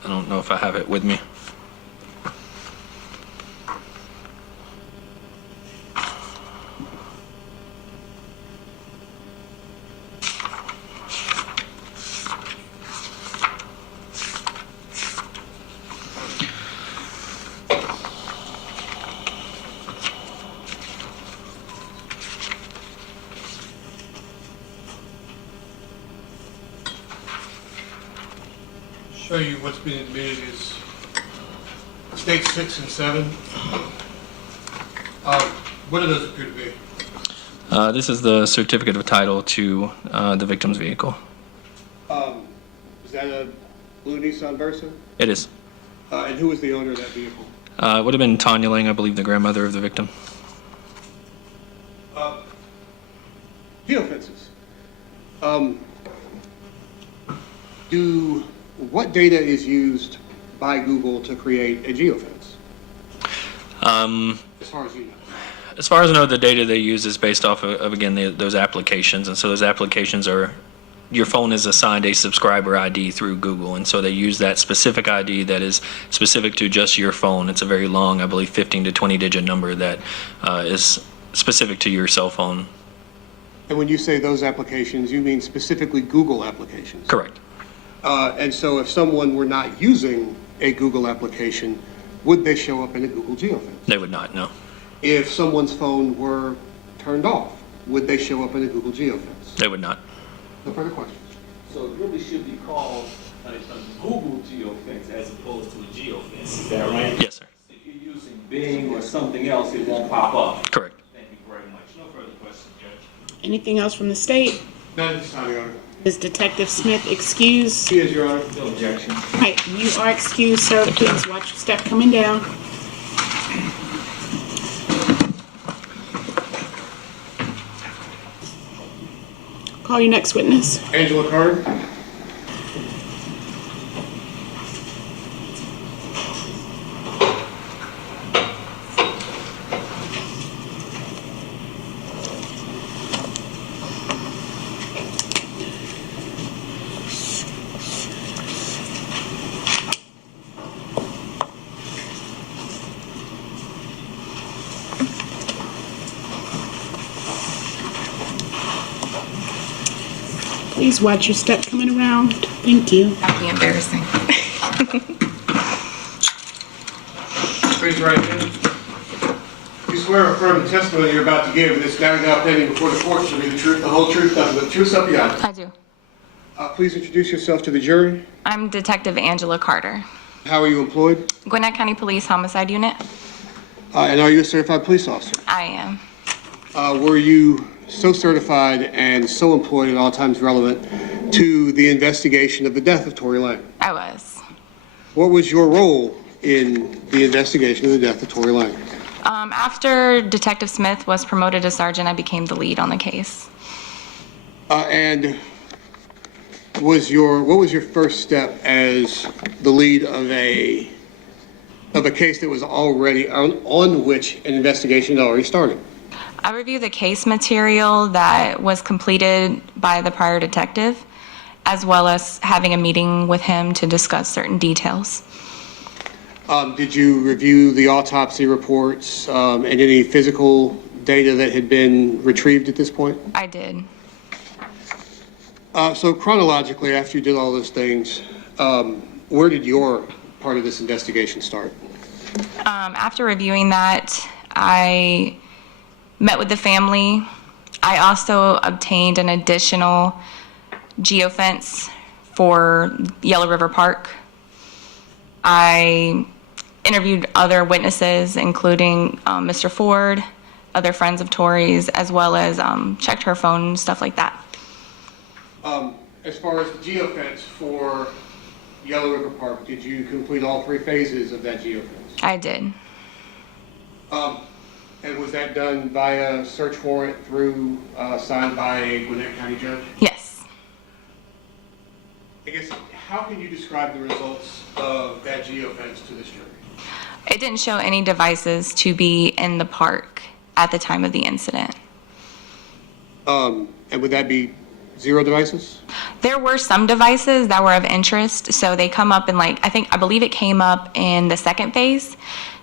I don't know if I have it with me. Show you what's been admitted is state 6 and 7. What do those appear to be? This is the certificate of title to the victim's vehicle. Is that a blue Nissan Versa? It is. And who was the owner of that vehicle? It would have been Tanya Lang, I believe, the grandmother of the victim. Geofences. What data is used by Google to create a geofence? As far as you know. As far as I know, the data they use is based off of again, those applications. And so those applications are, your phone is assigned a subscriber ID through Google. And so they use that specific ID that is specific to just your phone. It's a very long, I believe, 15 to 20 digit number that is specific to your cell phone. And when you say those applications, you mean specifically Google applications? Correct. And so if someone were not using a Google application, would they show up in a Google geofence? They would not, no. If someone's phone were turned off, would they show up in a Google geofence? They would not. No further questions. So it really should be called a Google geofence as opposed to a geofence. Is that right? Yes, sir. If you're using Bing or something else, it won't pop up. Correct. Thank you very much. No further questions, Judge. Anything else from the state? Not at this time, Your Honor. Is Detective Smith excused? She is, Your Honor. No objection. All right, you are excused, sir. Please watch your step coming down. Call your next witness. Angela Carter. Please watch your step coming around. Thank you. That'd be embarrassing. Raise your right hand. You swear or affirm the testimony you're about to give in this matter now pending before the court shall be the truth, the whole truth, nothing but the truth, so help you God. I do. Please introduce yourself to the jury. I'm Detective Angela Carter, How are you employed? Gwinnett County Police Homicide Unit. And are you a certified police officer? I am. Were you so certified and so employed at all times relevant to the investigation of the death of Tori Lang? I was. What was your role in the investigation of the death of Tori Lang? After Detective Smith was promoted to sergeant, I became the lead on the case. And what was your first step as the lead of a case that was already on which an investigation had already started? I reviewed the case material that was completed by the prior detective, as well as having a meeting with him to discuss certain details. Did you review the autopsy reports and any physical data that had been retrieved at this point? I did. So chronologically, after you did all those things, where did your part of this investigation start? After reviewing that, I met with the family. I also obtained an additional geofence for Yellow River Park. I interviewed other witnesses, including Mr. Ford, other friends of Tori's, as well as checked her phone, stuff like that. As far as the geofence for Yellow River Park, did you complete all 3 phases of that geofence? I did. And was that done via search warrant through signed by a Gwinnett County judge? Yes. I guess, how can you describe the results of that geofence to this jury? It didn't show any devices to be in the park at the time of the incident. And would that be 0 devices? There were some devices that were of interest, so they come up in I believe it came up in the second phase.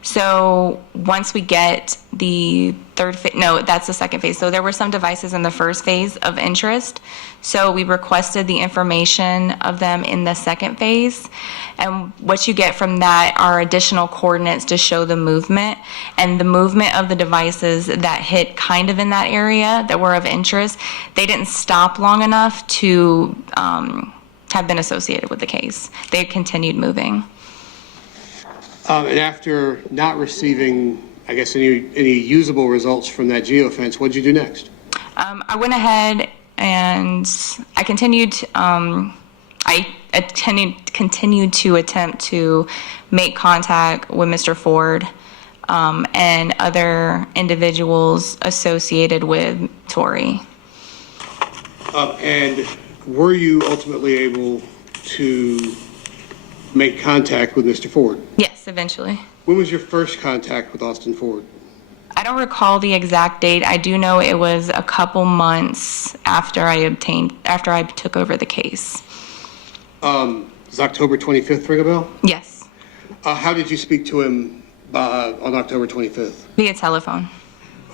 So once we get the third phase, no, that's the second phase. So there were some devices in the first phase of interest. So we requested the information of them in the second phase. And what you get from that are additional coordinates to show the movement. And the movement of the devices that hit kind of in that area that were of interest, they didn't stop long enough to have been associated with the case. They continued moving. And after not receiving, I guess, any usable results from that geofence, what did you do next? I went ahead and I continued to attempt to make contact with Mr. Ford and other individuals associated with Tori. And were you ultimately able to make contact with Mr. Ford? Yes, eventually. When was your first contact with Austin Ford? I don't recall the exact date. I do know it was a couple months after I took over the case. Does October 25th ring a bell? Yes. How did you speak to him on October 25th? Via telephone.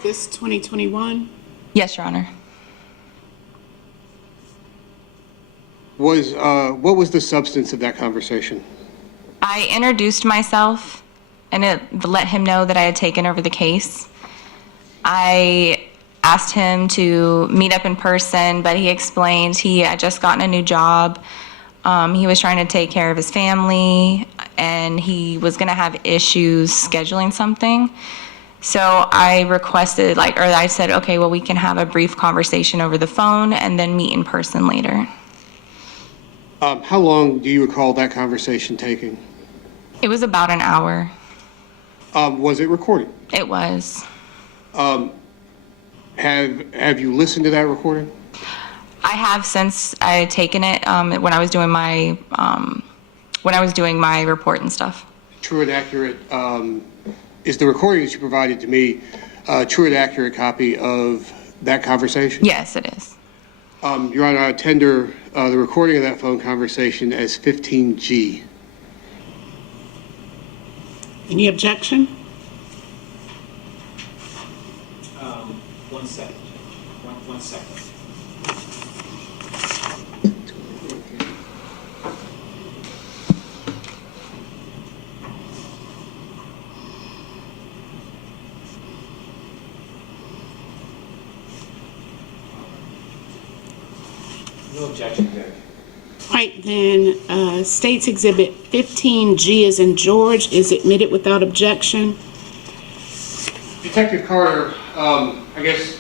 This 2021? Yes, Your Honor. What was the substance of that conversation? I introduced myself and let him know that I had taken over the case. I asked him to meet up in person, but he explained he had just gotten a new job. He was trying to take care of his family, and he was going to have issues scheduling something. So I requested, I said, okay, well, we can have a brief conversation over the phone and then meet in person later. How long do you recall that conversation taking? It was about an hour. Was it recorded? It was. Have you listened to that recording? I have since I had taken it when I was doing my report and stuff. True and accurate. Is the recording that you provided to me a true and accurate copy of that conversation? Yes, it is. Your Honor, I tender the recording of that phone conversation as 15G. Any objection? 1 second. One second. No objection, Judge. Right, then, State's Exhibit 15G as in George is admitted without objection. Detective Carter, I guess,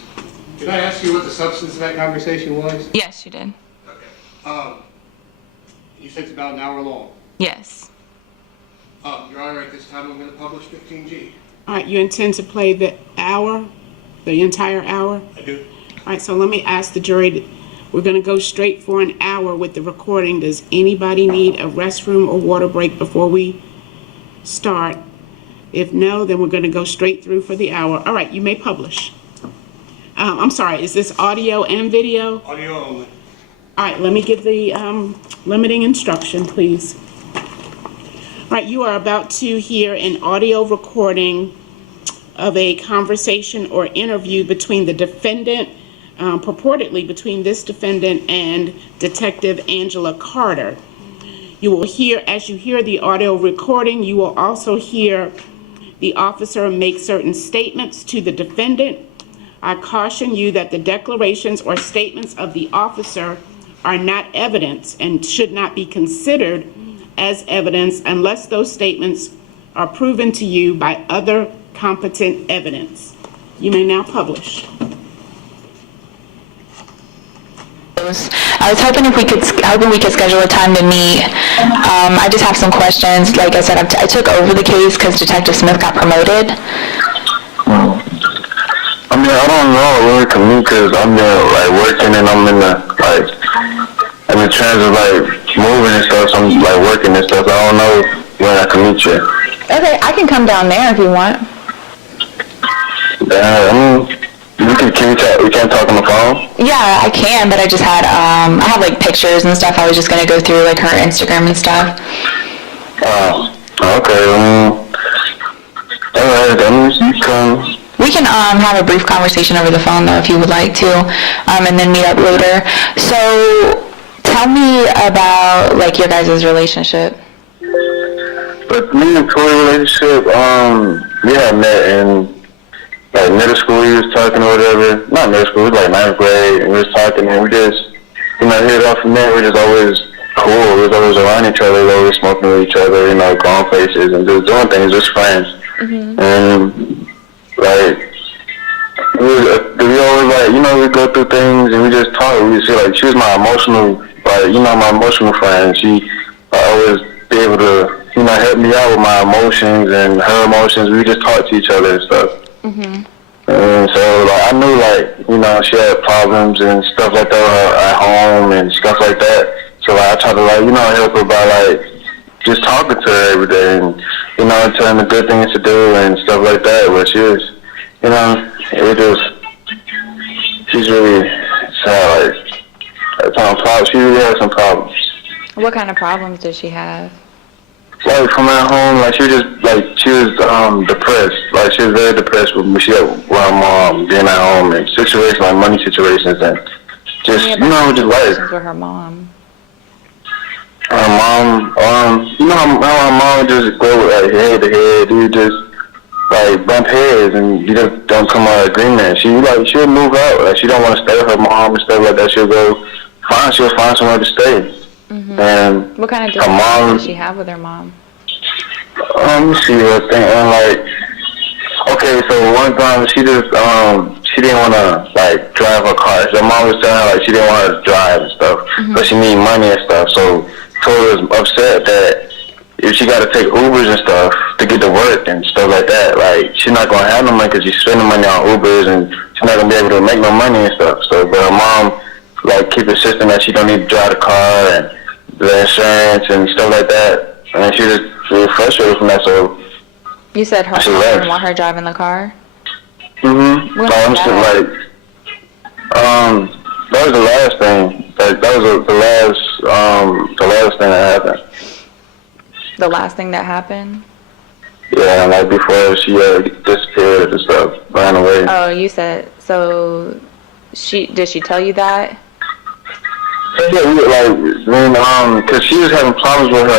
can I ask you what the substance of that conversation was? Yes, you did. You said it's about an hour long. Yes. Your Honor, at this time, I'm going to publish 15G. All right, you intend to play the hour, the entire hour? I do. All right, so let me ask the jury, we're going to go straight for an hour with the recording. Does anybody need a restroom or water break before we start? If no, then we're going to go straight through for the hour. All right, you may publish. I'm sorry, is this audio and video? Audio only. All right, let me give the limiting instruction, please. All right, you are about to hear an audio recording of a conversation or interview between the defendant, purportedly between this defendant and Detective Angela Carter. You will hear, as you hear the audio recording, you will also hear the officer make certain statements to the defendant. I caution you that the declarations or statements of the officer are not evidence and should not be considered as evidence unless those statements are proven to you by other competent evidence. You may now publish. I was hoping we could schedule a time to meet. I just have some questions. Like I said, I took over the case because Detective Smith got promoted. I mean, I don't know where we can meet because I'm like working and I'm in the trans of like moving and stuff. So I'm like working and stuff. So I don't know when I can meet you. Okay, I can come down there if you want. I mean, we can't talk on the phone? Yeah, I can, but I just had, I have like pictures and stuff. I was just going to go through like her Instagram and stuff. Okay. Alright, you come. We can have a brief conversation over the phone though if you would like to, and then meet up later. So tell me about like your guys' relationship. But me and Tori relationship, we had met in like middle school. We was talking or whatever. Not middle school, it was like 9th grade, and we was talking, and we just, hit it off from there. We just always cool. We was always around each other, always smoking with each other, going places and just doing things, just friends. Mm-hmm. And like we always like, we go through things and we just talk. We see like she was my emotional, my emotional friend. She always be able to, help me out with my emotions and her emotions. We just talk to each other and stuff. Mm-hmm. And so I knew she had problems and stuff like that at home and stuff like that. So I try to help her by just talking to her every day and telling her good things to do and stuff like that. But she was, she's really sad. She really has some problems. What kind of problems did she have? Like from at home, she was depressed. She was very depressed with her mom being at home and situations like money situations and just just life. With her mom. Her mom, how her mom just go head to head. You just bump heads and you just don't come out of agreement. She'll move out. She don't want to stay with her mom and stuff like that. She'll find somewhere to stay. Mm-hmm. And what kind of differences did she have with her mom? Let me see what thing. Okay, so one time she she didn't want to like drive her car. Her mom was telling her like she didn't want her to drive and stuff, but she needed money and stuff. So Tori was upset that if she got to take Ubers and stuff to get to work and stuff like that, like she's not gonna have no money because she's spending money on Ubers and she's not gonna be able to make no money and stuff. So, but her mom like keep insisting that she don't need to drive the car and the insurance and stuff like that, and she was frustrated from that. So You said her she mom left. didn't want her driving the car? Mm-hmm. When Like, I'm was still that? like, that was the last thing. Like, that was the last thing that happened. The last thing that happened? Yeah, like before she disappeared and stuff, ran away. Oh, you said, so did she tell you that? Yeah, cause she was having problems with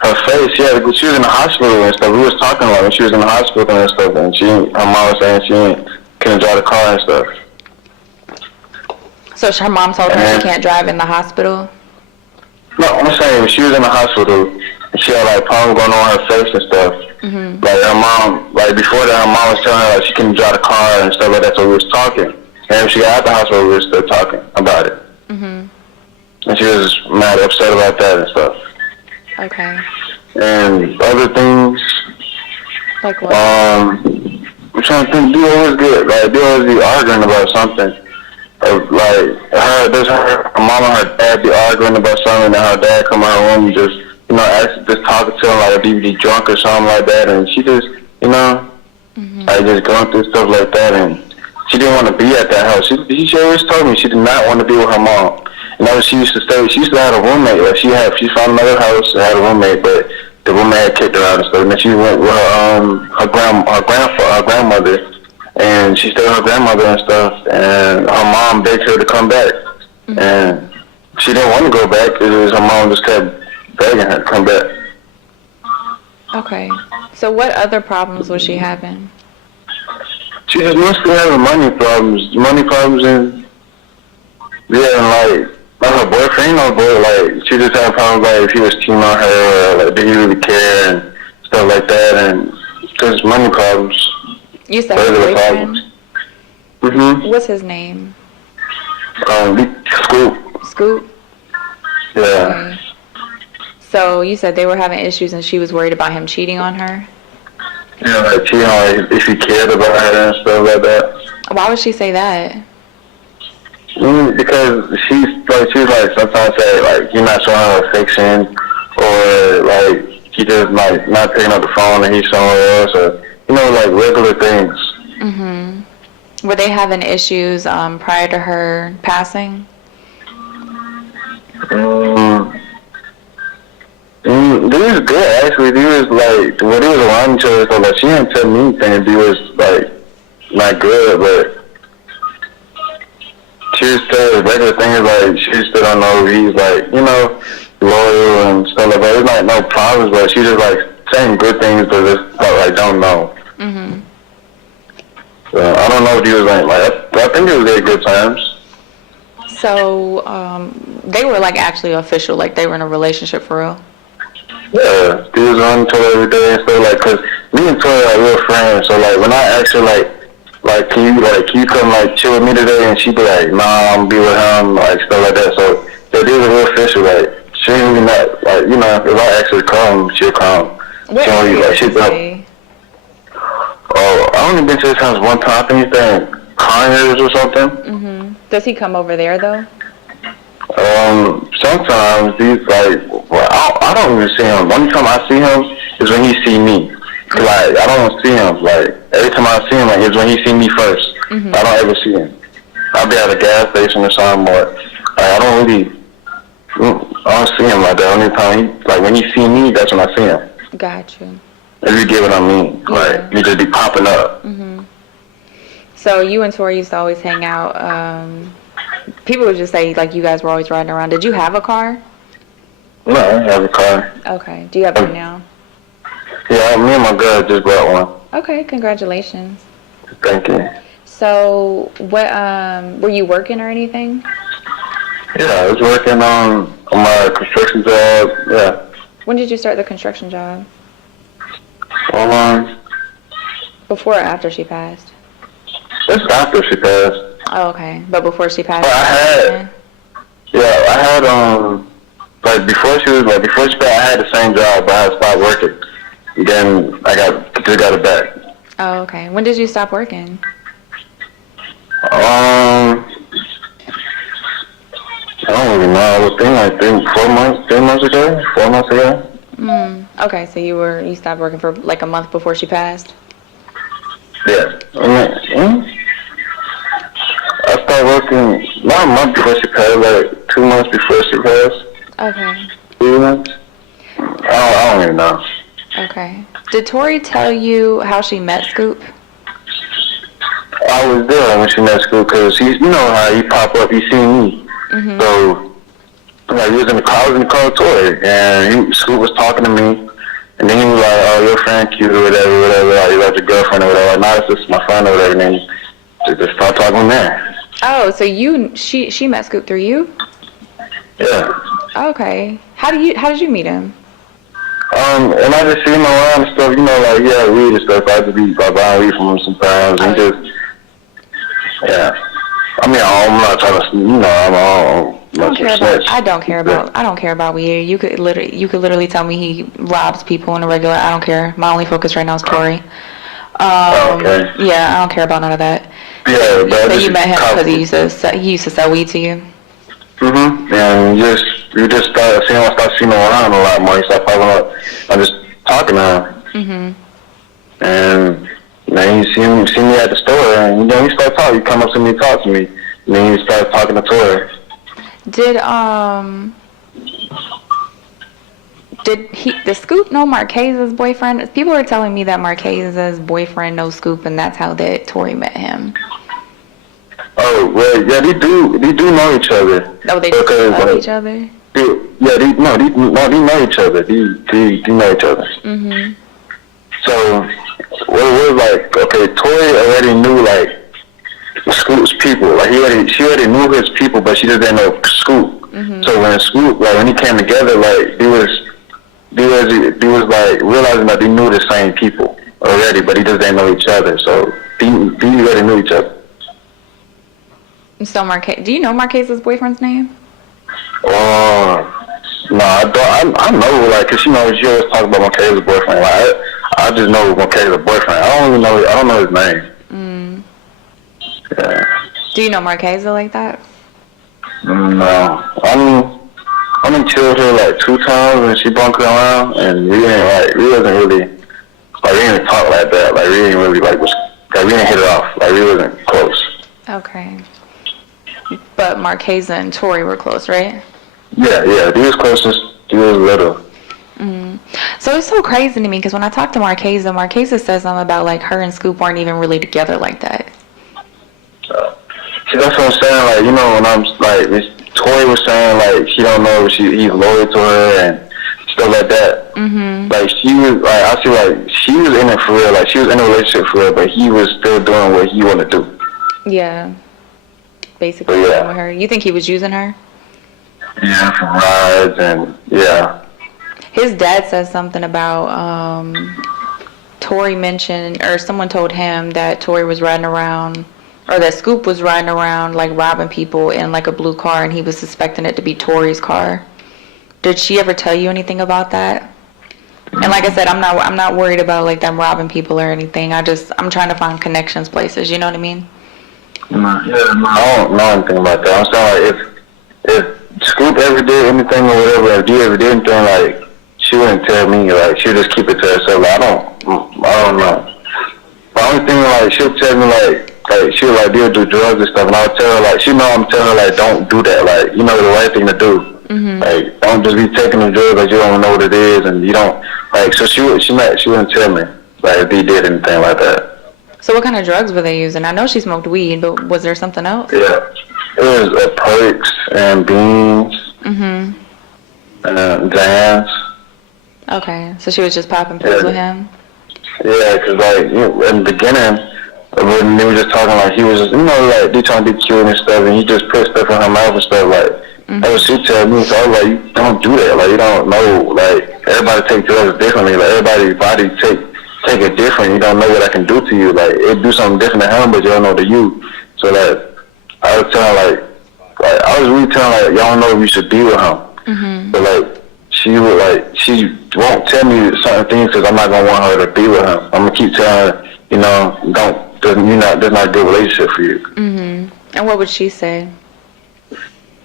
her face. She was in the hospital and stuff. We was talking like when she was in the hospital and stuff, and her mom was saying she couldn't drive the car and stuff. So her mom told her she can't drive in the hospital? No, I'm saying when she was in the hospital, and she had like problems going on her face and stuff. Mm-hmm. Like her mom, like before that, her mom was telling her like she couldn't drive the car and stuff like that. So we was talking, and when she got out the hospital, we were still talking about it. Mm-hmm. And she was mad, upset about that and stuff. Okay. And other things. Like what? I'm trying to think. They always be arguing about something. Her mom and her dad be arguing about something, and her dad come out of her room and just talking to him like if he be drunk or something like that, and she just like just going through stuff like that, and she didn't want to be at that house. She always told me she did not want to be with her mom. And that was she used to stay. She used to have a roommate. Like she found another house and had a roommate, but the roommate had kicked her out and stuff. And then she went with her grandmother, and she stayed with her grandmother and stuff. And her mom begged her to come back, and she didn't want to go back because her mom just kept begging her to come back. Okay. So what other problems was she having? She was mostly having money problems, and and like her boyfriend, like she just had problems like if he was cheating on her, or like did he really care and stuff like that, and just money problems. You said her boyfriend? Mm-hmm. What's his name? Scoop. Scoop? Yeah. Okay. So you said they were having issues and she was worried about him cheating on her? Yeah, like cheating on her if he cared about her and stuff like that. Why would she say that? Because she's like sometimes say like you're not showing her affection, or like he just like not picking up the phone and he's somewhere else, or like regular things. Mm-hmm. Were they having issues prior to her passing? They was good actually. They was like when they was around each other, so like she didn't tell me anything. They was like not good, but she just said regular things like she still don't know if he's like loyal and stuff like that. There's like no problems, but she just like saying good things, but just like don't know. Mm-hmm. So I don't know if he was like I think it was at good times. So they were like actually official, like they were in a relationship for real? Yeah, he was on tour every day and stuff, like, cause me and Tori are real friends, so like when I asked her like can you come like chill with me today, and she'd be like, nah, I'm gonna be with him, like stuff like that. So they did a real official, like she ain't really not like if I ask her to come, she'll come. Where So is he? Oh, I only been to his house one time. I think he's in Conyers or something. Mm-hmm. Does he come over there though? Sometimes he's like, I don't even see him. The only time I see him is when he see me. Like, I don't see him. Like, every time I see him, like, it's when he see me first. Mm-hmm. I don't ever see him. I'll be at a gas station or something, or like, I don't see him like that. Only time when he see me, that's when I see him. Got you. If you get what I mean. Like, he just be popping up. Mm-hmm. So you and Tori used to always hang out. People would just say, like, you guys were always riding around. Did you have a car? No, I don't have a car. Okay. Do you have one now? Yeah, me and my girl just bought one. Okay, congratulations. Thank you. So, what, were you working or anything? Yeah, I was working on my construction job, yeah. When did you start the construction job? Hold on. Before or after she passed? That's after she passed. Oh, okay. But before she passed? I had, like before she passed, I had the same job, but I had stopped working. Then I just got it back. Oh, okay. When did you stop working? I don't even know. I think 3 months ago, 4 months ago. Okay, so you stopped working for like a month before she passed? Yeah. I started working not a month before she passed, like 2 months before she passed. Okay. 3 months? I don't even know. Okay. Did Tori tell you how she met Scoop? I was there when she met Scoop because you know how he pop up, he seen me. Mm-hmm. So, like, I was in the car with Tori, and Scoop was talking to me, and then he was like, "Oh, your friend cute or whatever, like, you got your girlfriend or whatever." Like, "No, it's just my friend or whatever," and then just start talking there. Oh, so she met Scoop through you? Yeah. Okay. How did you meet him? And I just see him around and stuff, you know, like, yeah, weed and stuff. I just be buying weed from him sometimes, and just, yeah. I mean, I'm not trying to, you know, I don't care about weed. You could literally tell me he robs people on a regular. I don't care. My only focus right now is Tori. Okay. Yeah, I don't care about none of that. Yeah, but So you met him because he used to sell weed to you? Mm-hmm. And you just start seeing him around a lot more. You start popping up. I'm just talking to him. Mm-hmm. And then you see me at the store, and you know, he start talking. You come up to me, talk to me, and then you start talking to Tori. Did Scoop know Marquez's boyfriend? People are telling me that Marquez's boyfriend knows Scoop, and that's how that Tori met him. Oh, well, yeah, they do know each other. Oh, they do know each other? They know each other. They know each other. Mm-hmm. So, what it was like, okay, Tori already knew, like, Scoop's people. Like, she already knew his people, but she just didn't know Scoop. Mm-hmm. So when Scoop, like, when he came together, like, they was like, realizing that they knew the same people already, but they just didn't know each other. So, they already knew each other. So do you know Marquez's boyfriend's name? No, I don't. I know, like, cause you know, she always talk about Marquez's boyfriend. Like, I just know Marquez's boyfriend. I don't know his name. Yeah. Do you know Marquez like that? No, I'm in chill with her like 2 times, and she bunked around, and we didn't talk like that. Like, we didn't really we didn't hit it off. Like, we wasn't close. Okay. But Marquez and Tori were close, right? Yeah, they was closest. They was little. So it's so crazy to me because when I talk to Marquez says something about like her and Scoop weren't even really together like that. See, that's what I'm saying. Like, you know, when I'm like, Tori was saying like she don't know if he's loyal to her and stuff like that. Mm-hmm. Like, she was like, I see, like, she was in it for real. Like, she was in a relationship for real, but he was still doing what he wanted to do. Yeah. Basically, with her. You think he was using her? Yeah, for rides and yeah. His dad says something about Tori mentioned, or someone told him that Tori was riding around, or that Scoop was riding around like robbing people in like a blue car, and he was suspecting it to be Tori's car. Did she ever tell you anything about that? And like I said, I'm not worried about like them robbing people or anything. I'm trying to find connections, places. You know what I mean? I don't know anything about that. I'm saying, like, if Scoop ever did anything or whatever, if he ever did anything, like, she wouldn't tell me. Like, she'd just keep it to herself. Like, I don't know. The only thing, like, she'll tell me, like she'll, like, do drugs and stuff, and I'll tell her, like, she know I'm telling her, like, don't do that. Like, you know the right thing to do. Mm-hmm. Like, don't just be taking the drugs like you don't know what it is, and you don't, like, so she wouldn't tell me, like, if he did anything like that. So what kind of drugs were they using? I know she smoked weed, but was there something else? Yeah, it was perks and beans. Mm-hmm. And Zans. Okay, so she was just popping pills with him? Yeah, because, like, you know, in the beginning, when they were just talking, like, he was just, you know, like, they trying to be cute and stuff, and he just put stuff in her mouth and stuff, like, that's what she tell me. So I was like, you don't do that. Like, you don't know, like, everybody take drugs differently. Like, everybody's body take take it different. You don't know what I can do to you. Like, it do something different to him, but you don't know to you. So that I was telling like I was really telling like y'all don't know if you should be with him. Mm-hmm. But like she won't tell me certain things because I'm not gonna want her to be with him. I'm gonna keep telling her, you know, there's not a good relationship for you. Mm-hmm. And what would she say?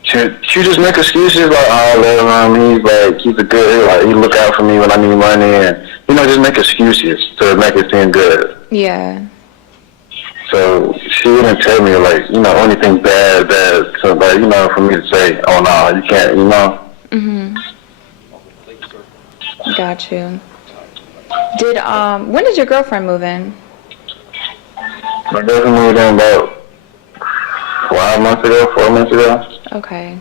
She just make excuses like, oh, I love him. He's a good, like he look out for me when I need money, and you know, just make excuses to make it seem good. Yeah. So she wouldn't tell me like, you know, anything bad. So like, you know, for me to say, oh no, you can't, you know. Mhm. Got you. Did when did your girlfriend move in? My girlfriend moved in about 4 months ago. Okay.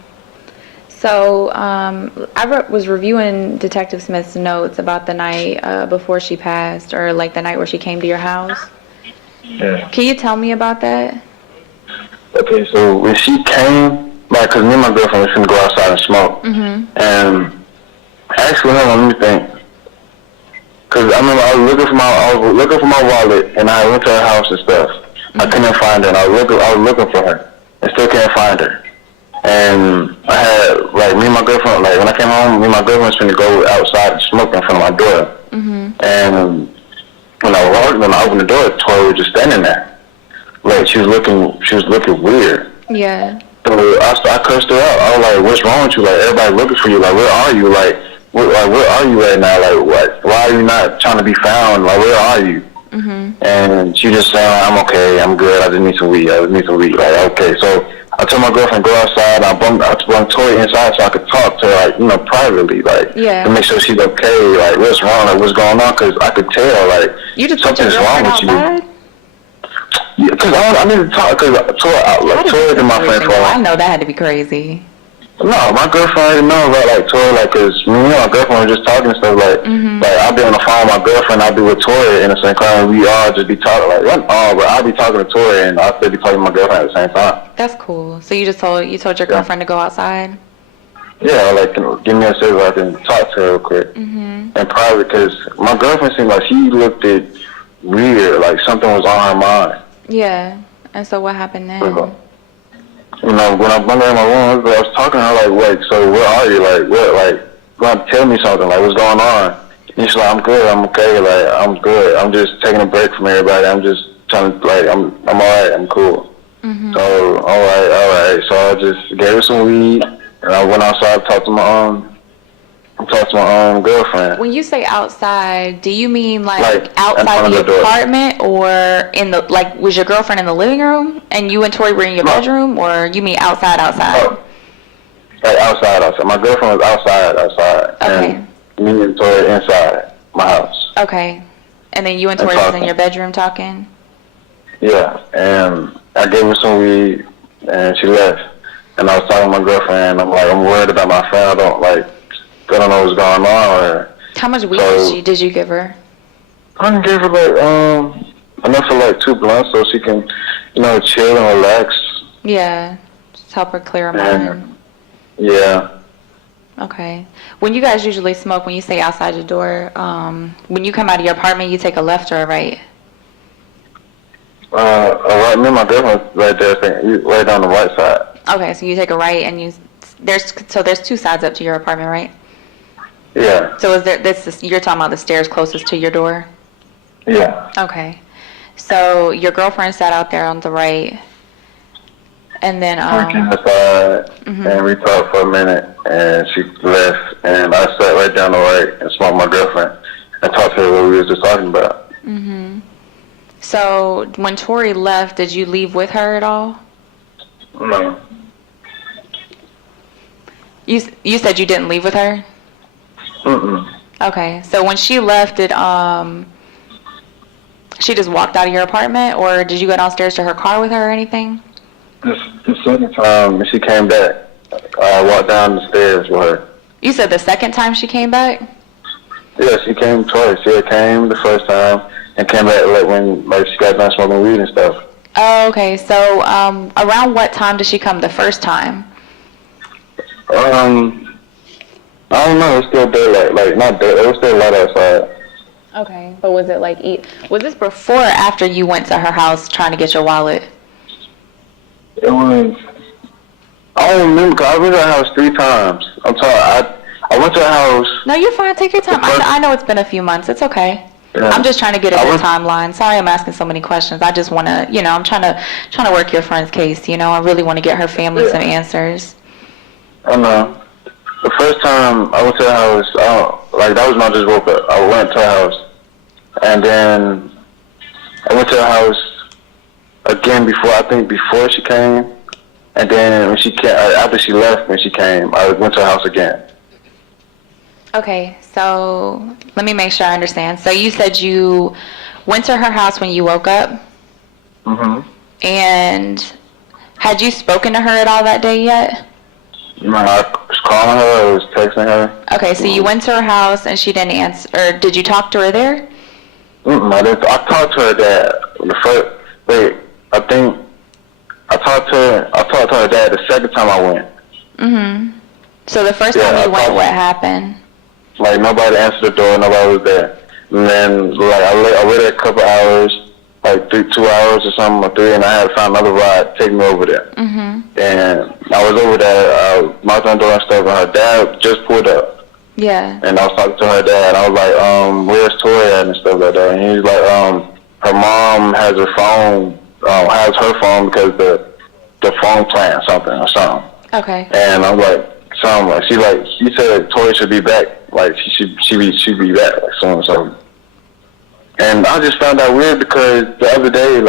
So I was reviewing Detective Smith's notes about the night before she passed, or like the night where she came to your house. Yeah. Can you tell me about that? Okay, so when she came, like, cause me and my girlfriend was gonna go outside and smoke, and actually, hold on, let me think. Cause I remember I was looking for my wallet, and I went to her house and stuff. I couldn't find her, and I was looking for her, and still can't find her. And I had, like, me and my girlfriend, like, when I came home, me and my girlfriend was gonna go outside and smoke in front of my door. And when I opened the door, Tori was just standing there. Like, she was looking weird. Yeah. So I cursed her out. I was like, what's wrong with you? Like, everybody looking for you. Like, where are you? Like, where are you right now? Like, what? Why are you not trying to be found? Like, where are you? And she just saying, I'm okay, I'm good, I just need some weed. Like, okay. So I told my girlfriend go outside. I brought Tori inside so I could talk to her, like, you know, privately, like, to make sure she's okay. Like, what's wrong? Like, what's going on? Because I could tell, like, something's wrong with you. Yeah, because I need to talk, because Tori and my friend for I know that had to be crazy. No, my girlfriend didn't know about, like, Tori, like, because me and my girlfriend were just talking and stuff, like, like, I'll be on the phone with my girlfriend, I'll be with Tori in the same time, we all just be talking, like, not all, but I'll be talking to Tori, and I'll still be talking to my girlfriend at the same time. That's cool. So you told your girlfriend to go outside? Yeah, like, give me a second so I can talk to her real quick. In private, because my girlfriend seemed like she looked at weird, like something was on her mind. Yeah. And so what happened then? You know, when I went in my room, I was talking to her like, so where are you? Like, what? Like, go on, tell me something. Like, what's going on? And she's like, I'm good. I'm okay. Like, I'm good. I'm just taking a break from everybody. I'm just trying to, like, I'm all right. I'm cool. So, all right. So I just gave her some weed, and I went outside to talk to my girlfriend. When you say outside, do you mean like outside the door. apartment, or in the, like, was your girlfriend in the living room and you and Tori were in your bedroom, or you mean outside? Like outside. My girlfriend was outside. Okay. And me and Tori inside my house. Okay. And then you and Tori was in your bedroom talking? Yeah, and I gave her some weed, and she left. And I was talking to my girlfriend, I'm like, I'm worried about my friend. I don't know what's going on. How much weed did you give her? I gave her like enough for like 2 blunts so she can, you know, chill and relax. Yeah, just help her clear her mind. Yeah. Okay. When you guys usually smoke, when you say outside your door, when you come out of your apartment, you take a left or a right? Right, me and my girlfriend right there, right on the right side. Okay, so you take a right, and there's 2 sides up to your apartment, right? Yeah. So you're talking about the stairs closest to your door? Yeah. Okay. So your girlfriend sat out there on the right, and then I came outside, and we talked for a minute, and she left, and I sat right down the right and smoked my girlfriend and talked to her what we was just talking about. So when Tori left, did you leave with her at all? No. You said you didn't leave with her? Okay, so when she left, did she just walked out of your apartment, or did you go downstairs to her car with her or anything? The second time she came back, I walked down the stairs with her. You said the second time she came back? Yeah, she came twice. She came the first time and came back when she got done smoking weed and stuff. Oh, okay. So around what time did she come the first time? I don't know. It's still daylight. Like, not daylight. It was still light outside. Okay, but was it like, was this before or after you went to her house trying to get your wallet? It was, I don't remember, 'cause I went to her house 3 times. I'm sorry, I went to her house. No, you're fine. Take your time. I know it's been a few months. It's okay. Yeah. I'm just trying to get a good timeline. Sorry, I'm asking so many questions. I just want to, I'm trying to work your friend's case. I really want to get her family some answers. I know. The first time I went to her house, that was when I just woke up. I went to her house, and then I went to her house again before she came, and then when she came, after she left, when she came, I went to her house again. Okay, so let me make sure I understand. So you said you went to her house when you woke up? Mm-hmm. And had you spoken to her at all that day yet? No, I was calling her, I was texting her. Okay, so you went to her house and she didn't answer, or did you talk to her there? I didn't. I talked to her dad. I talked to her dad the second time I went. Mm-hmm. So the first time you went, what happened? Like, nobody answered the door, nobody was there. And then, I waited a couple hours, like 2 hours or something, or 3, and I had to find another ride to take me over there. Mm-hmm. And I was over there, knocked on the door and stuff, and her dad just pulled up. Yeah. And I was talking to her dad, and I was like, where's Tori at, and stuff like that. And he was like, her mom has her phone, because the phone plan something or something. Okay. And I'm like, she said Tori should be back, like she be back like soon or something. And I just found out weird because the other day,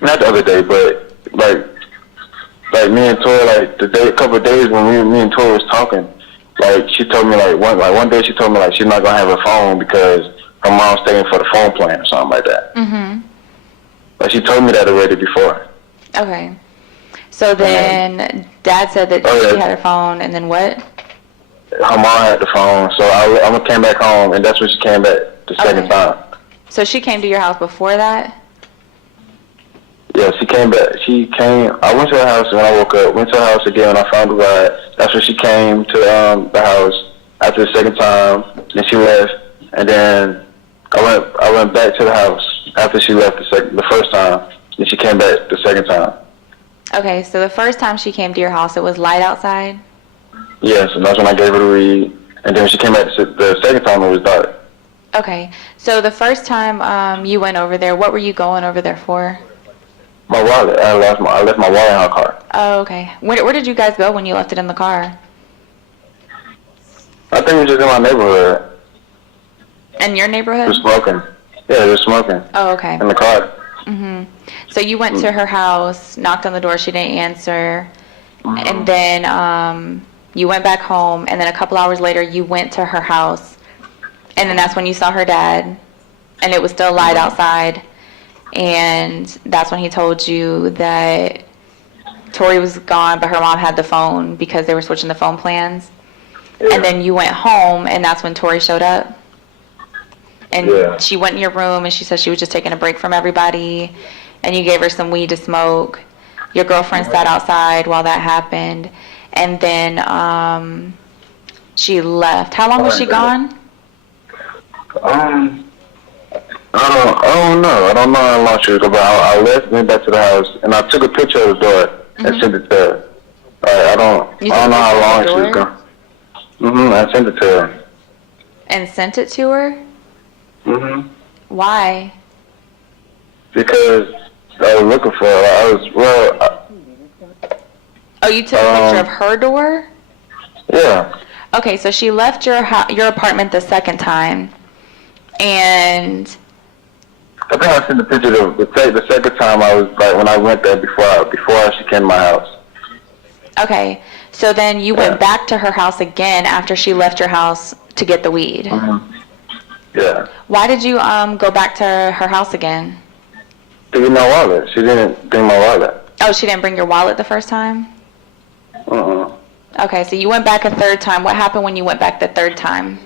not the other day, but like me and Tori, a couple of days when me and Tori was talking, she told me one day she told me she's not gonna have her phone because her mom's staying for the phone plan or something like that. Mm-hmm. Like she told me that already before. Okay. So then Dad said that she had her phone, and then what? Her mom had the phone, so I came back home, and that's when she came back the second time. So she came to your house before that? Yeah, she came back. I went to her house when I woke up, went to her house again when I found the ride. That's when she came to the house after the second time, and she left, and then I went back to the house after she left the first time, and she came back the second time. Okay, so the first time she came to your house, it was light outside? Yes, and that's when I gave her the weed. And then when she came back the second time, it was dark. Okay, so the first time you went over there, what were you going over there for? My wallet. I left my wallet in her car. Oh, okay. Where did you guys go when you left it in the car? I think it was just in my neighborhood. In your neighborhood? Just smoking. Yeah, just smoking. Oh, okay. In the car. Mm-hmm. So you went to her house, knocked on the door, she didn't answer, and then you went back home, and then a couple hours later you went to her house, and then that's when you saw her dad, and it was still light outside, and that's when he told you that Tori was gone, but her mom had the phone because they were switching the phone plans, and then you went home, and that's when Tori showed up. And she went in your room, and she said she was just taking a break from everybody, and you gave her some weed to smoke. Your girlfriend sat outside while that happened, and then she left. How long was she gone? I don't know. I don't know how long she was gone, but I left, went back to the house, and I took a picture of the door and sent it to her. I don't know how long she was gone. I sent it to her. And sent it to her? Why? Because I was looking for her. Oh, you took a picture of her door? Yeah. Okay, so she left your apartment the second time, and I think I sent the picture the second time I was when I went there before she came to my house. Okay, so then you went back to her house again after she left your house to get the weed. Yeah. Why did you go back to her house again? To get my wallet. She didn't bring my wallet. Oh, she didn't bring your wallet the first time? Okay, so you went back a third time. What happened when you went back the third time?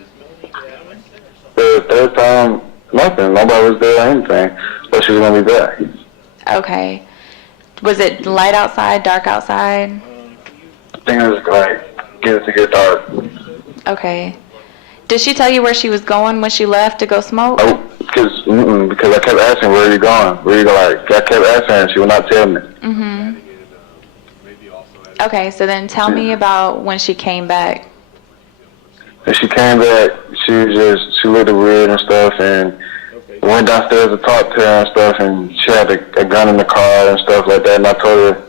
The third time, nothing. Nobody was there or anything. But she was going to be there. Okay. Was it light outside, dark outside? I think it was getting to get dark. Okay. Did she tell you where she was going when she left to go smoke? Oh, because I kept asking, where are you going? Where are you going? Like, I kept asking her, and she would not tell me. Mm-hmm. Okay, so then tell me about when she came back. And she came back, she looked weird and stuff, and went downstairs to talk to her and stuff, and she had a gun in the car and stuff like that, and I told her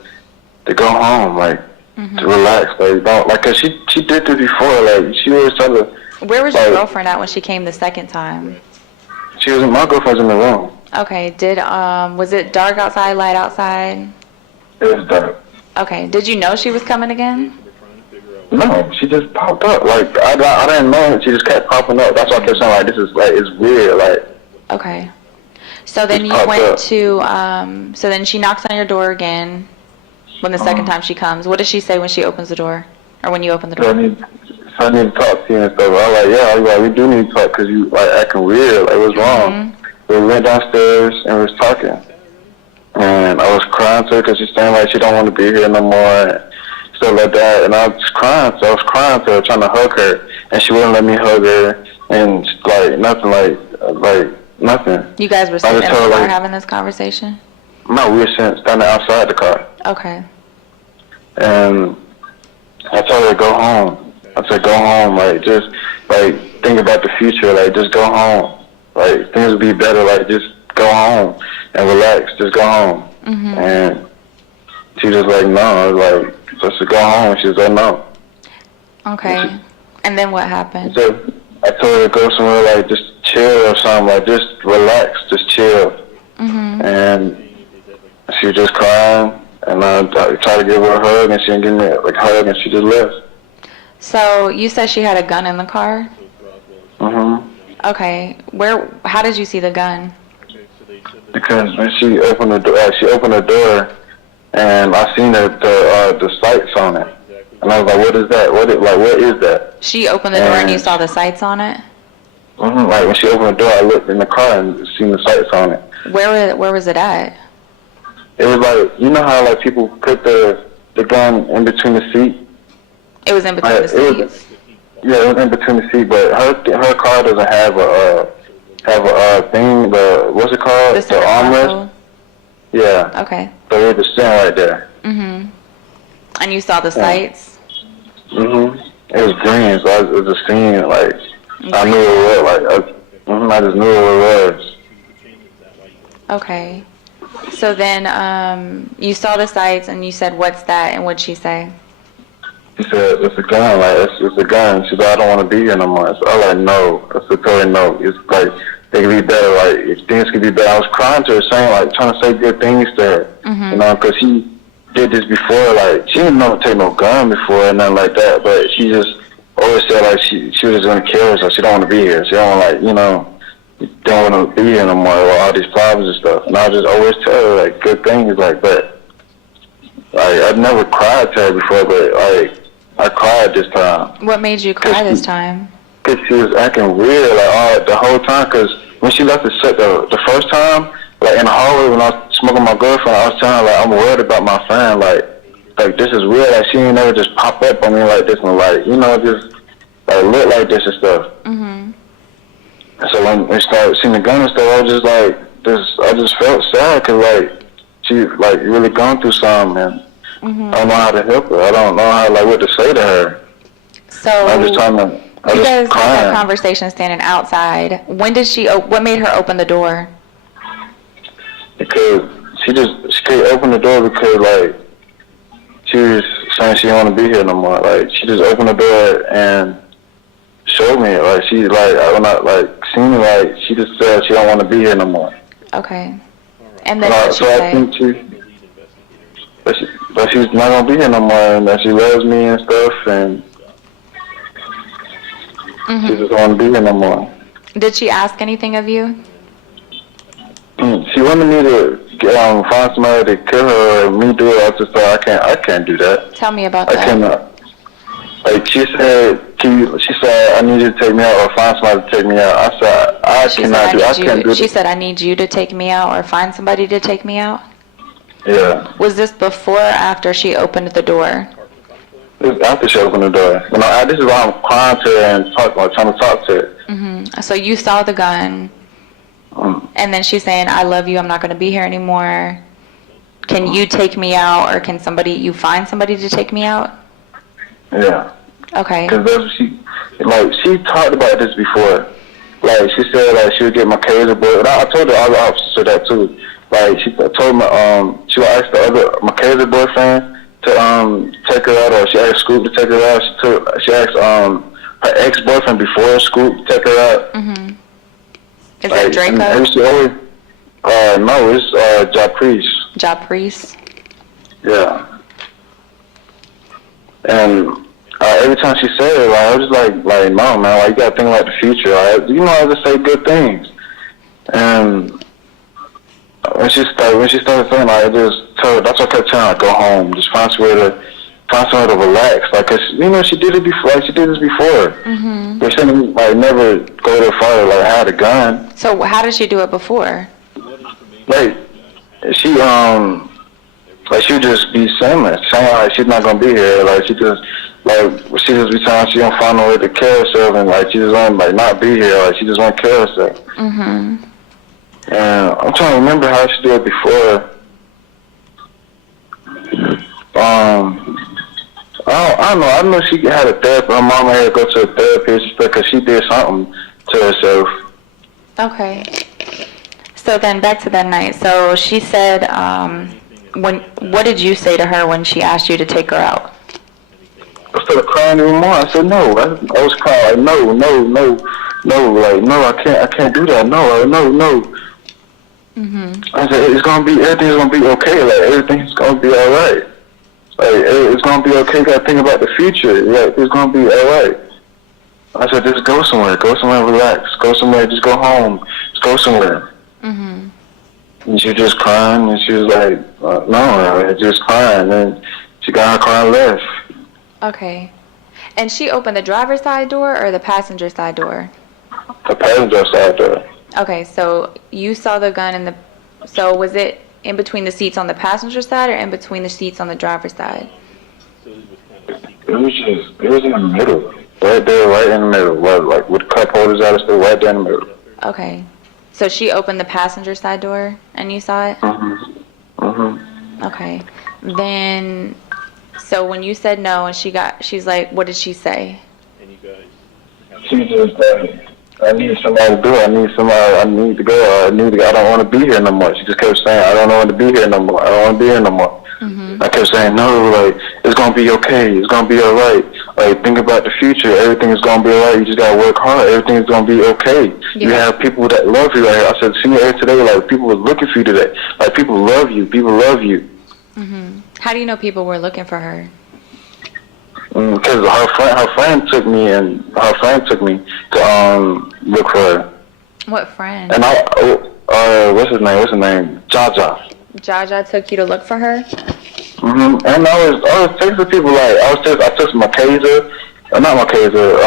to go home, like, to relax, like, don't, like, cause she did this before, like, she always told her. Where was your girlfriend at when she came the second time? She was, my girlfriend's in the room. Okay, was it dark outside, light outside? It was dark. Okay, did you know she was coming again? No, she just popped up, like, I didn't know it, she just kept popping up, that's why I kept saying, like, this is, like, it's weird, like. Okay. So then you went to, so then she knocks on your door again when the second time she comes. What does she say when she opens the door? Or when you open the door? I need to talk to you and stuff. I was like, yeah, I was like, we do need to talk because you, like, acting weird. Like, what's wrong? We went downstairs and we was talking. And I was crying to her because she's saying, like, she don't want to be here no more and stuff like that. And I was crying, so I was crying to her, trying to hug her. And she wouldn't let me hug her. And, like, nothing, like, nothing. You guys were sitting in the car like, having this conversation? No, we were standing outside the car. Okay. And I told her to go home. I said, go home, like, just, like, think about the future, like, just go home. Like, things will be better, like, just go home and relax, just go home. And she just like, no, I was like, let's just go home. She was like, no. Okay. And then what happened? So I told her to go somewhere, like, just chill or something, like, just relax, just chill. And she was just crying, and I tried to give her a hug, and she didn't give me a hug, and she just left. So you said she had a gun in the car? Okay. How did you see the gun? Because when she opened the door, and I seen the sights on it, and I was like, what is that? What is that? She opened the door and you saw the sights on it? Like, when she opened the door, I looked in the car and seen the sights on it. Where was it at? It was like, you know how, like, people put the gun in between the seat? It was in between the seats? Yeah, it was in between the seat, but her car doesn't have a thing, what's it called? The armrest? Yeah. Okay. So it was just sitting right there. And you saw the sights? It was green, so it was just seeing, like, I knew it was, like, I just knew what it was. Okay. So then, you saw the sights and you said, what's that? And what'd she say? She said, it's a gun, like, it's a gun. She said, I don't want to be here no more. So I was like, no. I said, totally no. It's like, it could be better, like, things could be better. I was crying to her, saying, like, trying to say good things to her, you know, because she did this before, like, she didn't know to take no gun before and nothing like that, but she just always said, like, she was just going to kill herself. She don't want to be here. She don't, like, you know, don't want to be here no more with all these problems and stuff. And I just always tell her, like, good things, like, but, like, I've never cried to her before, but, like, I cried this time. What made you cry this time? Because she was acting weird, like, the whole time, because when she left the set the first time, like, in the hallway when I was smoking my girlfriend, I was telling her, like, I'm worried about my friend, like, this is weird, like, she ain't never just pop up on me like this and, like, you know, just, like, look like this and stuff. So when we started seeing the gun and stuff, I was just, like, I just felt sad, because, like, she, like, really gone through something, and I don't know how to help her. I don't know how, like, what to say to her. So I'm just trying to, you guys had that conversation standing outside. What made her open the door? Because she couldn't open the door because, like, she was saying she didn't want to be here no more. Like, she just opened the door and showed me, like, she, like, when I, like, seen me, like, she just said she don't want to be here no more. Okay. And then what she so say? I think but she's not going to be here no more, and that she loves me and stuff, and she just don't want to be here no more. Did she ask anything of you? She wanted me to find somebody to kill her or me do it. I just thought, I can't do that. Tell me about that. I cannot. Like, she said, I need you to take me out or find somebody to take me out. I said, I can't do it. She said, I need you to take me out or find somebody to take me out? Yeah. Was this before or after she opened the door? This is after she opened the door. This is why I'm crying to her and trying to talk to her. So you saw the gun, and then she's saying, "I love you. I'm not going to be here anymore. Can you take me out, or can you find somebody to take me out?" Yeah. Okay. Because that's what she talked about this before. Like, she said, like, she would get my Kaiser boy. And I told her all the officers that too. Like, she told me, she would ask my Kaiser boyfriend to take her out, or she asked Scoop to take her out. She asked her ex-boyfriend before Scoop to take her out. Is that Draco? And she always, no, it's Japrice. Japrice? Yeah. And every time she said it, like, I was just like, no, man, like, you gotta think about the future. Like, you know, I just say good things. And when she started saying, like, I just told her, that's what I kept telling her, go home, just find somewhere to relax. Like, 'cause, you know, she did it before, like, she did this before. But she didn't, like, never go to fire, like, had a gun. So how did she do it before? Like, she would just be saying like she's not gonna be here. Like, she just be saying she don't find no way to kill herself, and like she just want like not be here. Like, she just want to kill herself. And I'm trying to remember how she did it before. I don't know. I know she had a therapist. Her mama had to go to a therapist because she did something to herself. Okay. So then back to that night. So she said, what did you say to her when she asked you to take her out? I started crying even more. I said no. I was crying like no, like no, I can't do that. No. I said everything's gonna be okay. Like, everything's gonna be all right. Like, it's gonna be okay. You gotta think about the future. Like, it's gonna be all right. I said, just go somewhere, relax, go somewhere, just go home, just go somewhere. And she was just crying, and she was like, no, just crying. And she got her car and left. Okay. And she opened the driver's side door or the passenger side door? The passenger side door. Okay, so you saw the gun so was it in between the seats on the passenger side or in between the seats on the driver's side? It was in the middle. Right there, right in the middle. Like, with cup holders out, still right there in the middle. Okay. So she opened the passenger side door and you saw it? Okay. Then, so when you said no and she's like, what did she say? She just said, I need somebody to do it. I need to go. I don't want to be here no more. She just kept saying, I don't want to be here no more. I kept saying, no, like, it's going to be okay. It's going to be all right. Like, think about the future. Everything's going to be all right. You just got to work hard. Everything's going to be okay. Yeah. You have people that love you. Like, I said, see you here today, like, people were looking for you today. Like, people love you. How do you know people were looking for her? Because her friend took me to look for her. What friend? And what's his name? Jaja. Jaja took you to look for her? And I was texting people, like, I texted my Kaiser, not my Kaiser,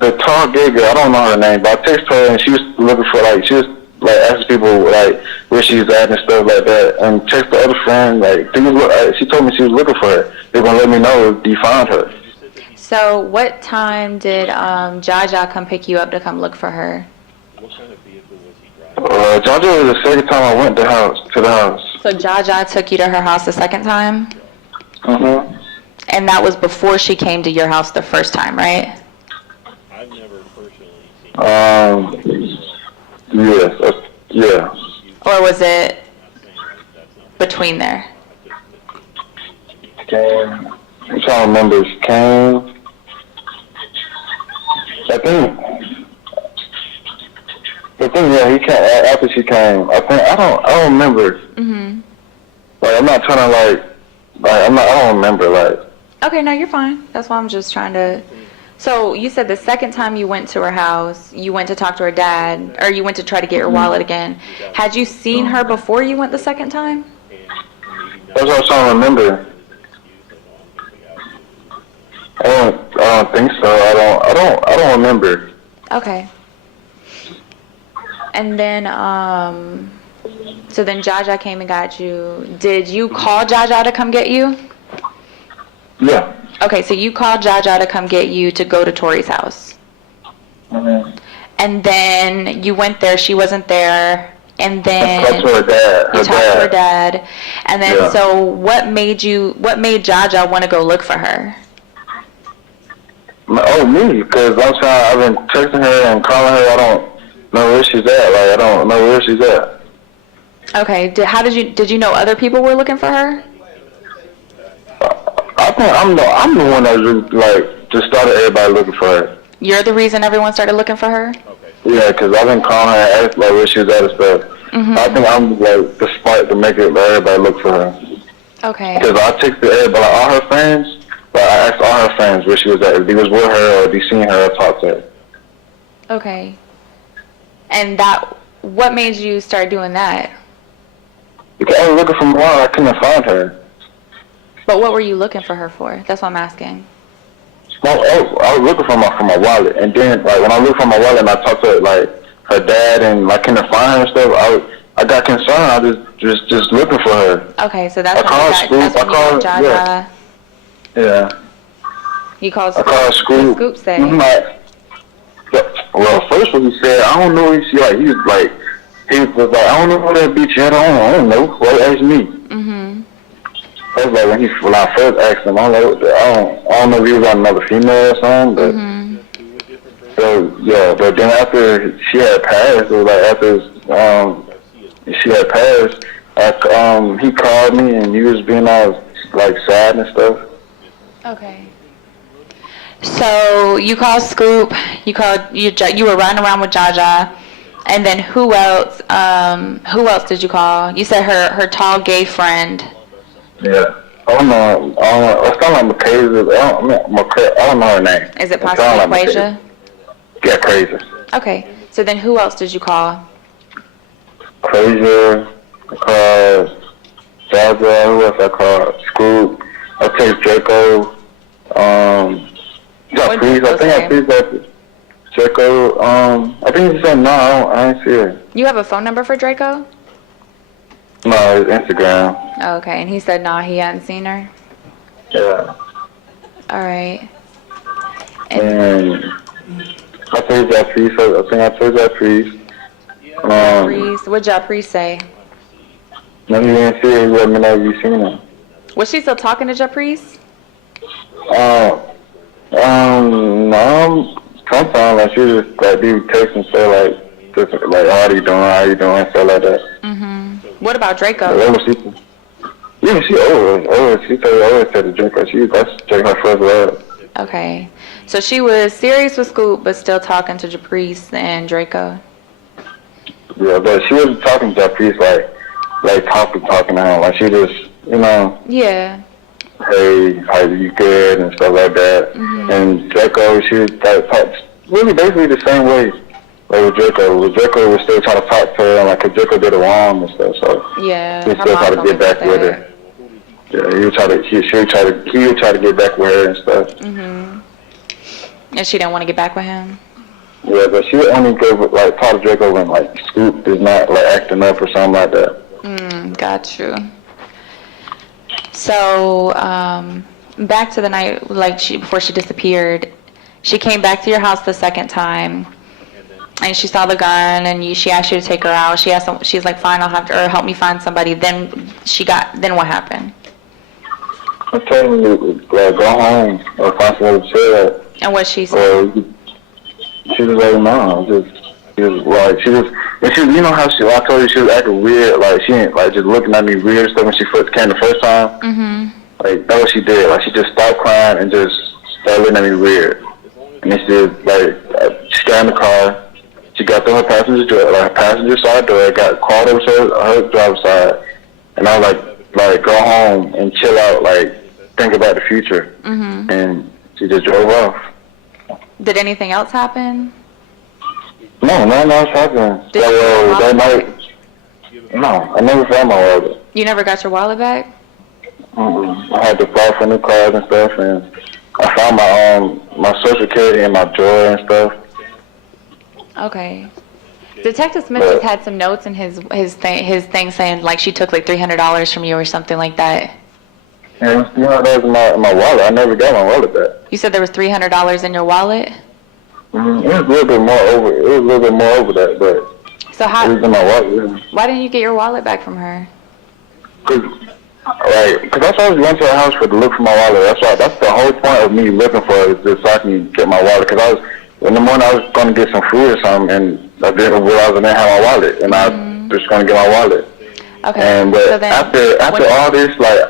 the tall gay girl, I don't know her name, but I texted her and she was looking for, like, she was, like, asking people, like, where she's at and stuff like that, and text the other friend, like, she told me she was looking for her. They were going to let me know if they found her. So what time did Jaja come pick you up to come look for her? Jaja was the second time I went to the house. So Jaja took you to her house the second time? And that was before she came to your house the first time, right? I've never personally seen Yeah. Or was it between there? I'm trying to remember. She came. I think, yeah, he came after she came. I don't remember. Like, I'm not trying to, I don't remember, like. Okay, no, you're fine. That's why I'm just trying to. So you said the second time you went to her house, you went to talk to her dad, or you went to try to get her wallet again. Had you seen her before you went the second time? That's what I was trying to remember. I don't think so. I don't remember. Okay. And then, so then Jaja came and got you. Did you call Jaja to come get you? Yeah. Okay, so you called Jaja to come get you to go to Tori's house. Mm-hmm. And then you went there, she wasn't there, and then... I talked to her dad. You talked to her dad. And then, Yeah. so what made Jaja want to go look for her? Oh, me, because I've been texting her and calling her. I don't know where she's at. Like, I don't know where she's at. Okay, did you know other people were looking for her? I think I'm the one that just started everybody looking for her. You're the reason everyone started looking for her? Yeah, because I've been calling her and asking where she was at and stuff. Mm-hmm. I think I'm the spark to make everybody look for her. Okay. Because I texted everybody, all her friends. But I asked all her friends where she was at, if he was with her or if he seen her or talked to her. Okay. And what made you start doing that? Because I was looking for a while, I couldn't find her. But what were you looking for her for? That's what I'm asking. I was looking for my wallet, and then when I looked for my wallet and I talked to her dad and couldn't find her and stuff, I got concerned. I was just looking for her. Okay, so that's I called Scoop. I called Jaja. Yeah. You called I called Scoop. Scoop said. Well, first what he said, I don't know. He was like, I don't know who that bitch at. I don't know. Well, ask me. Mhm. That was when I first asked him. I don't know if he was on another female or something. But so yeah, but then after she had passed, it was after she had passed, he called me and he was being all sad and stuff. Okay. So you called Scoop. You were riding around with Jaja, and then who else? Who else did you call? You said her tall gay friend. Yeah. I don't know. It's kind of like Mackenzie. I don't know her name. Is it possibly Quasia? Yeah, Crazy. Okay. So then who else did you call? Crazy. I called Jaja. Who else I called? Scoop. I text Draco. Please. I think I text Draco. I think he said no. I ain't see her. You have a phone number for Draco? No, it's Instagram. Oh, okay. And he said no, he hadn't seen her? Yeah. All right. And I told Japrice. I think I told Japrice. What'd Japrice say? No, you didn't see her. You let me know if you seen her. Was she still talking to Japrice? No. Sometimes she just be texting, say how you doing, stuff like that. Mhm. What about Draco? Yeah, she always said to Draco. That's her first love. Okay. So she was serious with Scoop, but still talking to Japrice and Draco. Yeah, but she wasn't talking to Japrice talking to him. She just, Yeah. hey, how you good and stuff like that. Mm-hmm. And Draco, she was really basically the same way. With Draco was still trying to talk to her, cause Draco did it wrong and stuff. So yeah, he still try to get back with her. Yeah, he would try to get back with her and stuff. Mhm. And she didn't want to get back with him. Yeah, but she would only go talk to Draco when Scoop is not acting up or something like that. Got you. So, back to the night before she disappeared. She came back to your house the second time. And she saw the gun, and she asked you to take her out. She's like, fine, I'll have to, or help me find somebody. Then what happened? I told her to go home or find somewhere to chill at. And what she said? She was like, no, she was you know how I told you she was acting weird, she ain't just looking at me weird stuff when she first came the first time. Mhm. That's what she did. She just stopped crying and just started looking at me weird. And then she did she got in the car. She got through her passenger side door, got called over to her driver's side, and I was like, go home and chill out, think about the future. Mhm. And she just drove off. Did anything else happen? No, nothing else happened. Did you get your that wallet night, no, I never found my wallet. You never got your wallet back? I had to file for new cards and stuff, and I found my social security in my drawer and stuff. Okay. Detective Smith just had some notes in his thing saying she took $300 from you or something like that. And it was $300 in my wallet. I never got my wallet back. You said there was $300 in your wallet? It was a little bit more over. It was a little bit more over that, but So how? it was in my wallet. Yeah. Why didn't you get your wallet back from her? Cause that's why I went to her house to look for my wallet. That's the whole point of me looking for it, is just so I can get my wallet. Cause in the morning I was going to get some food or something, and I didn't realize I didn't have my wallet, and I was just going to get my wallet. Okay. And but so then, after all this, like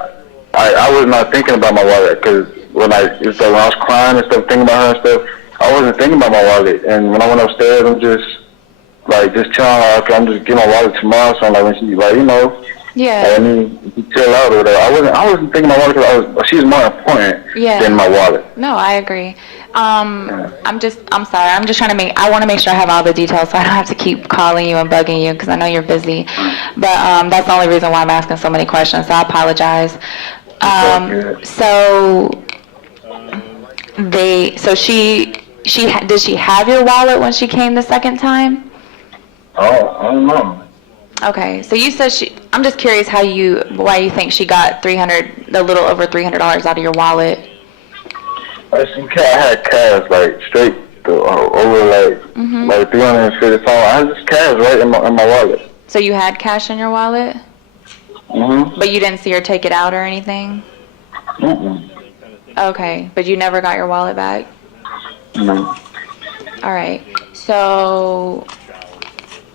I was not thinking about my wallet, cause when I was crying and stuff, thinking about her and stuff, I wasn't thinking about my wallet. And when I went upstairs, I'm just chilling. Like, okay, I'm just getting my wallet tomorrow. So I'm like, when she yeah. I mean, chill out or whatever. I wasn't thinking my wallet because she's more important than my wallet. No, I agree. I'm sorry. I'm just trying to I want to make sure I have all the details so I don't have to keep calling you and bugging you because I know you're busy. But that's the only reason why I'm asking so many questions. So I apologize. Did she have your wallet when she came the second time? Oh, I don't know. Okay, so you said I'm just curious why you think she got a little over $300 out of your wallet. I had cash, straight over, like 350. So I had just cash right in my wallet. So you had cash in your wallet? Mm-hmm. But you didn't see her take it out or anything? Mm-mm. Okay, but you never got your wallet back? No. All right, so...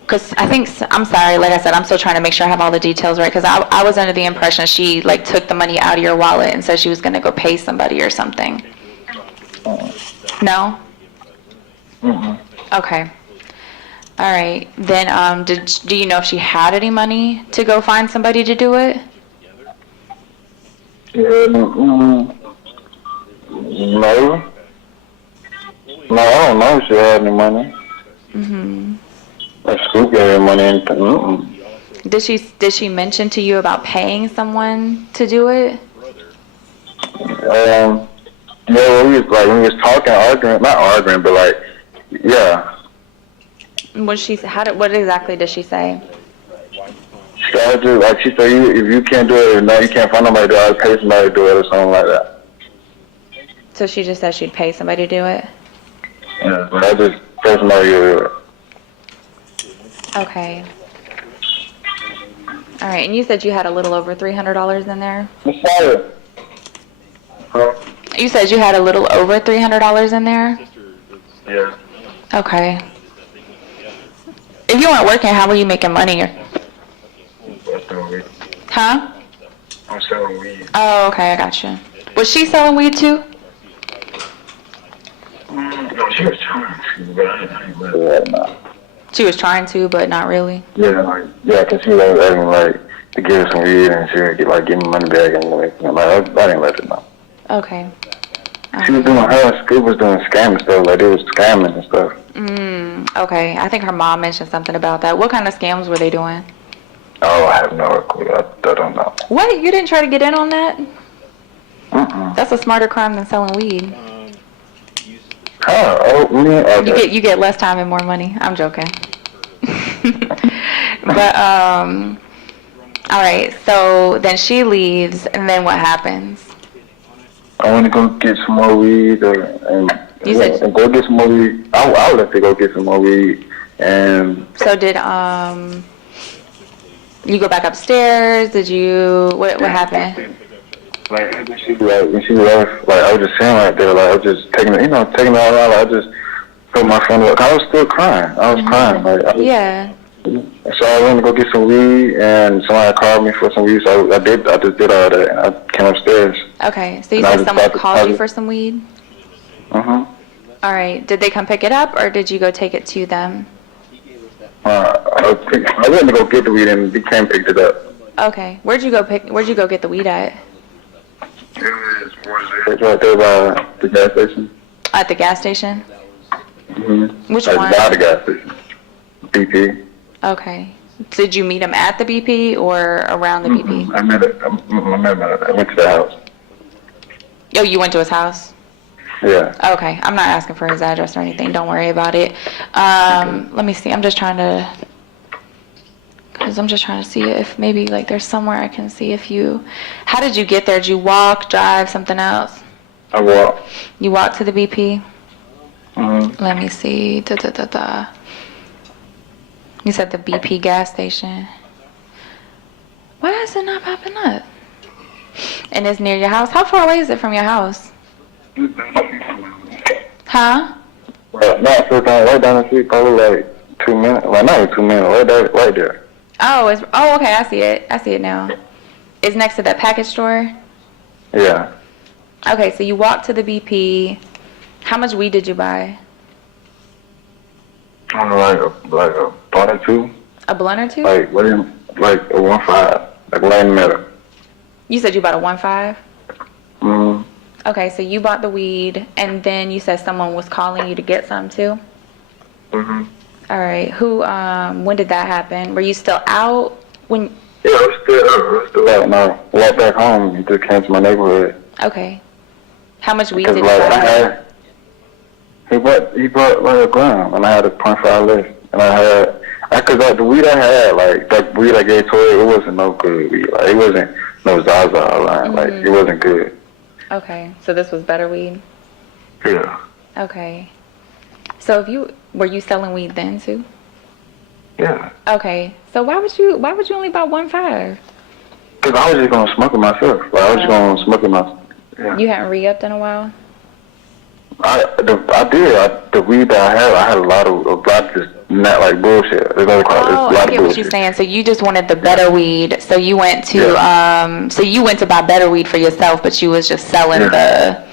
Because I'm sorry, like I said, I'm still trying to make sure I have all the details right, because I was under the impression she, took the money out of your wallet and said she was going to go pay somebody or something. No? Mm-mm. Okay. All right. Then, do you know if she had any money to go find somebody to do it? No. No, I don't know if she had any money. Mm-hmm. Scoop gave her money. Did she mention to you about paying someone to do it? Yeah, when we was talking, arguing, not arguing, but yeah. What exactly did she say? She said, if you can't do it, no, you can't find nobody to do it, I'll pay somebody to do it or something like that. So she just said she'd pay somebody to do it? Yeah, but I just pay somebody to do it. Okay. All right, and you said you had a little over $300 in there? Huh? You said you had a little over $300 in there? Yeah. Okay. If you weren't working, how were you making money? Huh? I'm selling weed. Oh, okay, I got you. Was she selling weed too? No, she was trying to, but I didn't let her now. She was trying to, but not really. Yeah, because she was asking, to give her some weed, and she would give me money back, and I didn't let her know. Okay. She was doing her school was doing scamming stuff, they was scamming and stuff. Okay. I think her mom mentioned something about that. What kind of scams were they doing? Oh, I have no clue. I don't know. What? You didn't try to get in on that? Mm-mm. That's a smarter crime than selling weed. Okay. You get less time and more money. I'm joking. But all right. So then she leaves, and then what happens? I want to go get some more weed, and go get some more weed. I would like to go get some more weed, and. So did you go back upstairs? Did you? What happened? When she left, I was just sitting right there, I was just taking it all out. I just put my phone up. I was still crying. I was crying. Yeah. So I went to go get some weed, and somebody called me for some weed. So I just did all that, and I came upstairs. Okay. So you said someone called you for some weed? Uh-huh. All right. Did they come pick it up, or did you go take it to them? I went to go get the weed, and they came and picked it up. Okay. Where'd you go get the weed at? It's right there by the gas station. At the gas station? Mm-hmm. Which one? By the gas station. BP. Okay. Did you meet him at the BP or around the BP? I went to the house. Oh, you went to his house? Yeah. Okay. I'm not asking for his address or anything. Don't worry about it. Let me see. I'm just trying to... Because I'm just trying to see if maybe like there's somewhere I can see if you. How did you get there? Did you walk, drive, something else? I walked. You walked to the BP? Mm-hmm. Let me see. You said the BP gas station. Why is it not popping up? And it's near your house? How far away is it from your house? Huh? Right, right down the street, probably like 2 minutes. Well, not even 2 minutes, right there. Oh, okay, I see it. I see it now. It's next to that package store? Yeah. Okay, so you walked to the BP. How much weed did you buy? I don't know, like a blunt or two. A blunt or two? Like a 1.5, like laying metal. You said you bought a 1.5? Mm-hmm. Okay, so you bought the weed, and then you said someone was calling you to get some too? Mm-hmm. All right. When did that happen? Were you still out when? Yeah, I was still out, and I walked back home and just came to my neighborhood. Okay. How much weed Because did you like buy? he bought like a gram, and I had a 0.5 left, and cause like the weed I had, like that weed I gave Tori, it wasn't no good weed. Like it wasn't no Zaza line. Like it wasn't good. Okay, so this was better weed? Yeah. Okay. So were you selling weed then too? Yeah. Okay, so why would you only buy 1.5? Cause I was just gonna smoke it myself. Like I was just gonna smoke it myself. Yeah. You hadn't re-upped in a while? I did. The weed that I had a lot of just not like bullshit. There's a lot I of get what bullshit. you're saying. So you just wanted the better weed. So you went to to buy better weed for yourself, but you was just selling the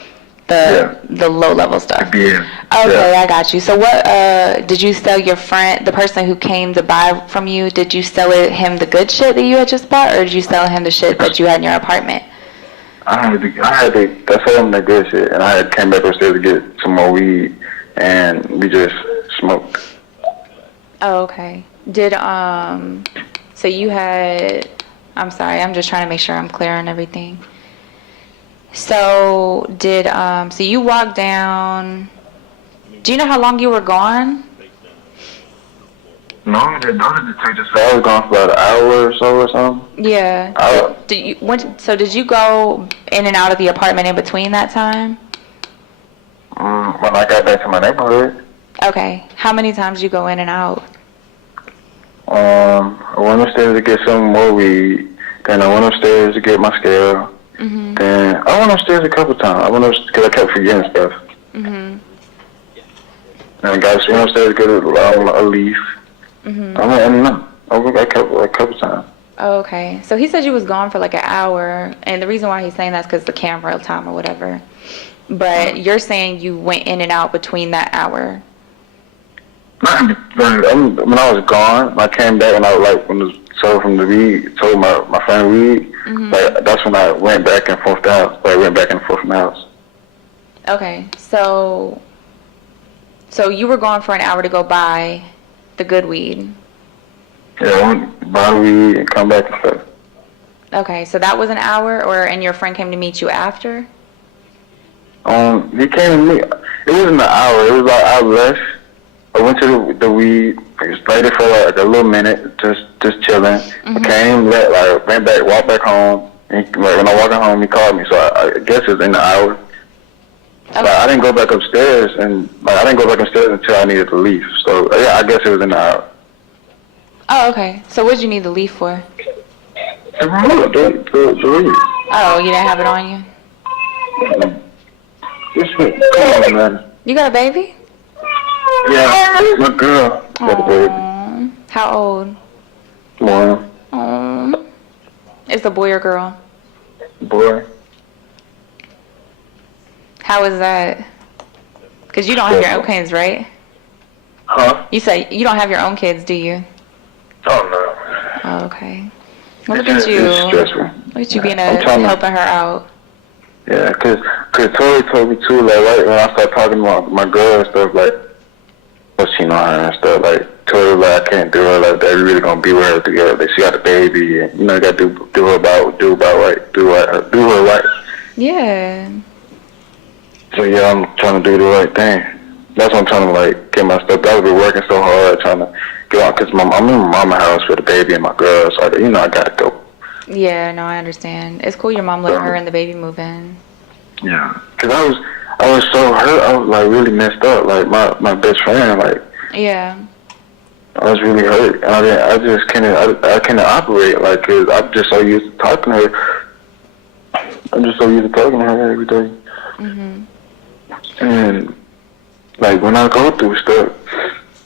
low level stuff. Yeah. Okay, I got you. So what did you sell your friend, the person who came to buy from you? Did you sell him the good shit that you had just bought, or did you sell him the shit that you had in your apartment? I had to sell him the good shit, and I came back upstairs to get some more weed, and we just smoked. Oh, okay. So you had, I'm sorry, I'm just trying to make sure I'm clear on everything. So so you walked down, do you know how long you were gone? No, the detective said I was gone for about an hour or so or something. Yeah. Did you go in and out of the apartment in between that time? When I got back to my neighborhood. Okay. How many times did you go in and out? I went upstairs to get some more weed. Then I went upstairs to get my scale. Mm-hmm. Then I went upstairs a couple times. I went upstairs because I kept forgetting stuff. Mm-hmm. And I went upstairs to get a leaf. Mm-hmm. I kept a couple times. Oh, okay. So he said you was gone for like an hour, and the reason why he's saying that's because the camera time or whatever. But you're saying you went in and out between that hour. When I was gone, I came back and I was like, when the sold from the weed, told my friend weed, like that's when I went back and forth the house. Like, I went back and forth from the house. Okay, so you were gone for an hour to go buy the good weed. Yeah, I went to buy weed and come back and stuff. Okay, so that was an hour, and your friend came to meet you after? He came to me. It wasn't an hour. It was like I left. I went to the weed. I stayed there for like a little minute, just chilling. I came, went back, walked back home. And when I walked home, he called me. So I guess it was in the hour. Okay. Like, I didn't go back upstairs, until I needed to leave. So yeah, I guess it was in the hour. Oh, okay. So what did you need the leaf for? The weed. Oh, you didn't have it on you? Come on, man. You got a baby? Yeah, my girl got a baby. How old? 1. Oh. It's a boy or girl? Boy. How is that? Because you don't have your own kids, right? Huh? You say you don't have your own kids, do you? Oh, no. Oh, okay. Well, look at you. It's stressful. Look at you being helping her out. Yeah, cause Tori told me too, like, right when I started talking to my girl and stuff, like, what she know her and stuff, like, Tori was like, I can't do her like that. We really gonna be with her together. Like, she got a baby, and you know, you gotta do her right. Yeah. So yeah, I'm trying to do the right thing. That's what I'm trying to like get my stuff. I've been working so hard trying to get out, because I'm in my mama's house with the baby and my girl, so, I gotta go. Yeah, no, I understand. It's cool your mom let her and the baby move in. Yeah, because I was so hurt. I was, like, really messed up. Like, my best friend, like, Yeah. I was really hurt. And I just I couldn't operate, like, because I'm just so used to talking to her. I'm just so used to talking to her every day. And, like, when I go through stuff,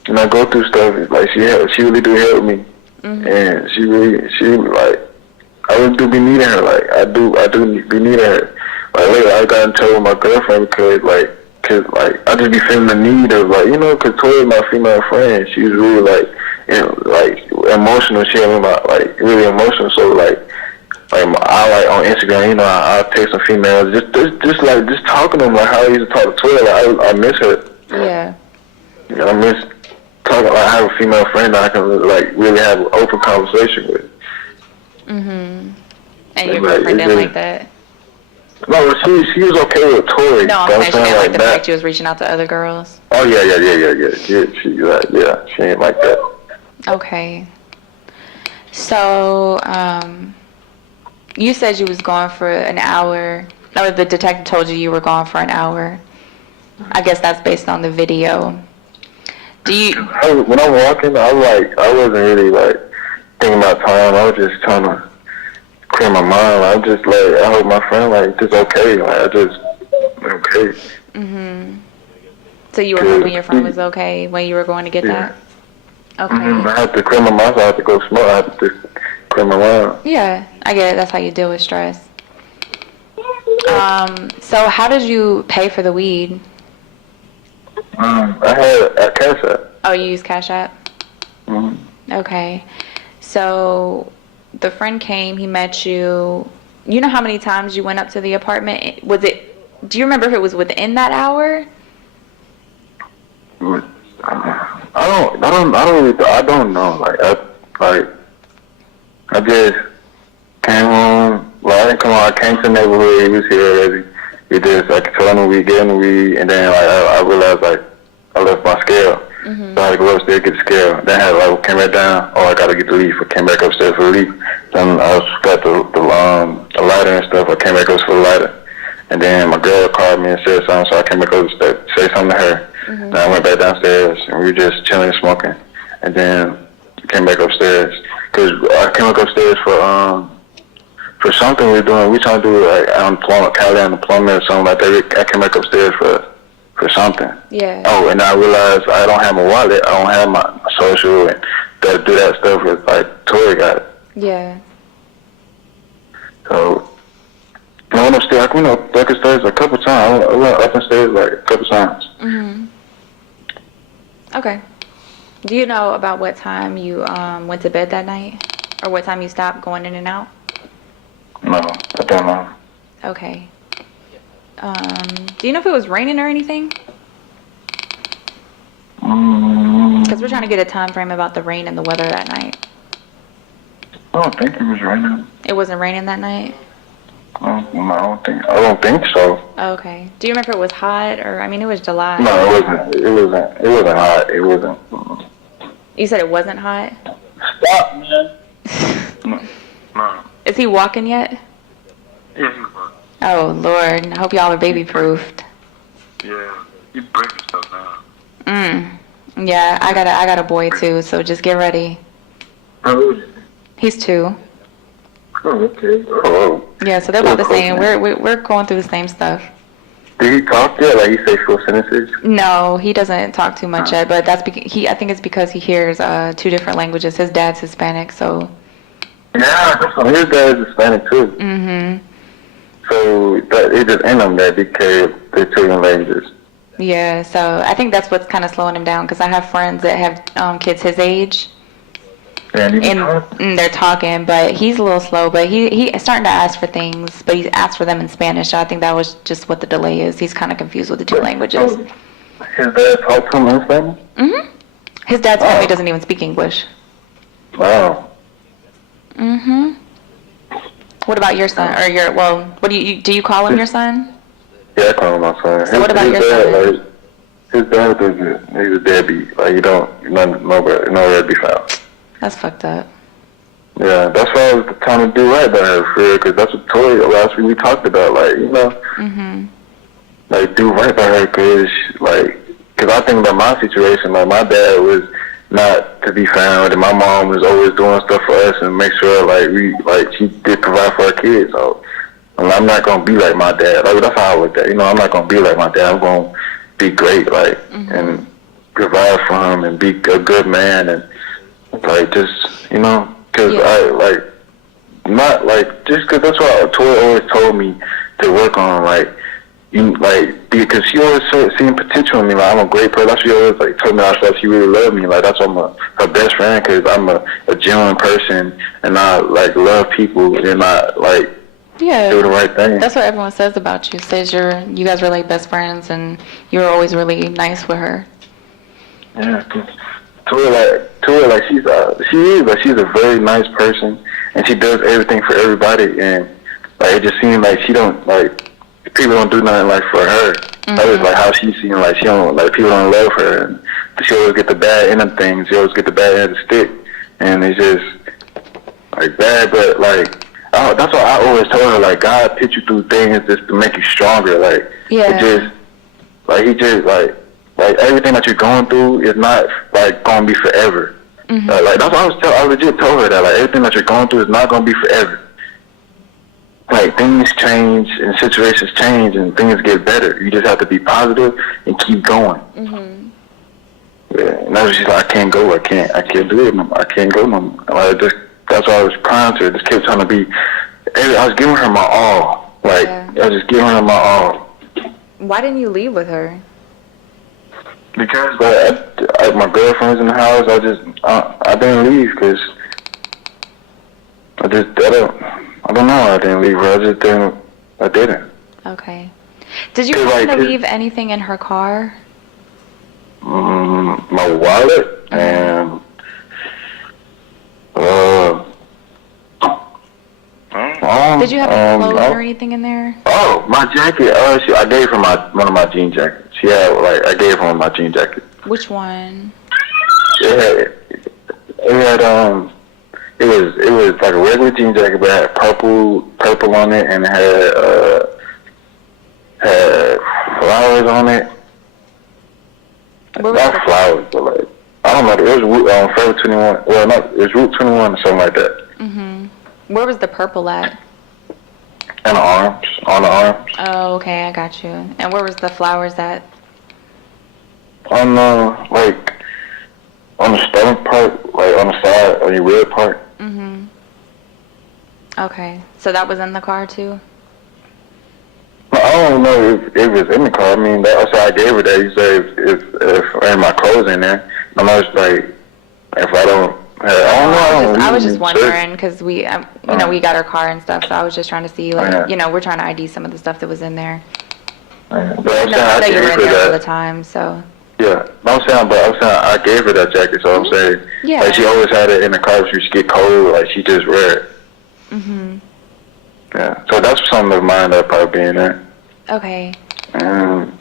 like, she really do help me. And she like, I really do be needing her. Like, I do be needing her. Like, lately I got in trouble with my girlfriend because I just be feeling the need of, like, because Tori, my female friend, she's really, like, emotional. She had me, like, really emotional. So, like, I, like, on Instagram, I'll text some females, just talking to them, like, how I used to talk to Tori. Like, I miss her. Yeah. I miss talking, like, I have a female friend that I can, like, really have an open conversation with. And your girlfriend didn't like that? No, she was okay with Tori. No, I'm saying she didn't like the fact you was reaching out to other girls. Oh, yeah. She ain't like that. Okay. So, you said you was gone for an hour. No, the detective told you were gone for an hour. I guess that's based on the video. When I'm walking, I wasn't really, like, thinking about time. I was just trying to clear my mind. I just, like, I hope my friend, like, just okay. Like, okay. So you were hoping your friend was okay when you were going to get that? Okay. I have to clear my mind, so I have to go smoke. I have to clear my mind. Yeah, I get it. That's how you deal with stress. So how did you pay for the weed? I had a Cash App. Oh, you used Cash App? Okay. So the friend came, he met you. You know how many times you went up to the apartment? Do you remember if it was within that hour? I don't know. I just came home. Well, I didn't come home. I came to the neighborhood. He was here already. He just, I told him we getting the weed, and then, like, I realized, like, I left my scale. So I had to go upstairs, get the scale. Then I had, came back down. Oh, I got to get the leaf. I came back upstairs for the leaf. Then I got the lighter and stuff. I came back upstairs for the lighter. And then my girl called me and said something, so I came back upstairs to say something to her. Then I went back downstairs, and we were just chilling and smoking. And then came back upstairs. Because I came back upstairs for something we were doing. We trying to do, like, unemployment or something like that. I came back upstairs for something. Yeah. Oh, and I realized I don't have my wallet. I don't have my social, and got to do that stuff with, like, Tori got it. Yeah. So, I went upstairs, back upstairs a couple times. I went up upstairs, like, a couple times. Okay. Do you know about what time you went to bed that night? Or what time you stopped going in and out? No, I don't know. Okay. Do you know if it was raining or anything? Because we're trying to get a time frame about the rain and the weather that night. I don't think it was raining. It wasn't raining that night? I don't think so. Okay. Do you remember if it was hot or, I mean, it was July. No, it wasn't hot. It wasn't. You said it wasn't hot? Stop, man. No. Is he walking yet? Yeah, he's walking. Oh, Lord. I hope y'all are baby-proofed. Yeah, he's breaking stuff now. Yeah, I got a boy, too, so just get ready. How old is he? He's 2. Oh, okay. Oh. Yeah, so they're about the same. We're going through the same stuff. Did he talk yet? Like, he say full sentences? No, he doesn't talk too much yet, but that's I think it's because he hears 2 different languages. His dad's Hispanic, so. Yeah, his dad's Hispanic too. So it just ain't him that because they're 2 different languages. Yeah, so I think that's what's kind of slowing him down because I have friends that have kids his age. And they're talking, but he's a little slow, but he's starting to ask for things, but he asks for them in Spanish, so I think that was just what the delay is. He's kind of confused with the 2 languages. His dad talks to him in Spanish? His dad's family doesn't even speak English. Wow. What about your son, or what do you call him your son? Yeah, I call him my son. So what about your son? His his dad was he's a deadbeat. Like, you don't, nowhere to be found. That's fucked up. Yeah, that's why I was trying to do right by her, for real, because that's what Tori, last week we talked about, like, like, do right by her, because I think about my situation, like, my dad was not to be found, and my mom was always doing stuff for us and make sure, she did provide for our kids, so I'm not going to be like my dad. Like, that's how I look at it. I'm not going to be like my dad. I'm going to be great, and provide for him and be a good man, and, because just because that's what Tori always told me to work on, because she always seen potential in me. Like, I'm a great person. That's what she always told me. I thought she really loved me. Like, that's why I'm her best friend, because I'm a genuine person, and I love people, and I do the right thing. That's what everyone says about you. Says you guys were like best friends, and you were always really nice with her. Yeah, cause Tori, she's a very nice person, and she does everything for everybody, and it just seems like she don't people don't do nothing for her. That was how she seemed she don't people don't love her, and she always get the bad end of things. She always get the bad end of the stick, and it's just bad. But that's why I always told her God put you through things just to make you stronger. It just he just everything that you're going through is not going to be forever. That's what I legit told her that everything that you're going through is not going to be forever. Things change and situations change and things get better. You just have to be positive and keep going. Yeah, and that was just I can't go. I can't do it. I can't go no more. That's why I was crying to her. Just kept trying to be. I was giving her my all. I was just giving her my all. Why didn't you leave with her? Because my girlfriend's in the house. I didn't leave because I don't know. I didn't leave her. I didn't. Okay. Did you happen to leave anything in her car? My wallet and did you have any clothes or anything in there? Oh, my jacket. I gave her one of my jean jackets. She had I gave her one of my jean jackets. Which one? It was like a regular jean jacket, but it had purple on it, and it had flowers on it. Not flowers, but I don't know. It was Forever 21. Well, no, it was Route 21 or something like that. Where was the purple at? On the arms. Oh, okay, I got you. And where was the flowers at? On the stomach part, on the side, on your rib part. Okay, so that was in the car too? I don't know if it was in the car. I mean, that's why I gave her that. You say if I had my clothes in there, I'm just if I don't. I was just wondering because we got our car and stuff, so I was just trying to see, we're trying to ID some of the stuff that was in there. But I know you were in there all the time, so. Yeah, I'm saying I gave her that jacket, so I'm saying, she always had it in the car. She get cold, she just wear it. Yeah, so that's something of mine that probably be in there. Okay. And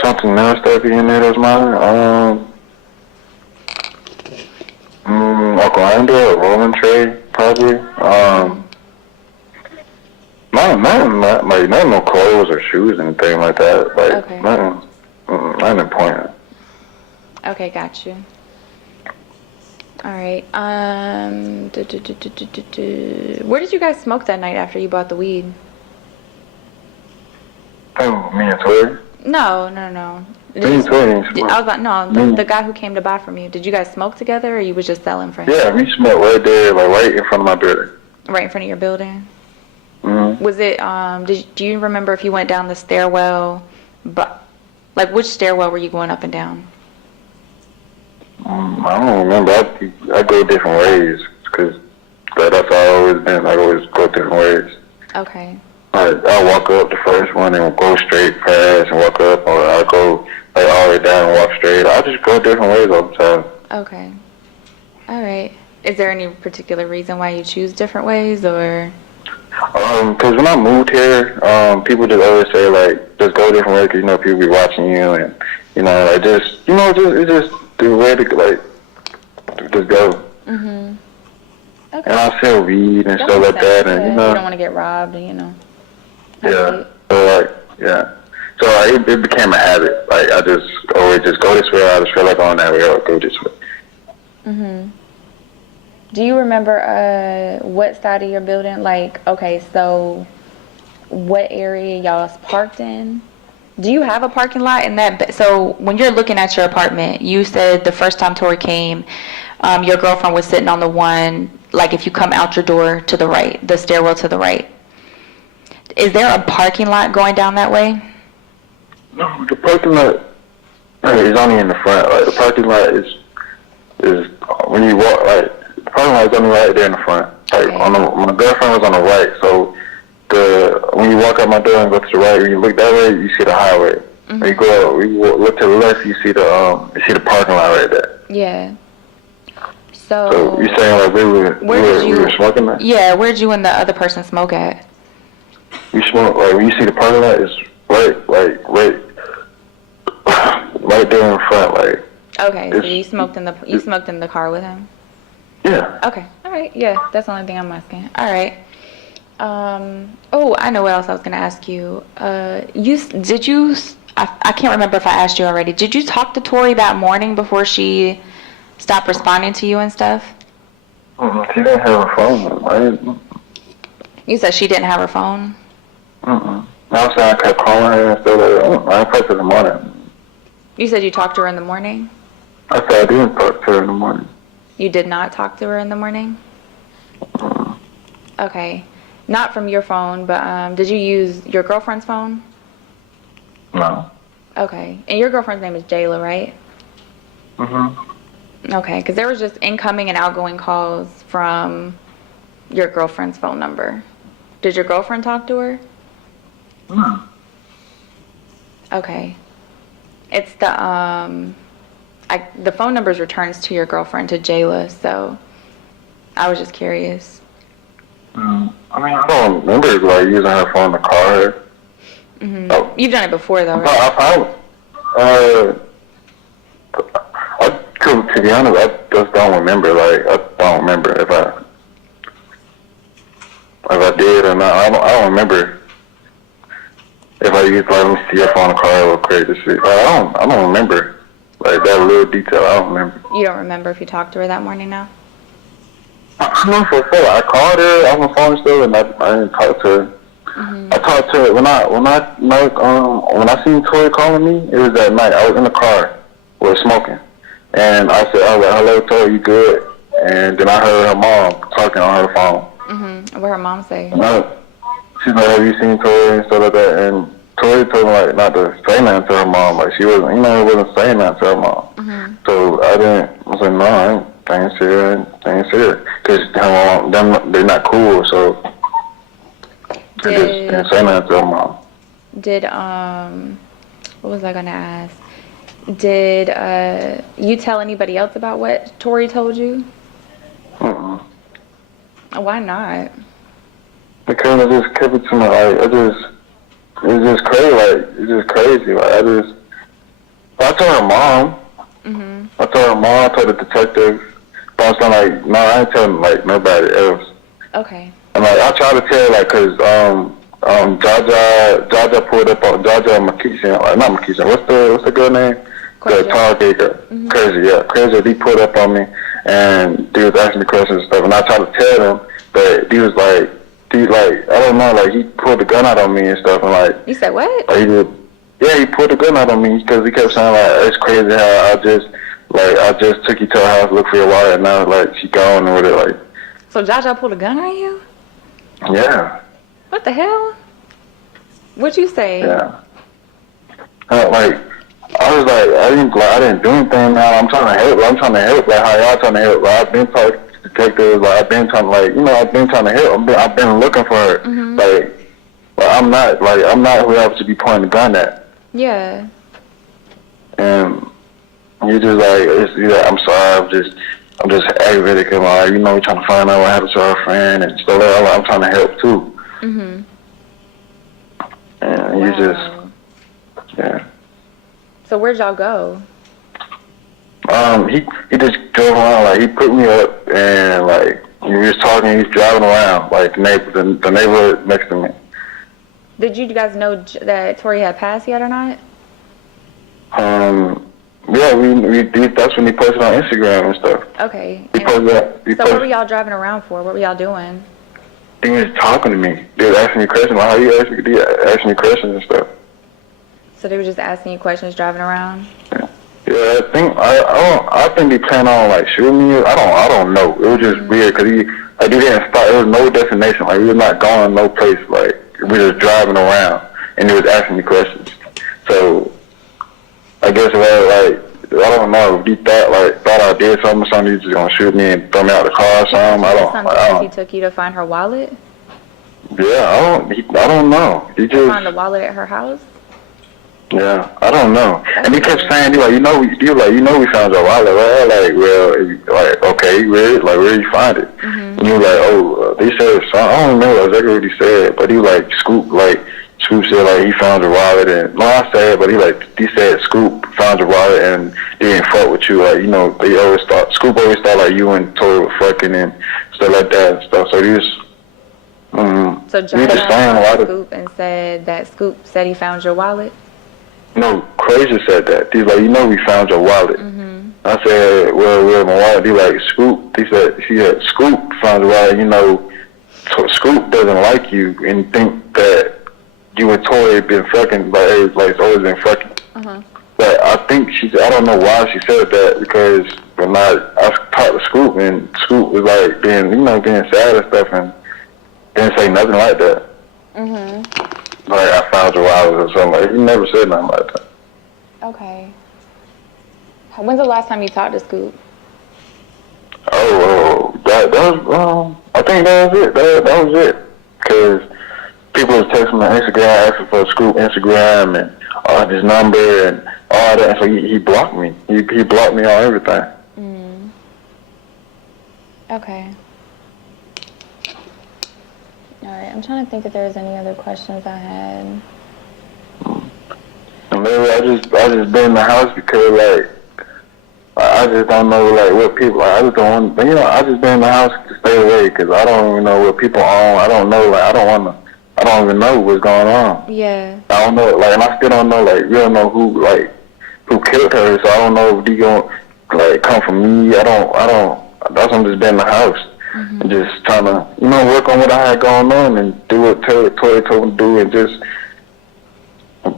something else that be in there that's mine. A grinder, a rolling tray, probably. Not no clothes or shoes, anything like that. Okay. Nothing important. Okay, got you. All right. Where did you guys smoke that night after you bought the weed? Oh, me and Tori? No. Me and Tori didn't smoke. I was the guy who came to buy from you. Did you guys smoke together, or you was just selling for him? Yeah, we smoked right there, right in front of my building. Right in front of your building? Was it, do you remember if you went down the stairwell, which stairwell were you going up and down? I don't remember. I go different ways, because that's how I always been. I always go different ways. Okay. I walk up the first one and go straight past and walk up, or I go all the way down and walk straight. I just go different ways all the time. Okay. All right. Is there any particular reason why you choose different ways, or? Cause when I moved here, people just always say like, just go different way, 'cause you know people be watching you, and you know, like just, you know, it's just the way to like, just go. Mhm. Okay. And I sell weed and That stuff makes like that, sense, and yeah. you know, You don't want to get robbed, you know. yeah. So like, yeah. So like, it became a habit. Like I just always just go this way. I just feel like going that way. I'll go this way. Mhm. Do you remember what side of your building? Like, okay, so what area y'all's parked in? Do you have a parking lot in that? So when you're looking at your apartment, you said the first time Tori came, your girlfriend was sitting on the one, like if you come out your door to the right, the stairwell to the right. Is there a parking lot going down that way? No, the parking lot is only in the front. Like the parking lot is when you walk, like the parking lot is only right there in the front. Like my girlfriend was on the right, so when you walk out my door and go to the right, when you look that way, you see the highway. Mm-hmm. When you look to the left, you see the parking lot right there. Yeah. So you saying like we were smoking there? Yeah, where'd you and the other person smoke at? We smoke like when you see the parking lot is right there in front, like. Okay, so you smoked in the car with him? Yeah. Okay. All right. Yeah, that's the only thing I'm asking. All right. Oh, I know what else I was gonna ask you. I can't remember if I asked you already. Did you talk to Tori that morning before she stopped responding to you and stuff? She didn't have her phone. You said she didn't have her phone? I was saying I kept calling her and stuff. I talked to her in the morning. You said you talked to her in the morning? I said I didn't talk to her in the morning. You did not talk to her in the morning? Okay. Not from your phone, but did you use your girlfriend's phone? No. Okay. And your girlfriend's name is Jayla, right? Mm-hmm. Okay, because there was just incoming and outgoing calls from your girlfriend's phone number. Did your girlfriend talk to her? No. Okay. It's the phone number's returns to your girlfriend, to Jayla, so I was just curious. I mean, I don't remember like using her phone to call her. Mm-hmm. Oh. You've done it before, though, right? To be honest, I just don't remember. Like, I don't remember if I did or not. I don't remember if I used, like, let me see your phone to call her real quick to see. I don't remember. Like, that little detail, I don't remember. You don't remember if you talked to her that morning now? I know for sure. I called her on my phone still, and I didn't talk to her. Mm-hmm. I talked to her when I seen Tori calling me. It was that night. I was in the car, we were smoking, and I was like, "Hello, Tori, you good?" And then I heard her mom talking on her phone. Mm-hmm. What her mom say? She's like, "Have you seen Tori?" and stuff like that. And Tori told me like not to say nothing to her mom. Like she wasn't, wasn't saying that to her mom. Mm-hmm. So I was like, no, I ain't see her, because her mom, they're not cool. So I just didn't say nothing to her mom. Did what was I gonna ask? Did you tell anybody else about what Tori told you? Mm-mm. Why not? Because I just kept it to my, it's just crazy, it's just crazy. I told her mom. Mm-hmm. I told the detective. But I was like, no, I ain't telling, nobody else. Okay. And, I tried to tell, because, Jaja pulled up on, Makisha, not Makisha, what's the girl name? The tall gay girl. Mm-hmm. Crazy, he pulled up on me, and he was asking me questions and stuff, and I tried to tell him, but he was I don't know, he pulled the gun out on me and stuff, and You said what? He pulled the gun out on me, because he kept saying, it's crazy how I just took you to her house, look for your wallet, and now, she gone with it, So Jaja pulled a gun on you? Yeah. What the hell? What'd you say? Yeah. I was I didn't do anything now, I'm trying to help, how y'all trying to help, I've been talking to detectives, I've been trying I've been trying to help, I've been looking for her, mm-hmm. I'm not who I should be pointing the gun at. Yeah. And you just I'm sorry, I'm just aggravated because, like, you know, we're trying to find out what happened to our friend and stuff. Like, I'm trying to help too. Mhm. And you just, yeah. So where'd y'all go? He just drove around, like, he put me up and, like, he was talking, he was driving around, like, the neighborhood next to me. Did you guys know that Tori had passed yet or not? Yeah, that's when he posted on Instagram and stuff. Okay. He posted that. So what were y'all driving around for? What were y'all doing? He was talking to me. They was asking me questions, like, how you asking me questions and stuff. So they were just asking you questions driving around? Yeah, I think he planned on, like, shooting me. I don't know. It was just weird because he didn't stop. There was no destination. Like, we were not going no place. Like, we were just driving around and he was asking me questions. So I guess, like, I don't know. If he thought I did something, he was just gonna shoot me and throw me out the car or something. I don't. He took you to find her wallet? Yeah, I don't know. He just Find the wallet at her house? Yeah, I don't know. And he kept saying, you know, we found your wallet. Well, okay, where you find it? Mm-hmm. And he was like, they said something. I don't remember exactly what he said, but he was like, Scoop said, like, he found your wallet, and no, I said, but he said Scoop found your wallet and they didn't fuck with you. Like, you know, Scoop always thought like you and Tori were fucking and stuff like that and stuff. So he was. So John called Scoop and said that Scoop said he found your wallet? No, Crazy said that. He's like, you know, we found your wallet. Mm-hmm. I said, well, where's my wallet? He like, Scoop. He said, Scoop found your wallet. You know, Scoop doesn't like you and think that you and Tori have been fucking, like it's always been fucking. Uh-huh. But I think I don't know why she said that, because when I talked to Scoop, and Scoop was like being sad and stuff, and didn't say nothing like that. Mm-hmm. Like, I found your wallet or something. Like, he never said nothing like that. Okay. When's the last time you talked to Scoop? That was, I think that was it. That was it. Because people was texting me on Instagram, asking for Scoop Instagram and his number and all that. And so he blocked me. He blocked me on everything. Mm. Okay. All right. I'm trying to think if there's any other questions I had. And maybe I just been in the house because, like, I just don't know, like, what people, like, I just don't want, I just been in the house to stay away because I don't even know what people own. I don't know, like, I don't even know what's going on. Yeah. I don't know, like, and I still don't know, like, we don't know who killed her, so I don't know if they gonna, like, come from me. I don't, that's why I'm just been in the house. Mm-hmm. And just trying to, work on what I had going on and do what Tori told me to do and just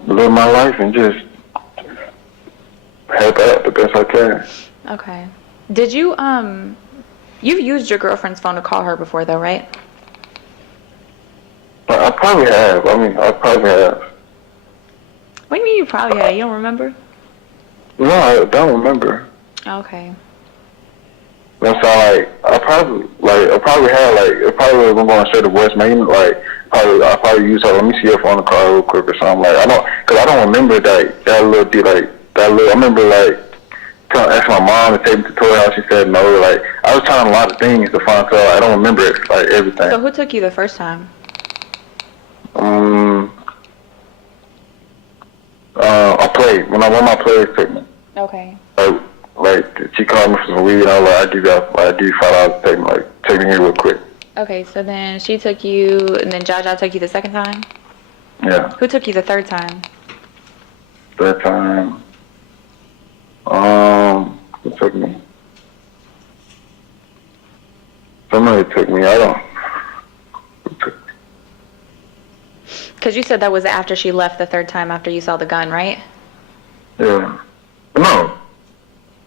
live my life and just help out the best I can. Okay. Did you, you've used your girlfriend's phone to call her before though, right? I probably have. I probably have. What do you mean you probably have? You don't remember? No, I don't remember. Okay. That's all, like, I probably had, like, it probably was going straight to voicemail, like, I probably use her, let me see her phone call real quick or something, like, I don't remember that I remember, like, asking my mom to take me to Tori house, she said no, like, I was trying a lot of things to find her, I don't remember it, like, everything. So who took you the first time? When my players took me. Okay. Like, she called me for some weed, and I was like, I'll give you $5 to take me here real quick. Okay, so then she took you, and then Jaja took you the second time? Yeah. Who took you the third time? Third time, who took me? Somebody took me, I don't. Because you said that was after she left the third time after you saw the gun, right? Yeah. No.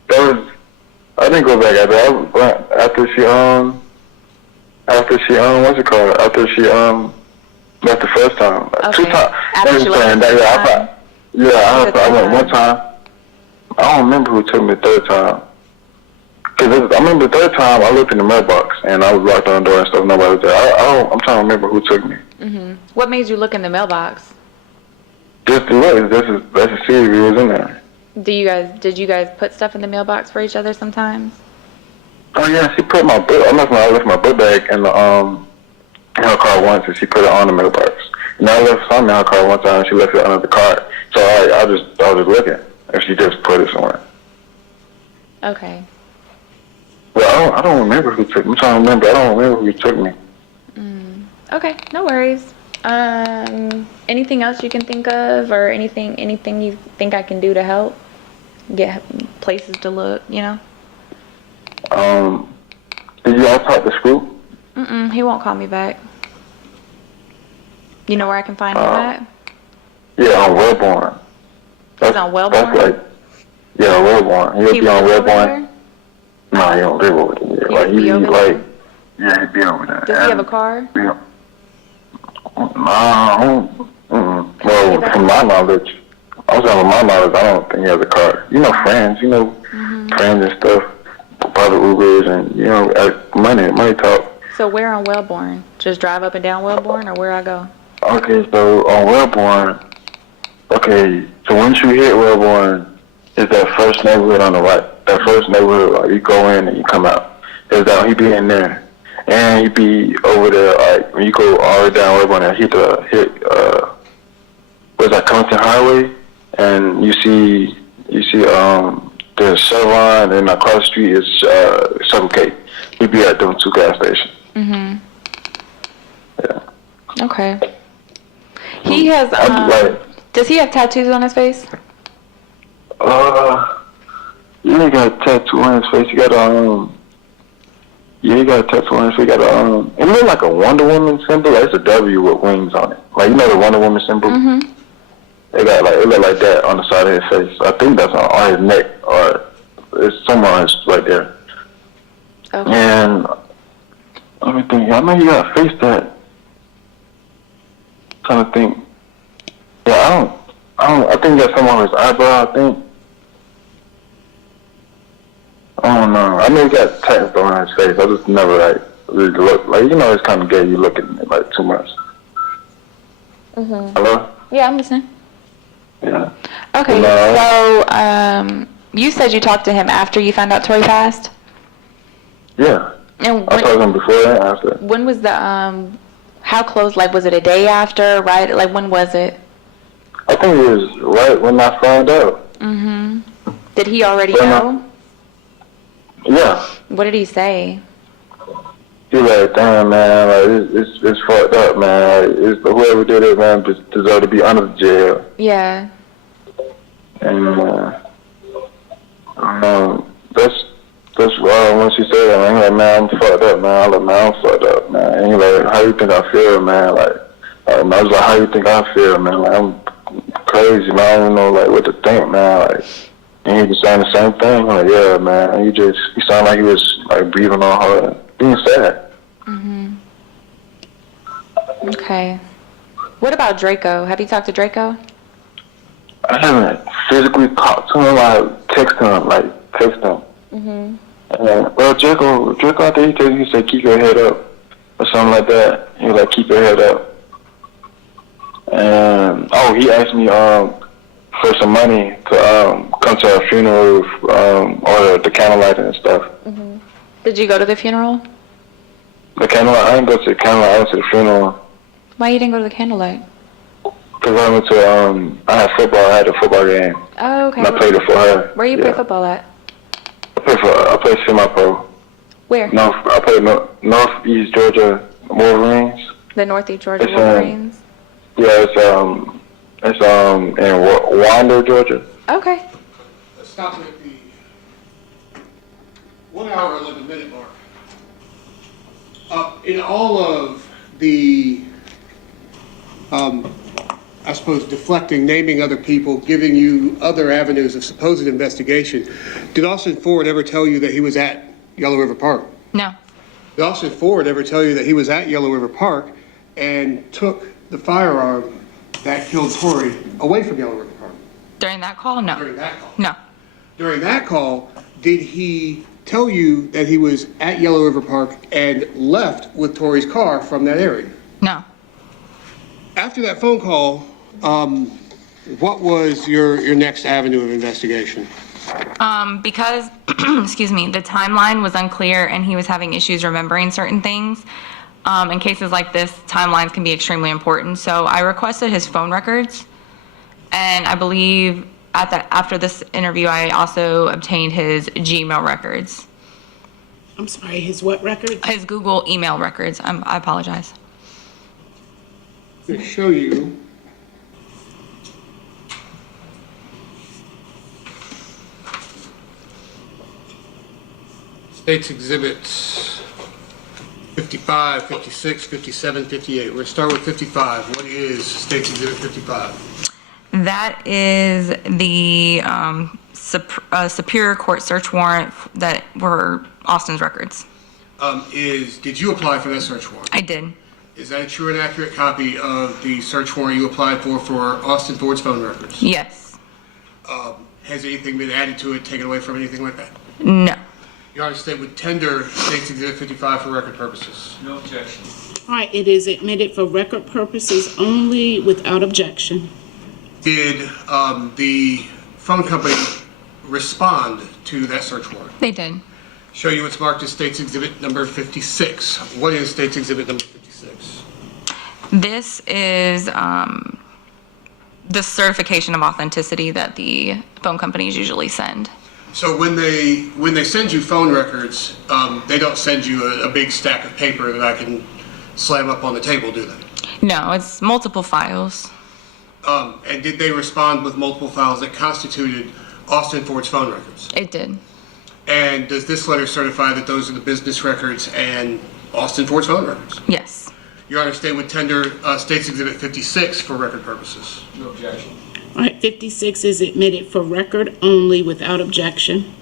That was, I didn't go back after she what's it called? After she left the first time. Okay. 2 times. After she left the first time? I went one time. I don't remember who took me the third time. Cause I remember the third time I looked in the mailbox and I was locked on the door and stuff. Nobody was there. I'm trying to remember who took me. Mm-hmm. What made you look in the mailbox? Just to look. That's a serious was in there. Did you guys put stuff in the mailbox for each other sometimes? Oh yeah, she put my book. I left my book bag in her car once, and she put it on the mailbox. And I left something in her car one time, and she left it under the car. So I was just looking, and she just put it somewhere. Okay. Well, I don't remember who took me. I'm trying to remember. I don't remember who took me. Okay, no worries. Anything else you can think of, or anything you think I can do to help? Get places to look, you know? Did you all talk to Scoop? He won't call me back. You know where I can find him at? Yeah, on Wellborn. He's on Wellborn? That's like, yeah, Wellborn. He'll He be on lives over Wellborn. No, he don't live over there. He Like, would be over there? yeah, he'd be over there. Does he have a car? Yeah. Well, from my knowledge, I don't think he has a car. You know, friends, friends and stuff, private Ubers, and, money talk. So where on Wellborn? Just drive up and down Wellborn, or where I go? Okay, so on Wellborn, so once you hit Wellborn, it's that first neighborhood on the right. That first neighborhood, like, you go in and you come out. He be in there. And he be over there, like, when you go all the way down Wellborn and hit where's that, Compton Highway, and you see the Chevron, and across the street is Circle K. He be at them 2 gas stations. Yeah. Okay. He has, does he have tattoos on his face? Yeah, he got a tattoo on his face. He got he got a tattoo on his face. He got it looked like a Wonder Woman symbol. Like, it's a W with wings on it. Like, you know the Wonder Woman symbol? It looked like that on the side of his face. I think that's on his neck, or it's somewhere on his, right there. Okay. And let me think. I know you got a face tat. Trying to think. Yeah, I think that's somewhere on his eyebrow, I think. I don't know. I know he got tats on his face. I just never, really look. Like, it's kind of gay. You look at it, like, too much. Hello? Yeah, I'm listening. Yeah. Okay, so, you said you talked to him after you found out Tori passed? Yeah. And I talked to him before and after. when was the, how close, like, was it a day after, right? Like, when was it? I think it was right when I found out. Did he already know? Yeah. What did he say? He like, damn, man, like, it's fucked up, man. Like, whoever did it, man, deserve to be under the jail. Yeah. And, that's why when she said that, man, he like, man, I'm fucked up, man. I like, man, I'm fucked up, man. And he like, how you think I feel, man? Like, I was like, how you think I feel, man? Like, I'm crazy, man. I don't know, like, what to think, man. Like, and he was saying the same thing. Like, yeah, man. And he sounded like he was, like, breathing on hard, being sad. Okay. What about Draco? Have you talked to Draco? I haven't physically talked to him. I text him. And, well, Draco, I think he said, keep your head up, or something like that. He was like, keep your head up. And, he asked me, for some money to, come to a funeral, or the candlelight and stuff. Did you go to the funeral? The candlelight, I didn't go to the candlelight, I went to the funeral. Why you didn't go to the candlelight? Because I went to, I had a football game. Oh, okay. And I played it for her. Where you play football at? I play semi-pro. Where? I play Northeast Georgia Wolverines. The Northeast Georgia Wolverines? Yeah, it's in Wander, Georgia. Okay. Stopping at the 1 hour, 11 minute mark. In all of the, I suppose, deflecting, naming other people, giving you other avenues of supposed investigation, did Austin Ford ever tell you that he was at Yellow River Park? No. Did Austin Ford ever tell you that he was at Yellow River Park and took the firearm that killed Tori away from Yellow River Park? During that call? No. During that call? No. During that call, did he tell you that he was at Yellow River Park and left with Tori's car from that area? No. After that phone call, what was your next avenue of investigation? Because, excuse me, the timeline was unclear and he was having issues remembering certain things. In cases like this, timelines can be extremely important. So I requested his phone records, and I believe after this interview, I also obtained his Gmail records. I'm sorry, his what record? His Google email records. I apologize. To show you. States Exhibits 55, 56, 57, 58. We're going to start with 55. What is States Exhibit 55? That is the Superior Court search warrant that were Austin's records. Did you apply for that search warrant? I did. Is that a true and accurate copy of the search warrant you applied for Austin Ford's phone records? Yes. Has anything been added to it, taken away from anything like that? No. Your Honor, State would tender States Exhibit 55 for record purposes. No objection. All right, it is admitted for record purposes only without objection. Did the phone company respond to that search warrant? They did. Show you what's marked as States Exhibit number 56. What is States Exhibit number 56? This is the certification of authenticity that the phone companies usually send. So when they send you phone records, they don't send you a big stack of paper that I can slam up on the table, do they? No, it's multiple files. And did they respond with multiple files that constituted Austin Ford's phone records? It did. And does this letter certify that those are the business records and Austin Ford's phone records? Yes. Your Honor, State would tender States Exhibit 56 for record purposes. No objection. All right, 56 is admitted for record only without objection.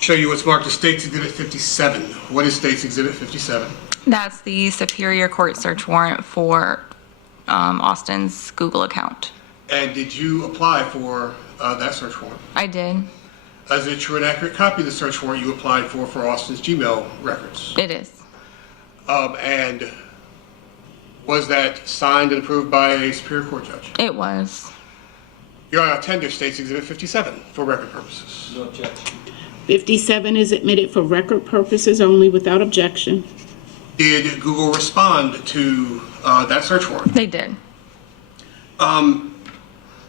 Show you what's marked as States Exhibit 57. What is States Exhibit 57? That's the Superior Court search warrant for Austin's Google account. And did you apply for that search warrant? I did. Is it a true and accurate copy of the search warrant you applied for Austin's Gmail records? It is. And was that signed and approved by a Superior Court judge? It was. Your Honor, tender States Exhibit 57 for record purposes. No objection. 57 is admitted for record purposes only without objection. Did Google respond to that search warrant? They did.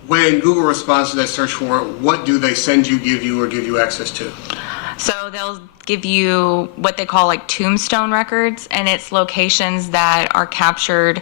When Google responds to that search warrant, what do they send you, give you, or give you access to? So they'll give you what they call like tombstone records, and it's locations that are captured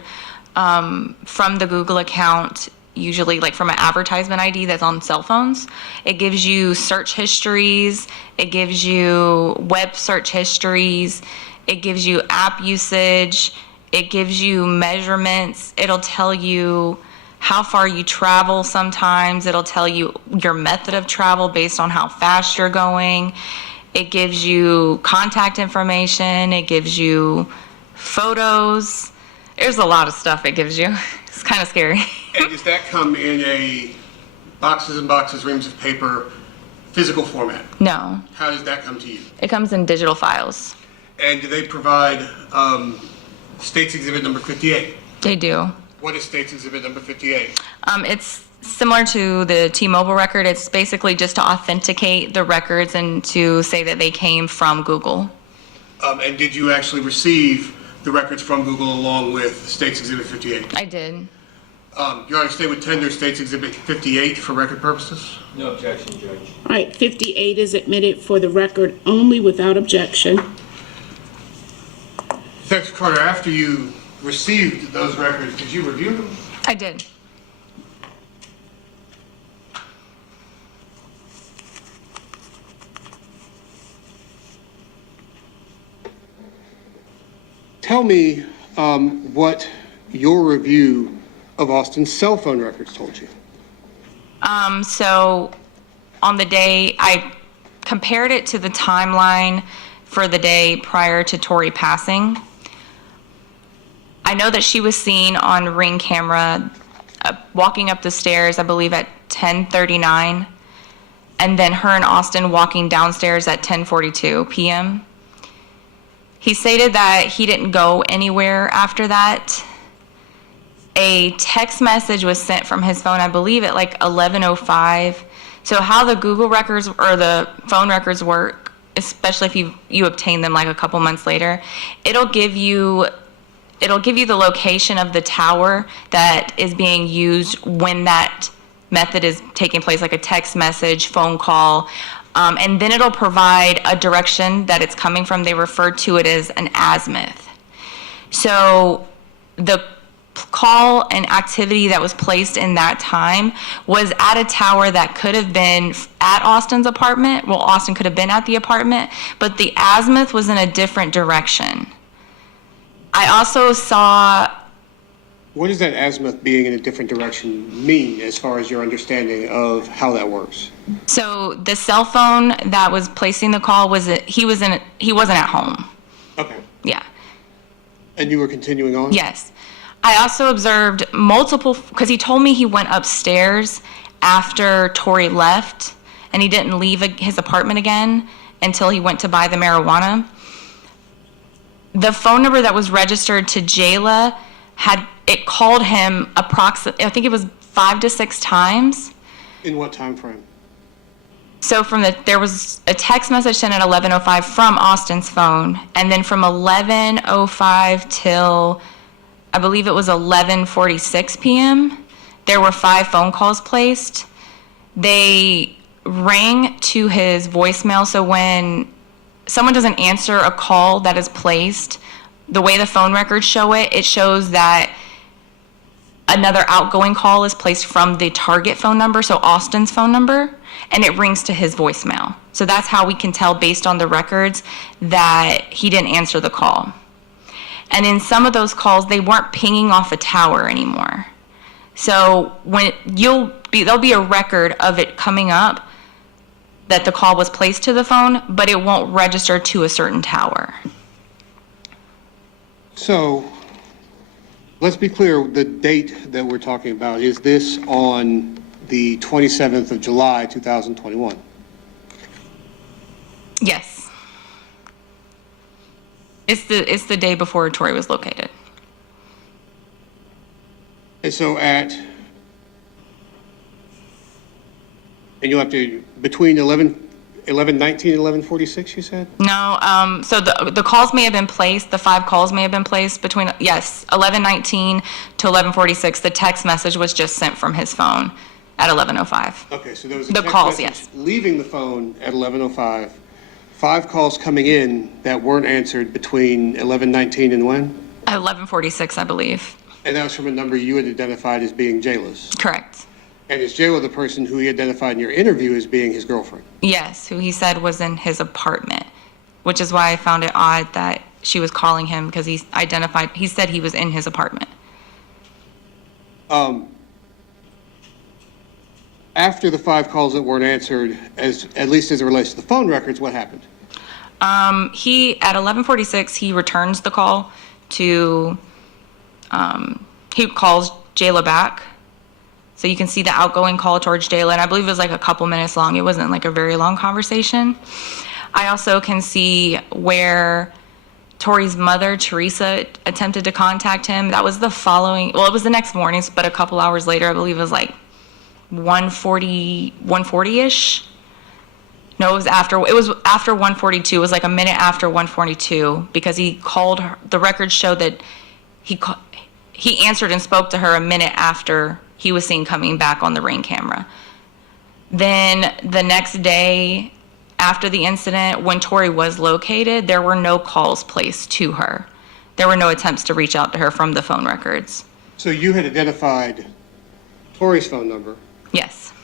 from the Google account, usually like from an advertisement ID that's on cell phones. It gives you search histories, it gives you web search histories, it gives you app usage, it gives you measurements, it'll tell you how far you travel sometimes, it'll tell you your method of travel based on how fast you're going. It gives you contact information, it gives you photos. There's a lot of stuff it gives you. It's kind of scary. And does that come in a boxes and boxes, reams of paper, physical format? No. How does that come to you? It comes in digital files. And do they provide States Exhibit number 58? They do. What is States Exhibit number 58? It's similar to the T-Mobile record. It's basically just to authenticate the records and to say that they came from Google. And did you actually receive the records from Google along with States Exhibit 58? I did. Your Honor, State would tender States Exhibit 58 for record purposes? No objection, Judge. All right, 58 is admitted for the record only without objection. Detective Carter, after you received those records, did you review them? I did. Tell me what your review of Austin's cell phone records told you. So on the day, I compared it to the timeline for the day prior to Tori passing. I know that she was seen on Ring camera walking up the stairs, I believe at 10:39, and then her and Austin walking downstairs at 10:42 p.m. He stated that he didn't go anywhere after that. A text message was sent from his phone, I believe at like 11:05, So how the Google records or the phone records work, especially if you obtain them like a couple months later, it'll give you the location of the tower that is being used when that method is taking place, like a text message, phone call, and then it'll provide a direction that it's coming from. They refer to it as an azimuth. So the call and activity that was placed in that time was at a tower that could have been at Austin's apartment. Well, Austin could have been at the apartment, but the azimuth was in a different direction. I also saw... What does that azimuth being in a different direction mean as far as your understanding of how that works? So the cell phone that was placing the call he wasn't at home. Okay. Yeah. And you were continuing on? Yes. I also observed multiple, because he told me he went upstairs after Tori left, and he didn't leave his apartment again until he went to buy the marijuana. The phone number that was registered to Jayla it called him approximately, I think it was 5 to 6 times. In what time frame? So there was a text message sent at 11:05 from Austin's phone, and then from 11:05 till I believe it was 11:46 p.m. there were 5 phone calls placed. They rang to his voicemail, so when someone doesn't answer a call that is placed, the way the phone records show it, it shows that another outgoing call is placed from the target phone number, so Austin's phone number, and it rings to his voicemail. So that's how we can tell based on the records that he didn't answer the call. And in some of those calls, they weren't pinging off a tower anymore. So there'll be a record of it coming up that the call was placed to the phone, but it won't register to a certain tower. So, let's be clear, the date that we're talking about, is this on the 27th of July, 2021? Yes. It's the day before Tori was located. And so and you'll have to, between 11:19 and 11:46, you said? No, so the calls may have been placed, the 5 calls may have been placed between, 11:19 to 11:46. The text message was just sent from his phone at 11:05. Okay, so there was a The text calls, message yes. leaving the phone at 11:05, 5 calls coming in that weren't answered between 11:19 and when? At 11:46, I believe. And that was from a number you had identified as being Jayla's? Correct. And is Jayla the person who he identified in your interview as being his girlfriend? Yes, who he said was in his apartment, which is why I found it odd that she was calling him, because he said he was in his apartment. After the 5 calls that weren't answered, at least as it relates to the phone records, what happened? At 11:46, he returns the call to, he calls Jayla back. So you can see the outgoing call towards Jayla, and I believe it was like a couple minutes long. It wasn't like a very long conversation. I also can see where Tori's mother, Teresa, attempted to contact him. That was it was the next morning, but a couple hours later, I believe it was like 1:40-ish. No, it was after 1:42. It was like a minute after 1:42, because he called her. The records show that he answered and spoke to her a minute after he was seen coming back on the Ring camera. Then the next day after the incident, when Tori was located, there were no calls placed to her. There were no attempts to reach out to her from the phone records. So you had identified Tori's phone number? Yes.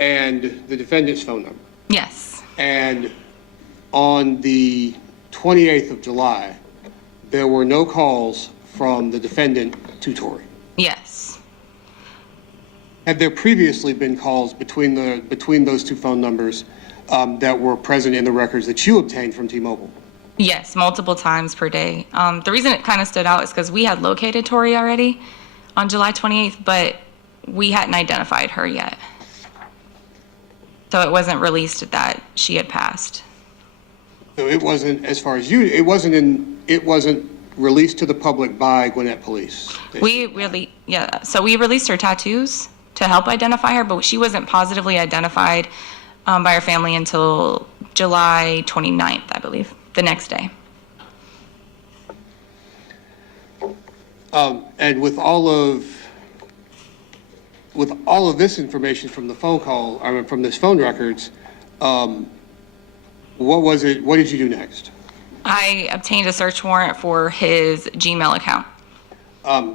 And the defendant's phone number? Yes. And on the 28th of July, there were no calls from the defendant to Tori? Yes. Had there previously been calls between those 2 phone numbers that were present in the records that you obtained from T-Mobile? Yes, multiple times per day. The reason it kind of stood out is because we had located Tori already on July 28th, but we hadn't identified her yet. So it wasn't released that she had passed. So it wasn't, as far as you, it wasn't released to the public by Gwinnett Police? So we released her tattoos to to help identify her, but she wasn't positively identified by her family until July 29th, I believe, the next day. And with all of this information from the phone call, I mean, from this phone records, what was it? What did you do next? I obtained a search warrant for his Gmail account.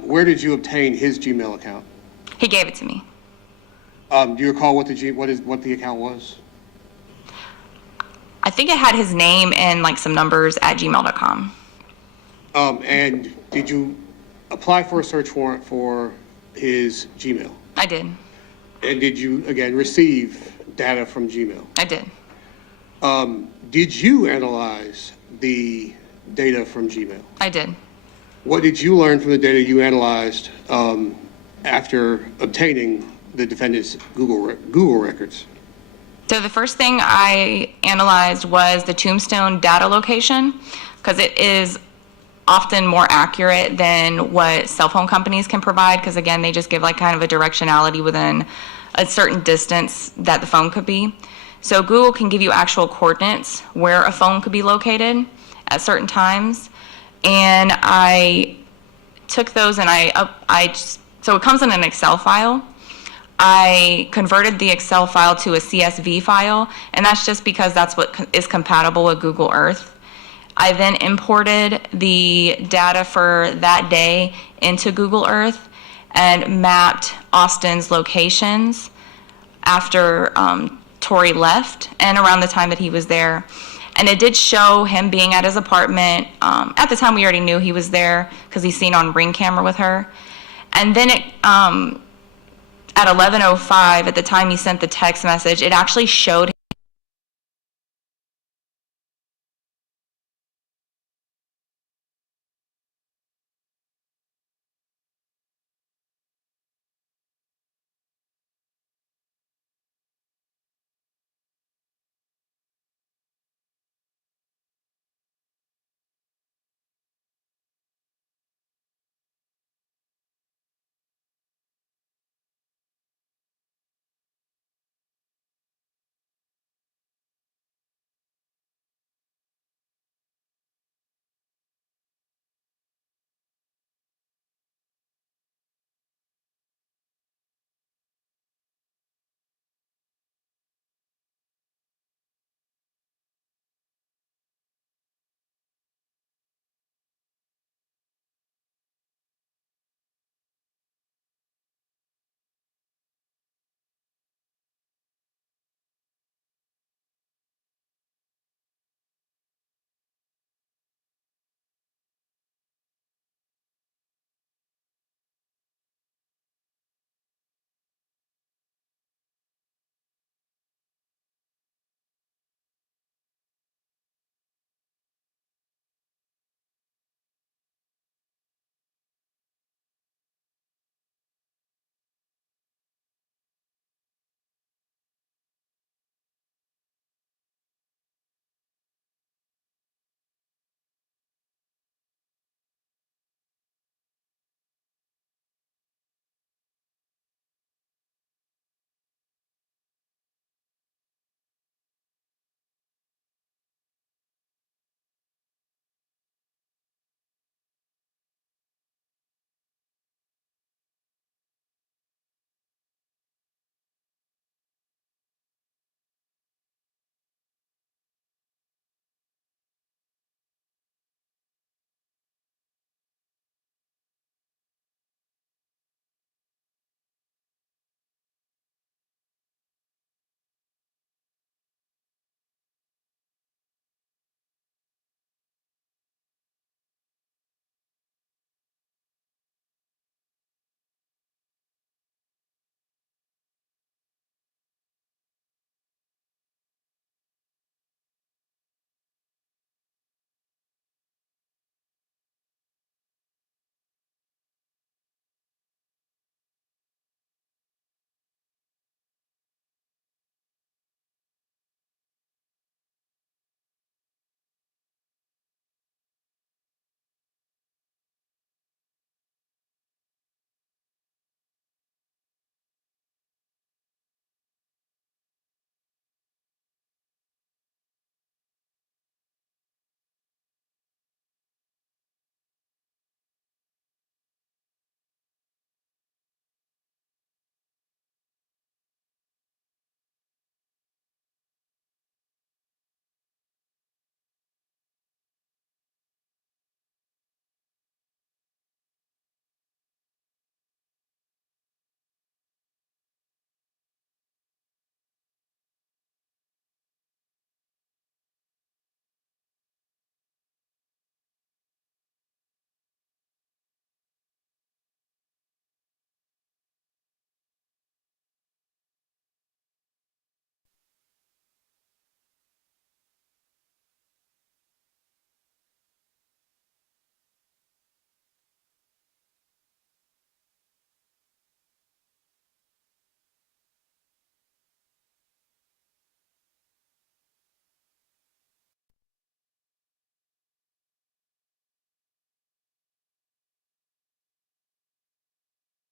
Where did you obtain his Gmail account? He gave it to me. Do you recall what the account was? I think it had his name and like some numbers at gmail.com. And did you apply for a search warrant for his Gmail? I did. And did you, again, receive data from Gmail? I did. Did you analyze the data from Gmail? I did. What did you learn from the data you analyzed after obtaining the defendant's Google records? So the first thing I analyzed was the tombstone data location, because it is often more accurate than what cell phone companies can provide, because again, they just give like kind of a directionality within a certain distance that the phone could be. So Google can give you actual coordinates where a phone could be located at certain times. And I took those and so it comes in an Excel file. I converted the Excel file to a CSV file, and that's just because that's what is compatible with Google Earth. I then imported the data for that day into Google Earth and mapped Austin's locations after Tori left and around the time that he was there. And it did show him being at his apartment. At the time, we already knew he was there because he's seen on Ring camera with her. And then at 11:05, at the time he sent the text message, it actually showed